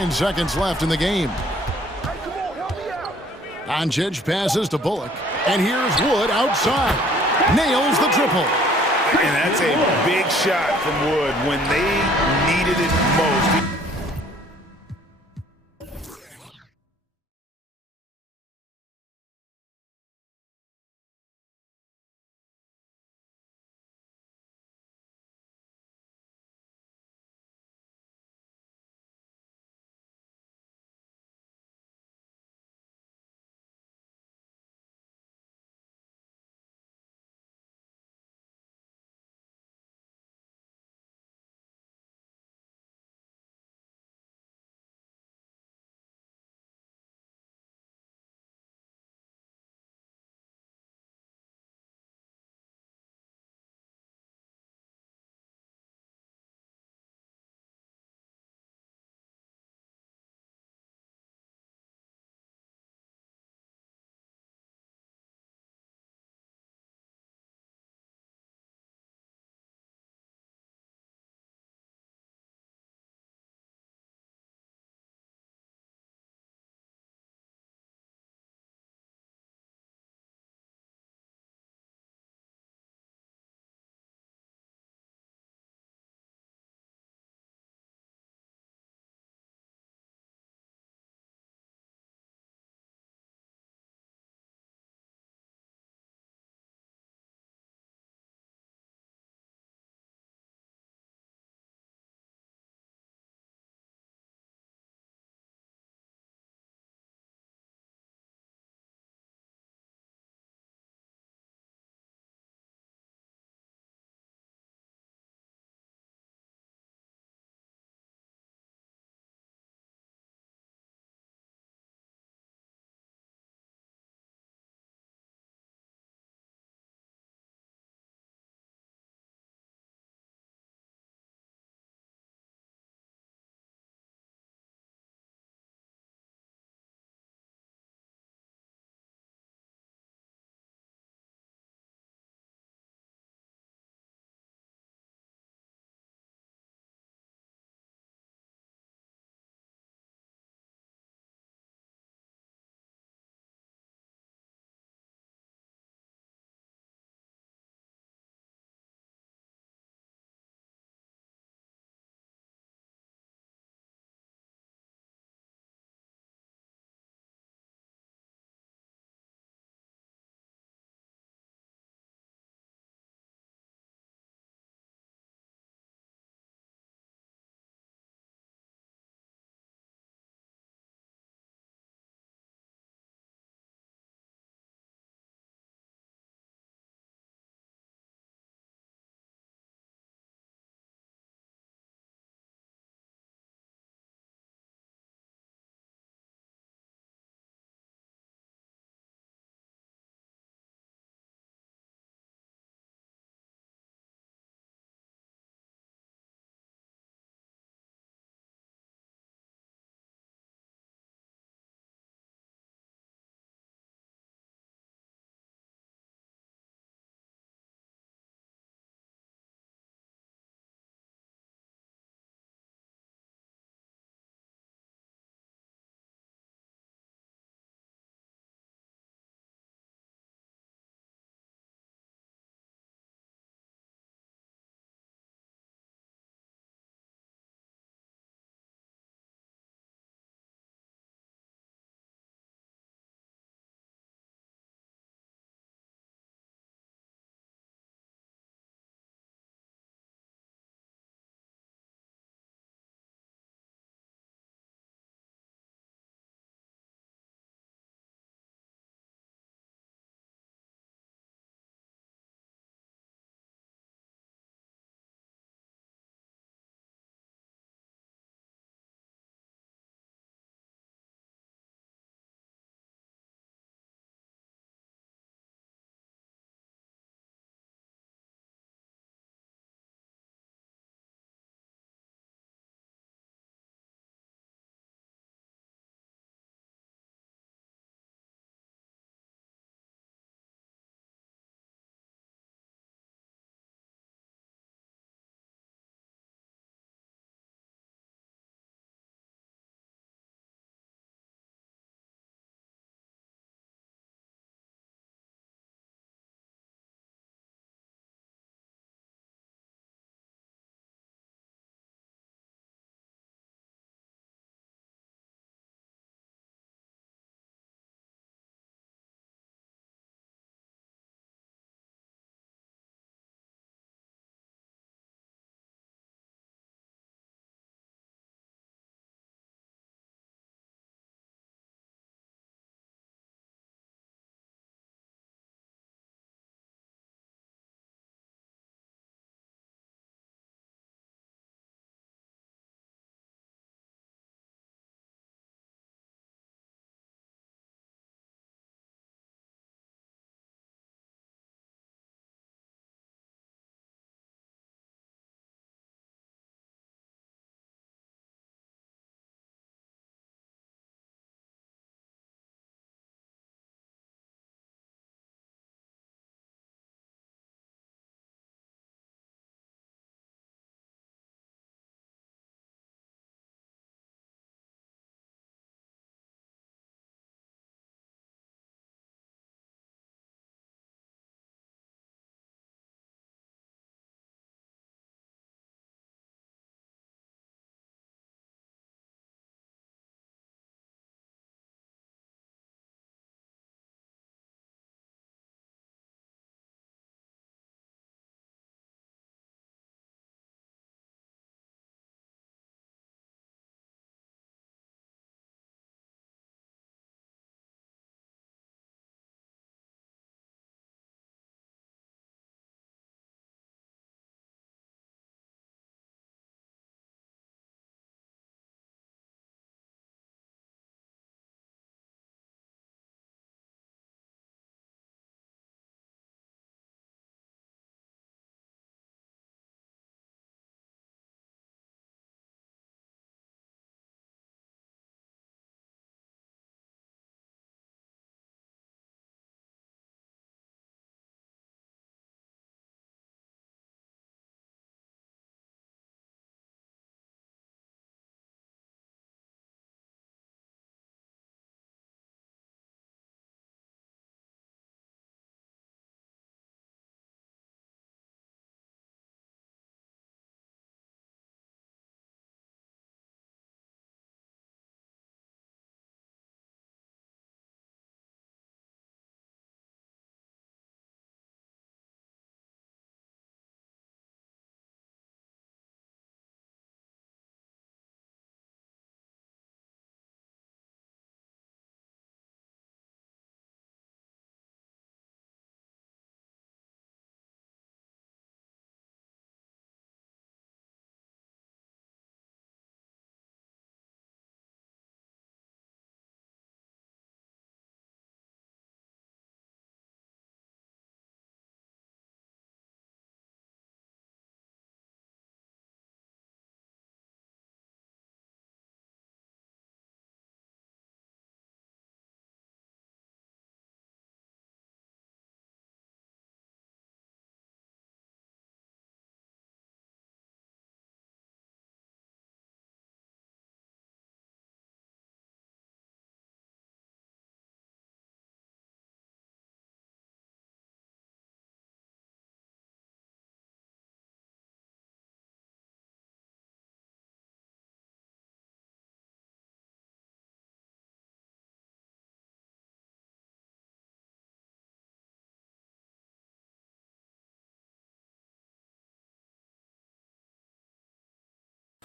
Nine seconds left in the game. Doncic passes to Bullock. And here's Wood outside. Nails the triple. And that's a big shot from Wood when they needed it most.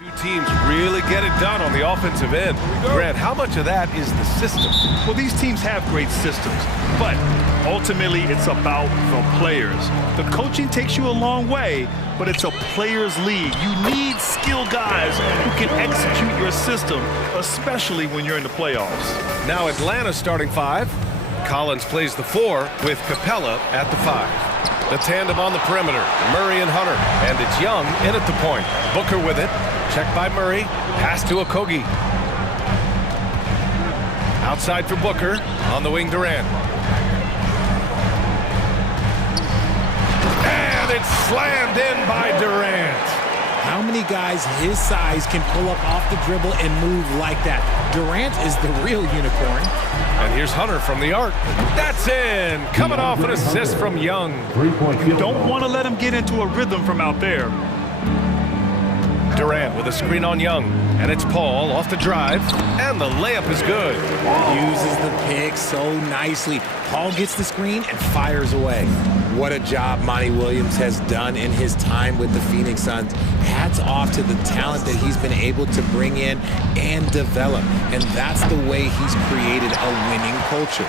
Two teams really get it done on the offensive end. Grant, how much of that is the system? Well, these teams have great systems, but ultimately it's about the players. The coaching takes you a long way, but it's a players' league. You need skilled guys who can execute your system, especially when you're in the playoffs. Now Atlanta starting 5. Collins plays the 4 with Capella at the 5. The tandem on the perimeter, Murray and Hunter, and it's Young in at the point. Booker with it, checked by Murray, pass to Okogie. Outside for Booker, on the wing Durant. And it's slammed in by Durant. How many guys his size can pull up off the dribble and move like that? Durant is the real unicorn. And here's Hunter from the arc. That's in! Coming off an assist from Young. You don't want to let him get into a rhythm from out there. Durant with a screen on Young. And it's Paul off the drive. And the layup is good. Uses the pick so nicely. Paul gets the screen and fires away. What a job Monty Williams has done in his time with the Phoenix Suns. Hats off to the talent that he's been able to bring in and develop. And that's the way he's created a winning culture.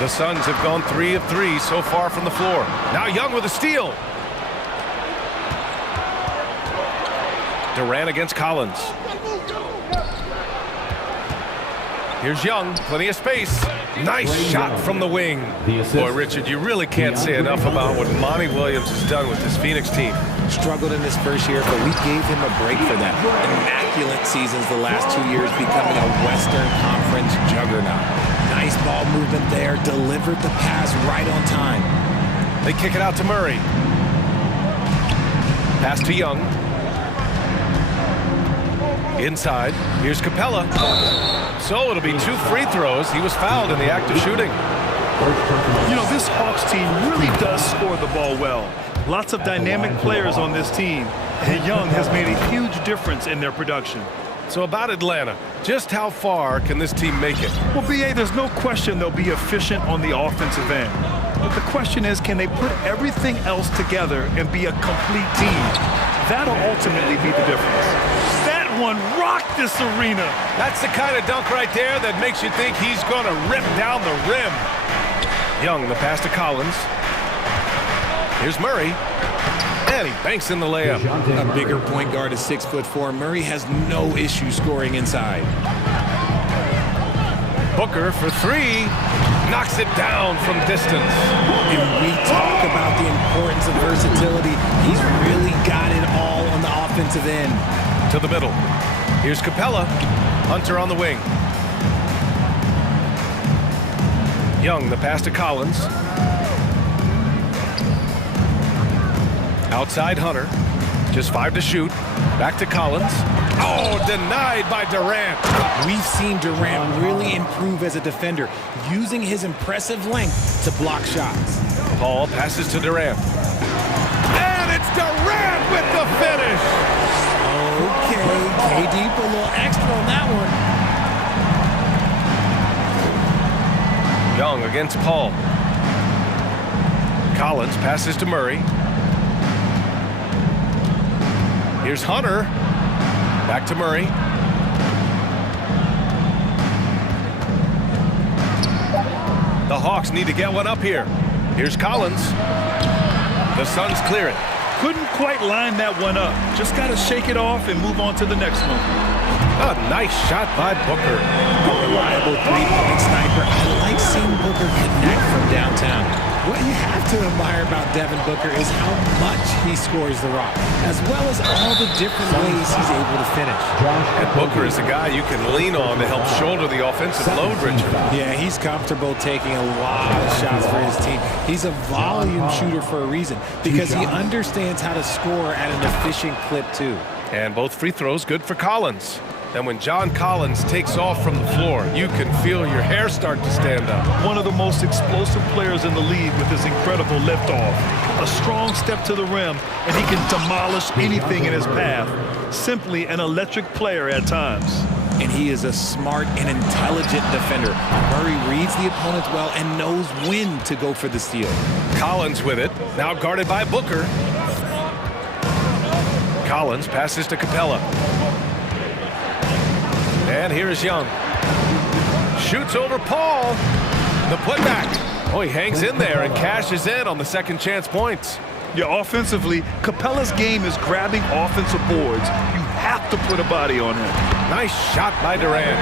The Suns have gone 3 of 3 so far from the floor. Now Young with a steal. Durant against Collins. Here's Young, plenty of space. Nice shot from the wing. Boy, Richard, you really can't say enough about what Monty Williams has done with this Phoenix team. Struggled in his first year, but we gave him a break for that. Immaculate seasons the last 2 years, becoming a Western Conference juggernaut. Nice ball movement there, delivered the pass right on time. They kick it out to Murray. Pass to Young. Inside, here's Capella. So it'll be 2 free throws. He was fouled in the act of shooting. You know, this Hawks team really does score the ball well. Lots of dynamic players on this team, and Young has made a huge difference in their production. So about Atlanta, just how far can this team make it? Well, B.A., there's no question they'll be efficient on the offensive end. But the question is, can they put everything else together and be a complete team? That'll ultimately be the difference. That one rocked this arena. That's the kind of dunk right there that makes you think he's going to rip down the rim. Young, the pass to Collins. Here's Murray. And he banks in the layup. A bigger point guard is 6'4". Murray has no issue scoring inside. Booker for 3. Knocks it down from distance. And we talk about the importance of versatility. He's really got it all on the offensive end. To the middle. Here's Capella. Hunter on the wing. Young, the pass to Collins. Outside Hunter. Just 5 to shoot. Back to Collins. Oh, denied by Durant. We've seen Durant really improve as a defender, using his impressive length to block shots. Paul passes to Durant. And it's Durant with the finish. Okay, KD put a little extra on that one. Young against Paul. Collins passes to Murray. Here's Hunter. Back to Murray. The Hawks need to get one up here. Here's Collins. The Suns clear it. Couldn't quite line that one up. Just got to shake it off and move on to the next one. A nice shot by Booker. A reliable three-point sniper. I like seeing Booker connect from downtown. What you have to admire about Devin Booker is how much he scores the rock, as well as all the different ways he's able to finish. And Booker is a guy you can lean on to help shoulder the offensive load, Richard. Yeah, he's comfortable taking a lot of shots for his team. He's a volume shooter for a reason, because he understands how to score at an efficient clip, too. And both free throws good for Collins. And when John Collins takes off from the floor, you can feel your hair start to stand up. One of the most explosive players in the league with his incredible liftoff. A strong step to the rim, and he can demolish anything in his path. Simply an electric player at times. And he is a smart and intelligent defender. Murray reads the opponent well and knows when to go for the steal. Collins with it, now guarded by Booker. Collins passes to Capella. And here is Young. Shoots over Paul. The putback. Oh, he hangs in there and cashes in on the second chance points. Yeah, offensively, Capella's game is grabbing offensive boards. You have to put a body on him. Nice shot by Durant.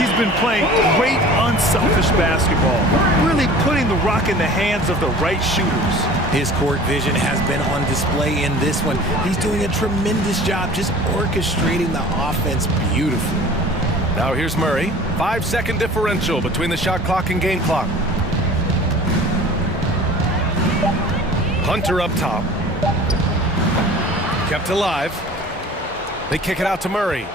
He's been playing great, unselfish basketball, really putting the rock in the hands of the right shooters. His court vision has been on display in this one. He's doing a tremendous job just orchestrating the offense beautifully. Now here's Murray. 5-second differential between the shot clock and game clock. Hunter up top. Kept alive. They kick it out to Murray.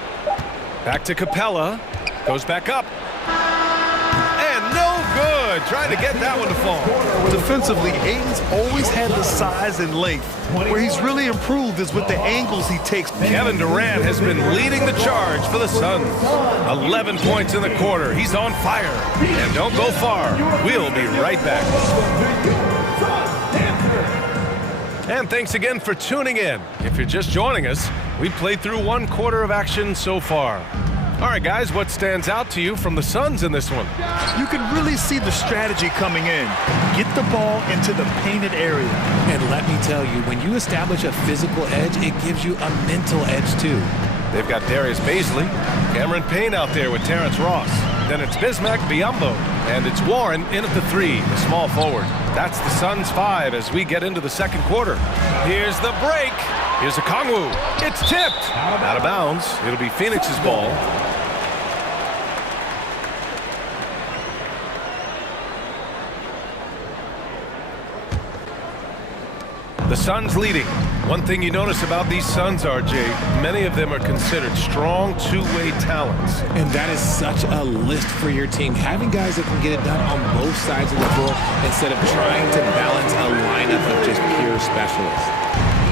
Back to Capella. Goes back up. And no good. Trying to get that one to fall. Defensively, Ayton's always had the size and length. Where he's really improved is with the angles he takes. Kevin Durant has been leading the charge for the Suns. 11 points in the quarter. He's on fire. And don't go far. We'll be right back. And thanks again for tuning in. If you're just joining us, we played through 1 quarter of action so far. All right, guys, what stands out to you from the Suns in this one? You can really see the strategy coming in. Get the ball into the painted area. And let me tell you, when you establish a physical edge, it gives you a mental edge too. They've got Darius Baisley, Cameron Payne out there with Terrence Ross. Then it's Bismack Biyombo, and it's Warren in at the 3, the small forward. That's the Suns 5 as we get into the second quarter. Here's the break. Here's Okongwu. It's tipped. Out of bounds. It'll be Phoenix's ball. The Suns leading. One thing you notice about these Suns, RJ, many of them are considered strong two-way talents. And that is such a list for your team. Having guys that can get it done on both sides of the floor instead of trying to balance a lineup of just pure specialists.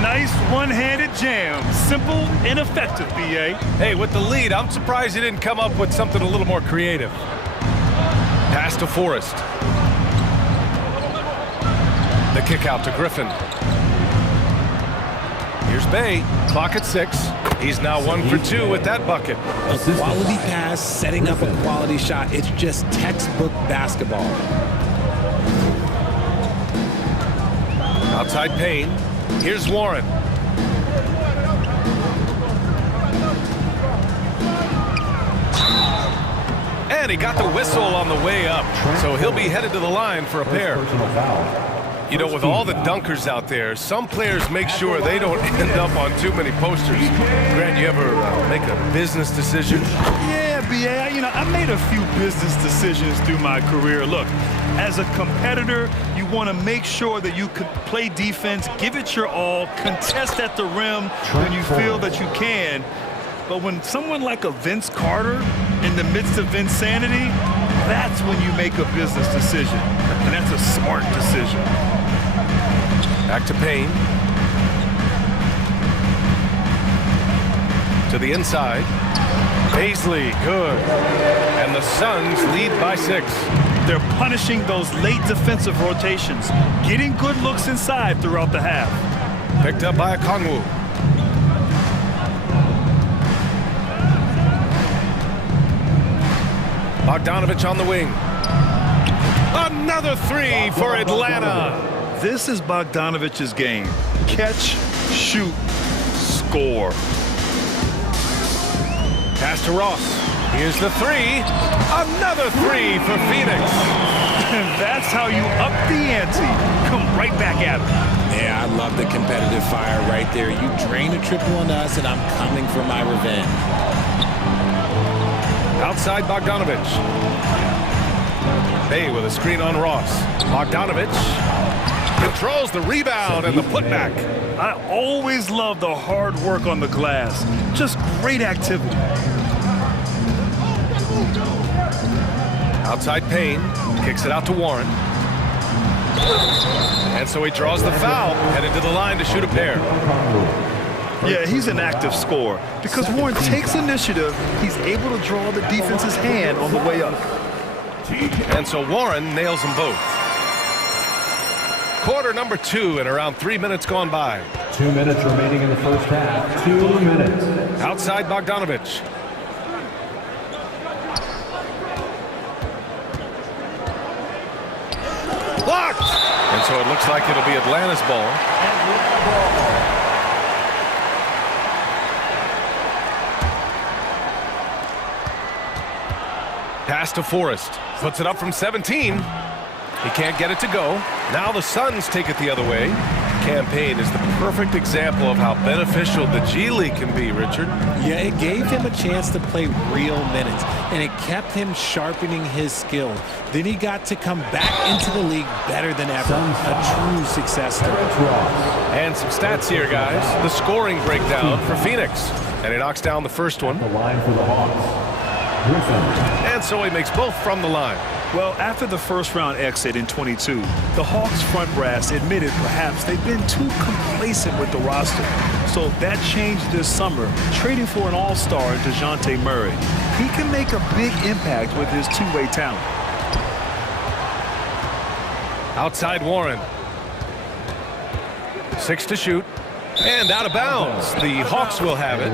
Nice one-handed jam. Simple and effective, B.A. Hey, with the lead, I'm surprised he didn't come up with something a little more creative. Pass to Forrest. The kick out to Griffin. Here's Bay, clock at 6. He's now 1 for 2 with that bucket. A quality pass, setting up a quality shot. It's just textbook basketball. Outside Payne. Here's Warren. And he got the whistle on the way up. So he'll be headed to the line for a pair. You know, with all the dunkers out there, some players make sure they don't end up on too many posters. Grant, you ever make a business decision? Yeah, B.A., you know, I made a few business decisions through my career. Look, as a competitor, you want to make sure that you can play defense, give it your all, contest at the rim when you feel that you can. But when someone like a Vince Carter in the midst of insanity, that's when you make a business decision. And that's a smart decision. Back to Payne. To the inside. Baisley, good. And the Suns lead by 6. They're punishing those late defensive rotations, getting good looks inside throughout the half. Picked up by Okongwu. Bogdanovich on the wing. Another 3 for Atlanta. This is Bogdanovich's game. Catch, shoot, score. Pass to Ross. Here's the 3. Another 3 for Phoenix. And that's how you up the ante. Come right back at him. Yeah, I love the competitive fire right there. You drain a triple on us, and I'm coming for my revenge. Outside Bogdanovich. Bay with a screen on Ross. Bogdanovich controls the rebound and the putback. I always love the hard work on the glass. Just great activity. Outside Payne. Kicks it out to Warren. And so he draws the foul, headed to the line to shoot a pair. Yeah, he's an active scorer. Because Warren takes initiative, he's able to draw the defense's hand on the way up. And so Warren nails them both. Quarter number 2 and around 3 minutes gone by. 2 minutes remaining in the first half. 2 minutes. Outside Bogdanovich. Blocked! And so it looks like it'll be Atlanta's ball. Pass to Forrest. Puts it up from 17. He can't get it to go. Now the Suns take it the other way. Campaign is the perfect example of how beneficial the G League can be, Richard. Yeah, it gave him a chance to play real minutes, and it kept him sharpening his skill. Then he got to come back into the league better than ever. A true success story. And some stats here, guys. The scoring breakdown for Phoenix. And he knocks down the first one. The line for the Hawks. And so he makes both from the line. Well, after the first-round exit in 22, the Hawks front brass admitted perhaps they've been too complacent with the roster. So that changed this summer, trading for an all-star in DeJounte Murray. He can make a big impact with his two-way talent. Outside Warren. 6 to shoot. And out of bounds. The Hawks will have it.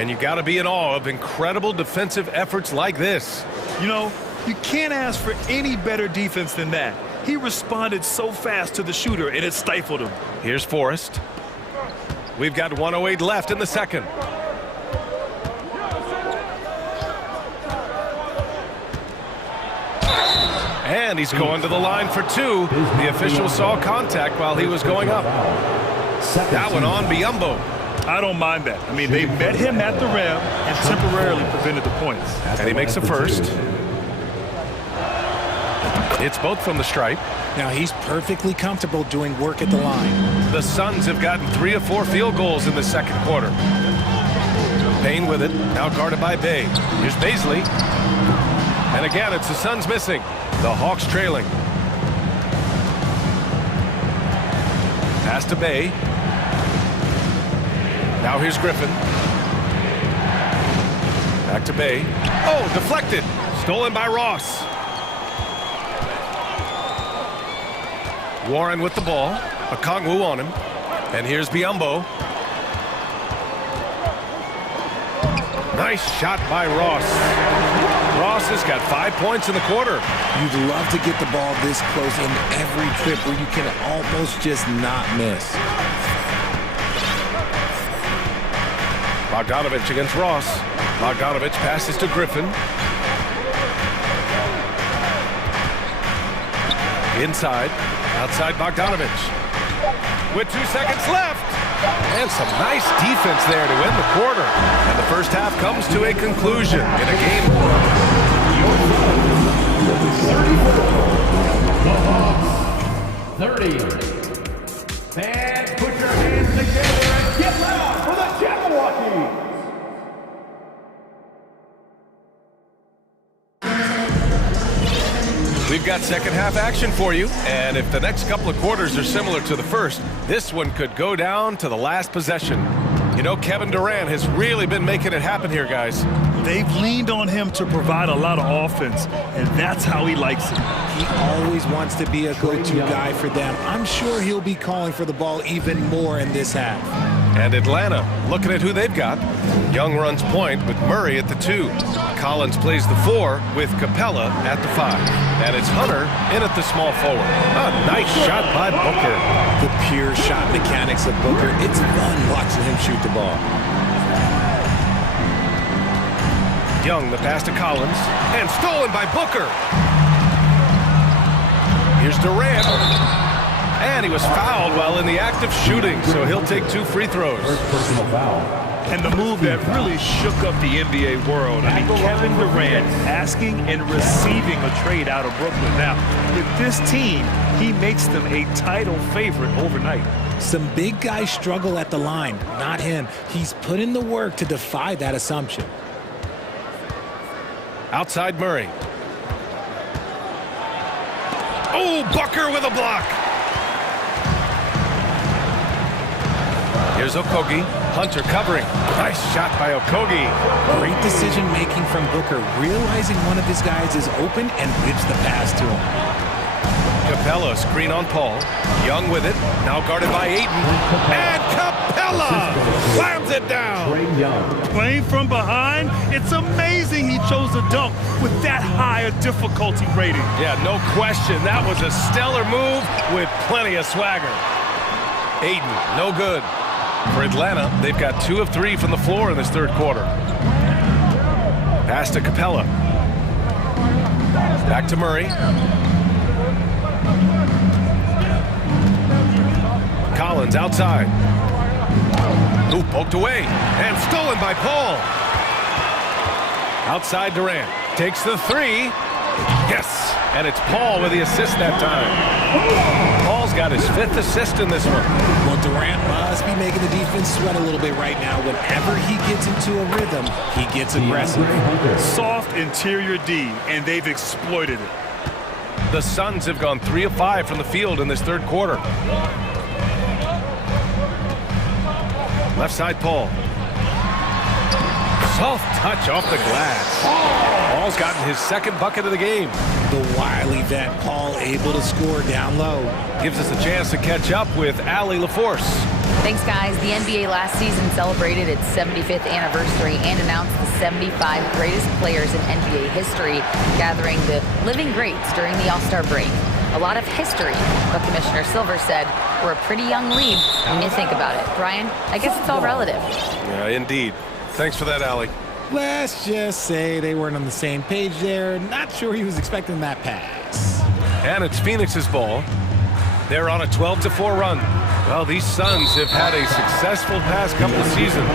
And you got to be in awe of incredible defensive efforts like this. You know, you can't ask for any better defense than that. He responded so fast to the shooter, and it stifled him. Here's Forrest. We've got 1:08 left in the second. And he's going to the line for 2. The official saw contact while he was going up. That one on Biyombo. I don't mind that. I mean, they met him at the rim and temporarily prevented the points. And he makes the first. It's both from the stripe. Now he's perfectly comfortable doing work at the line. The Suns have gotten 3 of 4 field goals in the second quarter. Payne with it, now guarded by Bay. Here's Baisley. And again, it's the Suns missing. The Hawks trailing. Pass to Bay. Now here's Griffin. Back to Bay. Oh, deflected. Stolen by Ross. Warren with the ball. Okongwu on him. And here's Biyombo. Nice shot by Ross. Ross has got 5 points in the quarter. You'd love to get the ball this close in every trip where you can almost just not miss. Bogdanovich against Ross. Bogdanovich passes to Griffin. Inside. Outside Bogdanovich. With 2 seconds left. And some nice defense there to end the quarter. And the first half comes to a conclusion in a game. The Hawks, 30. Fans, put your hands together and get loud for the Jabberwockies. We've got second half action for you, and if the next couple of quarters are similar to the first, this one could go down to the last possession. You know, Kevin Durant has really been making it happen here, guys. They've leaned on him to provide a lot of offense, and that's how he likes it. He always wants to be a go-to guy for them. I'm sure he'll be calling for the ball even more in this half. And Atlanta, looking at who they've got. Young runs point with Murray at the 2. Collins plays the 4 with Capella at the 5. And it's Hunter in at the small forward. A nice shot by Booker. The pure shot mechanics of Booker. It's fun watching him shoot the ball. Young, the pass to Collins. And stolen by Booker. Here's Durant. And he was fouled while in the act of shooting, so he'll take 2 free throws. Personal foul. And the move that really shook up the NBA world. I mean, Kevin Durant asking and receiving a trade out of Brooklyn. Now, with this team, he makes them a title favorite overnight. Some big guys struggle at the line, not him. He's put in the work to defy that assumption. Outside Murray. Oh, Booker with a block. Here's Okogie. Hunter covering. Nice shot by Okogie. Great decision making from Booker, realizing one of his guys is open and whips the pass to him. Capella, screen on Paul. Young with it, now guarded by Ayton. And Capella slams it down. Playing from behind, it's amazing he chose to dunk with that higher difficulty rating. Yeah, no question. That was a stellar move with plenty of swagger. Ayton, no good. For Atlanta, they've got 2 of 3 from the floor in this third quarter. Pass to Capella. Back to Murray. Collins outside. Ooh, poked away. And stolen by Paul. Outside Durant. Takes the 3. Yes. And it's Paul with the assist that time. Paul's got his 5th assist in this one. Well, Durant must be making the defense sweat a little bit right now. Whenever he gets into a rhythm, he gets aggressive. Soft interior D, and they've exploited it. The Suns have gone 3 of 5 from the field in this third quarter. Left side, Paul. Soft touch off the glass. Paul's gotten his 2nd bucket of the game. The wily vet Paul able to score down low. Gives us a chance to catch up with Allie LaForce. Thanks, guys. The NBA last season celebrated its 75th anniversary and announced the 75 greatest players in NBA history, gathering the living greats during the All-Star break. A lot of history, but Commissioner Silver said we're a pretty young league when you think about it. Brian, I guess it's all relative. Yeah, indeed. Thanks for that, Allie. Let's just say they weren't on the same page there. Not sure he was expecting that pass. And it's Phoenix's ball. They're on a 12-4 run. Well, these Suns have had a successful past couple of seasons.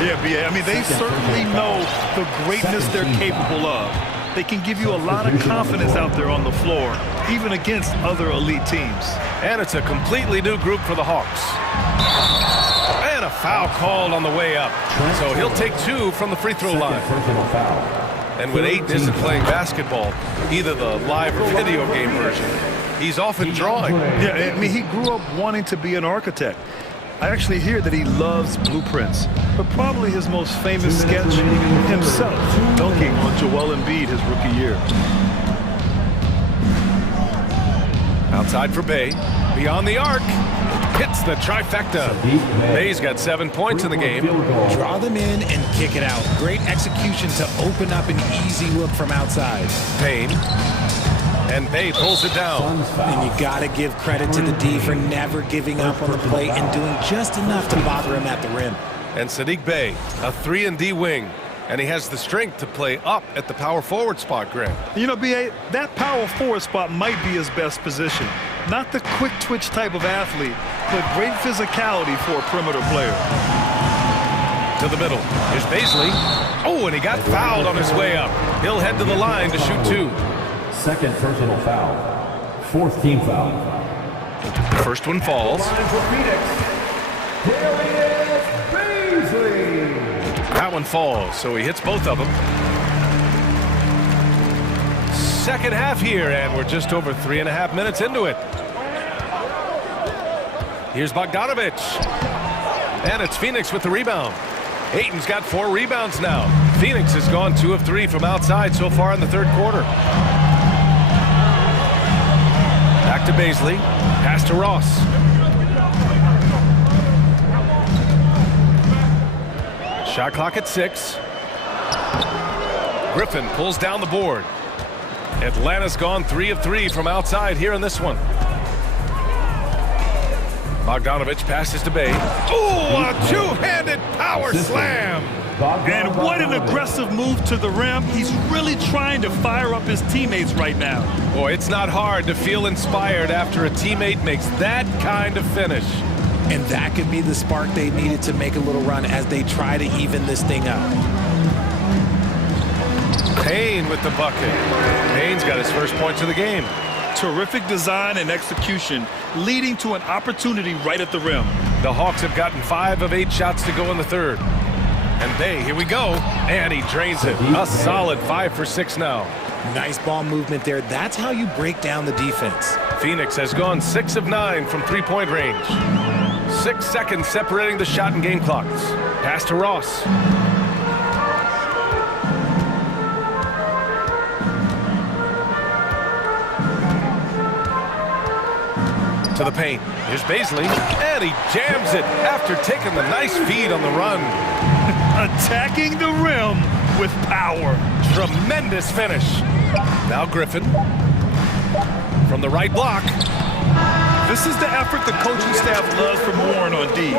Yeah, B.A. I mean, they certainly know the greatness they're capable of. They can give you a lot of confidence out there on the floor, even against other elite teams. And it's a completely new group for the Hawks. And a foul called on the way up. So he'll take 2 from the free throw line. And when Ayton isn't playing basketball, either the live or video game version, he's often drawing. Yeah, I mean, he grew up wanting to be an architect. I actually hear that he loves blueprints, but probably his most famous sketch himself, dunking on Joel Embiid his rookie year. Outside for Bay, beyond the arc, hits the trifecta. Bay's got 7 points in the game. Draw them in and kick it out. Great execution to open up an easy look from outside. Payne. And Bay pulls it down. And you got to give credit to the D for never giving up on the plate and doing just enough to bother him at the rim. And Sadiq Bey, a 3-and-D wing. And he has the strength to play up at the power forward spot, Greg. You know, B.A., that power forward spot might be his best position. Not the quick twitch type of athlete, but great physicality for a perimeter player. To the middle. Here's Baisley. Oh, and he got fouled on his way up. He'll head to the line to shoot 2. 2nd personal foul. 4th team foul. First one falls. That one falls, so he hits both of them. Second half here, and we're just over 3.5 minutes into it. Here's Bogdanovic. And it's Phoenix with the rebound. Ayton's got 4 rebounds now. Phoenix has gone 2 of 3 from outside so far in the third quarter. Back to Baisley. Pass to Ross. Shot clock at 6. Griffin pulls down the board. Atlanta's gone 3 of 3 from outside here in this one. Bogdanovic passes to Bay. Oh, a two-handed power slam. And what an aggressive move to the rim. He's really trying to fire up his teammates right now. Boy, it's not hard to feel inspired after a teammate makes that kind of finish. And that could be the spark they needed to make a little run as they try to even this thing up. Payne with the bucket. Payne's got his first points of the game. Terrific design and execution, leading to an opportunity right at the rim. The Hawks have gotten 5 of 8 shots to go in the third. And Bay, here we go. And he drains it. A solid 5 for 6 now. Nice ball movement there. That's how you break down the defense. Phoenix has gone 6 of 9 from three-point range. 6 seconds separating the shot and game clocks. Pass to Ross. To the paint. Here's Baisley, and he jams it after taking the nice feed on the run. Attacking the rim with power. Tremendous finish. Now Griffin from the right block. This is the effort the coaching staff loves from Warren on D.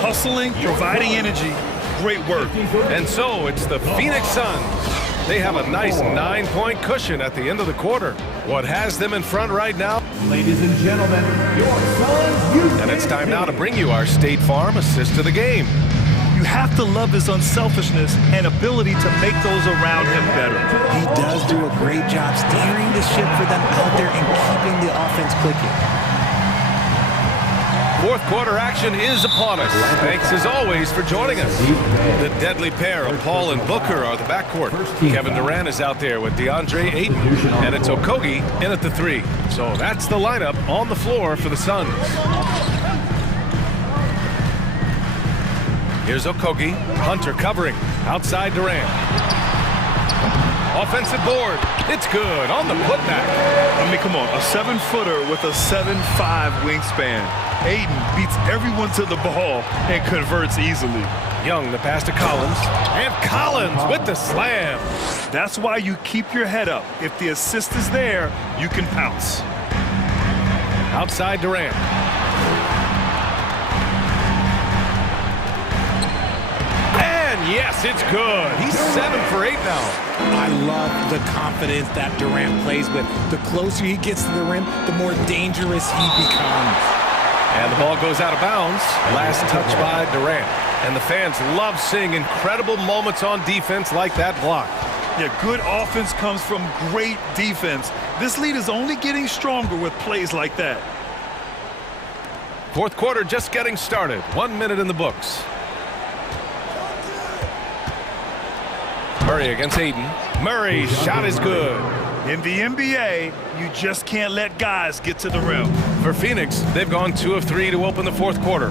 Hustling, providing energy, great work. And so it's the Phoenix Suns. They have a nice 9-point cushion at the end of the quarter. What has them in front right now? Ladies and gentlemen, your Suns youth. And it's time now to bring you our State Farm assist to the game. You have to love his unselfishness and ability to make those around him better. He does do a great job steering the ship for them out there and keeping the offense clicking. Fourth quarter action is upon us. Thanks as always for joining us. The deadly pair of Paul and Booker are the backcourt. Kevin Durant is out there with DeAndre Ayton, and it's Okogie in at the 3. So that's the lineup on the floor for the Suns. Here's Okogie, Hunter covering, outside Durant. Offensive board, it's good on the putback. I mean, come on, a 7-footer with a 7'5" wingspan. Ayton beats everyone to the ball and converts easily. Young, the pass to Collins, and Collins with the slam. That's why you keep your head up. If the assist is there, you can pounce. Outside Durant. Yes, it's good. He's 7 for 8 now. I love the confidence that Durant plays with. The closer he gets to the rim, the more dangerous he becomes. And the ball goes out of bounds. Last touch by Durant. And the fans love seeing incredible moments on defense like that block. Yeah, good offense comes from great defense. This lead is only getting stronger with plays like that. Fourth quarter just getting started. 1 minute in the books. Murray against Ayton. Murray's shot is good. In the NBA, you just can't let guys get to the rim. For Phoenix, they've gone 2 of 3 to open the fourth quarter.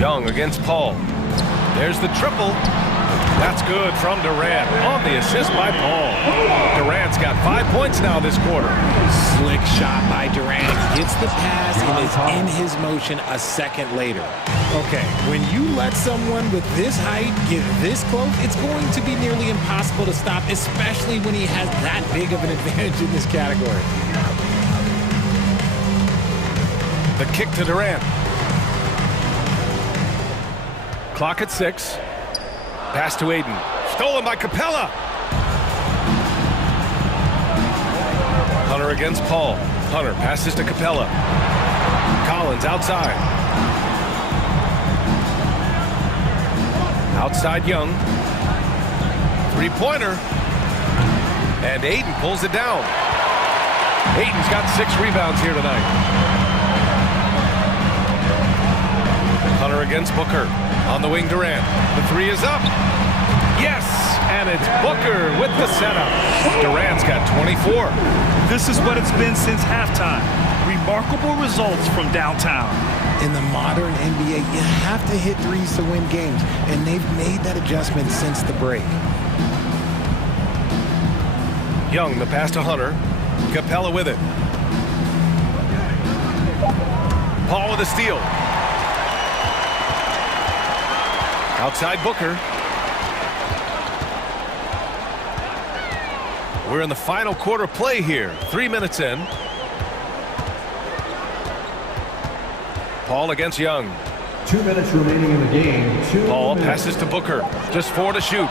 Young against Paul. There's the triple. That's good from Durant on the assist by Paul. Durant's got 5 points now this quarter. Slick shot by Durant. Gets the pass and is in his motion a second later. Okay, when you let someone with this height get this close, it's going to be nearly impossible to stop, especially when he has that big of an advantage in this category. The kick to Durant. Clock at 6. Pass to Ayton. Stolen by Capella. Hunter against Paul. Hunter passes to Capella. Collins outside. Outside Young. Three-pointer. And Ayton pulls it down. Ayton's got 6 rebounds here tonight. Hunter against Booker. On the wing, Durant. The 3 is up. Yes! And it's Booker with the setup. Durant's got 24. This is what it's been since halftime. Remarkable results from downtown. In the modern NBA, you have to hit threes to win games, and they've made that adjustment since the break. Young, the pass to Hunter. Capella with it. Paul with a steal. Outside Booker. We're in the final quarter play here. 3 minutes in. Paul against Young. 2 minutes remaining in the game. Paul passes to Booker. Just 4 to shoot.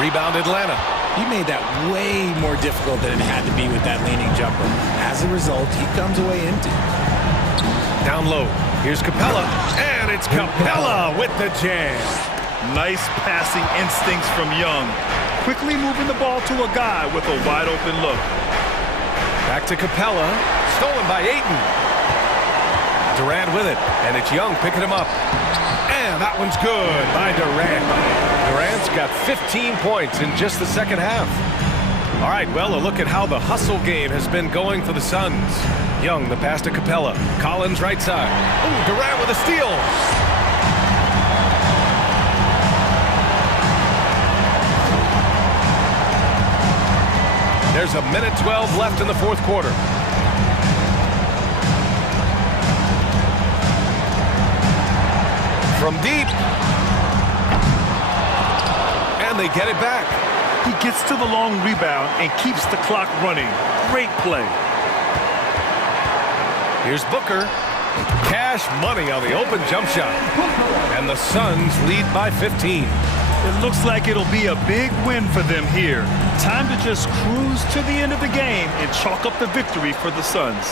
Rebound Atlanta. He made that way more difficult than it had to be with that leaning jumper. As a result, he comes away empty. Down low. Here's Capella. And it's Capella with the jam. Nice passing instincts from Young. Quickly moving the ball to a guy with a wide open look. Back to Capella. Stolen by Ayton. Durant with it. And it's Young picking him up. And that one's good by Durant. Durant's got 15 points in just the second half. All right, well, a look at how the hustle game has been going for the Suns. Young, the pass to Capella. Collins right side. Oh, Durant with a steal. There's a minute 12 left in the fourth quarter. From deep. And they get it back. He gets to the long rebound and keeps the clock running. Great play. Here's Booker. Cash money on the open jump shot. And the Suns lead by 15. It looks like it'll be a big win for them here. Time to just cruise to the end of the game and chalk up the victory for the Suns.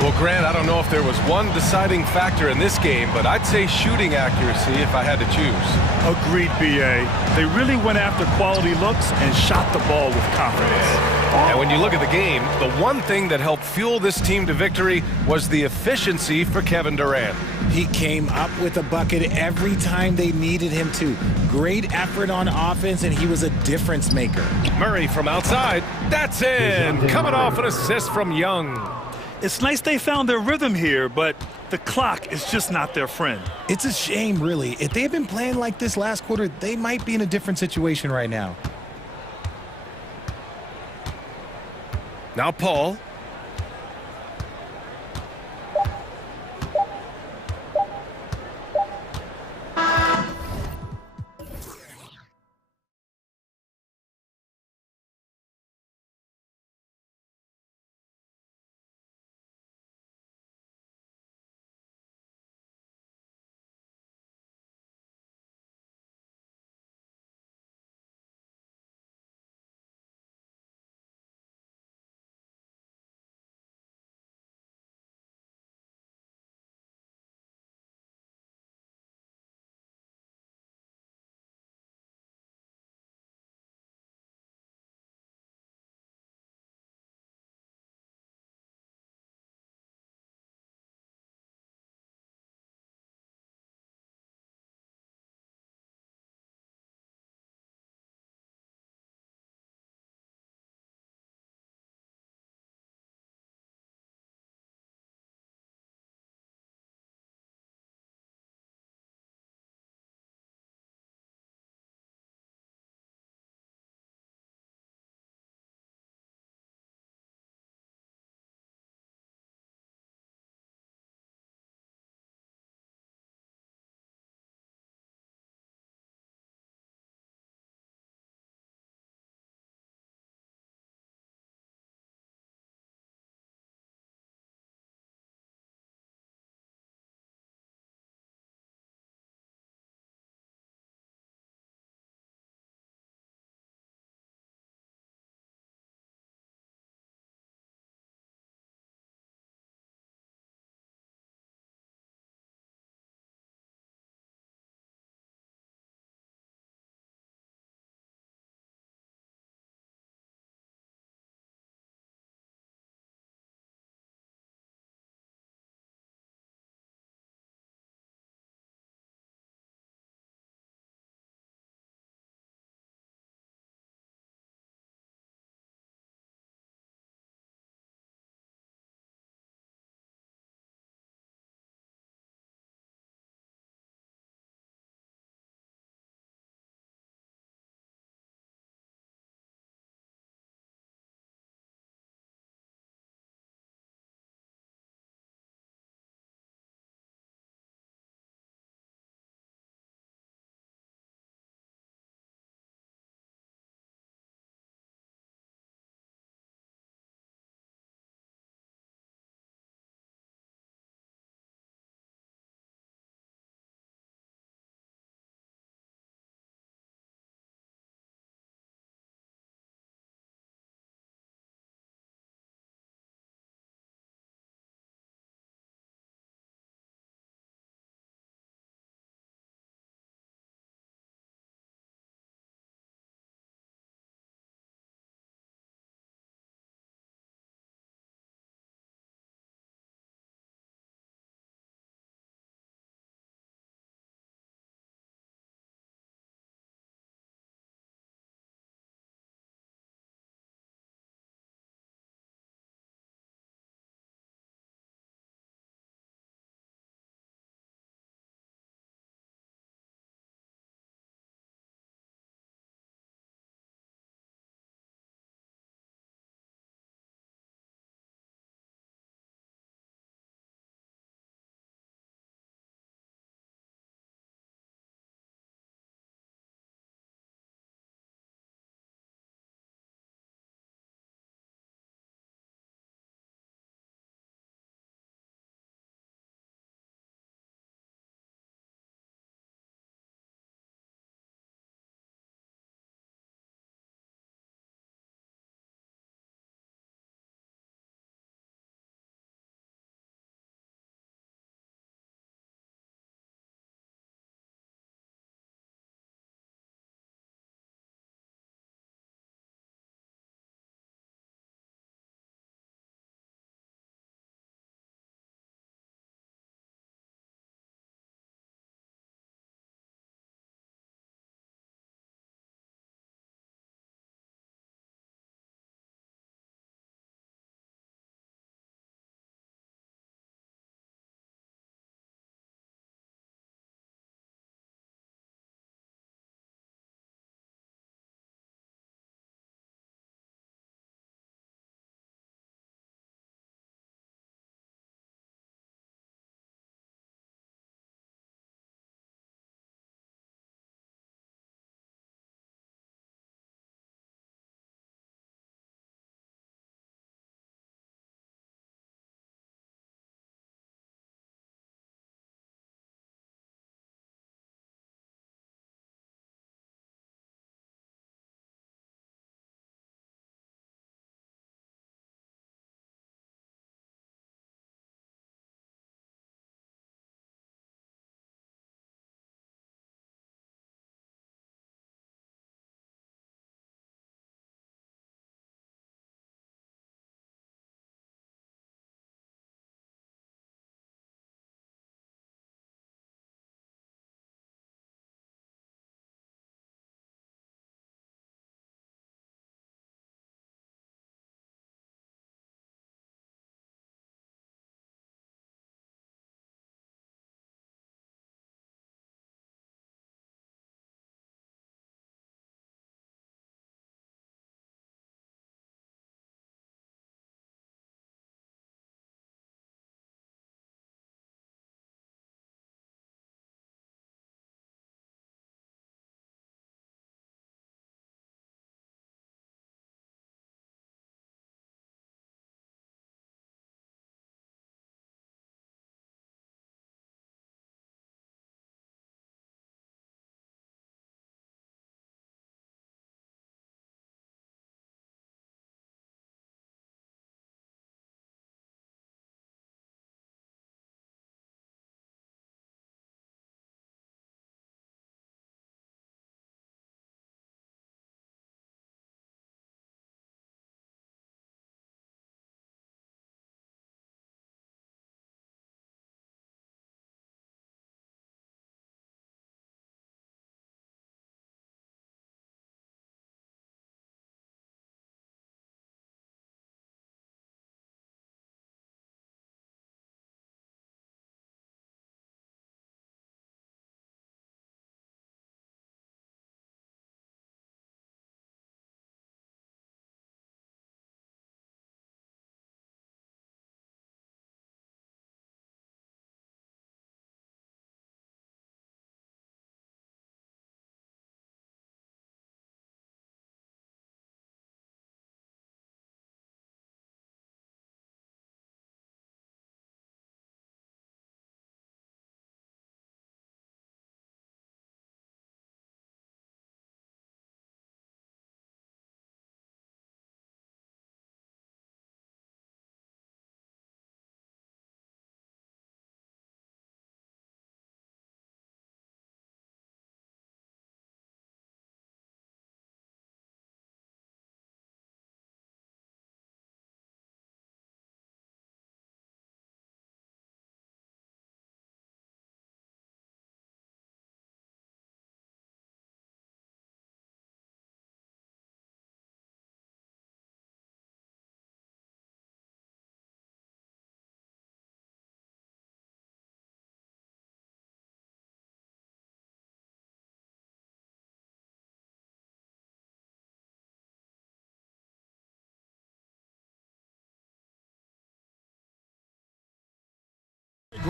Well, Grant, I don't know if there was one deciding factor in this game, but I'd say shooting accuracy if I had to choose. Agreed, B.A. They really went after quality looks and shot the ball with confidence. And when you look at the game, the one thing that helped fuel this team to victory was the efficiency for Kevin Durant. He came up with a bucket every time they needed him to. Great effort on offense, and he was a difference maker. Murray from outside. That's in. Coming off an assist from Young. It's nice they found their rhythm here, but the clock is just not their friend. It's a shame, really. If they had been playing like this last quarter, they might be in a different situation right now. Now Paul.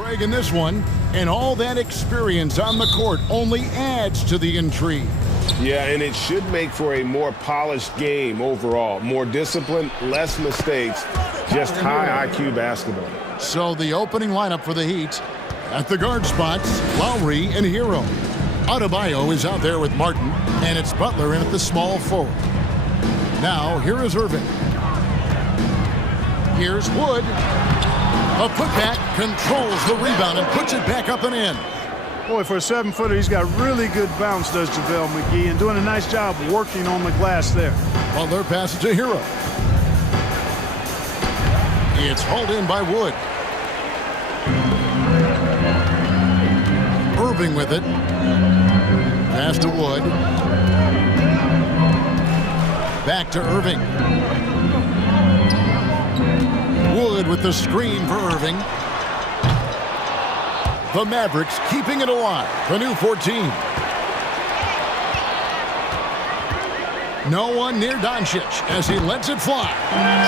Greg, in this one, and all that experience on the court only adds to the intrigue. Yeah, and it should make for a more polished game overall. More discipline, less mistakes, just high IQ basketball. So the opening lineup for the Heat, at the guard spots, Lowry and Hero. Adebayo is out there with Martin, and it's Butler in at the small forward. Now, here is Irving. Here's Wood. A putback, controls the rebound and puts it back up and in. Boy, for a 7-footer, he's got really good bounce, does JaVale McGee, and doing a nice job working on the glass there. Butler passes to Hero. It's hauled in by Wood. Irving with it. Pass to Wood. Back to Irving. Wood with the screen for Irving. The Mavericks keeping it alive. The new 14. No one near Doncic as he lets it fly.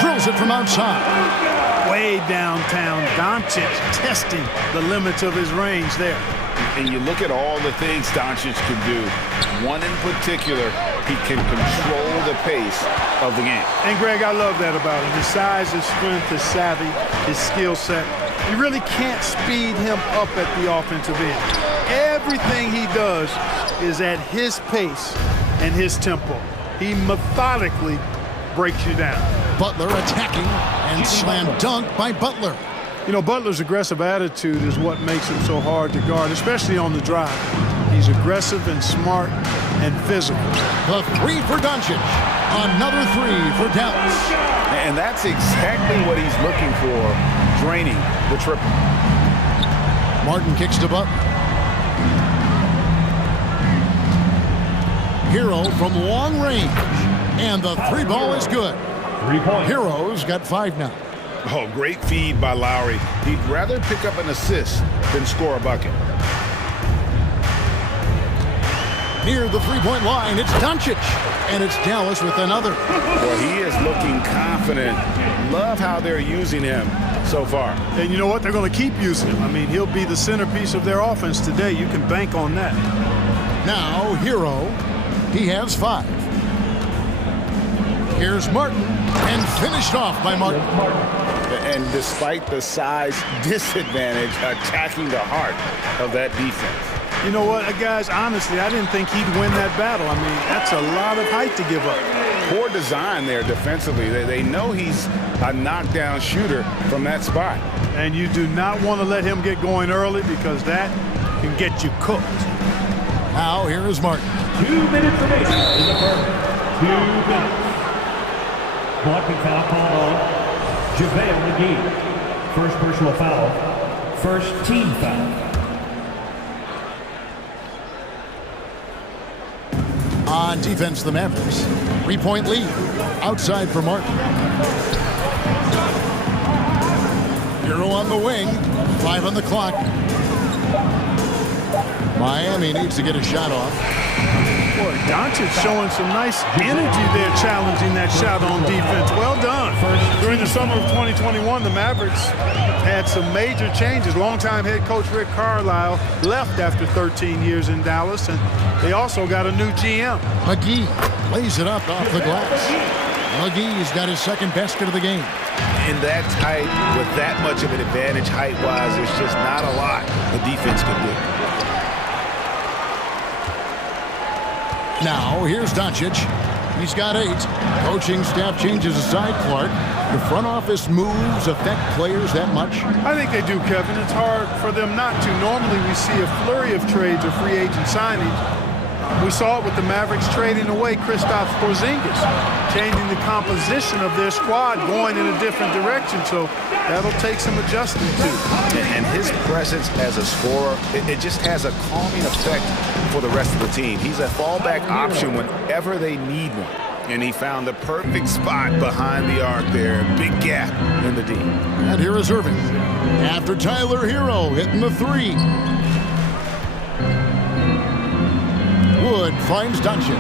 Drills it from outside. Way downtown, Doncic testing the limits of his range there. And you look at all the things Doncic can do. One in particular, he can control the pace of the game. And Greg, I love that about him. His size, his strength, his savvy, his skill set. You really can't speed him up at the offensive end. Everything he does is at his pace and his tempo. He methodically breaks you down. Butler attacking and slam dunk by Butler. You know, Butler's aggressive attitude is what makes him so hard to guard, especially on the drive. He's aggressive and smart and physical. The three for Doncic. Another three for Dallas. And that's exactly what he's looking for, draining the triple. Martin kicks to Butler. Hero from long range. And the three ball is good. 3 points. Hero's got 5 now. Oh, great feed by Lowry. He'd rather pick up an assist than score a bucket. Near the three-point line, it's Doncic. And it's Dallas with another. Well, he is looking confident. Love how they're using him so far. And you know what? They're going to keep using him. I mean, he'll be the centerpiece of their offense today. You can bank on that. Now, Hero. He has 5. Here's Martin. And finished off by Martin. And despite the size disadvantage, attacking the heart of that defense. You know what, guys, honestly, I didn't think he'd win that battle. I mean, that's a lot of height to give up. Poor design there defensively. They know he's a knockdown shooter from that spot. And you do not want to let him get going early because that can get you cooked. Now, here is Martin. 2 minutes remaining in the first. 2 minutes. Blocking foul call on JaVale McGee. First personal foul. First team foul. On defense, the Mavericks. 3-point lead. Outside for Martin. Hero on the wing. 5 on the clock. Miami needs to get a shot off. Boy, Doncic showing some nice energy there, challenging that shot on defense. Well done. During the summer of 2021, the Mavericks had some major changes. Longtime head coach Rick Carlisle left after 13 years in Dallas, and they also got a new GM. McGee lays it up off the glass. McGee's got his second basket of the game. In that tight, with that much of an advantage height-wise, there's just not a lot the defense can do. Now, here's Doncic. He's got 8. Coaching staff changes aside, Clark. The front office moves affect players that much? I think they do, Kevin. It's hard for them not to. Normally, we see a flurry of trades or free agent signings. We saw it with the Mavericks trading away Kristaps Porzingis, changing the composition of their squad, going in a different direction. So that'll take some adjusting to. And his presence as a scorer, it just has a calming effect for the rest of the team. He's a fallback option whenever they need one. And he found the perfect spot behind the arc there. Big gap in the D. And here is Irving. After Tyler Hero hitting the 3. Wood finds Doncic.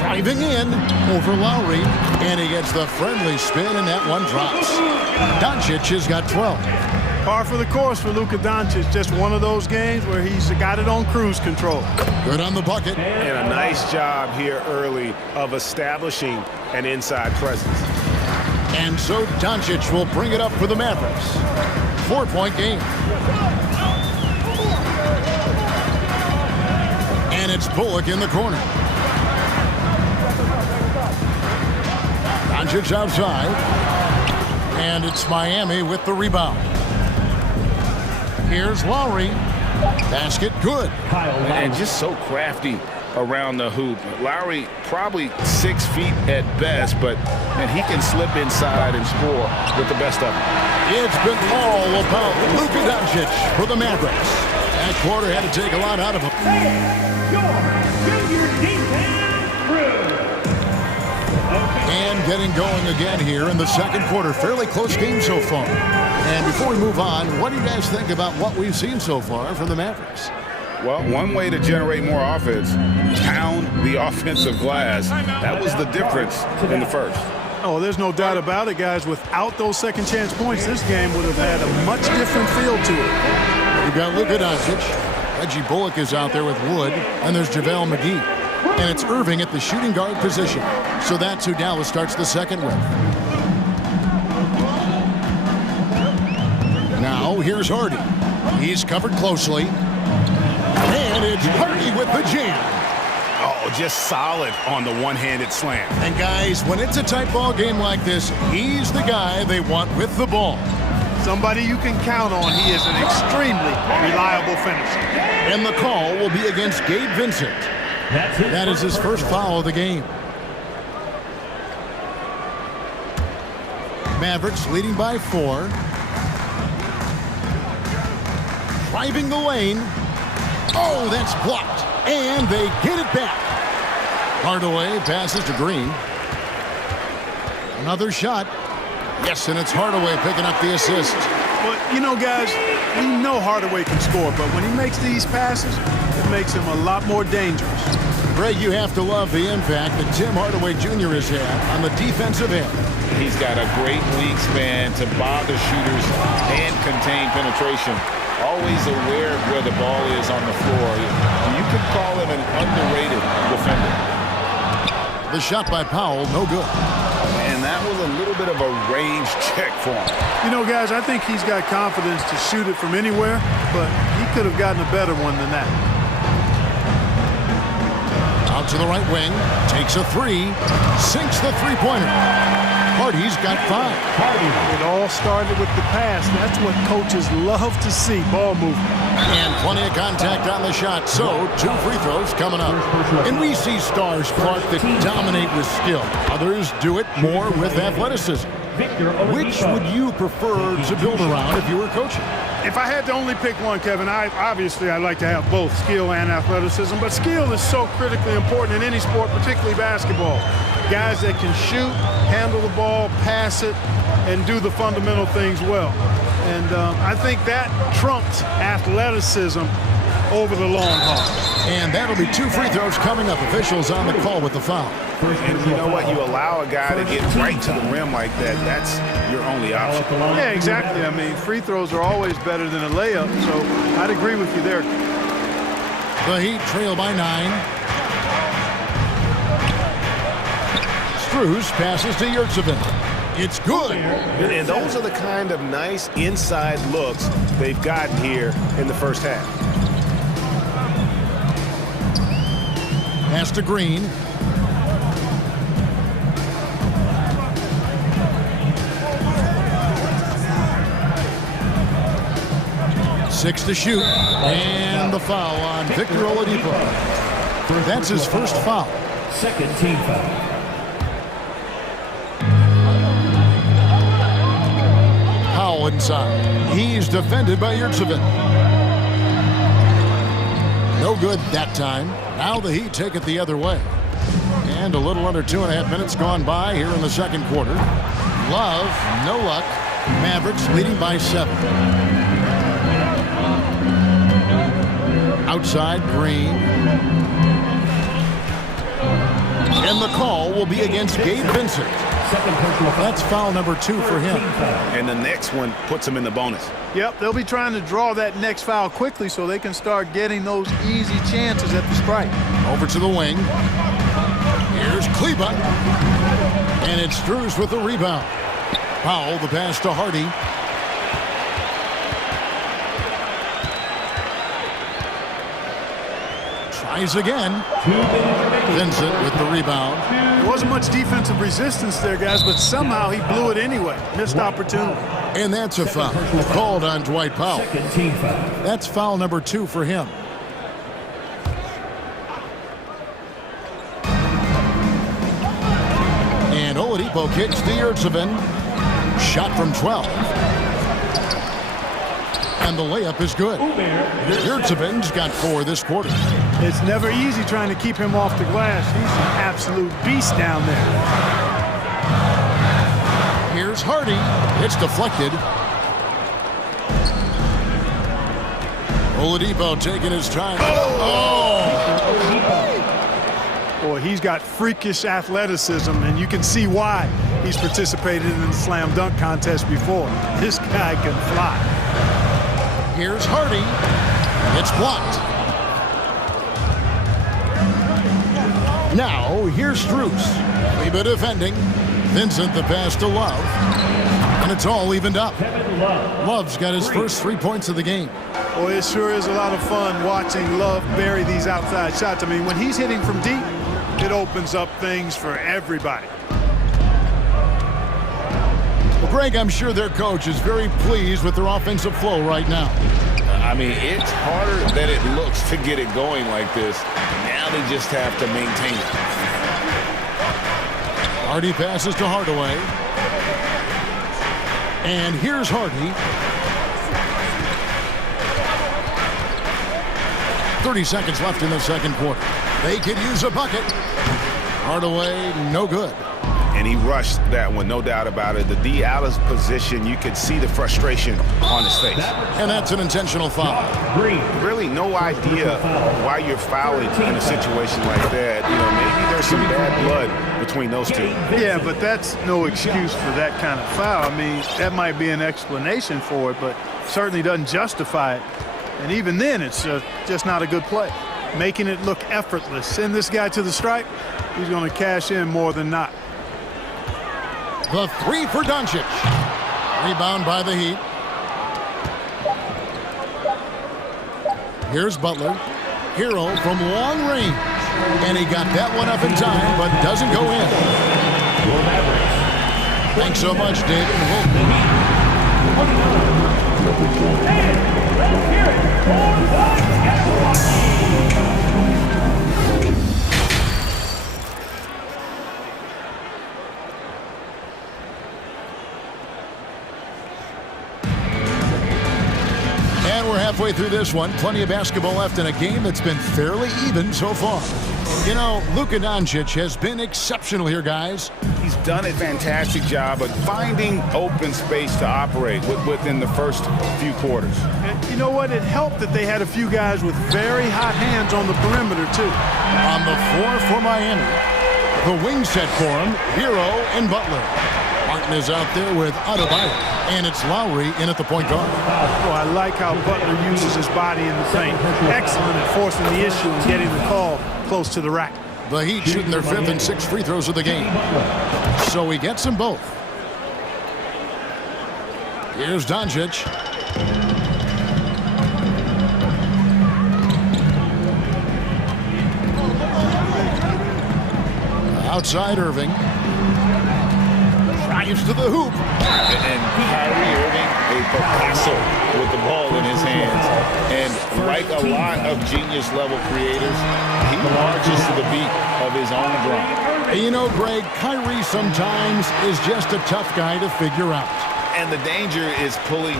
Driving in over Lowry. And he gets the friendly spin, and that one drops. Doncic has got 12. Par for the course for Luka Doncic. Just one of those games where he's got it on cruise control. Good on the bucket. And a nice job here early of establishing an inside presence. And so Doncic will bring it up for the Mavericks. 4-point game. And it's Bullock in the corner. Doncic outside. And it's Miami with the rebound. Here's Lowry. Basket good. And just so crafty around the hoop. Lowry probably 6 feet at best, but he can slip inside and score with the best of them. It's been all about Luka Doncic for the Mavericks. That quarter had to take a lot out of him. And getting going again here in the second quarter. Fairly close game so far. And before we move on, what do you guys think about what we've seen so far from the Mavericks? Well, one way to generate more offense, pound the offensive glass. That was the difference in the first. Oh, there's no doubt about it, guys. Without those second chance points, this game would have had a much different feel to it. We've got Luka Doncic. Reggie Bullock is out there with Wood. And there's JaVale McGee. And it's Irving at the shooting guard position. So that's who Dallas starts the second with. Now, here's Hardy. He's covered closely. And it's Hardy with the jam. Oh, just solid on the one-handed slam. And guys, when it's a tight ball game like this, he's the guy they want with the ball. Somebody you can count on. He is an extremely reliable finisher. And the call will be against Gabe Vincent. That is his first foul of the game. Mavericks leading by 4. Driving the lane. Oh, that's blocked. And they get it back. Hardaway passes to Green. Another shot. Yes, and it's Hardaway picking up the assist. Well, you know, guys, we know Hardaway can score, but when he makes these passes, it makes him a lot more dangerous. Greg, you have to love the impact that Tim Hardaway Jr. has had on the defensive end. He's got a great wingspan to bother shooters and contain penetration. Always aware of where the ball is on the floor. You could call him an underrated defender. The shot by Powell, no good. And that was a little bit of a range check for him. You know, guys, I think he's got confidence to shoot it from anywhere, but he could have gotten a better one than that. Out to the right wing, takes a 3, sinks the three-pointer. Hardy's got 5. It all started with the pass. That's what coaches love to see, ball movement. And plenty of contact on the shot, so 2 free throws coming up. And we see stars, Clark, that dominate with skill. Others do it more with athleticism. Which would you prefer to build around if you were coaching? If I had to only pick one, Kevin, obviously I'd like to have both skill and athleticism, but skill is so critically important in any sport, particularly basketball. Guys that can shoot, handle the ball, pass it, and do the fundamental things well. And I think that trumps athleticism over the long haul. And that'll be 2 free throws coming up. Officials on the call with the foul. And you know what? You allow a guy to get right to the rim like that, that's your only option. Yeah, exactly. I mean, free throws are always better than a layup, so I'd agree with you there. The Heat trail by 9. Strus passes to Yurtsevin. It's good. And those are the kind of nice inside looks they've gotten here in the first half. Pass to Green. Six to shoot. And the foul on Victor Oladipo. That's his first foul. Second team foul. Powell inside. He's defended by Yurtsevin. No good that time. Now the Heat take it the other way. And a little under 2.5 minutes gone by here in the second quarter. Love, no luck. Mavericks leading by 7. Outside, Green. And the call will be against Gabe Vincent. That's foul number 2 for him. And the next one puts him in the bonus. Yep, they'll be trying to draw that next foul quickly so they can start getting those easy chances at the strike. Over to the wing. Here's Kleba. And it's Drews with the rebound. Powell, the pass to Hardy. Tries again. Vincent with the rebound. There wasn't much defensive resistance there, guys, but somehow he blew it anyway. Missed opportunity. And that's a foul called on Dwight Powell. That's foul number 2 for him. And Oladipo kicks to Yurtseven. Shot from 12. And the layup is good. Yurtseven's got 4 this quarter. It's never easy trying to keep him off the glass. He's an absolute beast down there. Here's Hardy. It's deflected. Oladipo taking his time. Boy, he's got freakish athleticism, and you can see why he's participated in the slam dunk contest before. This guy can fly. Here's Hardy. It's blocked. Now, here's Strus. Kleba defending. Vincent the pass to Love. And it's all evened up. Love's got his first 3 points of the game. Boy, it sure is a lot of fun watching Love bury these outside shots. I mean, when he's hitting from deep, it opens up things for everybody. Well, Greg, I'm sure their coach is very pleased with their offensive flow right now. I mean, it's harder than it looks to get it going like this. Now they just have to maintain it. Hardy passes to Hardaway. And here's Hardy. 30 seconds left in the second quarter. They could use a bucket. Hardaway, no good. And he rushed that one, no doubt about it. The D out of position, you could see the frustration on his face. And that's an intentional foul. Really no idea why you're fouling in a situation like that. You know, maybe there's some bad blood between those two. Yeah, but that's no excuse for that kind of foul. I mean, that might be an explanation for it, but certainly doesn't justify it. And even then, it's just not a good play. Making it look effortless. Send this guy to the stripe, he's going to cash in more than not. The 3 for Doncic. Rebound by the Heat. Here's Butler. Hero from long range. And he got that one up in time, but doesn't go in. Thanks so much, David. And we're halfway through this one. Plenty of basketball left in a game that's been fairly even so far. You know, Luka Doncic has been exceptional here, guys. He's done a fantastic job of finding open space to operate within the first few quarters. And you know what? It helped that they had a few guys with very hot hands on the perimeter, too. On the floor for Miami, the wing set for him, Hero and Butler. Martin is out there with Adebayo, and it's Lowry in at the point guard. Oh, I like how Butler uses his body in the paint. Excellent at forcing the issue and getting the call close to the rack. The Heat shooting their 5th and 6th free throws of the game. So he gets them both. Here's Doncic. Outside Irving. Drives to the hoop. And Kyrie Irving, a Picasso with the ball in his hands. And like a lot of genius-level creators, he marches to the beat of his own drum. You know, Greg, Kyrie sometimes is just a tough guy to figure out. And the danger is pulling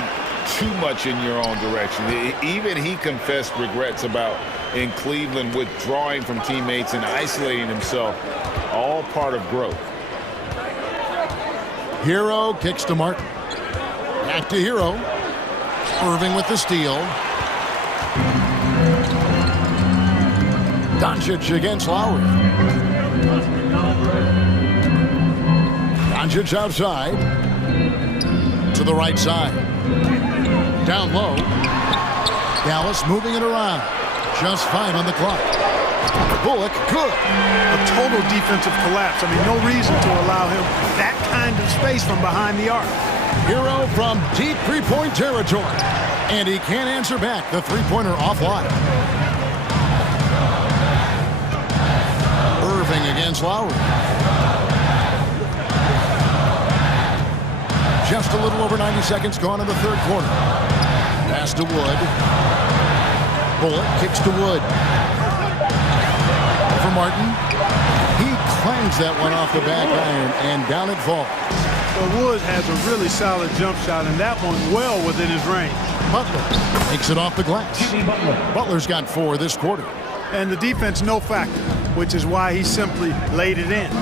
too much in your own direction. Even he confessed regrets about in Cleveland withdrawing from teammates and isolating himself. All part of growth. Hero kicks to Martin. Back to Hero. Irving with the steal. Doncic against Lowry. Doncic outside. To the right side. Down low. Dallas moving it around. Just 5 on the clock. Bullock, good. A total defensive collapse. I mean, no reason to allow him that kind of space from behind the arc. Hero from deep three-point territory. And he can't answer back. The three-pointer offline. Irving against Lowry. Just a little over 90 seconds gone in the third quarter. Pass to Wood. Bullock kicks to Wood. For Martin. He clangs that one off the back iron, and down it falls. Well, Wood has a really solid jump shot, and that one well within his range. Butler takes it off the glass. Butler's got 4 this quarter. And the defense no factor, which is why he simply laid it in.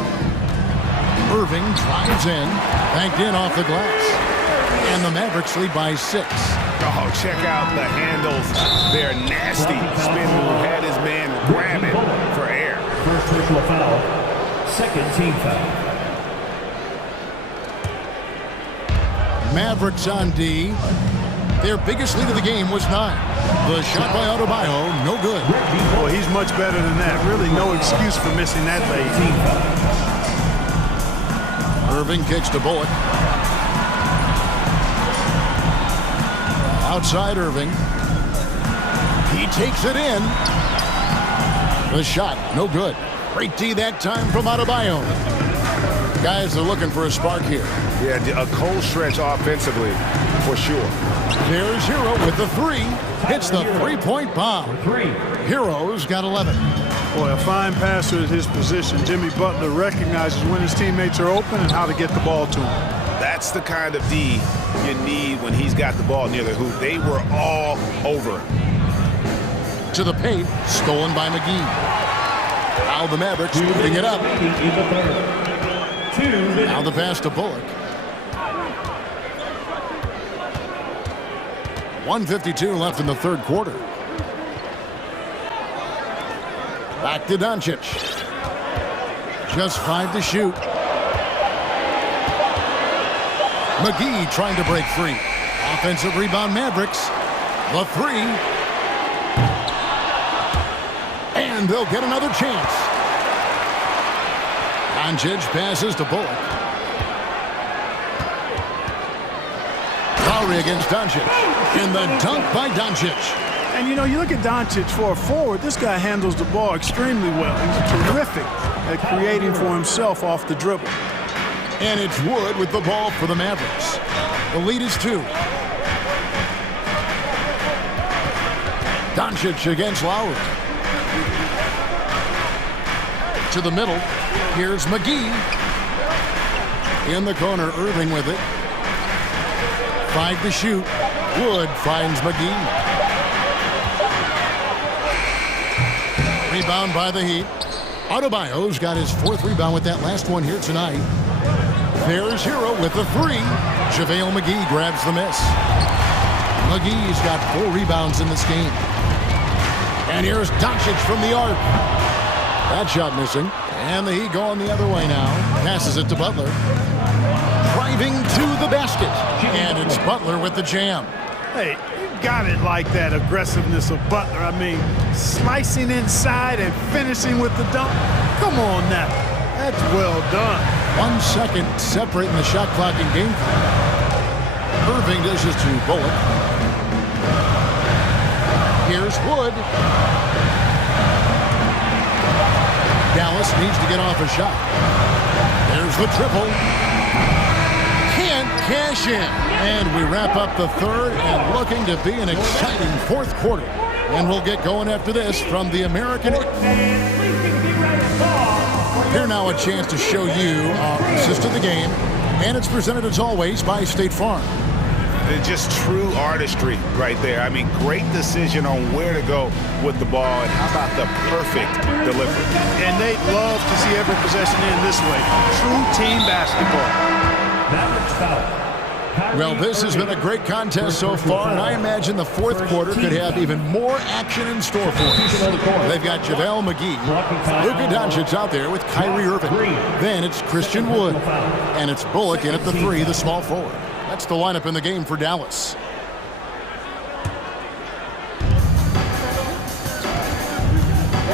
Irving drives in, banked in off the glass. And the Mavericks lead by 6. Oh, check out the handles. They're nasty. Spin move had his man grabbing for air. First personal foul. Second team foul. Mavericks on D. Their biggest lead of the game was 9. The shot by Adebayo, no good. Well, he's much better than that. Really no excuse for missing that lead. Irving kicks to Bullock. Outside Irving. He takes it in. The shot, no good. Great D that time from Adebayo. Guys are looking for a spark here. Yeah, a cold stretch offensively, for sure. There's Hero with the 3. Hits the three-point bomb. Hero's got 11. Boy, a fine passer at his position. Jimmy Butler recognizes when his teammates are open and how to get the ball to him. That's the kind of D you need when he's got the ball near the hoop. They were all over. To the paint, stolen by McGee. Now the Mavericks moving it up. Now the pass to Bullock. 1:52 left in the third quarter. Back to Doncic. Just 5 to shoot. McGee trying to break free. Offensive rebound Mavericks. The 3. And they'll get another chance. Doncic passes to Bullock. Lowry against Doncic. In the dunk by Doncic. And, you know, you look at Doncic for a forward, this guy handles the ball extremely well. He's terrific at creating for himself off the dribble. And it's Wood with the ball for the Mavericks. The lead is 2. Doncic against Lowry. To the middle. Here's McGee. In the corner, Irving with it. 5 to shoot. Wood finds McGee. Rebound by the Heat. Adebayo's got his 4th rebound with that last one here tonight. There's Hero with the 3. JaVale McGee grabs the miss. McGee's got 4 rebounds in this game. And here's Doncic from the arc. That shot missing. And the Heat going the other way now. Passes it to Butler. Driving to the basket. And it's Butler with the jam. Hey, you got it like that aggressiveness of Butler. I mean, slicing inside and finishing with the dunk. Come on now. That's well done. 1 second separating the shot clock and game clock. Irving dishes to Bullock. Here's Wood. Dallas needs to get off a shot. There's the triple. Can't cash in. And we wrap up the third and looking to be an exciting fourth quarter. And we'll get going after this from the American. Here now a chance to show you our assist of the game. And it's presented as always by State Farm. Just true artistry right there. I mean, great decision on where to go with the ball, and how about the perfect delivery. And they'd love to see every possession end this way. True team basketball. Well, this has been a great contest so far, and I imagine the fourth quarter could have even more action in store for us. They've got JaVale McGee, Luka Doncic out there with Kyrie Irving, Then it's Christian Wood. And it's Bullock in at the 3, the small forward. That's the lineup in the game for Dallas.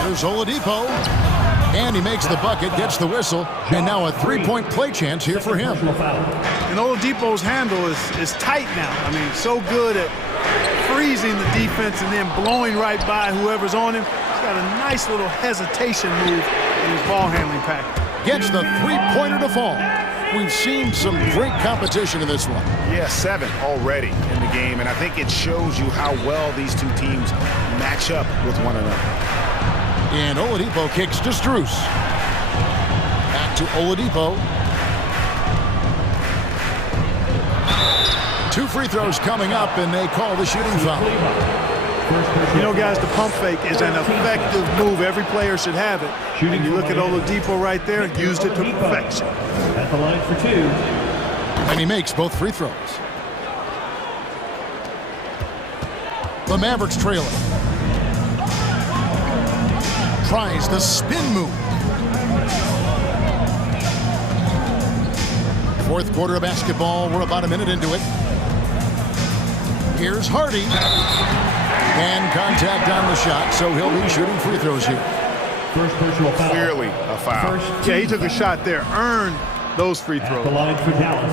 Here's Oladipo. And he makes the bucket, gets the whistle, and now a three-point play chance here for him. And Oladipo's handle is tight now. I mean, so good at freezing the defense and then blowing right by whoever's on him. He's got a nice little hesitation move in his ball handling package. Gets the three-pointer to fall. We've seen some great competition in this one. Yeah, 7 already in the game, and I think it shows you how well these two teams match up with one another. And Oladipo kicks to Strus. Back to Oladipo. 2 free throws coming up, and they call the shooting foul. You know, guys, the pump fake is an effective move. Every player should have it. And you look at Oladipo right there, used it to perfection. At the line for 2. And he makes both free throws. The Mavericks trailing. Tries the spin move. Fourth quarter of basketball. We're about a minute into it. Here's Hardy. And contact on the shot, so he'll be shooting free throws here. First personal foul. Clearly a foul. Yeah, he took a shot there. Earned those free throws. At the line for Dallas.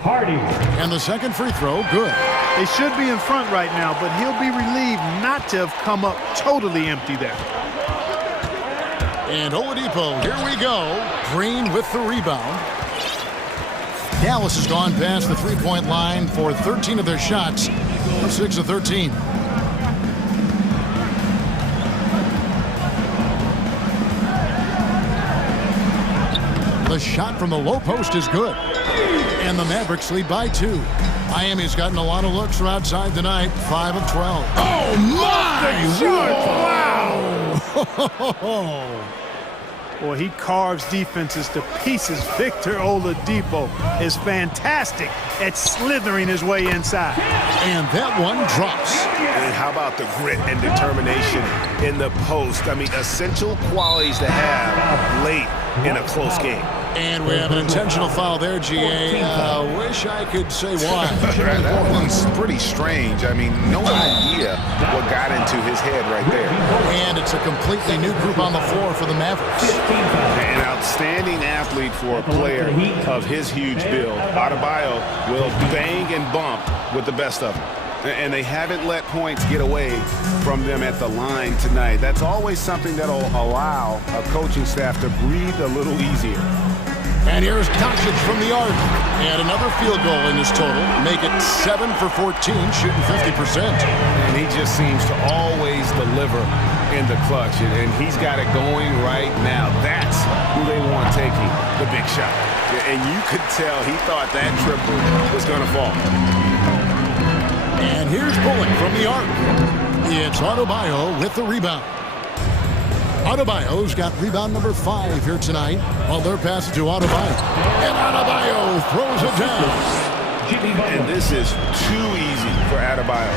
Hardy. And the second free throw, good. They should be in front right now, but he'll be relieved not to have come up totally empty there. And Oladipo, here we go. Green with the rebound. Dallas has gone past the three-point line for 13 of their shots. 6 of 13. The shot from the low post is good. And the Mavericks lead by 2. Miami's gotten a lot of looks from outside tonight. 5 of 12. Oh, my! Wow! Boy, he carves defenses to pieces. Victor Oladipo is fantastic at slithering his way inside. And that one drops. And how about the grit and determination in the post? I mean, essential qualities to have late in a close game. And we have an intentional foul there, GA. Wish I could say why. That one's pretty strange. I mean, no idea what got into his head right there. And it's a completely new group on the floor for the Mavericks. An outstanding athlete for a player of his huge build. Adebayo will bang and bump with the best of them. And they haven't let points get away from them at the line tonight. That's always something that'll allow a coaching staff to breathe a little easier. And here's Doncic from the arc. And another field goal in his total. Make it 7 for 14, shooting 50%. And he just seems to always deliver in the clutch. And he's got it going right now. That's who they want taking the big shot. And you could tell he thought that triple was going to fall. And here's Bullock from the arc. It's Adebayo with the rebound. Adebayo's got rebound number 5 here tonight. While they're passing to Adebayo. And Adebayo throws it down. And this is too easy for Adebayo.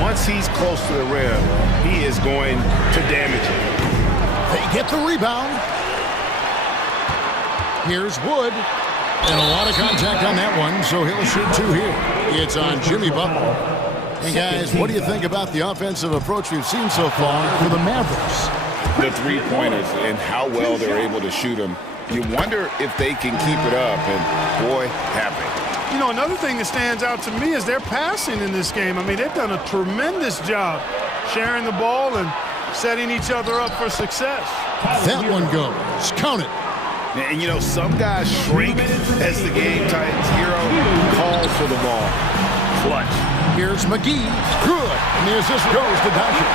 Once he's close to the rim, he is going to damage it. They get the rebound. Here's Wood. And a lot of contact on that one, so he'll shoot 2 here. It's on Jimmy Butler. And guys, what do you think about the offensive approach we've seen so far for the Mavericks? The three-pointers and how well they're able to shoot them. You wonder if they can keep it up, and boy, have they. You know, another thing that stands out to me is their passing in this game. I mean, they've done a tremendous job sharing the ball and setting each other up for success. That one goes. Count it. And, you know, some guys shrink as the game tightens. Hero calls for the ball. Clutch. Here's McGee. Good. And the assist goes to Doncic.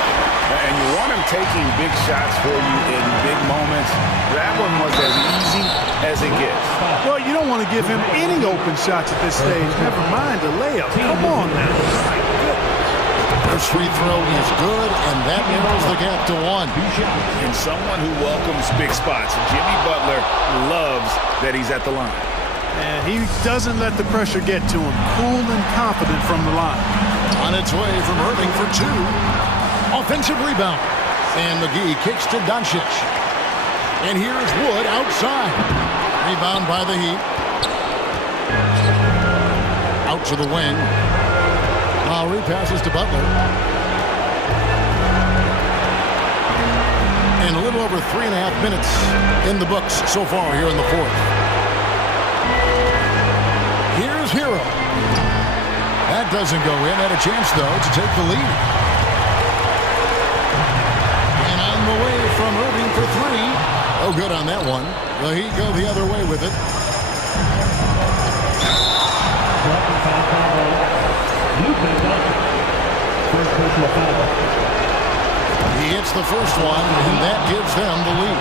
And you want him taking big shots for you in big moments. That one was as easy as it gets. Well, you don't want to give him any open shots at this stage. Never mind a layup. Come on now. First free throw is good, and that narrows the gap to 1. And someone who welcomes big spots. Jimmy Butler loves that he's at the line. And he doesn't let the pressure get to him. Cool and confident from the line. On its way from Irving for 2. Offensive rebound. And McGee kicks to Doncic. And here's Wood outside. Rebound by the Heat. Out to the wing. Lowry passes to Butler. And a little over 3.5 minutes in the books so far here in the fourth. Here's Hero. That doesn't go in. Had a chance, though, to take the lead. And on the way from Irving for three. Oh, good on that one. The Heat go the other way with it. He hits the first one, and that gives them the lead.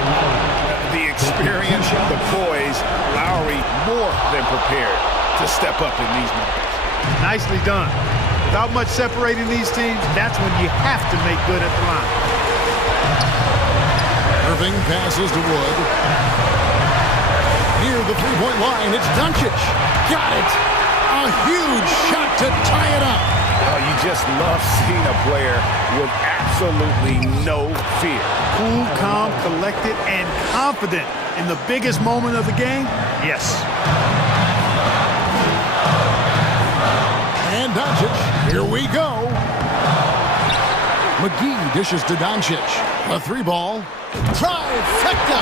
The experience, the poise, Lowry more than prepared to step up in these moments. Nicely done. Without much separating these teams, that's when you have to make good at the line. Irving passes to Wood. Near the three-point line, it's Doncic. Got it. A huge shot to tie it up. Oh, you just love seeing a player with absolutely no fear. Cool, calm, collected, and confident in the biggest moment of the game. Yes. And Doncic, here we go. McGee dishes to Doncic. A three ball. Trifecta.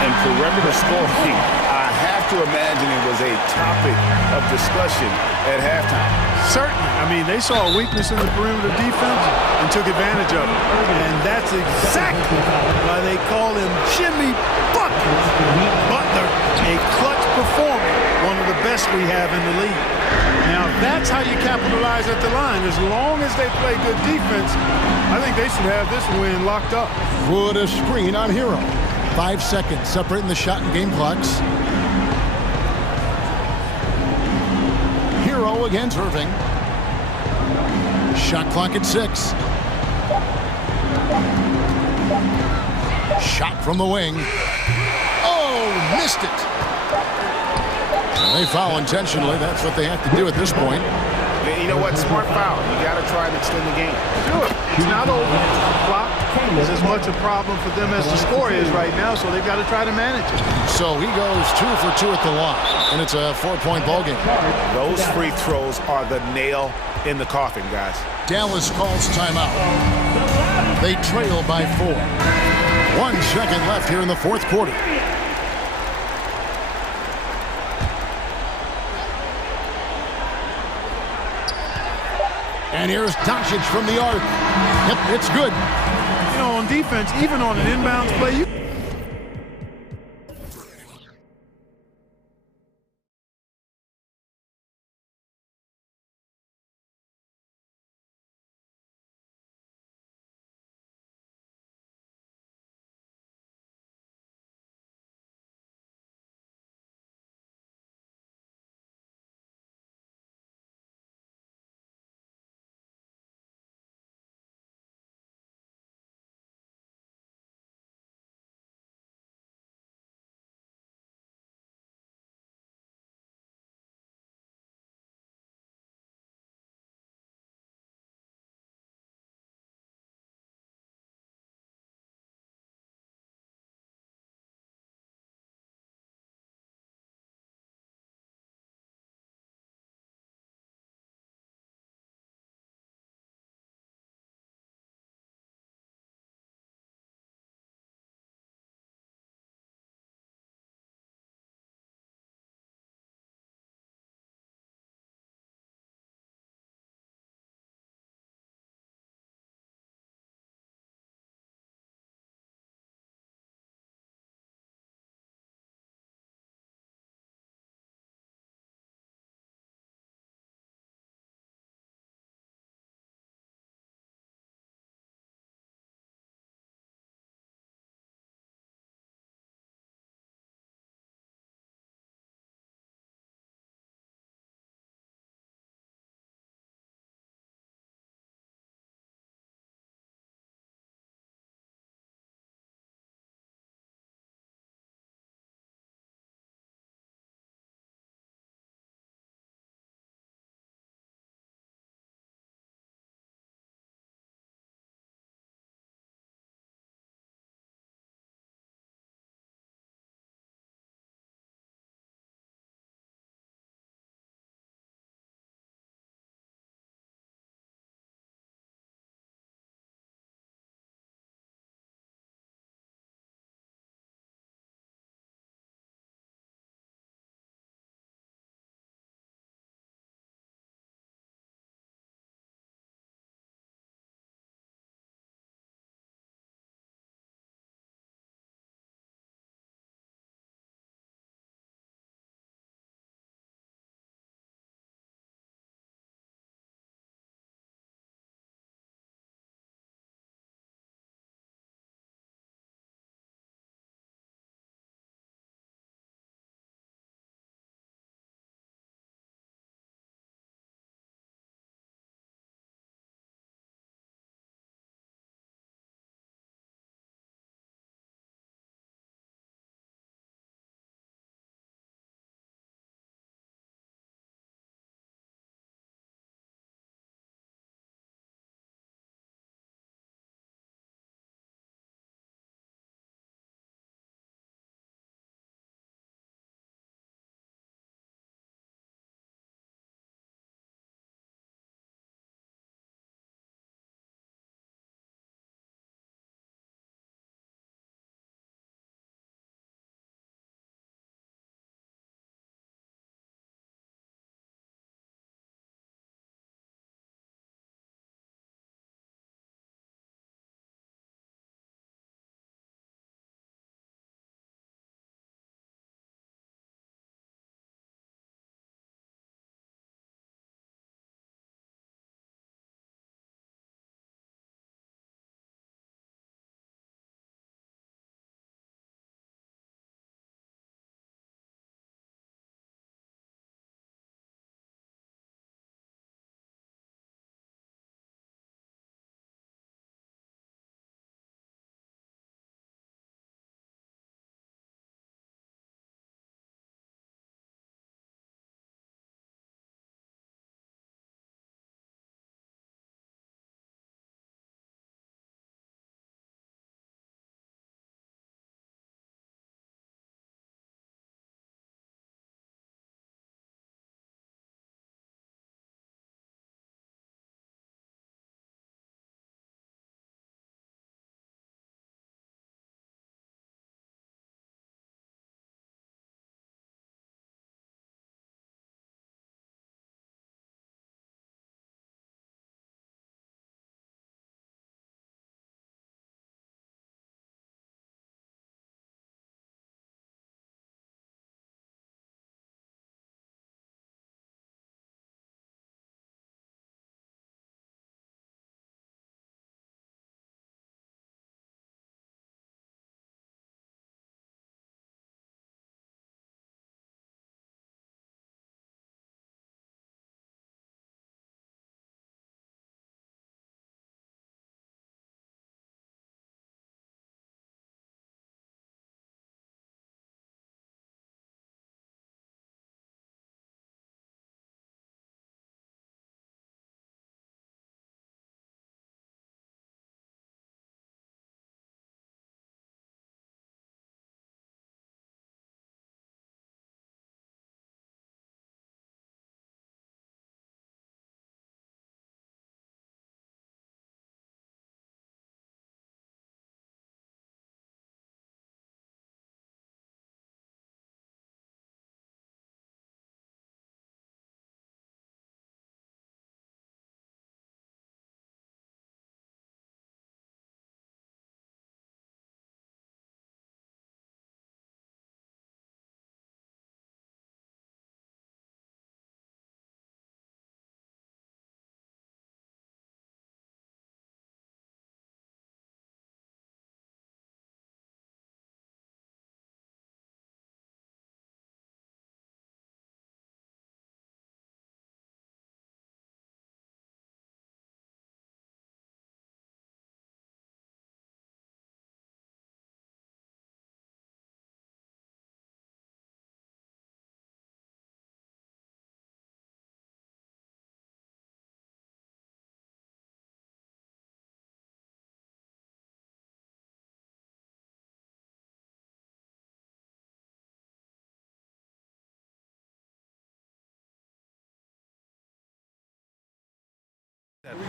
And perimeter scoring, I have to imagine it was a topic of discussion at halftime. Certainly. I mean, they saw a weakness in the perimeter defense and took advantage of it. And that's exactly why they call him Jimmy Buckets. Butler, a clutch performer, one of the best we have in the league. Now, that's how you capitalize at the line. As long as they play good defense, I think they should have this win locked up. Wood a screen on Hero. 5 seconds separating the shot and game clocks. Hero against Irving. Shot clock at 6. Shot from the wing. Oh, missed it. They foul intentionally. That's what they have to do at this point. You know what? Smart foul. You got to try and extend the game. Do it. It's not over. The clock is as much a problem for them as the score is right now, so they've got to try to manage it. So he goes 2 for 2 at the line, and it's a 4-point ball game. Those free throws are the nail in the coffin, guys. Dallas calls timeout. They trail by 4. 1 second left here in the fourth quarter. And here's Doncic from the arc. Yep, it's good. You know, on defense, even on an inbounds play, you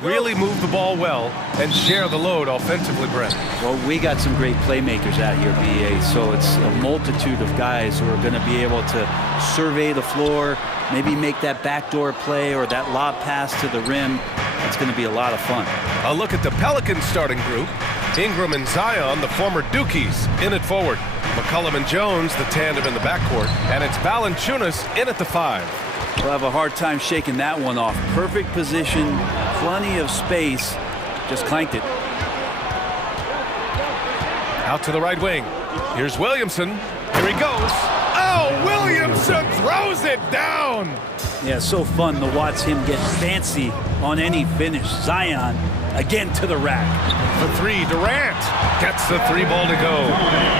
Really move the ball well and share the load offensively, Brent. Well, we got some great playmakers out here, BA, so it's a multitude of guys who are going to be able to survey the floor, maybe make that backdoor play or that lob pass to the rim. It's going to be a lot of fun. A look at the Pelicans starting group. Ingram and Zion, the former Dukies, in at forward. McCollum and Jones, the tandem in the backcourt. And it's Valanciunas in at the 5. We'll have a hard time shaking that one off. Perfect position, plenty of space, just clanked it. Out to the right wing. Here's Williamson. Here he goes. Oh, Williamson throws it down. Yeah, so fun to watch him get fancy on any finish. Zion again to the rack. For 3, Durant gets the 3 ball to go.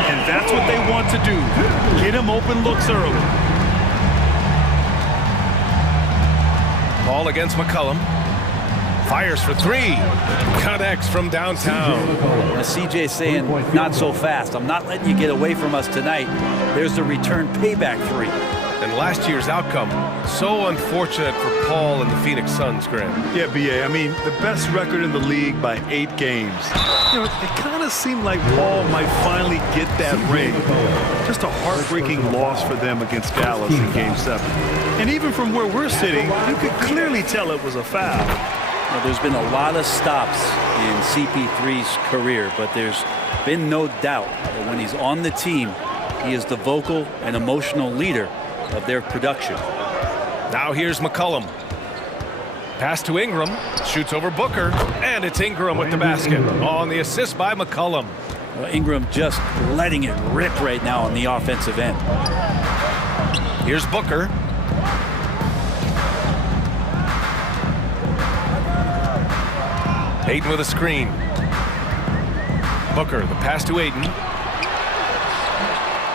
And that's what they want to do. Get him open looks early. Ball against McCollum. Fires for 3. Connects from downtown. CJ saying, not so fast. I'm not letting you get away from us tonight. There's the return payback 3. And last year's outcome, so unfortunate for Paul and the Phoenix Suns, Graham. Yeah, BA, I mean, the best record in the league by 8 games. You know, it kind of seemed like Paul might finally get that ring. Just a heartbreaking loss for them against Dallas in Game 7. And even from where we're sitting, you could clearly tell it was a foul. Well, there's been a lot of stops in CP3's career, but there's been no doubt that when he's on the team, he is the vocal and emotional leader of their production. Now here's McCollum. Pass to Ingram, shoots over Booker, and it's Ingram with the basket on the assist by McCollum. Well, Ingram just letting it rip right now on the offensive end. Here's Booker. Ayton with a screen. Booker, the pass to Ayton.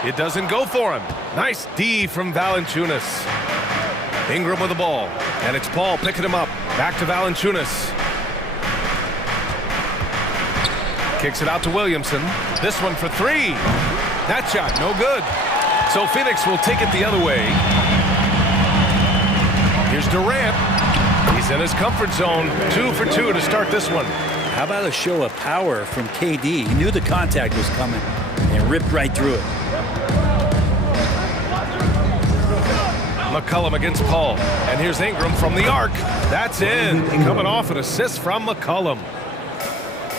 It doesn't go for him. Nice D from Valanciunas. Ingram with the ball. And it's Paul picking him up. Back to Valanciunas. Kicks it out to Williamson. This one for 3. That shot, no good. So Phoenix will take it the other way. Here's Durant. He's in his comfort zone. 2 for 2 to start this one. How about a show of power from KD? He knew the contact was coming and ripped right through it. McCollum against Paul. And here's Ingram from the arc. That's in. Coming off an assist from McCollum.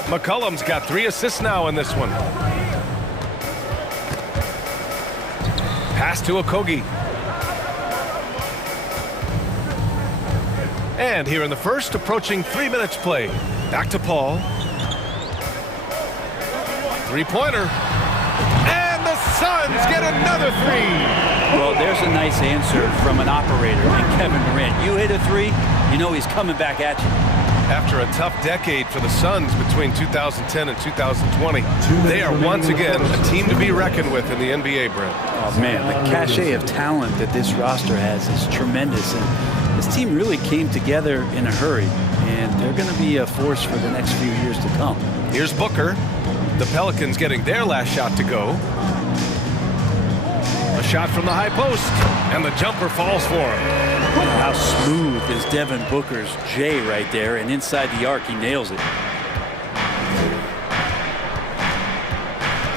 McCollum's got 3 assists now in this one. Pass to Okogie. And here in the first, approaching 3 minutes play. Back to Paul. 3-pointer. And the Suns get another 3. Well, there's a nice answer from an operator and Kevin Durant. You hit a 3, you know he's coming back at you. After a tough decade for the Suns between 2010 and 2020, they are once again a team to be reckoned with in the NBA, Brent. Oh, man, the cachet of talent that this roster has is tremendous. And this team really came together in a hurry, and they're going to be a force for the next few years to come. Here's Booker. The Pelicans getting their last shot to go. A shot from the high post, and the jumper falls for him. How smooth is Devin Booker's J right there, and inside the arc, he nails it.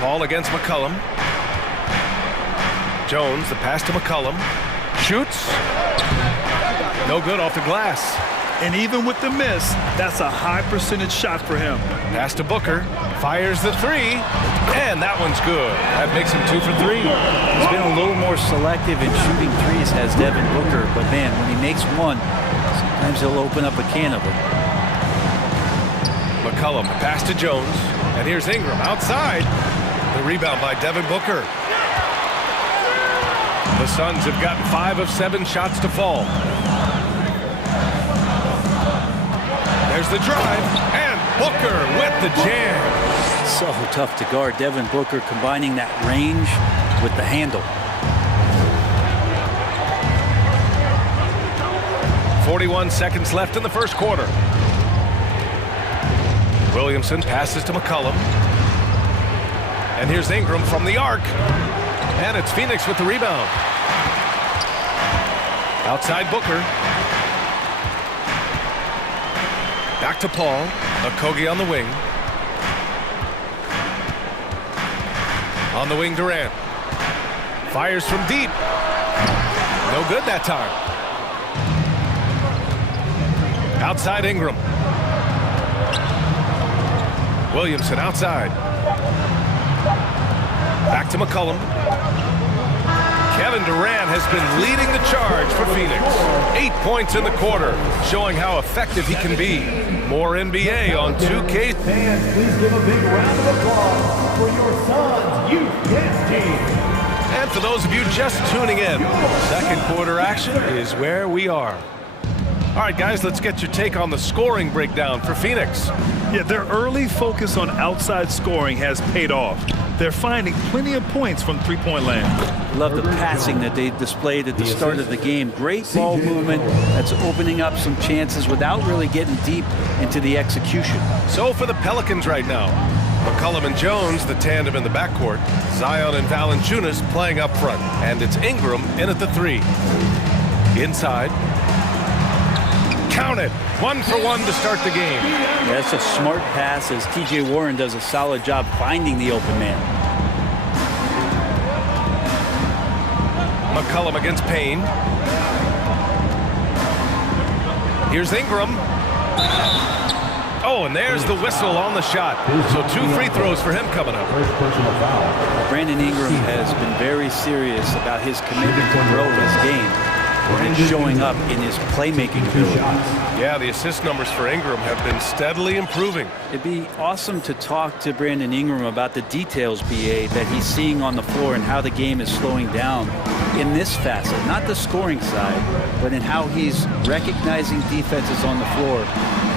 Paul against McCollum. Jones, the pass to McCollum. Shoots. No good off the glass. And even with the miss, that's a high percentage shot for him. Pass to Booker. Fires the 3. And that one's good. That makes him 2 for 3. He's been a little more selective in shooting 3s, has Devin Booker. But, man, when he makes one, sometimes he'll open up a can of them. McCollum, pass to Jones. And here's Ingram outside. The rebound by Devin Booker. The Suns have gotten 5 of 7 shots to fall. There's the drive, and Booker with the jam. So tough to guard. Devin Booker combining that range with the handle. 41 seconds left in the first quarter. Williamson passes to McCollum. And here's Ingram from the arc. And it's Phoenix with the rebound. Outside Booker. Back to Paul. Okogie on the wing. On the wing, Durant. Fires from deep. No good that time. Outside Ingram. Williamson outside. Back to McCollum. Kevin Durant has been leading the charge for Phoenix. 8 points in the quarter, showing how effective he can be. More NBA on 2K. Fans, please give a big round of applause for your son's youth dance team. And for those of you just tuning in, second quarter action is where we are. All right, guys, let's get your take on the scoring breakdown for Phoenix. Yeah, their early focus on outside scoring has paid off. They're finding plenty of points from three-point land. Love the passing that they displayed at the start of the game. Great ball movement that's opening up some chances without really getting deep into the execution. So for the Pelicans right now, McCollum and Jones, the tandem in the backcourt. Zion and Valanciunas playing up front. And it's Ingram in at the 3. Inside. Count it. 1 for 1 to start the game. Yeah, that's a smart pass as T.J. Warren does a solid job finding the open man. McCollum against Payne. Here's Ingram. Oh, and there's the whistle on the shot. So 2 free throws for him coming up. Brandon Ingram has been very serious about his commitment to grow his game and showing up in his playmaking ability. Yeah, the assist numbers for Ingram have been steadily improving. It'd be awesome to talk to Brandon Ingram about the details, BA, that he's seeing on the floor and how the game is slowing down in this facet. Not the scoring side, but in how he's recognizing defenses on the floor,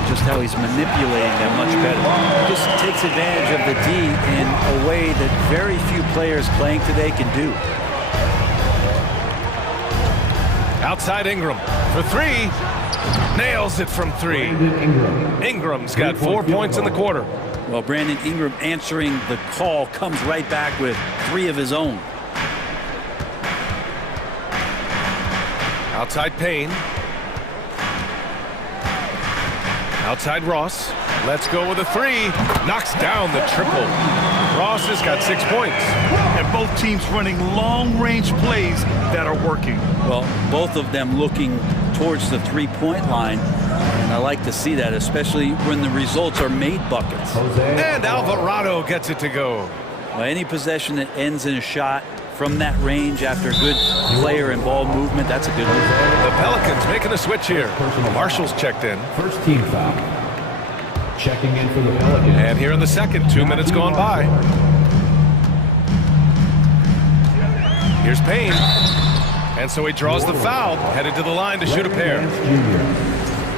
just how he's manipulating them much better. He just takes advantage of the D in a way that very few players playing today can do. Outside Ingram for 3. Nails it from 3. Ingram's got 4 points in the quarter. Well, Brandon Ingram answering the call comes right back with 3 of his own. Outside Payne. Outside Ross. Let's go with a 3. Knocks down the triple. Ross has got 6 points. And both teams running long-range plays that are working. Well, both of them looking towards the three-point line. And I like to see that, especially when the results are made buckets. And Alvarado gets it to go. Well, any possession that ends in a shot from that range after good player and ball movement, that's a good one. The Pelicans making a switch here. Marshall's checked in. First team foul. Checking in for the Pelicans. And here in the second, 2 minutes gone by. Here's Payne. And so he draws the foul, headed to the line to shoot a pair.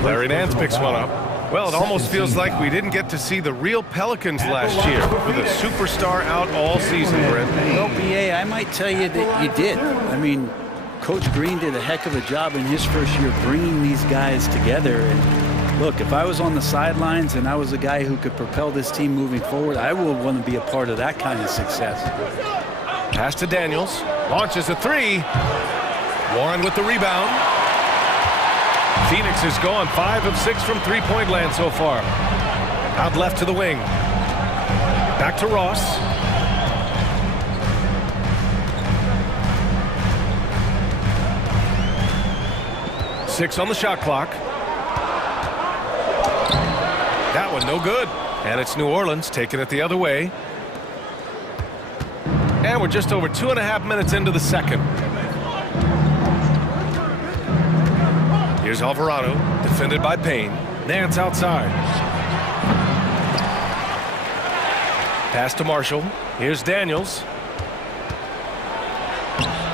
Larry Nance picks one up. Well, it almost feels like we didn't get to see the real Pelicans last year with a superstar out all season, Brent. Well, BA, I might tell you that you did. I mean, Coach Green did a heck of a job in his first year bringing these guys together. And look, if I was on the sidelines and I was a guy who could propel this team moving forward, I would want to be a part of that kind of success. Pass to Daniels. Launches a 3. Warren with the rebound. Phoenix has gone 5 of 6 from three-point land so far. Out left to the wing. Back to Ross. Six on the shot clock. That one no good. And it's New Orleans taking it the other way. And we're just over 2.5 minutes into the second. Here's Alvarado, defended by Payne. Nance outside. Pass to Marshall. Here's Daniels.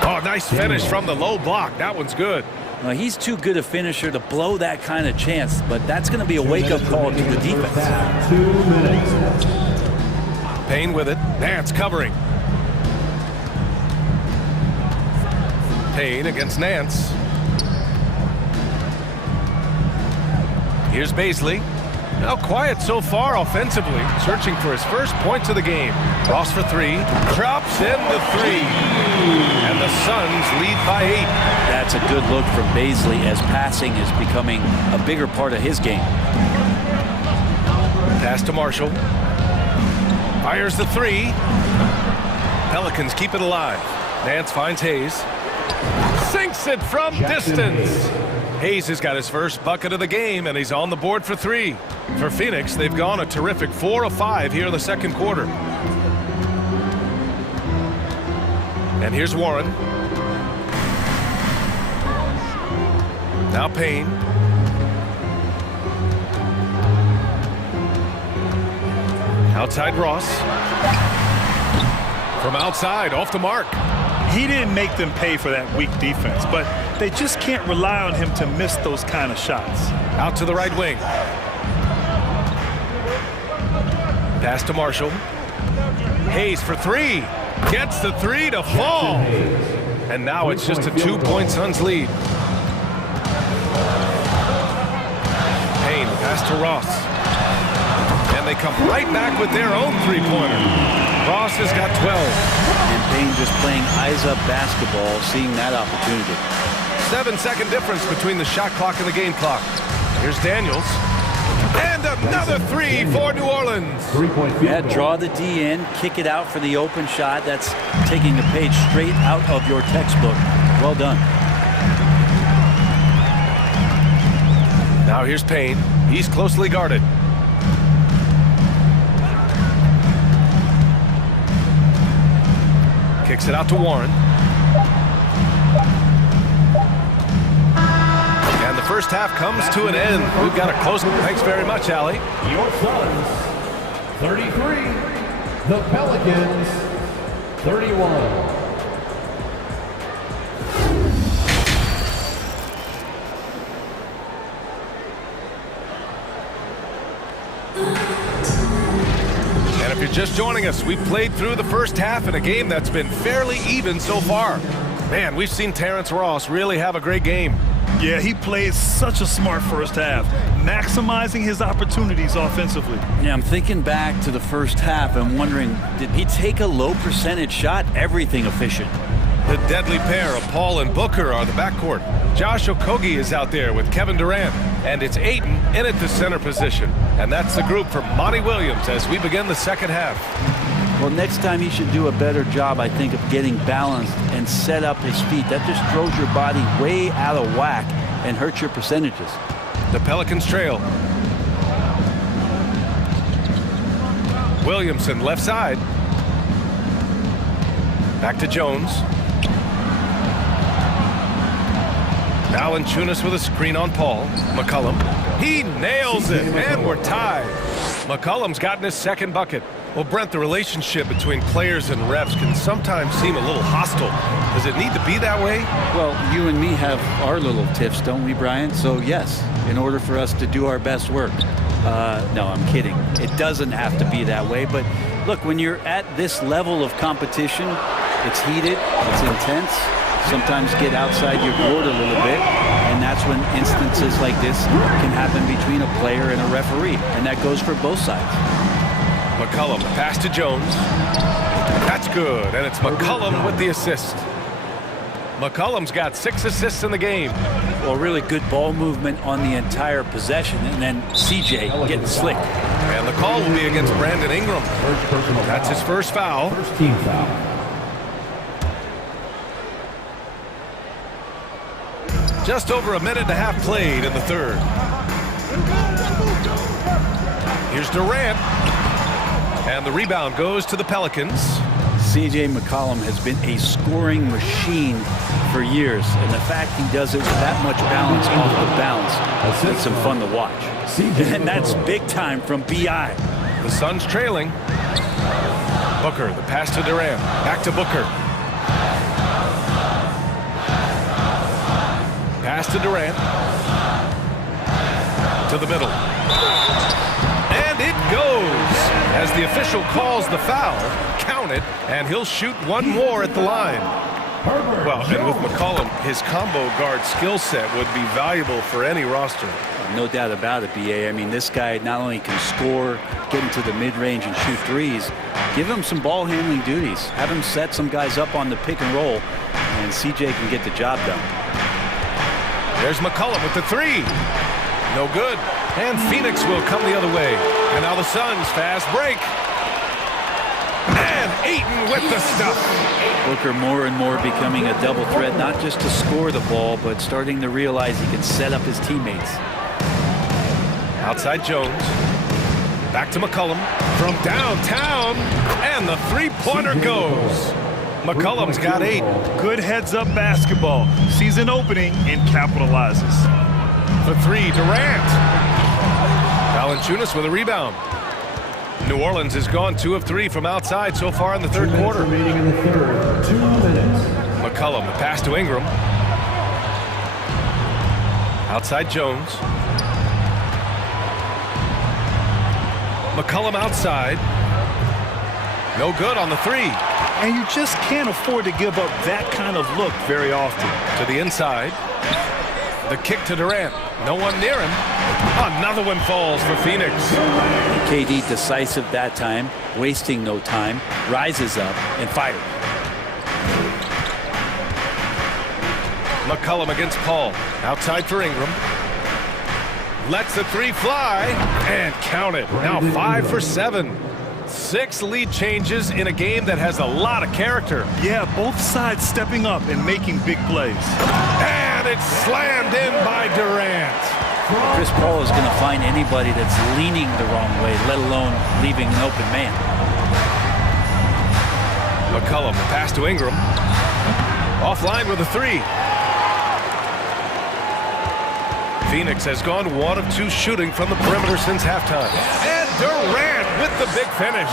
Oh, nice finish from the low block. That one's good. Well, he's too good a finisher to blow that kind of chance, but that's going to be a wake-up call to the defense. 2 minutes. Payne with it. Nance covering. Payne against Nance. Here's Baisley. Now quiet so far offensively, searching for his first points of the game. Ross for 3, drops in the 3. And the Suns lead by 8. That's a good look from Baisley as passing is becoming a bigger part of his game. Pass to Marshall. Fires the three. Pelicans keep it alive. Nance finds Hayes. Sinks it from distance. Hayes has got his first bucket of the game, and he's on the board for three. For Phoenix, they've gone a terrific 4 of 5 here in the second quarter. And here's Warren. Now Payne. Outside Ross. From outside, off the mark. He didn't make them pay for that weak defense, but they just can't rely on him to miss those kind of shots. Out to the right wing. Pass to Marshall. Hayes for three. Gets the three to fall. And now it's just a 2-point Suns lead. Payne, pass to Ross. And they come right back with their own three-pointer. Ross has got 12. And Payne just playing eyes-up basketball, seeing that opportunity. 7-second difference between the shot clock and the game clock. Here's Daniels. And another three for New Orleans. Yeah, draw the D in, kick it out for the open shot. That's taking a page straight out of your textbook. Well done. Now here's Payne. He's closely guarded. Kicks it out to Warren. And the first half comes to an end. We've got a close. Thanks very much, Allie. Your Suns, 33. The Pelicans, 31. And if you're just joining us, we've played through the first half in a game that's been fairly even so far. Man, we've seen Terrence Ross really have a great game. Yeah, he played such a smart first half, maximizing his opportunities offensively. Yeah, I'm thinking back to the first half and wondering, did he take a low percentage shot? Everything efficient. The deadly pair of Paul and Booker are the backcourt. Josh Okogie is out there with Kevin Durant. And it's Ayton in at the center position. And that's the group for Monty Williams as we begin the second half. Well, next time he should do a better job, I think, of getting balanced and set up his feet. That just throws your body way out of whack and hurts your percentages. The Pelicans trail. Williamson left side. Back to Jones. Valanciunas with a screen on Paul. McCollum. He nails it, and we're tied. McCollum's gotten his second bucket. Well, Brent, the relationship between players and refs can sometimes seem a little hostile. Does it need to be that way? Well, you and me have our little tiffs, don't we, Brian? So, yes, in order for us to do our best work. No, I'm kidding. It doesn't have to be that way. But, look, when you're at this level of competition, it's heated, it's intense. Sometimes get outside your board a little bit, and that's when instances like this can happen between a player and a referee, and that goes for both sides. McCollum, pass to Jones. That's good, and it's McCollum with the assist. McCollum's got 6 assists in the game. Well, really good ball movement on the entire possession, and then CJ getting slick. And the call will be against Brandon Ingram. That's his first foul. First team foul. Just over a minute and a half played in the third. Here's Durant. And the rebound goes to the Pelicans. C.J. McCollum has been a scoring machine for years, and the fact he does it with that much balance off the bounce makes him fun to watch. And that's big time from B.I. The Suns trailing. Booker, the pass to Durant. Back to Booker. Pass to Durant. To the middle. And it goes. As the official calls the foul, count it, and he'll shoot one more at the line. Well, and with McCollum, his combo guard skill set would be valuable for any roster. No doubt about it, B.A. I mean, this guy not only can score, get into the mid-range and shoot threes, give him some ball handling duties. Have him set some guys up on the pick and roll, and C.J. can get the job done. There's McCollum with the three. No good. And Phoenix will come the other way. And now the Suns fast break. And Ayton with the stuff. Booker more and more becoming a double threat, not just to score the ball, but starting to realize he can set up his teammates. Outside Jones. Back to McCollum from downtown. And the three-pointer goes. McCollum's got 8. Good heads-up basketball. Sees an opening and capitalizes. For 3, Durant. Valanciunas with a rebound. New Orleans has gone 2 of 3 from outside so far in the third quarter. Remaining in the third. 2 minutes. McCollum, the pass to Ingram. Outside Jones. McCollum outside. No good on the 3. And you just can't afford to give up that kind of look very often. To the inside. The kick to Durant. No one near him. Another one falls for Phoenix. KD decisive that time, wasting no time, rises up and fires. McCollum against Paul. Outside for Ingram. Lets the 3 fly and count it. Now 5 for 7. 6 lead changes in a game that has a lot of character. Yeah, both sides stepping up and making big plays. And it's slammed in by Durant. Chris Paul is going to find anybody that's leaning the wrong way, let alone leaving an open man. McCollum, the pass to Ingram. Offline with a 3. Phoenix has gone 1 of 2 shooting from the perimeter since halftime. And Durant with the big finish.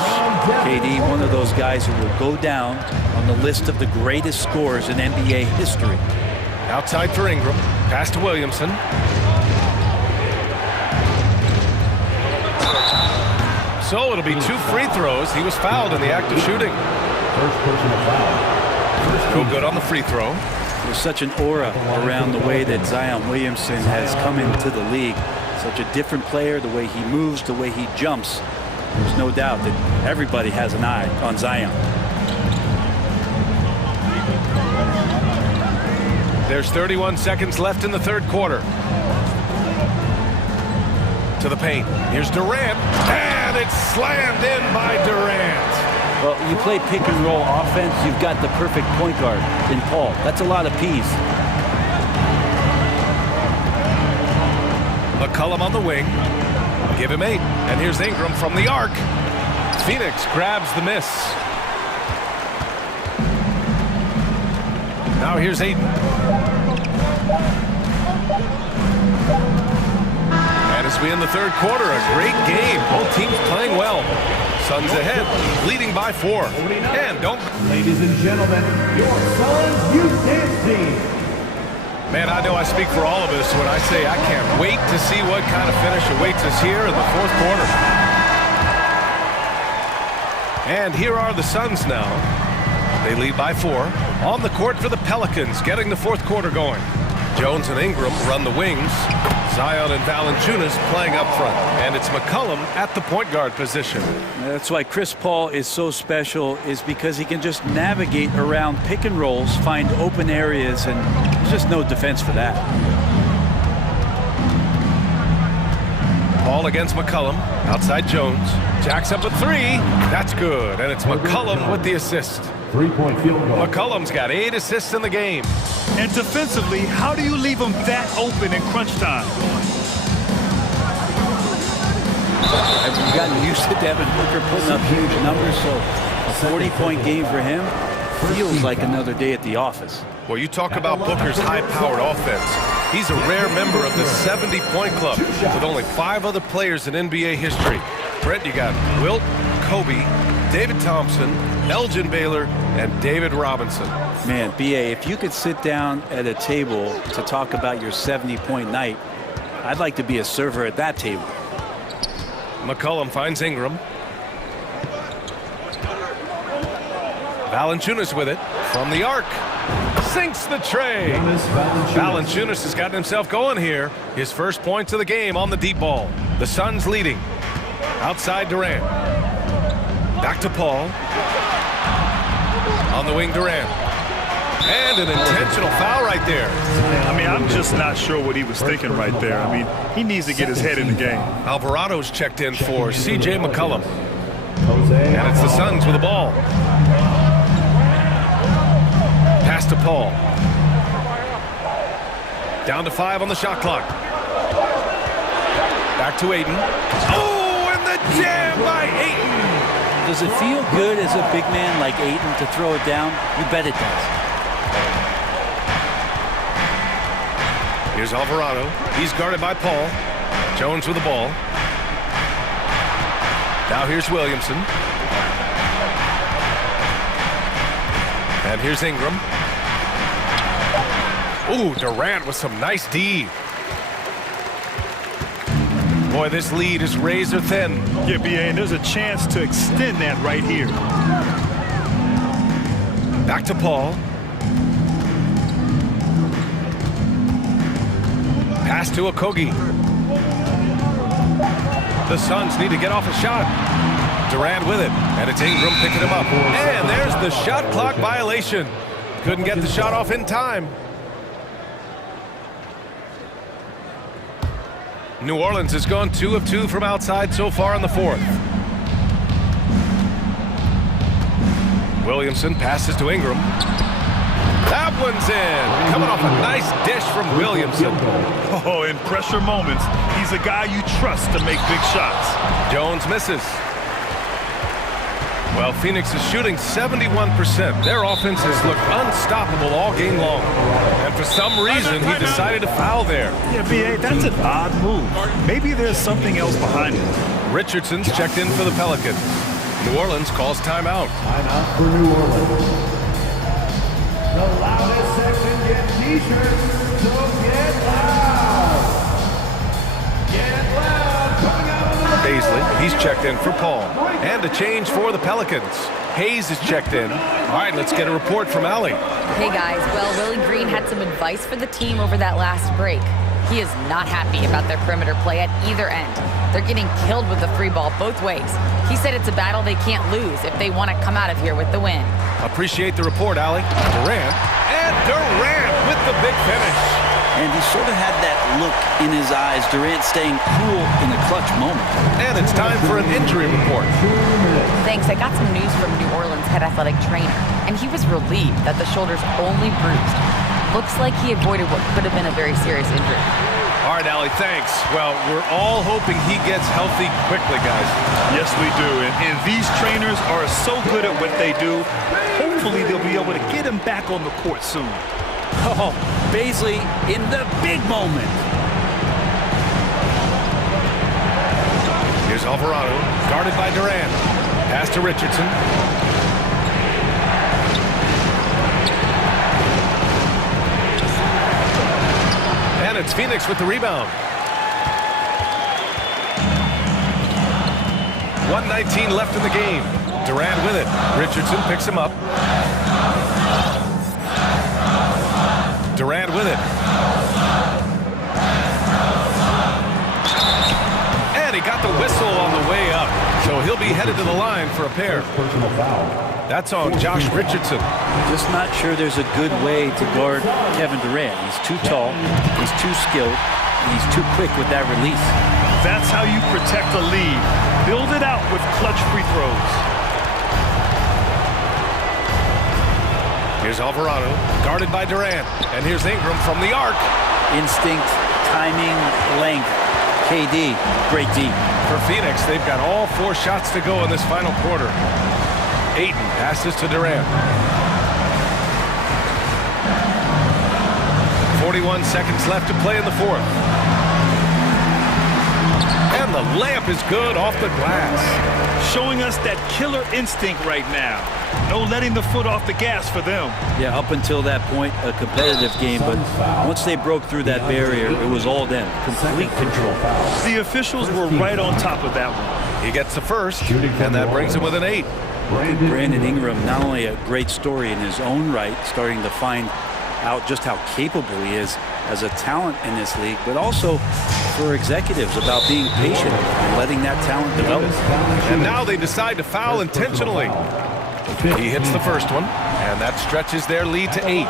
KD, one of those guys who will go down on the list of the greatest scorers in NBA history. Outside for Ingram. Pass to Williamson. So it'll be 2 free throws. He was fouled in the act of shooting. First personal foul. No good on the free throw. There's such an aura around the way that Zion Williamson has come into the league. Such a different player, the way he moves, the way he jumps. There's no doubt that everybody has an eye on Zion. There's 31 seconds left in the third quarter. To the paint. Here's Durant. And it's slammed in by Durant. Well, you play pick and roll offense, you've got the perfect point guard in Paul. That's a lot of P's. McCollum on the wing. Give him 8. And here's Ingram from the arc. Phoenix grabs the miss. Now here's Ayton. And as we end the third quarter, a great game. Both teams playing well. Suns ahead, leading by 4. And don't... Ladies and gentlemen, your Suns youth dance team. Man, I know I speak for all of us when I say I can't wait to see what kind of finish awaits us here in the fourth quarter. And here are the Suns now. They lead by 4. On the court for the Pelicans, getting the fourth quarter going. Jones and Ingram run the wings. Zion and Valanciunas playing up front. And it's McCollum at the point guard position. That's why Chris Paul is so special, is because he can just navigate around pick and rolls, find open areas, and there's just no defense for that. Paul against McCollum. Outside Jones. Jacks up a 3. That's good. And it's McCollum with the assist. 3-point field goal. McCollum's got 8 assists in the game. And defensively, how do you leave them that open in crunch time? I've gotten used to Devin Booker putting up huge numbers, so a 40-point game for him feels like another day at the office. Well, you talk about Booker's high-powered offense. He's a rare member of the 70-point club with only 5 other players in NBA history. Brent, you got Wilt, Kobe, David Thompson, Elgin Baylor, and David Robinson. Man, B.A., if you could sit down at a table to talk about your 70-point night, I'd like to be a server at that table. McCollum finds Ingram. Valanciunas with it from the arc. Sinks the tray. Valanciunas has gotten himself going here. His first points of the game on the deep ball. The Suns leading. Outside Durant. Back to Paul. On the wing, Durant. And an intentional foul right there. I mean, I'm just not sure what he was thinking right there. I mean, he needs to get his head in the game. Alvarado's checked in for C.J. McCollum. And it's the Suns with the ball. Pass to Paul. Down to 5 on the shot clock. Back to Aiden. Oh, and the jam by Aiden. Does it feel good as a big man like Aiden to throw it down? You bet it does. Here's Alvarado. He's guarded by Paul. Jones with the ball. Now here's Williamson. And here's Ingram. Ooh, Durant with some nice D. Boy, this lead is razor thin. Yeah, B.A., and there's a chance to extend that right here. Back to Paul. Pass to Okogie. The Suns need to get off a shot. Durant with it, and it's Ingram picking him up. And there's the shot clock violation. Couldn't get the shot off in time. New Orleans has gone 2 of 2 from outside so far in the fourth. Williamson passes to Ingram. That one's in. Coming off a nice dish from Williamson. Oh, in pressure moments, he's a guy you trust to make big shots. Jones misses. Well, Phoenix is shooting 71%. Their offense has looked unstoppable all game long. And for some reason, he decided to foul there. Yeah, B.A., that's an odd move. Maybe there's something else behind it. Richardson's checked in for the Pelicans. New Orleans calls timeout. Timeout for New Orleans. The loudest section gets t-shirts, so get loud. Get loud. Coming out on the Baisley, he's checked in for Paul. And a change for the Pelicans. Hayes is checked in. All right, let's get a report from Allie. Hey guys, well, Willie Green had some advice for the team over that last break. He is not happy about their perimeter play at either end. They're getting killed with the free ball both ways. He said it's a battle they can't lose if they want to come out of here with the win. Appreciate the report, Allie. Durant. And Durant with the big finish. And he sort of had that look in his eyes. Durant staying cool in the clutch moment. And it's time for an injury report. Thanks. I got some news from New Orleans head athletic trainer, and he was relieved that the shoulder's only bruised. Looks like he avoided what could have been a very serious injury. All right, Allie, thanks. Well, we're all hoping he gets healthy quickly, guys. Yes, we do. And these trainers are so good at what they do. Hopefully, they'll be able to get him back on the court soon. Oh, Baisley in the big moment. Here's Alvarado, guarded by Durant. Pass to Richardson. And it's Phoenix with the rebound. 1:19 left in the game. Durant with it. Richardson picks him up. Durant with it. And he got the whistle on the way up. So he'll be headed to the line for a pair. personal foul. That's on Josh Richardson. Just not sure there's a good way to guard Kevin Durant. He's too tall, he's too skilled, and he's too quick with that release. That's how you protect a lead. Build it out with clutch free throws. Here's Alvarado, guarded by Durant. And here's Ingram from the arc. Instinct, timing, length. KD, great D. For Phoenix, they've got all 4 shots to go in this final quarter. Ayton passes to Durant. 41 seconds left to play in the fourth. And the layup is good off the glass. Showing us that killer instinct right now. No letting the foot off the gas for them. Yeah, up until that point, a competitive game, but once they broke through that barrier, it was all them. Complete control. The officials were right on top of that one. He gets the first, and that brings him with an 8. Brandon Ingram, not only a great story in his own right, starting to find out just how capable he is as a talent in this league, but also for executives about being patient and letting that talent develop. And now they decide to foul intentionally. He hits the first one, And that stretches their lead to 8.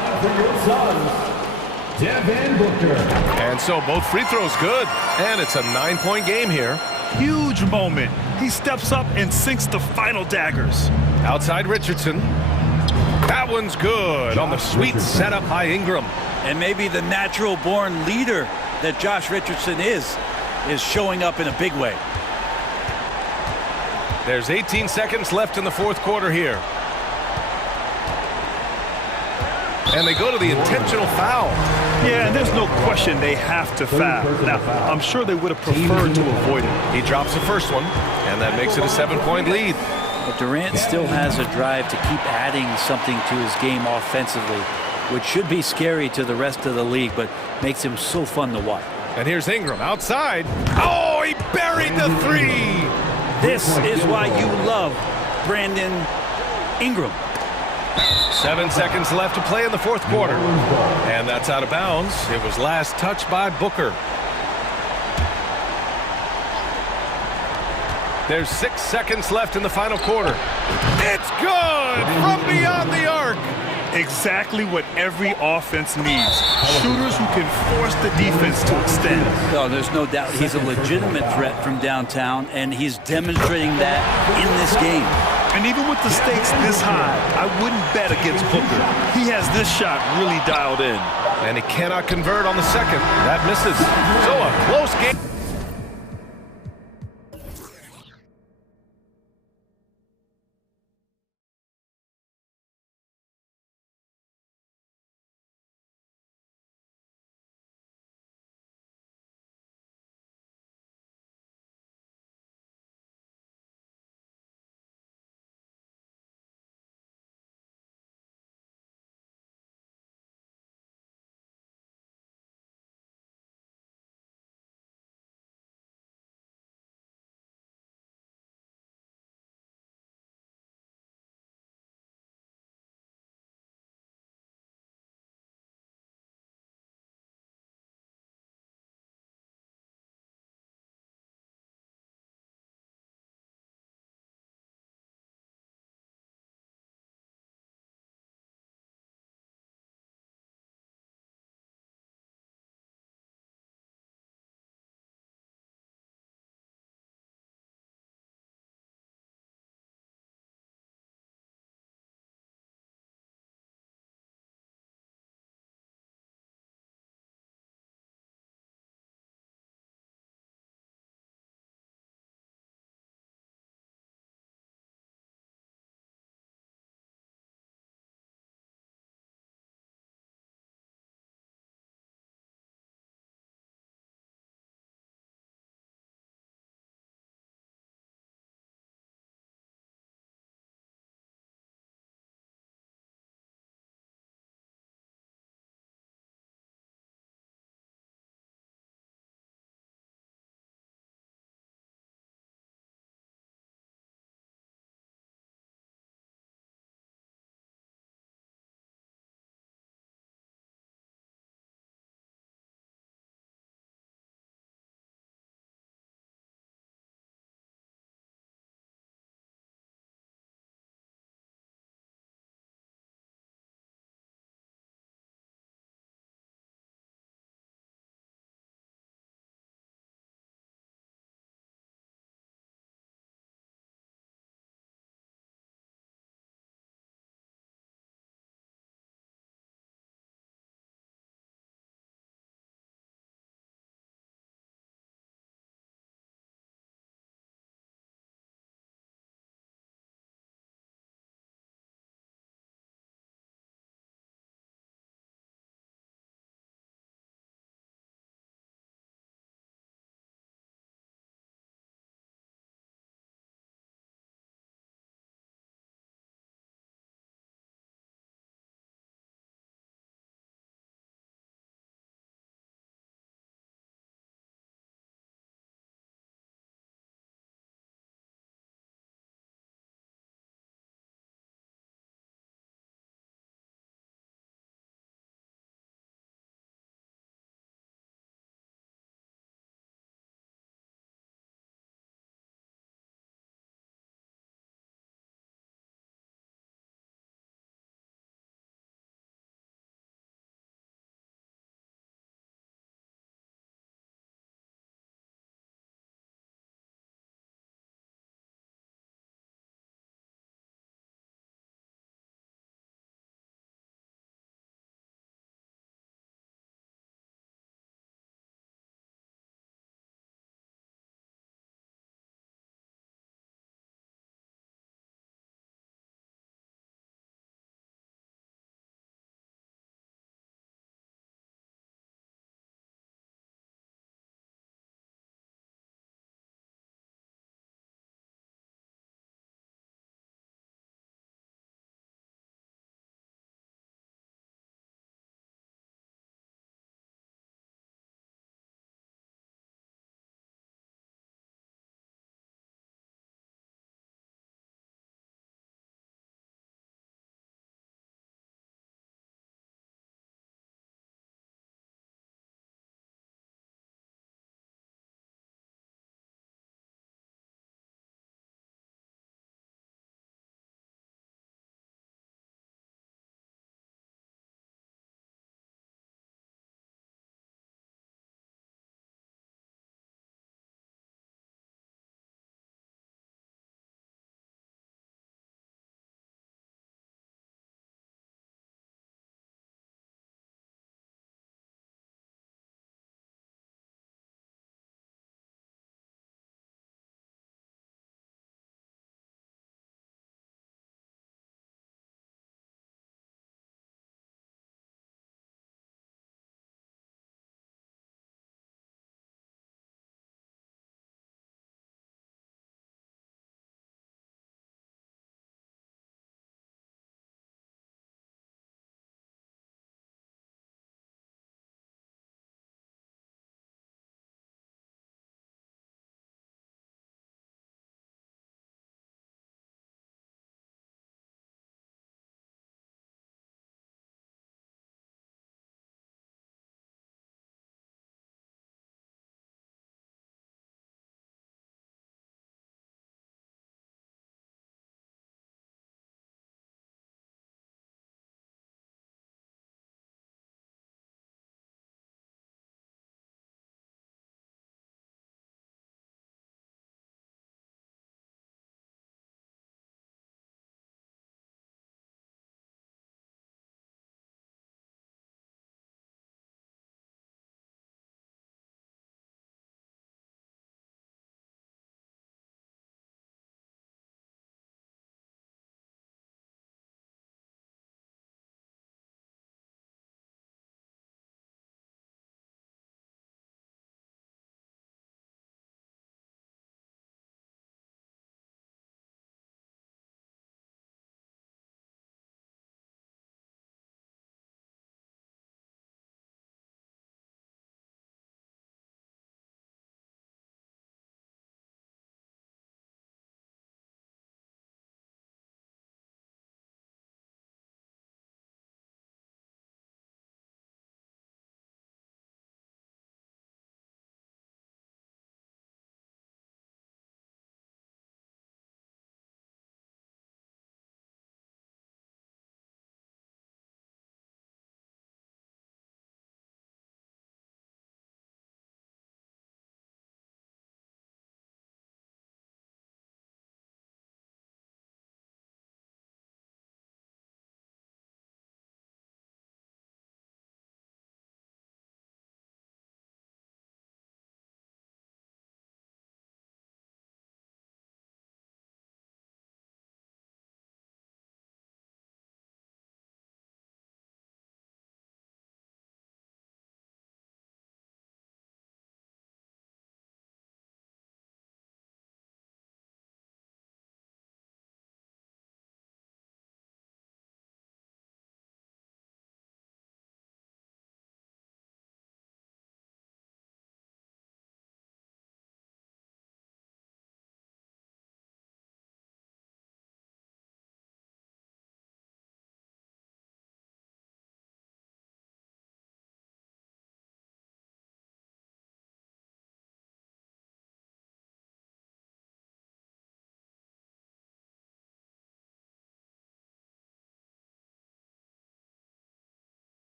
And so both free throws good. And it's a 9-point game here. Huge moment. He steps up and sinks the final daggers. Outside Richardson. That one's good on the sweet setup by Ingram. And maybe the natural-born leader that Josh Richardson is showing up in a big way. There's 18 seconds left in the fourth quarter here. And they go to the intentional foul. Yeah, and there's no question they have to foul. Now, I'm sure they would have preferred to avoid it. He drops the first one, and that makes it a 7-point lead. But Durant still has a drive to keep adding something to his game offensively, which should be scary to the rest of the league, but makes him so fun to watch. And here's Ingram outside. Oh, he buried the 3. This is why you love Brandon Ingram. 7 seconds left to play in the fourth quarter. And that's out of bounds. It was last touched by Booker. There's 6 seconds left in the final quarter. It's good from beyond the arc. Exactly what every offense needs. Shooters who can force the defense to extend. No, there's no doubt he's a legitimate threat from downtown, and he's demonstrating that in this game. And even with the stakes this high, I wouldn't bet against Booker. He has this shot really dialed in. And he cannot convert on the second. That misses. So a close game.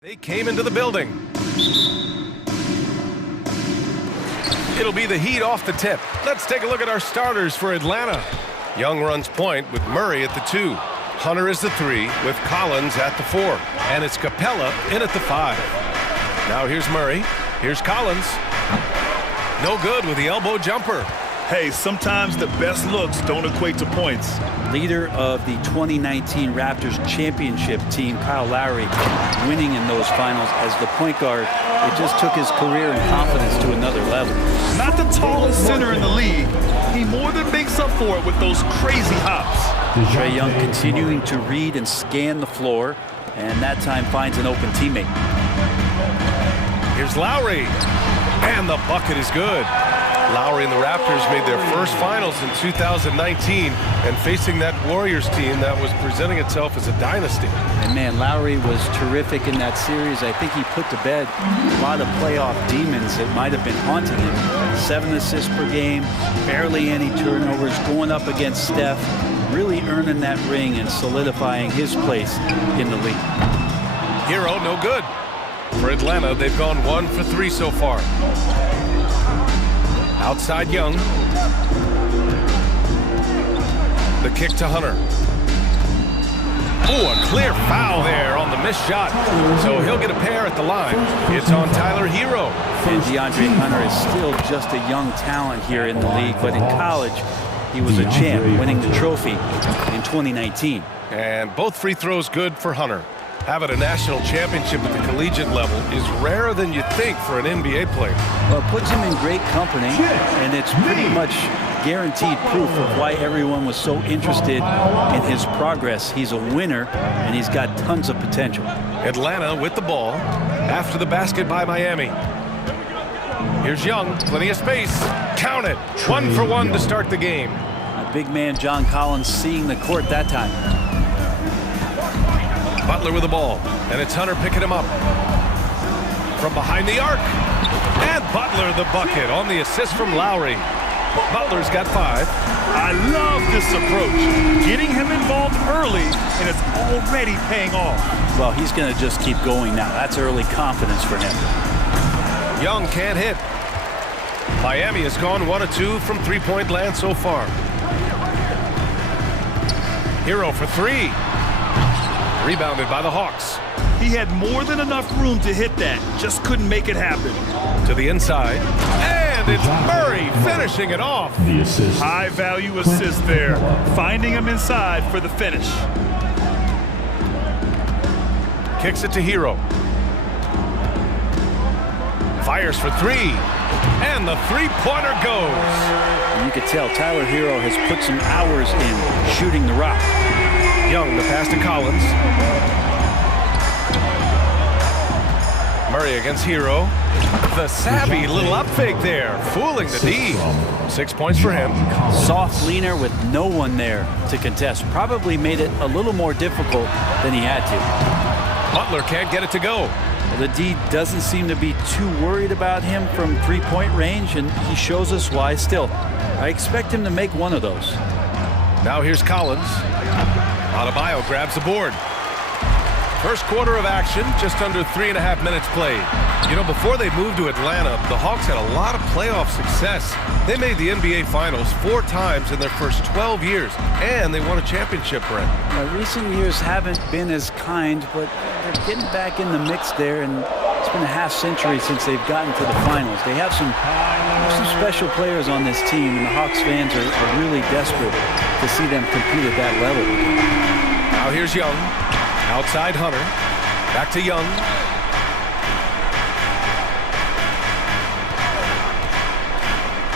They came into the building. It'll be the Heat off the tip. Let's take a look at our starters for Atlanta. Young runs point with Murray at the 2. Hunter is the 3 with Collins at the 4. And it's Capella in at the 5. Now here's Murray. Here's Collins. No good with the elbow jumper. Hey, sometimes the best looks don't equate to points. Leader of the 2019 Raptors championship team, Kyle Lowry, winning in those finals as the point guard. It just took his career and confidence to another level. Not the tallest center in the league. He more than makes up for it with those crazy hops. Trae Young continuing to read and scan the floor, and that time finds an open teammate. Here's Lowry, and the bucket is good. Lowry and the Raptors made their first finals in 2019, and facing that Warriors team that was presenting itself as a dynasty. And man, Lowry was terrific in that series. I think he put to bed a lot of playoff demons that might have been haunting him. 7 assists per game, barely any turnovers, going up against Steph, really earning that ring and solidifying his place in the league. Hero, no good. For Atlanta, they've gone 1 for 3 so far. Outside Young. The kick to Hunter. Oh, a clear foul there on the missed shot. So he'll get a pair at the line. It's on Tyler Hero. And DeAndre Hunter is still just a young talent here in the league, but in college, he was a champ, winning the trophy in 2019. And both free throws good for Hunter. Having a national championship at the collegiate level is rarer than you'd think for an NBA player. Well, it puts him in great company, and it's pretty much guaranteed proof of why everyone was so interested in his progress. He's a winner, and he's got tons of potential. Atlanta with the ball after the basket by Miami. Here's Young, plenty of space. Count it. 1 for 1 to start the game. A big man, John Collins, seeing the court that time. Butler with the ball, and it's Hunter picking him up. From behind the arc, and Butler the bucket on the assist from Lowry. Butler's got 5. I love this approach. Getting him involved early, and it's already paying off. Well, he's going to just keep going now. That's early confidence for him. Young can't hit. Miami has gone 1 of 2 from three-point land so far. Hero for 3. Rebounded by the Hawks. He had more than enough room to hit that. Just couldn't make it happen. To the inside. And it's Murray finishing it off. The assist. High value assist there. Finding him inside for the finish. Kicks it to Hero. Fires for 3. And the three-pointer goes. You could tell Tyler Hero has put some hours in shooting the rock. Young, the pass to Collins. Murray against Hero. The savvy little up fake there, fooling the D. 6 points for him. Soft leaner with no one there to contest. Probably made it a little more difficult than he had to. Butler can't get it to go. Well, the D doesn't seem to be too worried about him from three-point range, and he shows us why still. I expect him to make one of those. Now here's Collins. Adebayo grabs the board. First quarter of action, just under 3.5 minutes played. You know, before they moved to Atlanta, the Hawks had a lot of playoff success. They made the NBA Finals 4 times in their first 12 years, and they won a championship, Brent. Recent years haven't been as kind, but they're getting back in the mix there, and it's been a half century since they've gotten to the finals. They have some special players on this team, and the Hawks fans are really desperate to see them compete at that level. Now here's Young. Outside Hunter. Back to Young.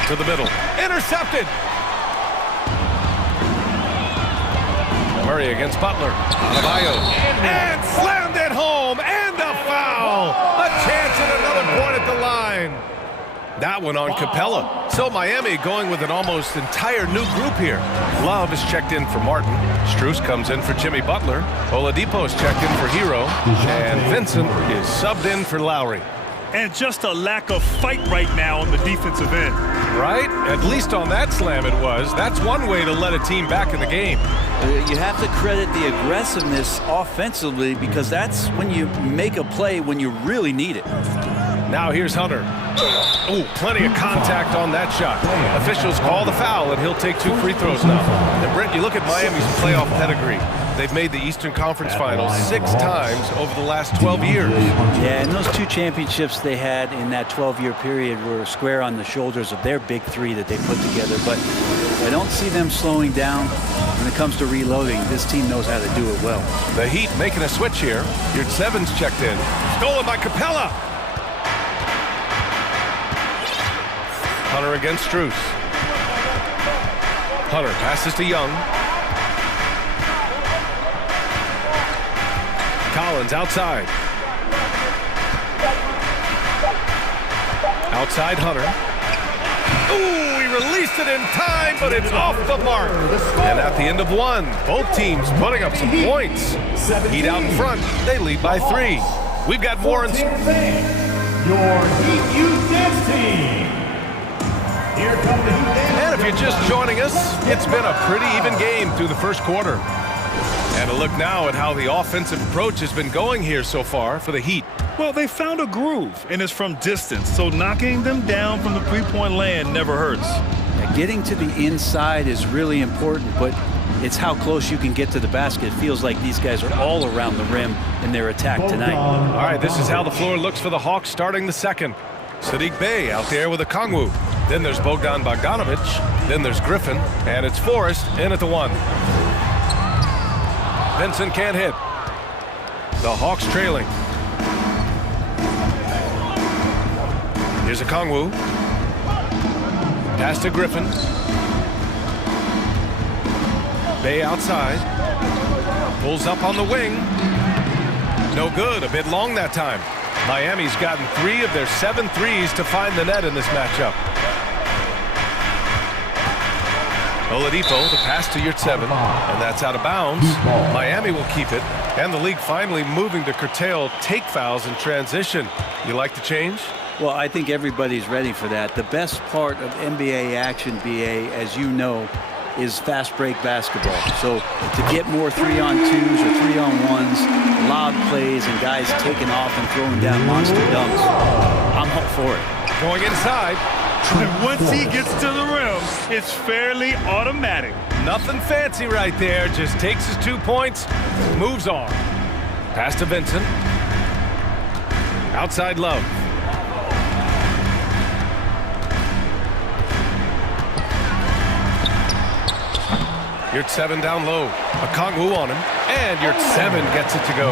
To the middle. Intercepted. Murray against Butler. Adebayo. And slammed it home. And a foul. A chance at another point at the line. That one on Capella. So Miami going with an almost entire new group here. Love is checked in for Martin. Strus comes in for Jimmy Butler. Oladipo's checked in for Hero. And Vincent is subbed in for Lowry. And just a lack of fight right now on the defensive end. Right? At least on that slam it was. That's one way to let a team back in the game. You have to credit the aggressiveness offensively because that's when you make a play when you really need it. Now here's Hunter. Oh, plenty of contact on that shot. Officials call the foul, and he'll take 2 free throws now. And Brent, you look at Miami's playoff pedigree. They've made the Eastern Conference Finals 6 times over the last 12 years. Yeah, and those 2 championships they had in that 12-year period were square on the shoulders of their big 3 that they put together. But I don't see them slowing down when it comes to reloading. This team knows how to do it well. The Heat making a switch here. Your 7's checked in. Stolen by Capella. Hunter against Strus. Hunter passes to Young. Collins outside. Outside Hunter. Ooh, he released it in time, but it's off the mark. And at the end of 1, both teams putting up some points. Heat out in front. They lead by 3. We've got more in your Heat Youth Dance Team. Here come the Heat Dance. And if you're just joining us, it's been a pretty even game through the first quarter. And a look now at how the offensive approach has been going here so far for the Heat. Well, they found a groove, and it's from distance, so knocking them down from the three-point land never hurts. Yeah, getting to the inside is really important, but it's how close you can get to the basket. It feels like these guys are all around the rim in their attack tonight. All right, this is how the floor looks for the Hawks starting the second. Sadiq Bey out there with a Kongwu. Then there's Bogdan Bogdanovic. Then there's Griffin, and it's Forrest in at the 1. Vincent can't hit. The Hawks trailing. Here's a Kongwu. Pass to Griffin. Bey outside. Pulls up on the wing. No good. A bit long that time. Miami's gotten 3 of their 7 threes to find the net in this matchup. Oladipo, the pass to Yurtseven, and that's out of bounds. Miami will keep it, and the league finally moving to curtail take fouls in transition. You like the change? Well, I think everybody's ready for that. The best part of NBA action, BA, as you know, is fast break basketball. So to get more 3-on-2s or 3-on-1s, lob plays, and guys taking off and throwing down monster dunks, I'm up for it. Going inside. And once he gets to the rim, it's fairly automatic. Nothing fancy right there. Just takes his 2 points, moves on. Pass to Vincent. Outside Love. Yurtseven down low. A Kongwu on him. And Yurtseven gets it to go.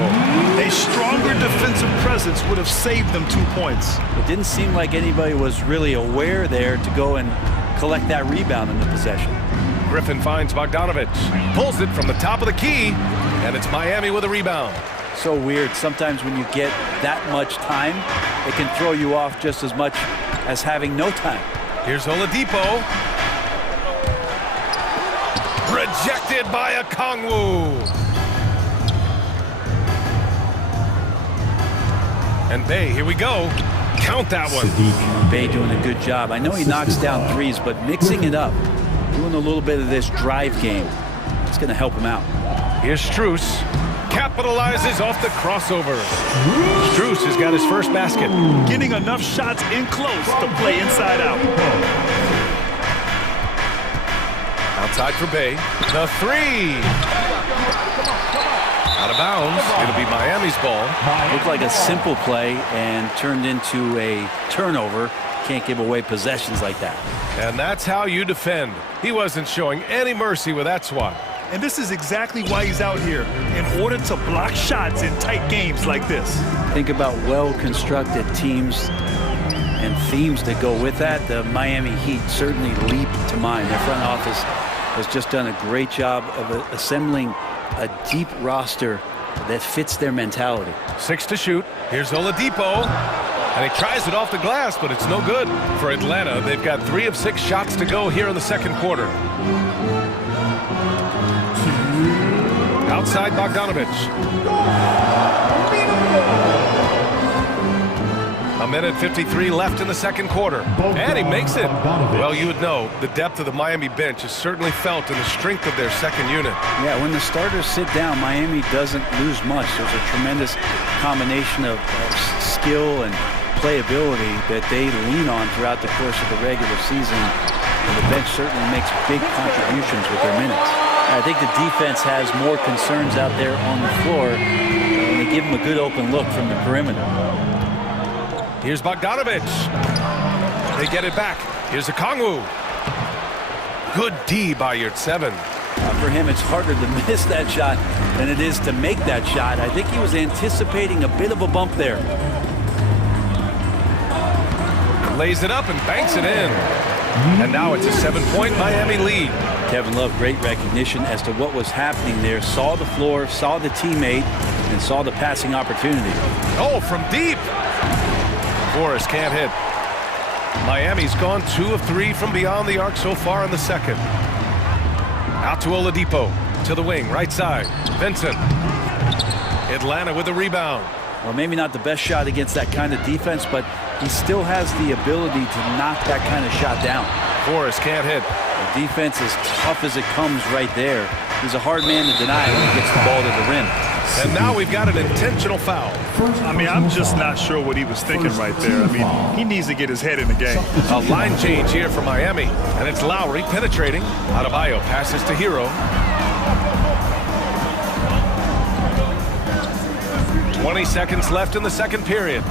A stronger defensive presence would have saved them 2 points. It didn't seem like anybody was really aware there to go and collect that rebound in the possession. Griffin finds Bogdanovic. Pulls it from the top of the key. And it's Miami with a rebound. So weird. Sometimes when you get that much time, it can throw you off just as much as having no time. Here's Oladipo. Rejected by a Kongwu. And Bey, here we go. Count that one. Bey doing a good job. I know he knocks down threes, but mixing it up, doing a little bit of this drive game, it's going to help him out. Here's Strus. Capitalizes off the crossover. Strus has got his first basket. Getting enough shots in close to play inside out. Outside for Bey. The 3. Out of bounds. It'll be Miami's ball. Looked like a simple play and turned into a turnover. Can't give away possessions like that. And that's how you defend. He wasn't showing any mercy with that swat. And this is exactly why he's out here, in order to block shots in tight games like this. Think about well-constructed teams and themes that go with that. The Miami Heat certainly leap to mind. Their front office has just done a great job of assembling a deep roster that fits their mentality. 6 to shoot. Here's Oladipo. And he tries it off the glass, but it's no good. For Atlanta, they've got 3 of 6 shots to go here in the second quarter. Outside Bogdanovic. A minute 53 left in the second quarter. And he makes it. Well, you would know the depth of the Miami bench is certainly felt in the strength of their second unit. Yeah, when the starters sit down, Miami doesn't lose much. There's a tremendous combination of skill and playability that they lean on throughout the course of the regular season. And the bench certainly makes big contributions with their minutes. I think the defense has more concerns out there on the floor, and they give them a good open look from the perimeter. Here's Bogdanovic. They get it back. Here's Okongwu. Good D by Yurtseven. For him, it's harder to miss that shot than it is to make that shot. I think he was anticipating a bit of a bump there. Lays it up and banks it in. And now it's a 7-point Miami lead. Kevin Love, great recognition as to what was happening there. Saw the floor, saw the teammate, and saw the passing opportunity. Oh, from deep. Forrest can't hit. Miami's gone 2 of 3 from beyond the arc so far in the second. Out to Oladipo. To the wing, right side. Vincent. Atlanta with the rebound. Well, maybe not the best shot against that kind of defense, but he still has the ability to knock that kind of shot down. Forrest can't hit. The defense is tough as it comes right there. He's a hard man to deny when he gets the ball to the rim. And now we've got an intentional foul. I mean, I'm just not sure what he was thinking right there. I mean, he needs to get his head in the game. A line change here for Miami. And it's Lowry penetrating. Adebayo passes to Hero. 20 seconds left in the second period.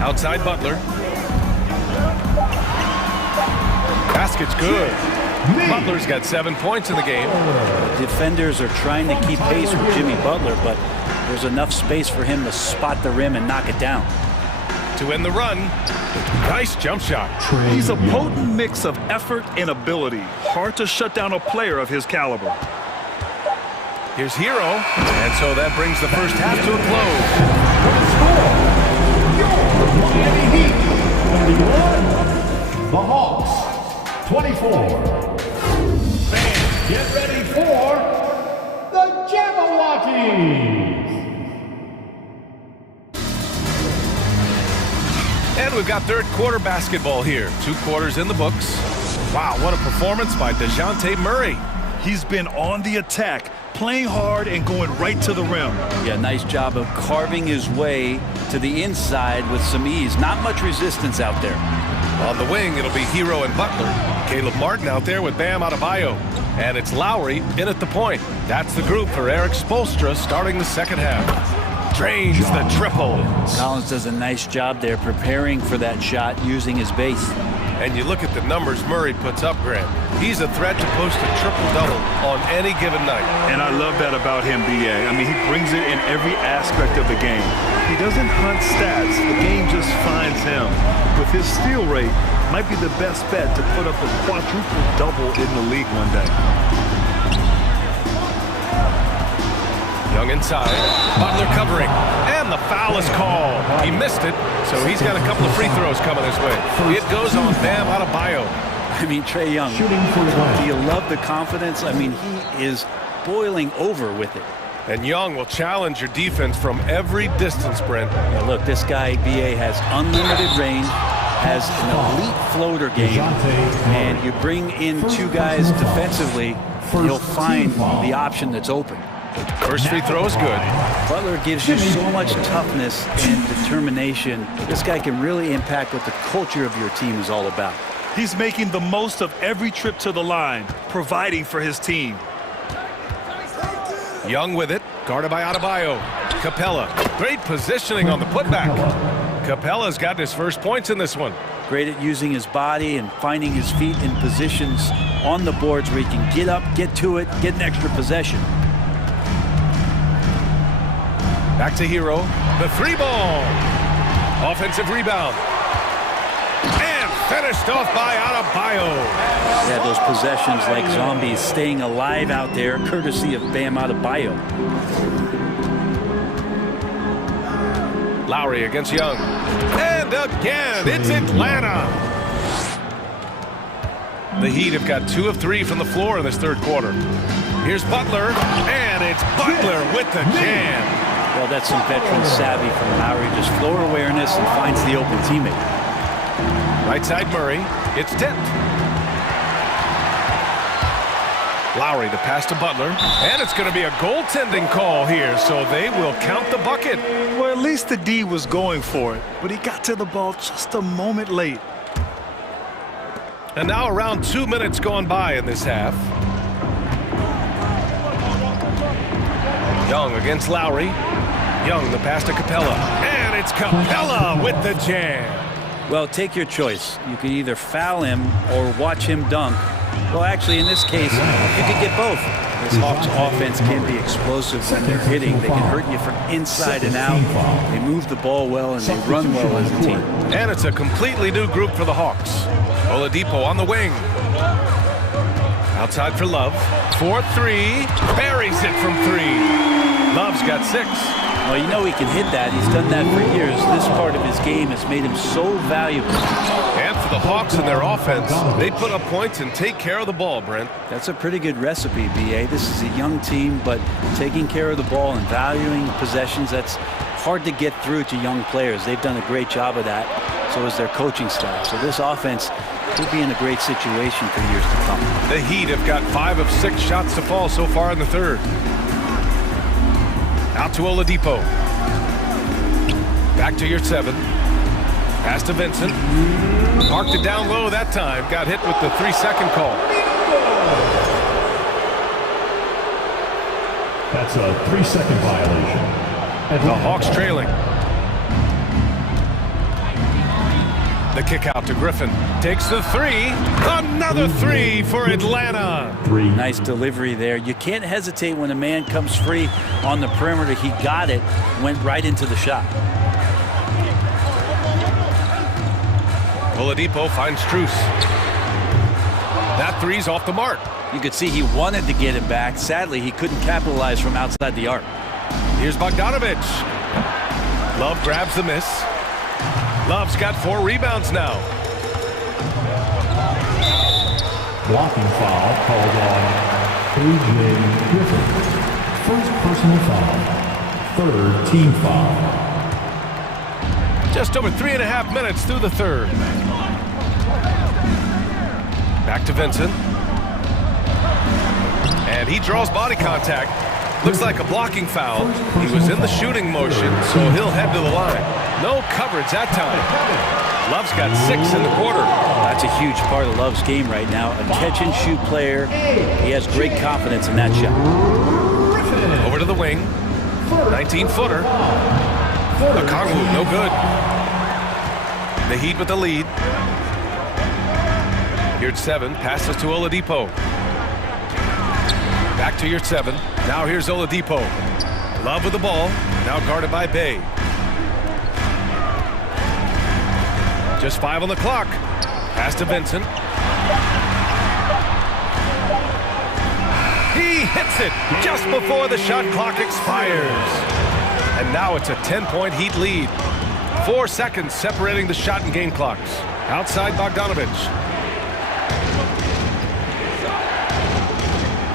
Outside Butler. Basket's good. Butler's got 7 points in the game. The defenders are trying to keep pace with Jimmy Butler, but there's enough space for him to spot the rim and knock it down. To end the run, nice jump shot. He's a potent mix of effort and ability. Hard to shut down a player of his caliber. Here's Hero, and so that brings the first half to a close. Miami Heat 31, the Hawks 24. Fans, get ready for the Jabberwockies. And we've got third quarter basketball here. 2 quarters in the books. Wow, what a performance by DeJounte Murray. He's been on the attack, playing hard and going right to the rim. Yeah, nice job of carving his way to the inside with some ease. Not much resistance out there. On the wing, it'll be Hero and Butler. Caleb Martin out there with Bam Adebayo. And it's Lowry in at the point. That's the group for Eric Spoelstra starting the second half. Drains the triple. Collins does a nice job there preparing for that shot using his base. And you look at the numbers Murray puts up, Grant. He's a threat to post a triple-double on any given night. And I love that about him, B.A. I mean, he brings it in every aspect of the game. He doesn't hunt stats. The game just finds him. With his steal rate, might be the best bet to put up a quadruple-double in the league one day. Young inside. Butler covering. And the foul is called. He missed it, so he's got a couple of free throws coming his way. It goes on Bam Adebayo. I mean, Trae Young, do you love the confidence? I mean, he is boiling over with it. And Young will challenge your defense from every distance, Brent. Now look, this guy, B.A., has unlimited range, has an elite floater game, and you bring in 2 guys defensively, you'll find the option that's open. First free throw is good. Butler gives you so much toughness and determination. This guy can really impact what the culture of your team is all about. He's making the most of every trip to the line, providing for his team. Young with it, guarded by Adebayo. Capella, great positioning on the putback. Capella's got his first points in this one. Great at using his body and finding his feet in positions on the boards where he can get up, get to it, get an extra possession. Back to Hero. The 3-ball. Offensive rebound. And finished off by Adebayo. Yeah, those possessions like zombies staying alive out there, courtesy of Bam Adebayo. Lowry against Young. And again, it's Atlanta. The Heat have got 2 of 3 from the floor in this third quarter. Here's Butler, and it's Butler with the jam. Well, that's some veteran savvy from Lowry. Just floor awareness and finds the open teammate. Right side Murray. It's tipped. Lowry, the pass to Butler. And it's going to be a goaltending call here, so they will count the bucket. Well, at least the D was going for it, but he got to the ball just a moment late. And now around 2 minutes gone by in this half. Young against Lowry. Young, the pass to Capella. And it's Capella with the jam. Well, take your choice. You can either foul him or watch him dunk. Well, actually, in this case, you could get both. This Hawks offense can be explosive when they're hitting. They can hurt you from inside and out. They move the ball well, and they run well as a team. And it's a completely new group for the Hawks. Oladipo on the wing. Outside for Love. 4-3. Buries it from 3. Love's got 6. Well, you know he can hit that. He's done that for years. This part of his game has made him so valuable. And for the Hawks and their offense, they put up points and take care of the ball, Brent. That's a pretty good recipe, B.A. This is a young team, but taking care of the ball and valuing possessions, that's hard to get through to young players. They've done a great job of that. So is their coaching staff. So this offense could be in a great situation for years to come. The Heat have got 5 of 6 shots to fall so far in the third. Out to Oladipo. Back to your 7. Pass to Vincent. Marked it down low that time. Got hit with the 3-second call. That's a 3-second violation. And the Hawks trailing. The kick out to Griffin. Takes the 3. Another 3 for Atlanta. Nice delivery there. You can't hesitate when a man comes free on the perimeter. He got it, went right into the shot. Oladipo finds Strus. That 3's off the mark. You could see he wanted to get it back. Sadly, he couldn't capitalize from outside the arc. Here's Bogdanovich. Love grabs the miss. Love's got 4 rebounds now. Blocking foul called on A.J. Griffin. First personal foul. Third team foul. Just over 3.5 minutes through the third. Back to Vincent. And he draws body contact. Looks like a blocking foul. He was in the shooting motion, so he'll head to the line. No coverage that time. Love's got 6 in the quarter. That's a huge part of Love's game right now. A catch-and-shoot player. He has great confidence in that shot. Over to the wing. 19-footer. Okongwu, no good. The Heat with the lead. Here's 7. Passes to Oladipo. Back to your 7. Now here's Oladipo. Love with the ball. Now guarded by Bay. Just 5 on the clock. Pass to Vincent. He hits it just before the shot clock expires. And now it's a 10-point Heat lead. 4 seconds separating the shot and game clocks. Outside Bogdanovich.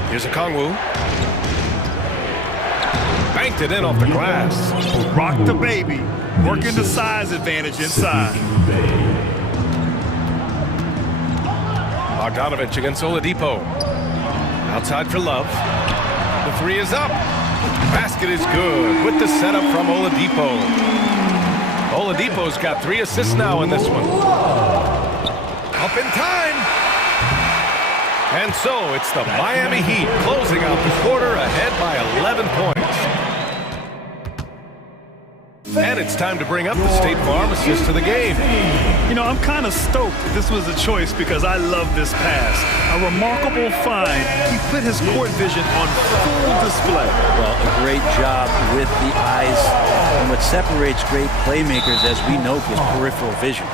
Here's Okongwu. Banked it in off the glass. Rock the baby. Working the size advantage inside. Bogdanovich against Oladipo. Outside for Love. The 3 is up. Basket is good with the setup from Oladipo. Oladipo's got 3 assists now in this one. Up in time. And so it's the Miami Heat closing out the quarter ahead by 11 points. And it's time to bring up the State Farm assist to the game. You know, I'm kind of stoked this was a choice because I love this pass. A remarkable find. He put his court vision on full display. Well, a great job with the eyes. And what separates great playmakers, as we know, is peripheral vision.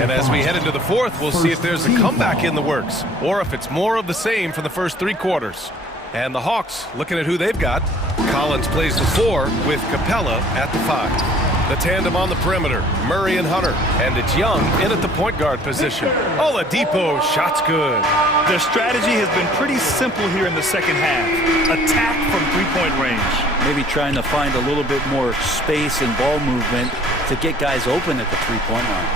And as we head into the fourth, we'll see if there's a comeback in the works or if it's more of the same for the first 3 quarters. And the Hawks, looking at who they've got, Collins plays the 4 with Capella at the 5. The tandem on the perimeter, Murray and Hunter. And it's Young in at the point guard position. Oladipo, shot's good. Their strategy has been pretty simple here in the second half. Attack from three-point range. Maybe trying to find a little bit more space and ball movement to get guys open at the three-point line.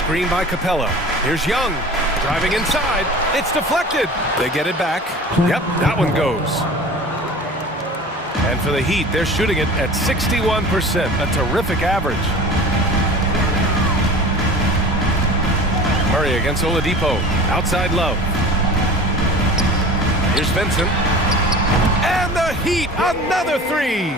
Screen by Capella. Here's Young. Driving inside. It's deflected. They get it back. Yep, that one goes. And for the Heat, they're shooting it at 61%, a terrific average. Murray against Oladipo. Outside Love. Here's Vincent. And the Heat, another three.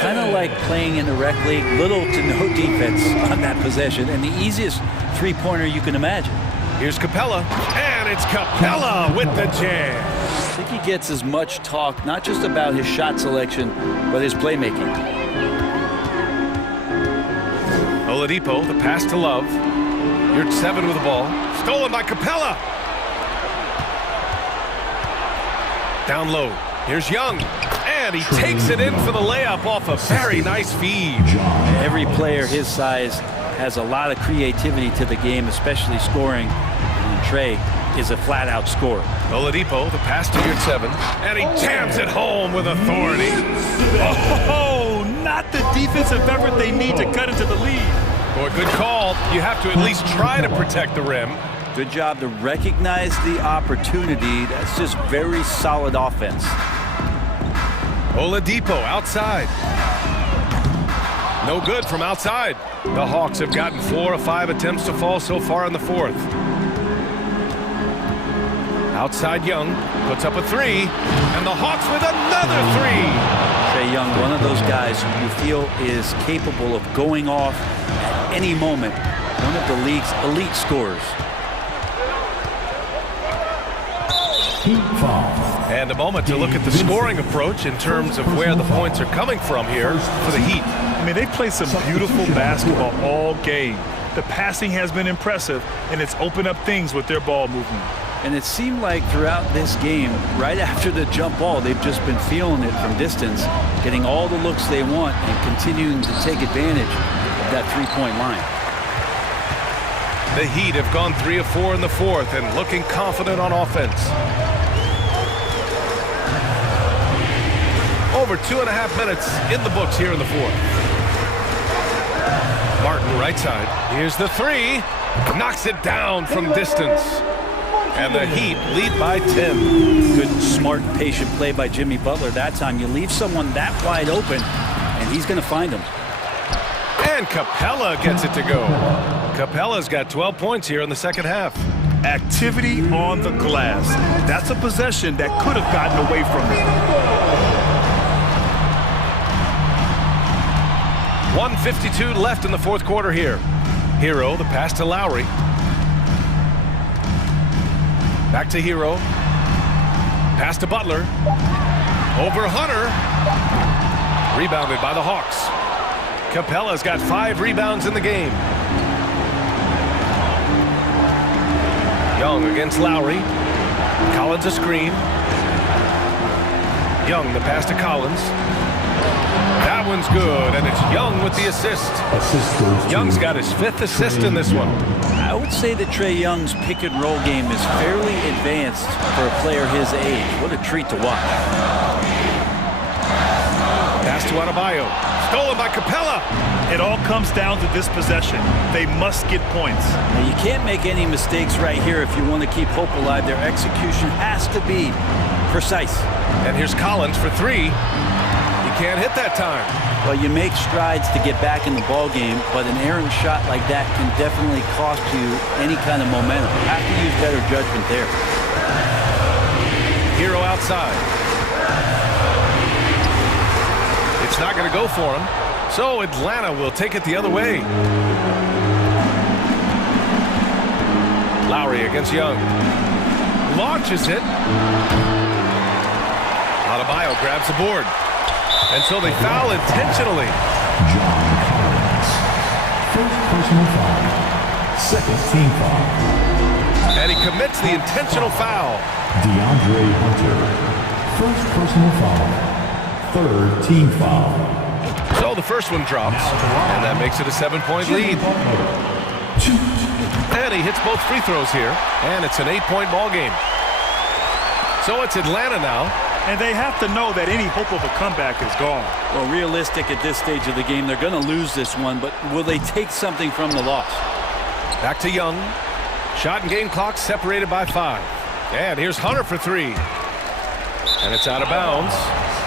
Kind of like playing in the rec league, little to no defense on that possession, and the easiest three-pointer you can imagine. Here's Capella, and it's Capella with the jam. I think he gets as much talk, not just about his shot selection, but his playmaking. Oladipo, the pass to Love. You're 7 with the ball. Stolen by Capella. Down low. Here's Young. And he takes it in for the layup off a very nice feed. Every player his size has a lot of creativity to the game, especially scoring. And Trey is a flat-out scorer. Oladipo, the pass to your 7. And he jams it home with authority. Oh, not the defensive effort they need to cut into the lead. Boy, good call. You have to at least try to protect the rim. Good job to recognize the opportunity. That's just very solid offense. Oladipo outside. No good from outside. The Hawks have gotten 4 of 5 attempts to fall so far in the 4th. Outside Young puts up a 3, and the Hawks with another 3. Trae Young, one of those guys who you feel is capable of going off at any moment. One of the league's elite scorers. And a moment to look at the scoring approach in terms of where the points are coming from here for the Heat. I mean, they play some beautiful basketball all game. The passing has been impressive, and it's opened up things with their ball movement. And it seemed like throughout this game, right after the jump ball, they've just been feeling it from distance, getting all the looks they want and continuing to take advantage of that three-point line. The Heat have gone 3 of 4 in the 4th and looking confident on offense. Over 2.5 minutes in the books here in the 4th. Martin right side. Here's the 3. Knocks it down from distance. And the Heat lead by 10. Good, smart, patient play by Jimmy Butler that time. You leave someone that wide open, and he's going to find them. And Capella gets it to go. Capella's got 12 points here in the second half. Activity on the glass. That's a possession that could have gotten away from him. 1:52 left in the 4th quarter here. Hero, the pass to Lowry. Back to Hero. Pass to Butler. Over Hunter. Rebounded by the Hawks. Capella's got 5 rebounds in the game. Young against Lowry. Collins a screen. Young the pass to Collins. That one's good, and it's Young with the assist. Young's got his 5th assist in this one. I would say that Trae Young's pick-and-roll game is fairly advanced for a player his age. What a treat to watch. Pass to Adebayo. Stolen by Capella. It all comes down to this possession. They must get points. Now, you can't make any mistakes right here if you want to keep hope alive. Their execution has to be precise. And here's Collins for 3. He can't hit that time. Well, you make strides to get back in the ball game, but an errant shot like that can definitely cost you any kind of momentum. You have to use better judgment there. Hero outside. It's not going to go for him, so Atlanta will take it the other way. Lowry against Young. Launches it. Adebayo grabs the board. And so they foul intentionally. John Collins. First personal foul. Second team foul. And he commits the intentional foul. DeAndre Hunter. First personal foul. Third team foul. So So the first one drops, and that makes it a 7-point lead. And he hits both free throws here, and it's an 8-point ball game. So it's Atlanta now. And they have to know that any hope of a comeback is gone. Well, realistic at this stage of the game, they're going to lose this one, but will they take something from the loss? Back to Young. Shot and game clock separated by 5. And here's Hunter for 3. And it's out of bounds.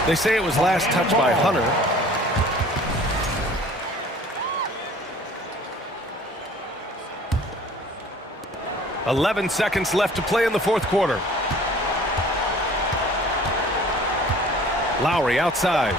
They say it was last touched by Hunter. "11 seconds left to play in the fourth quarter. Lowry outside.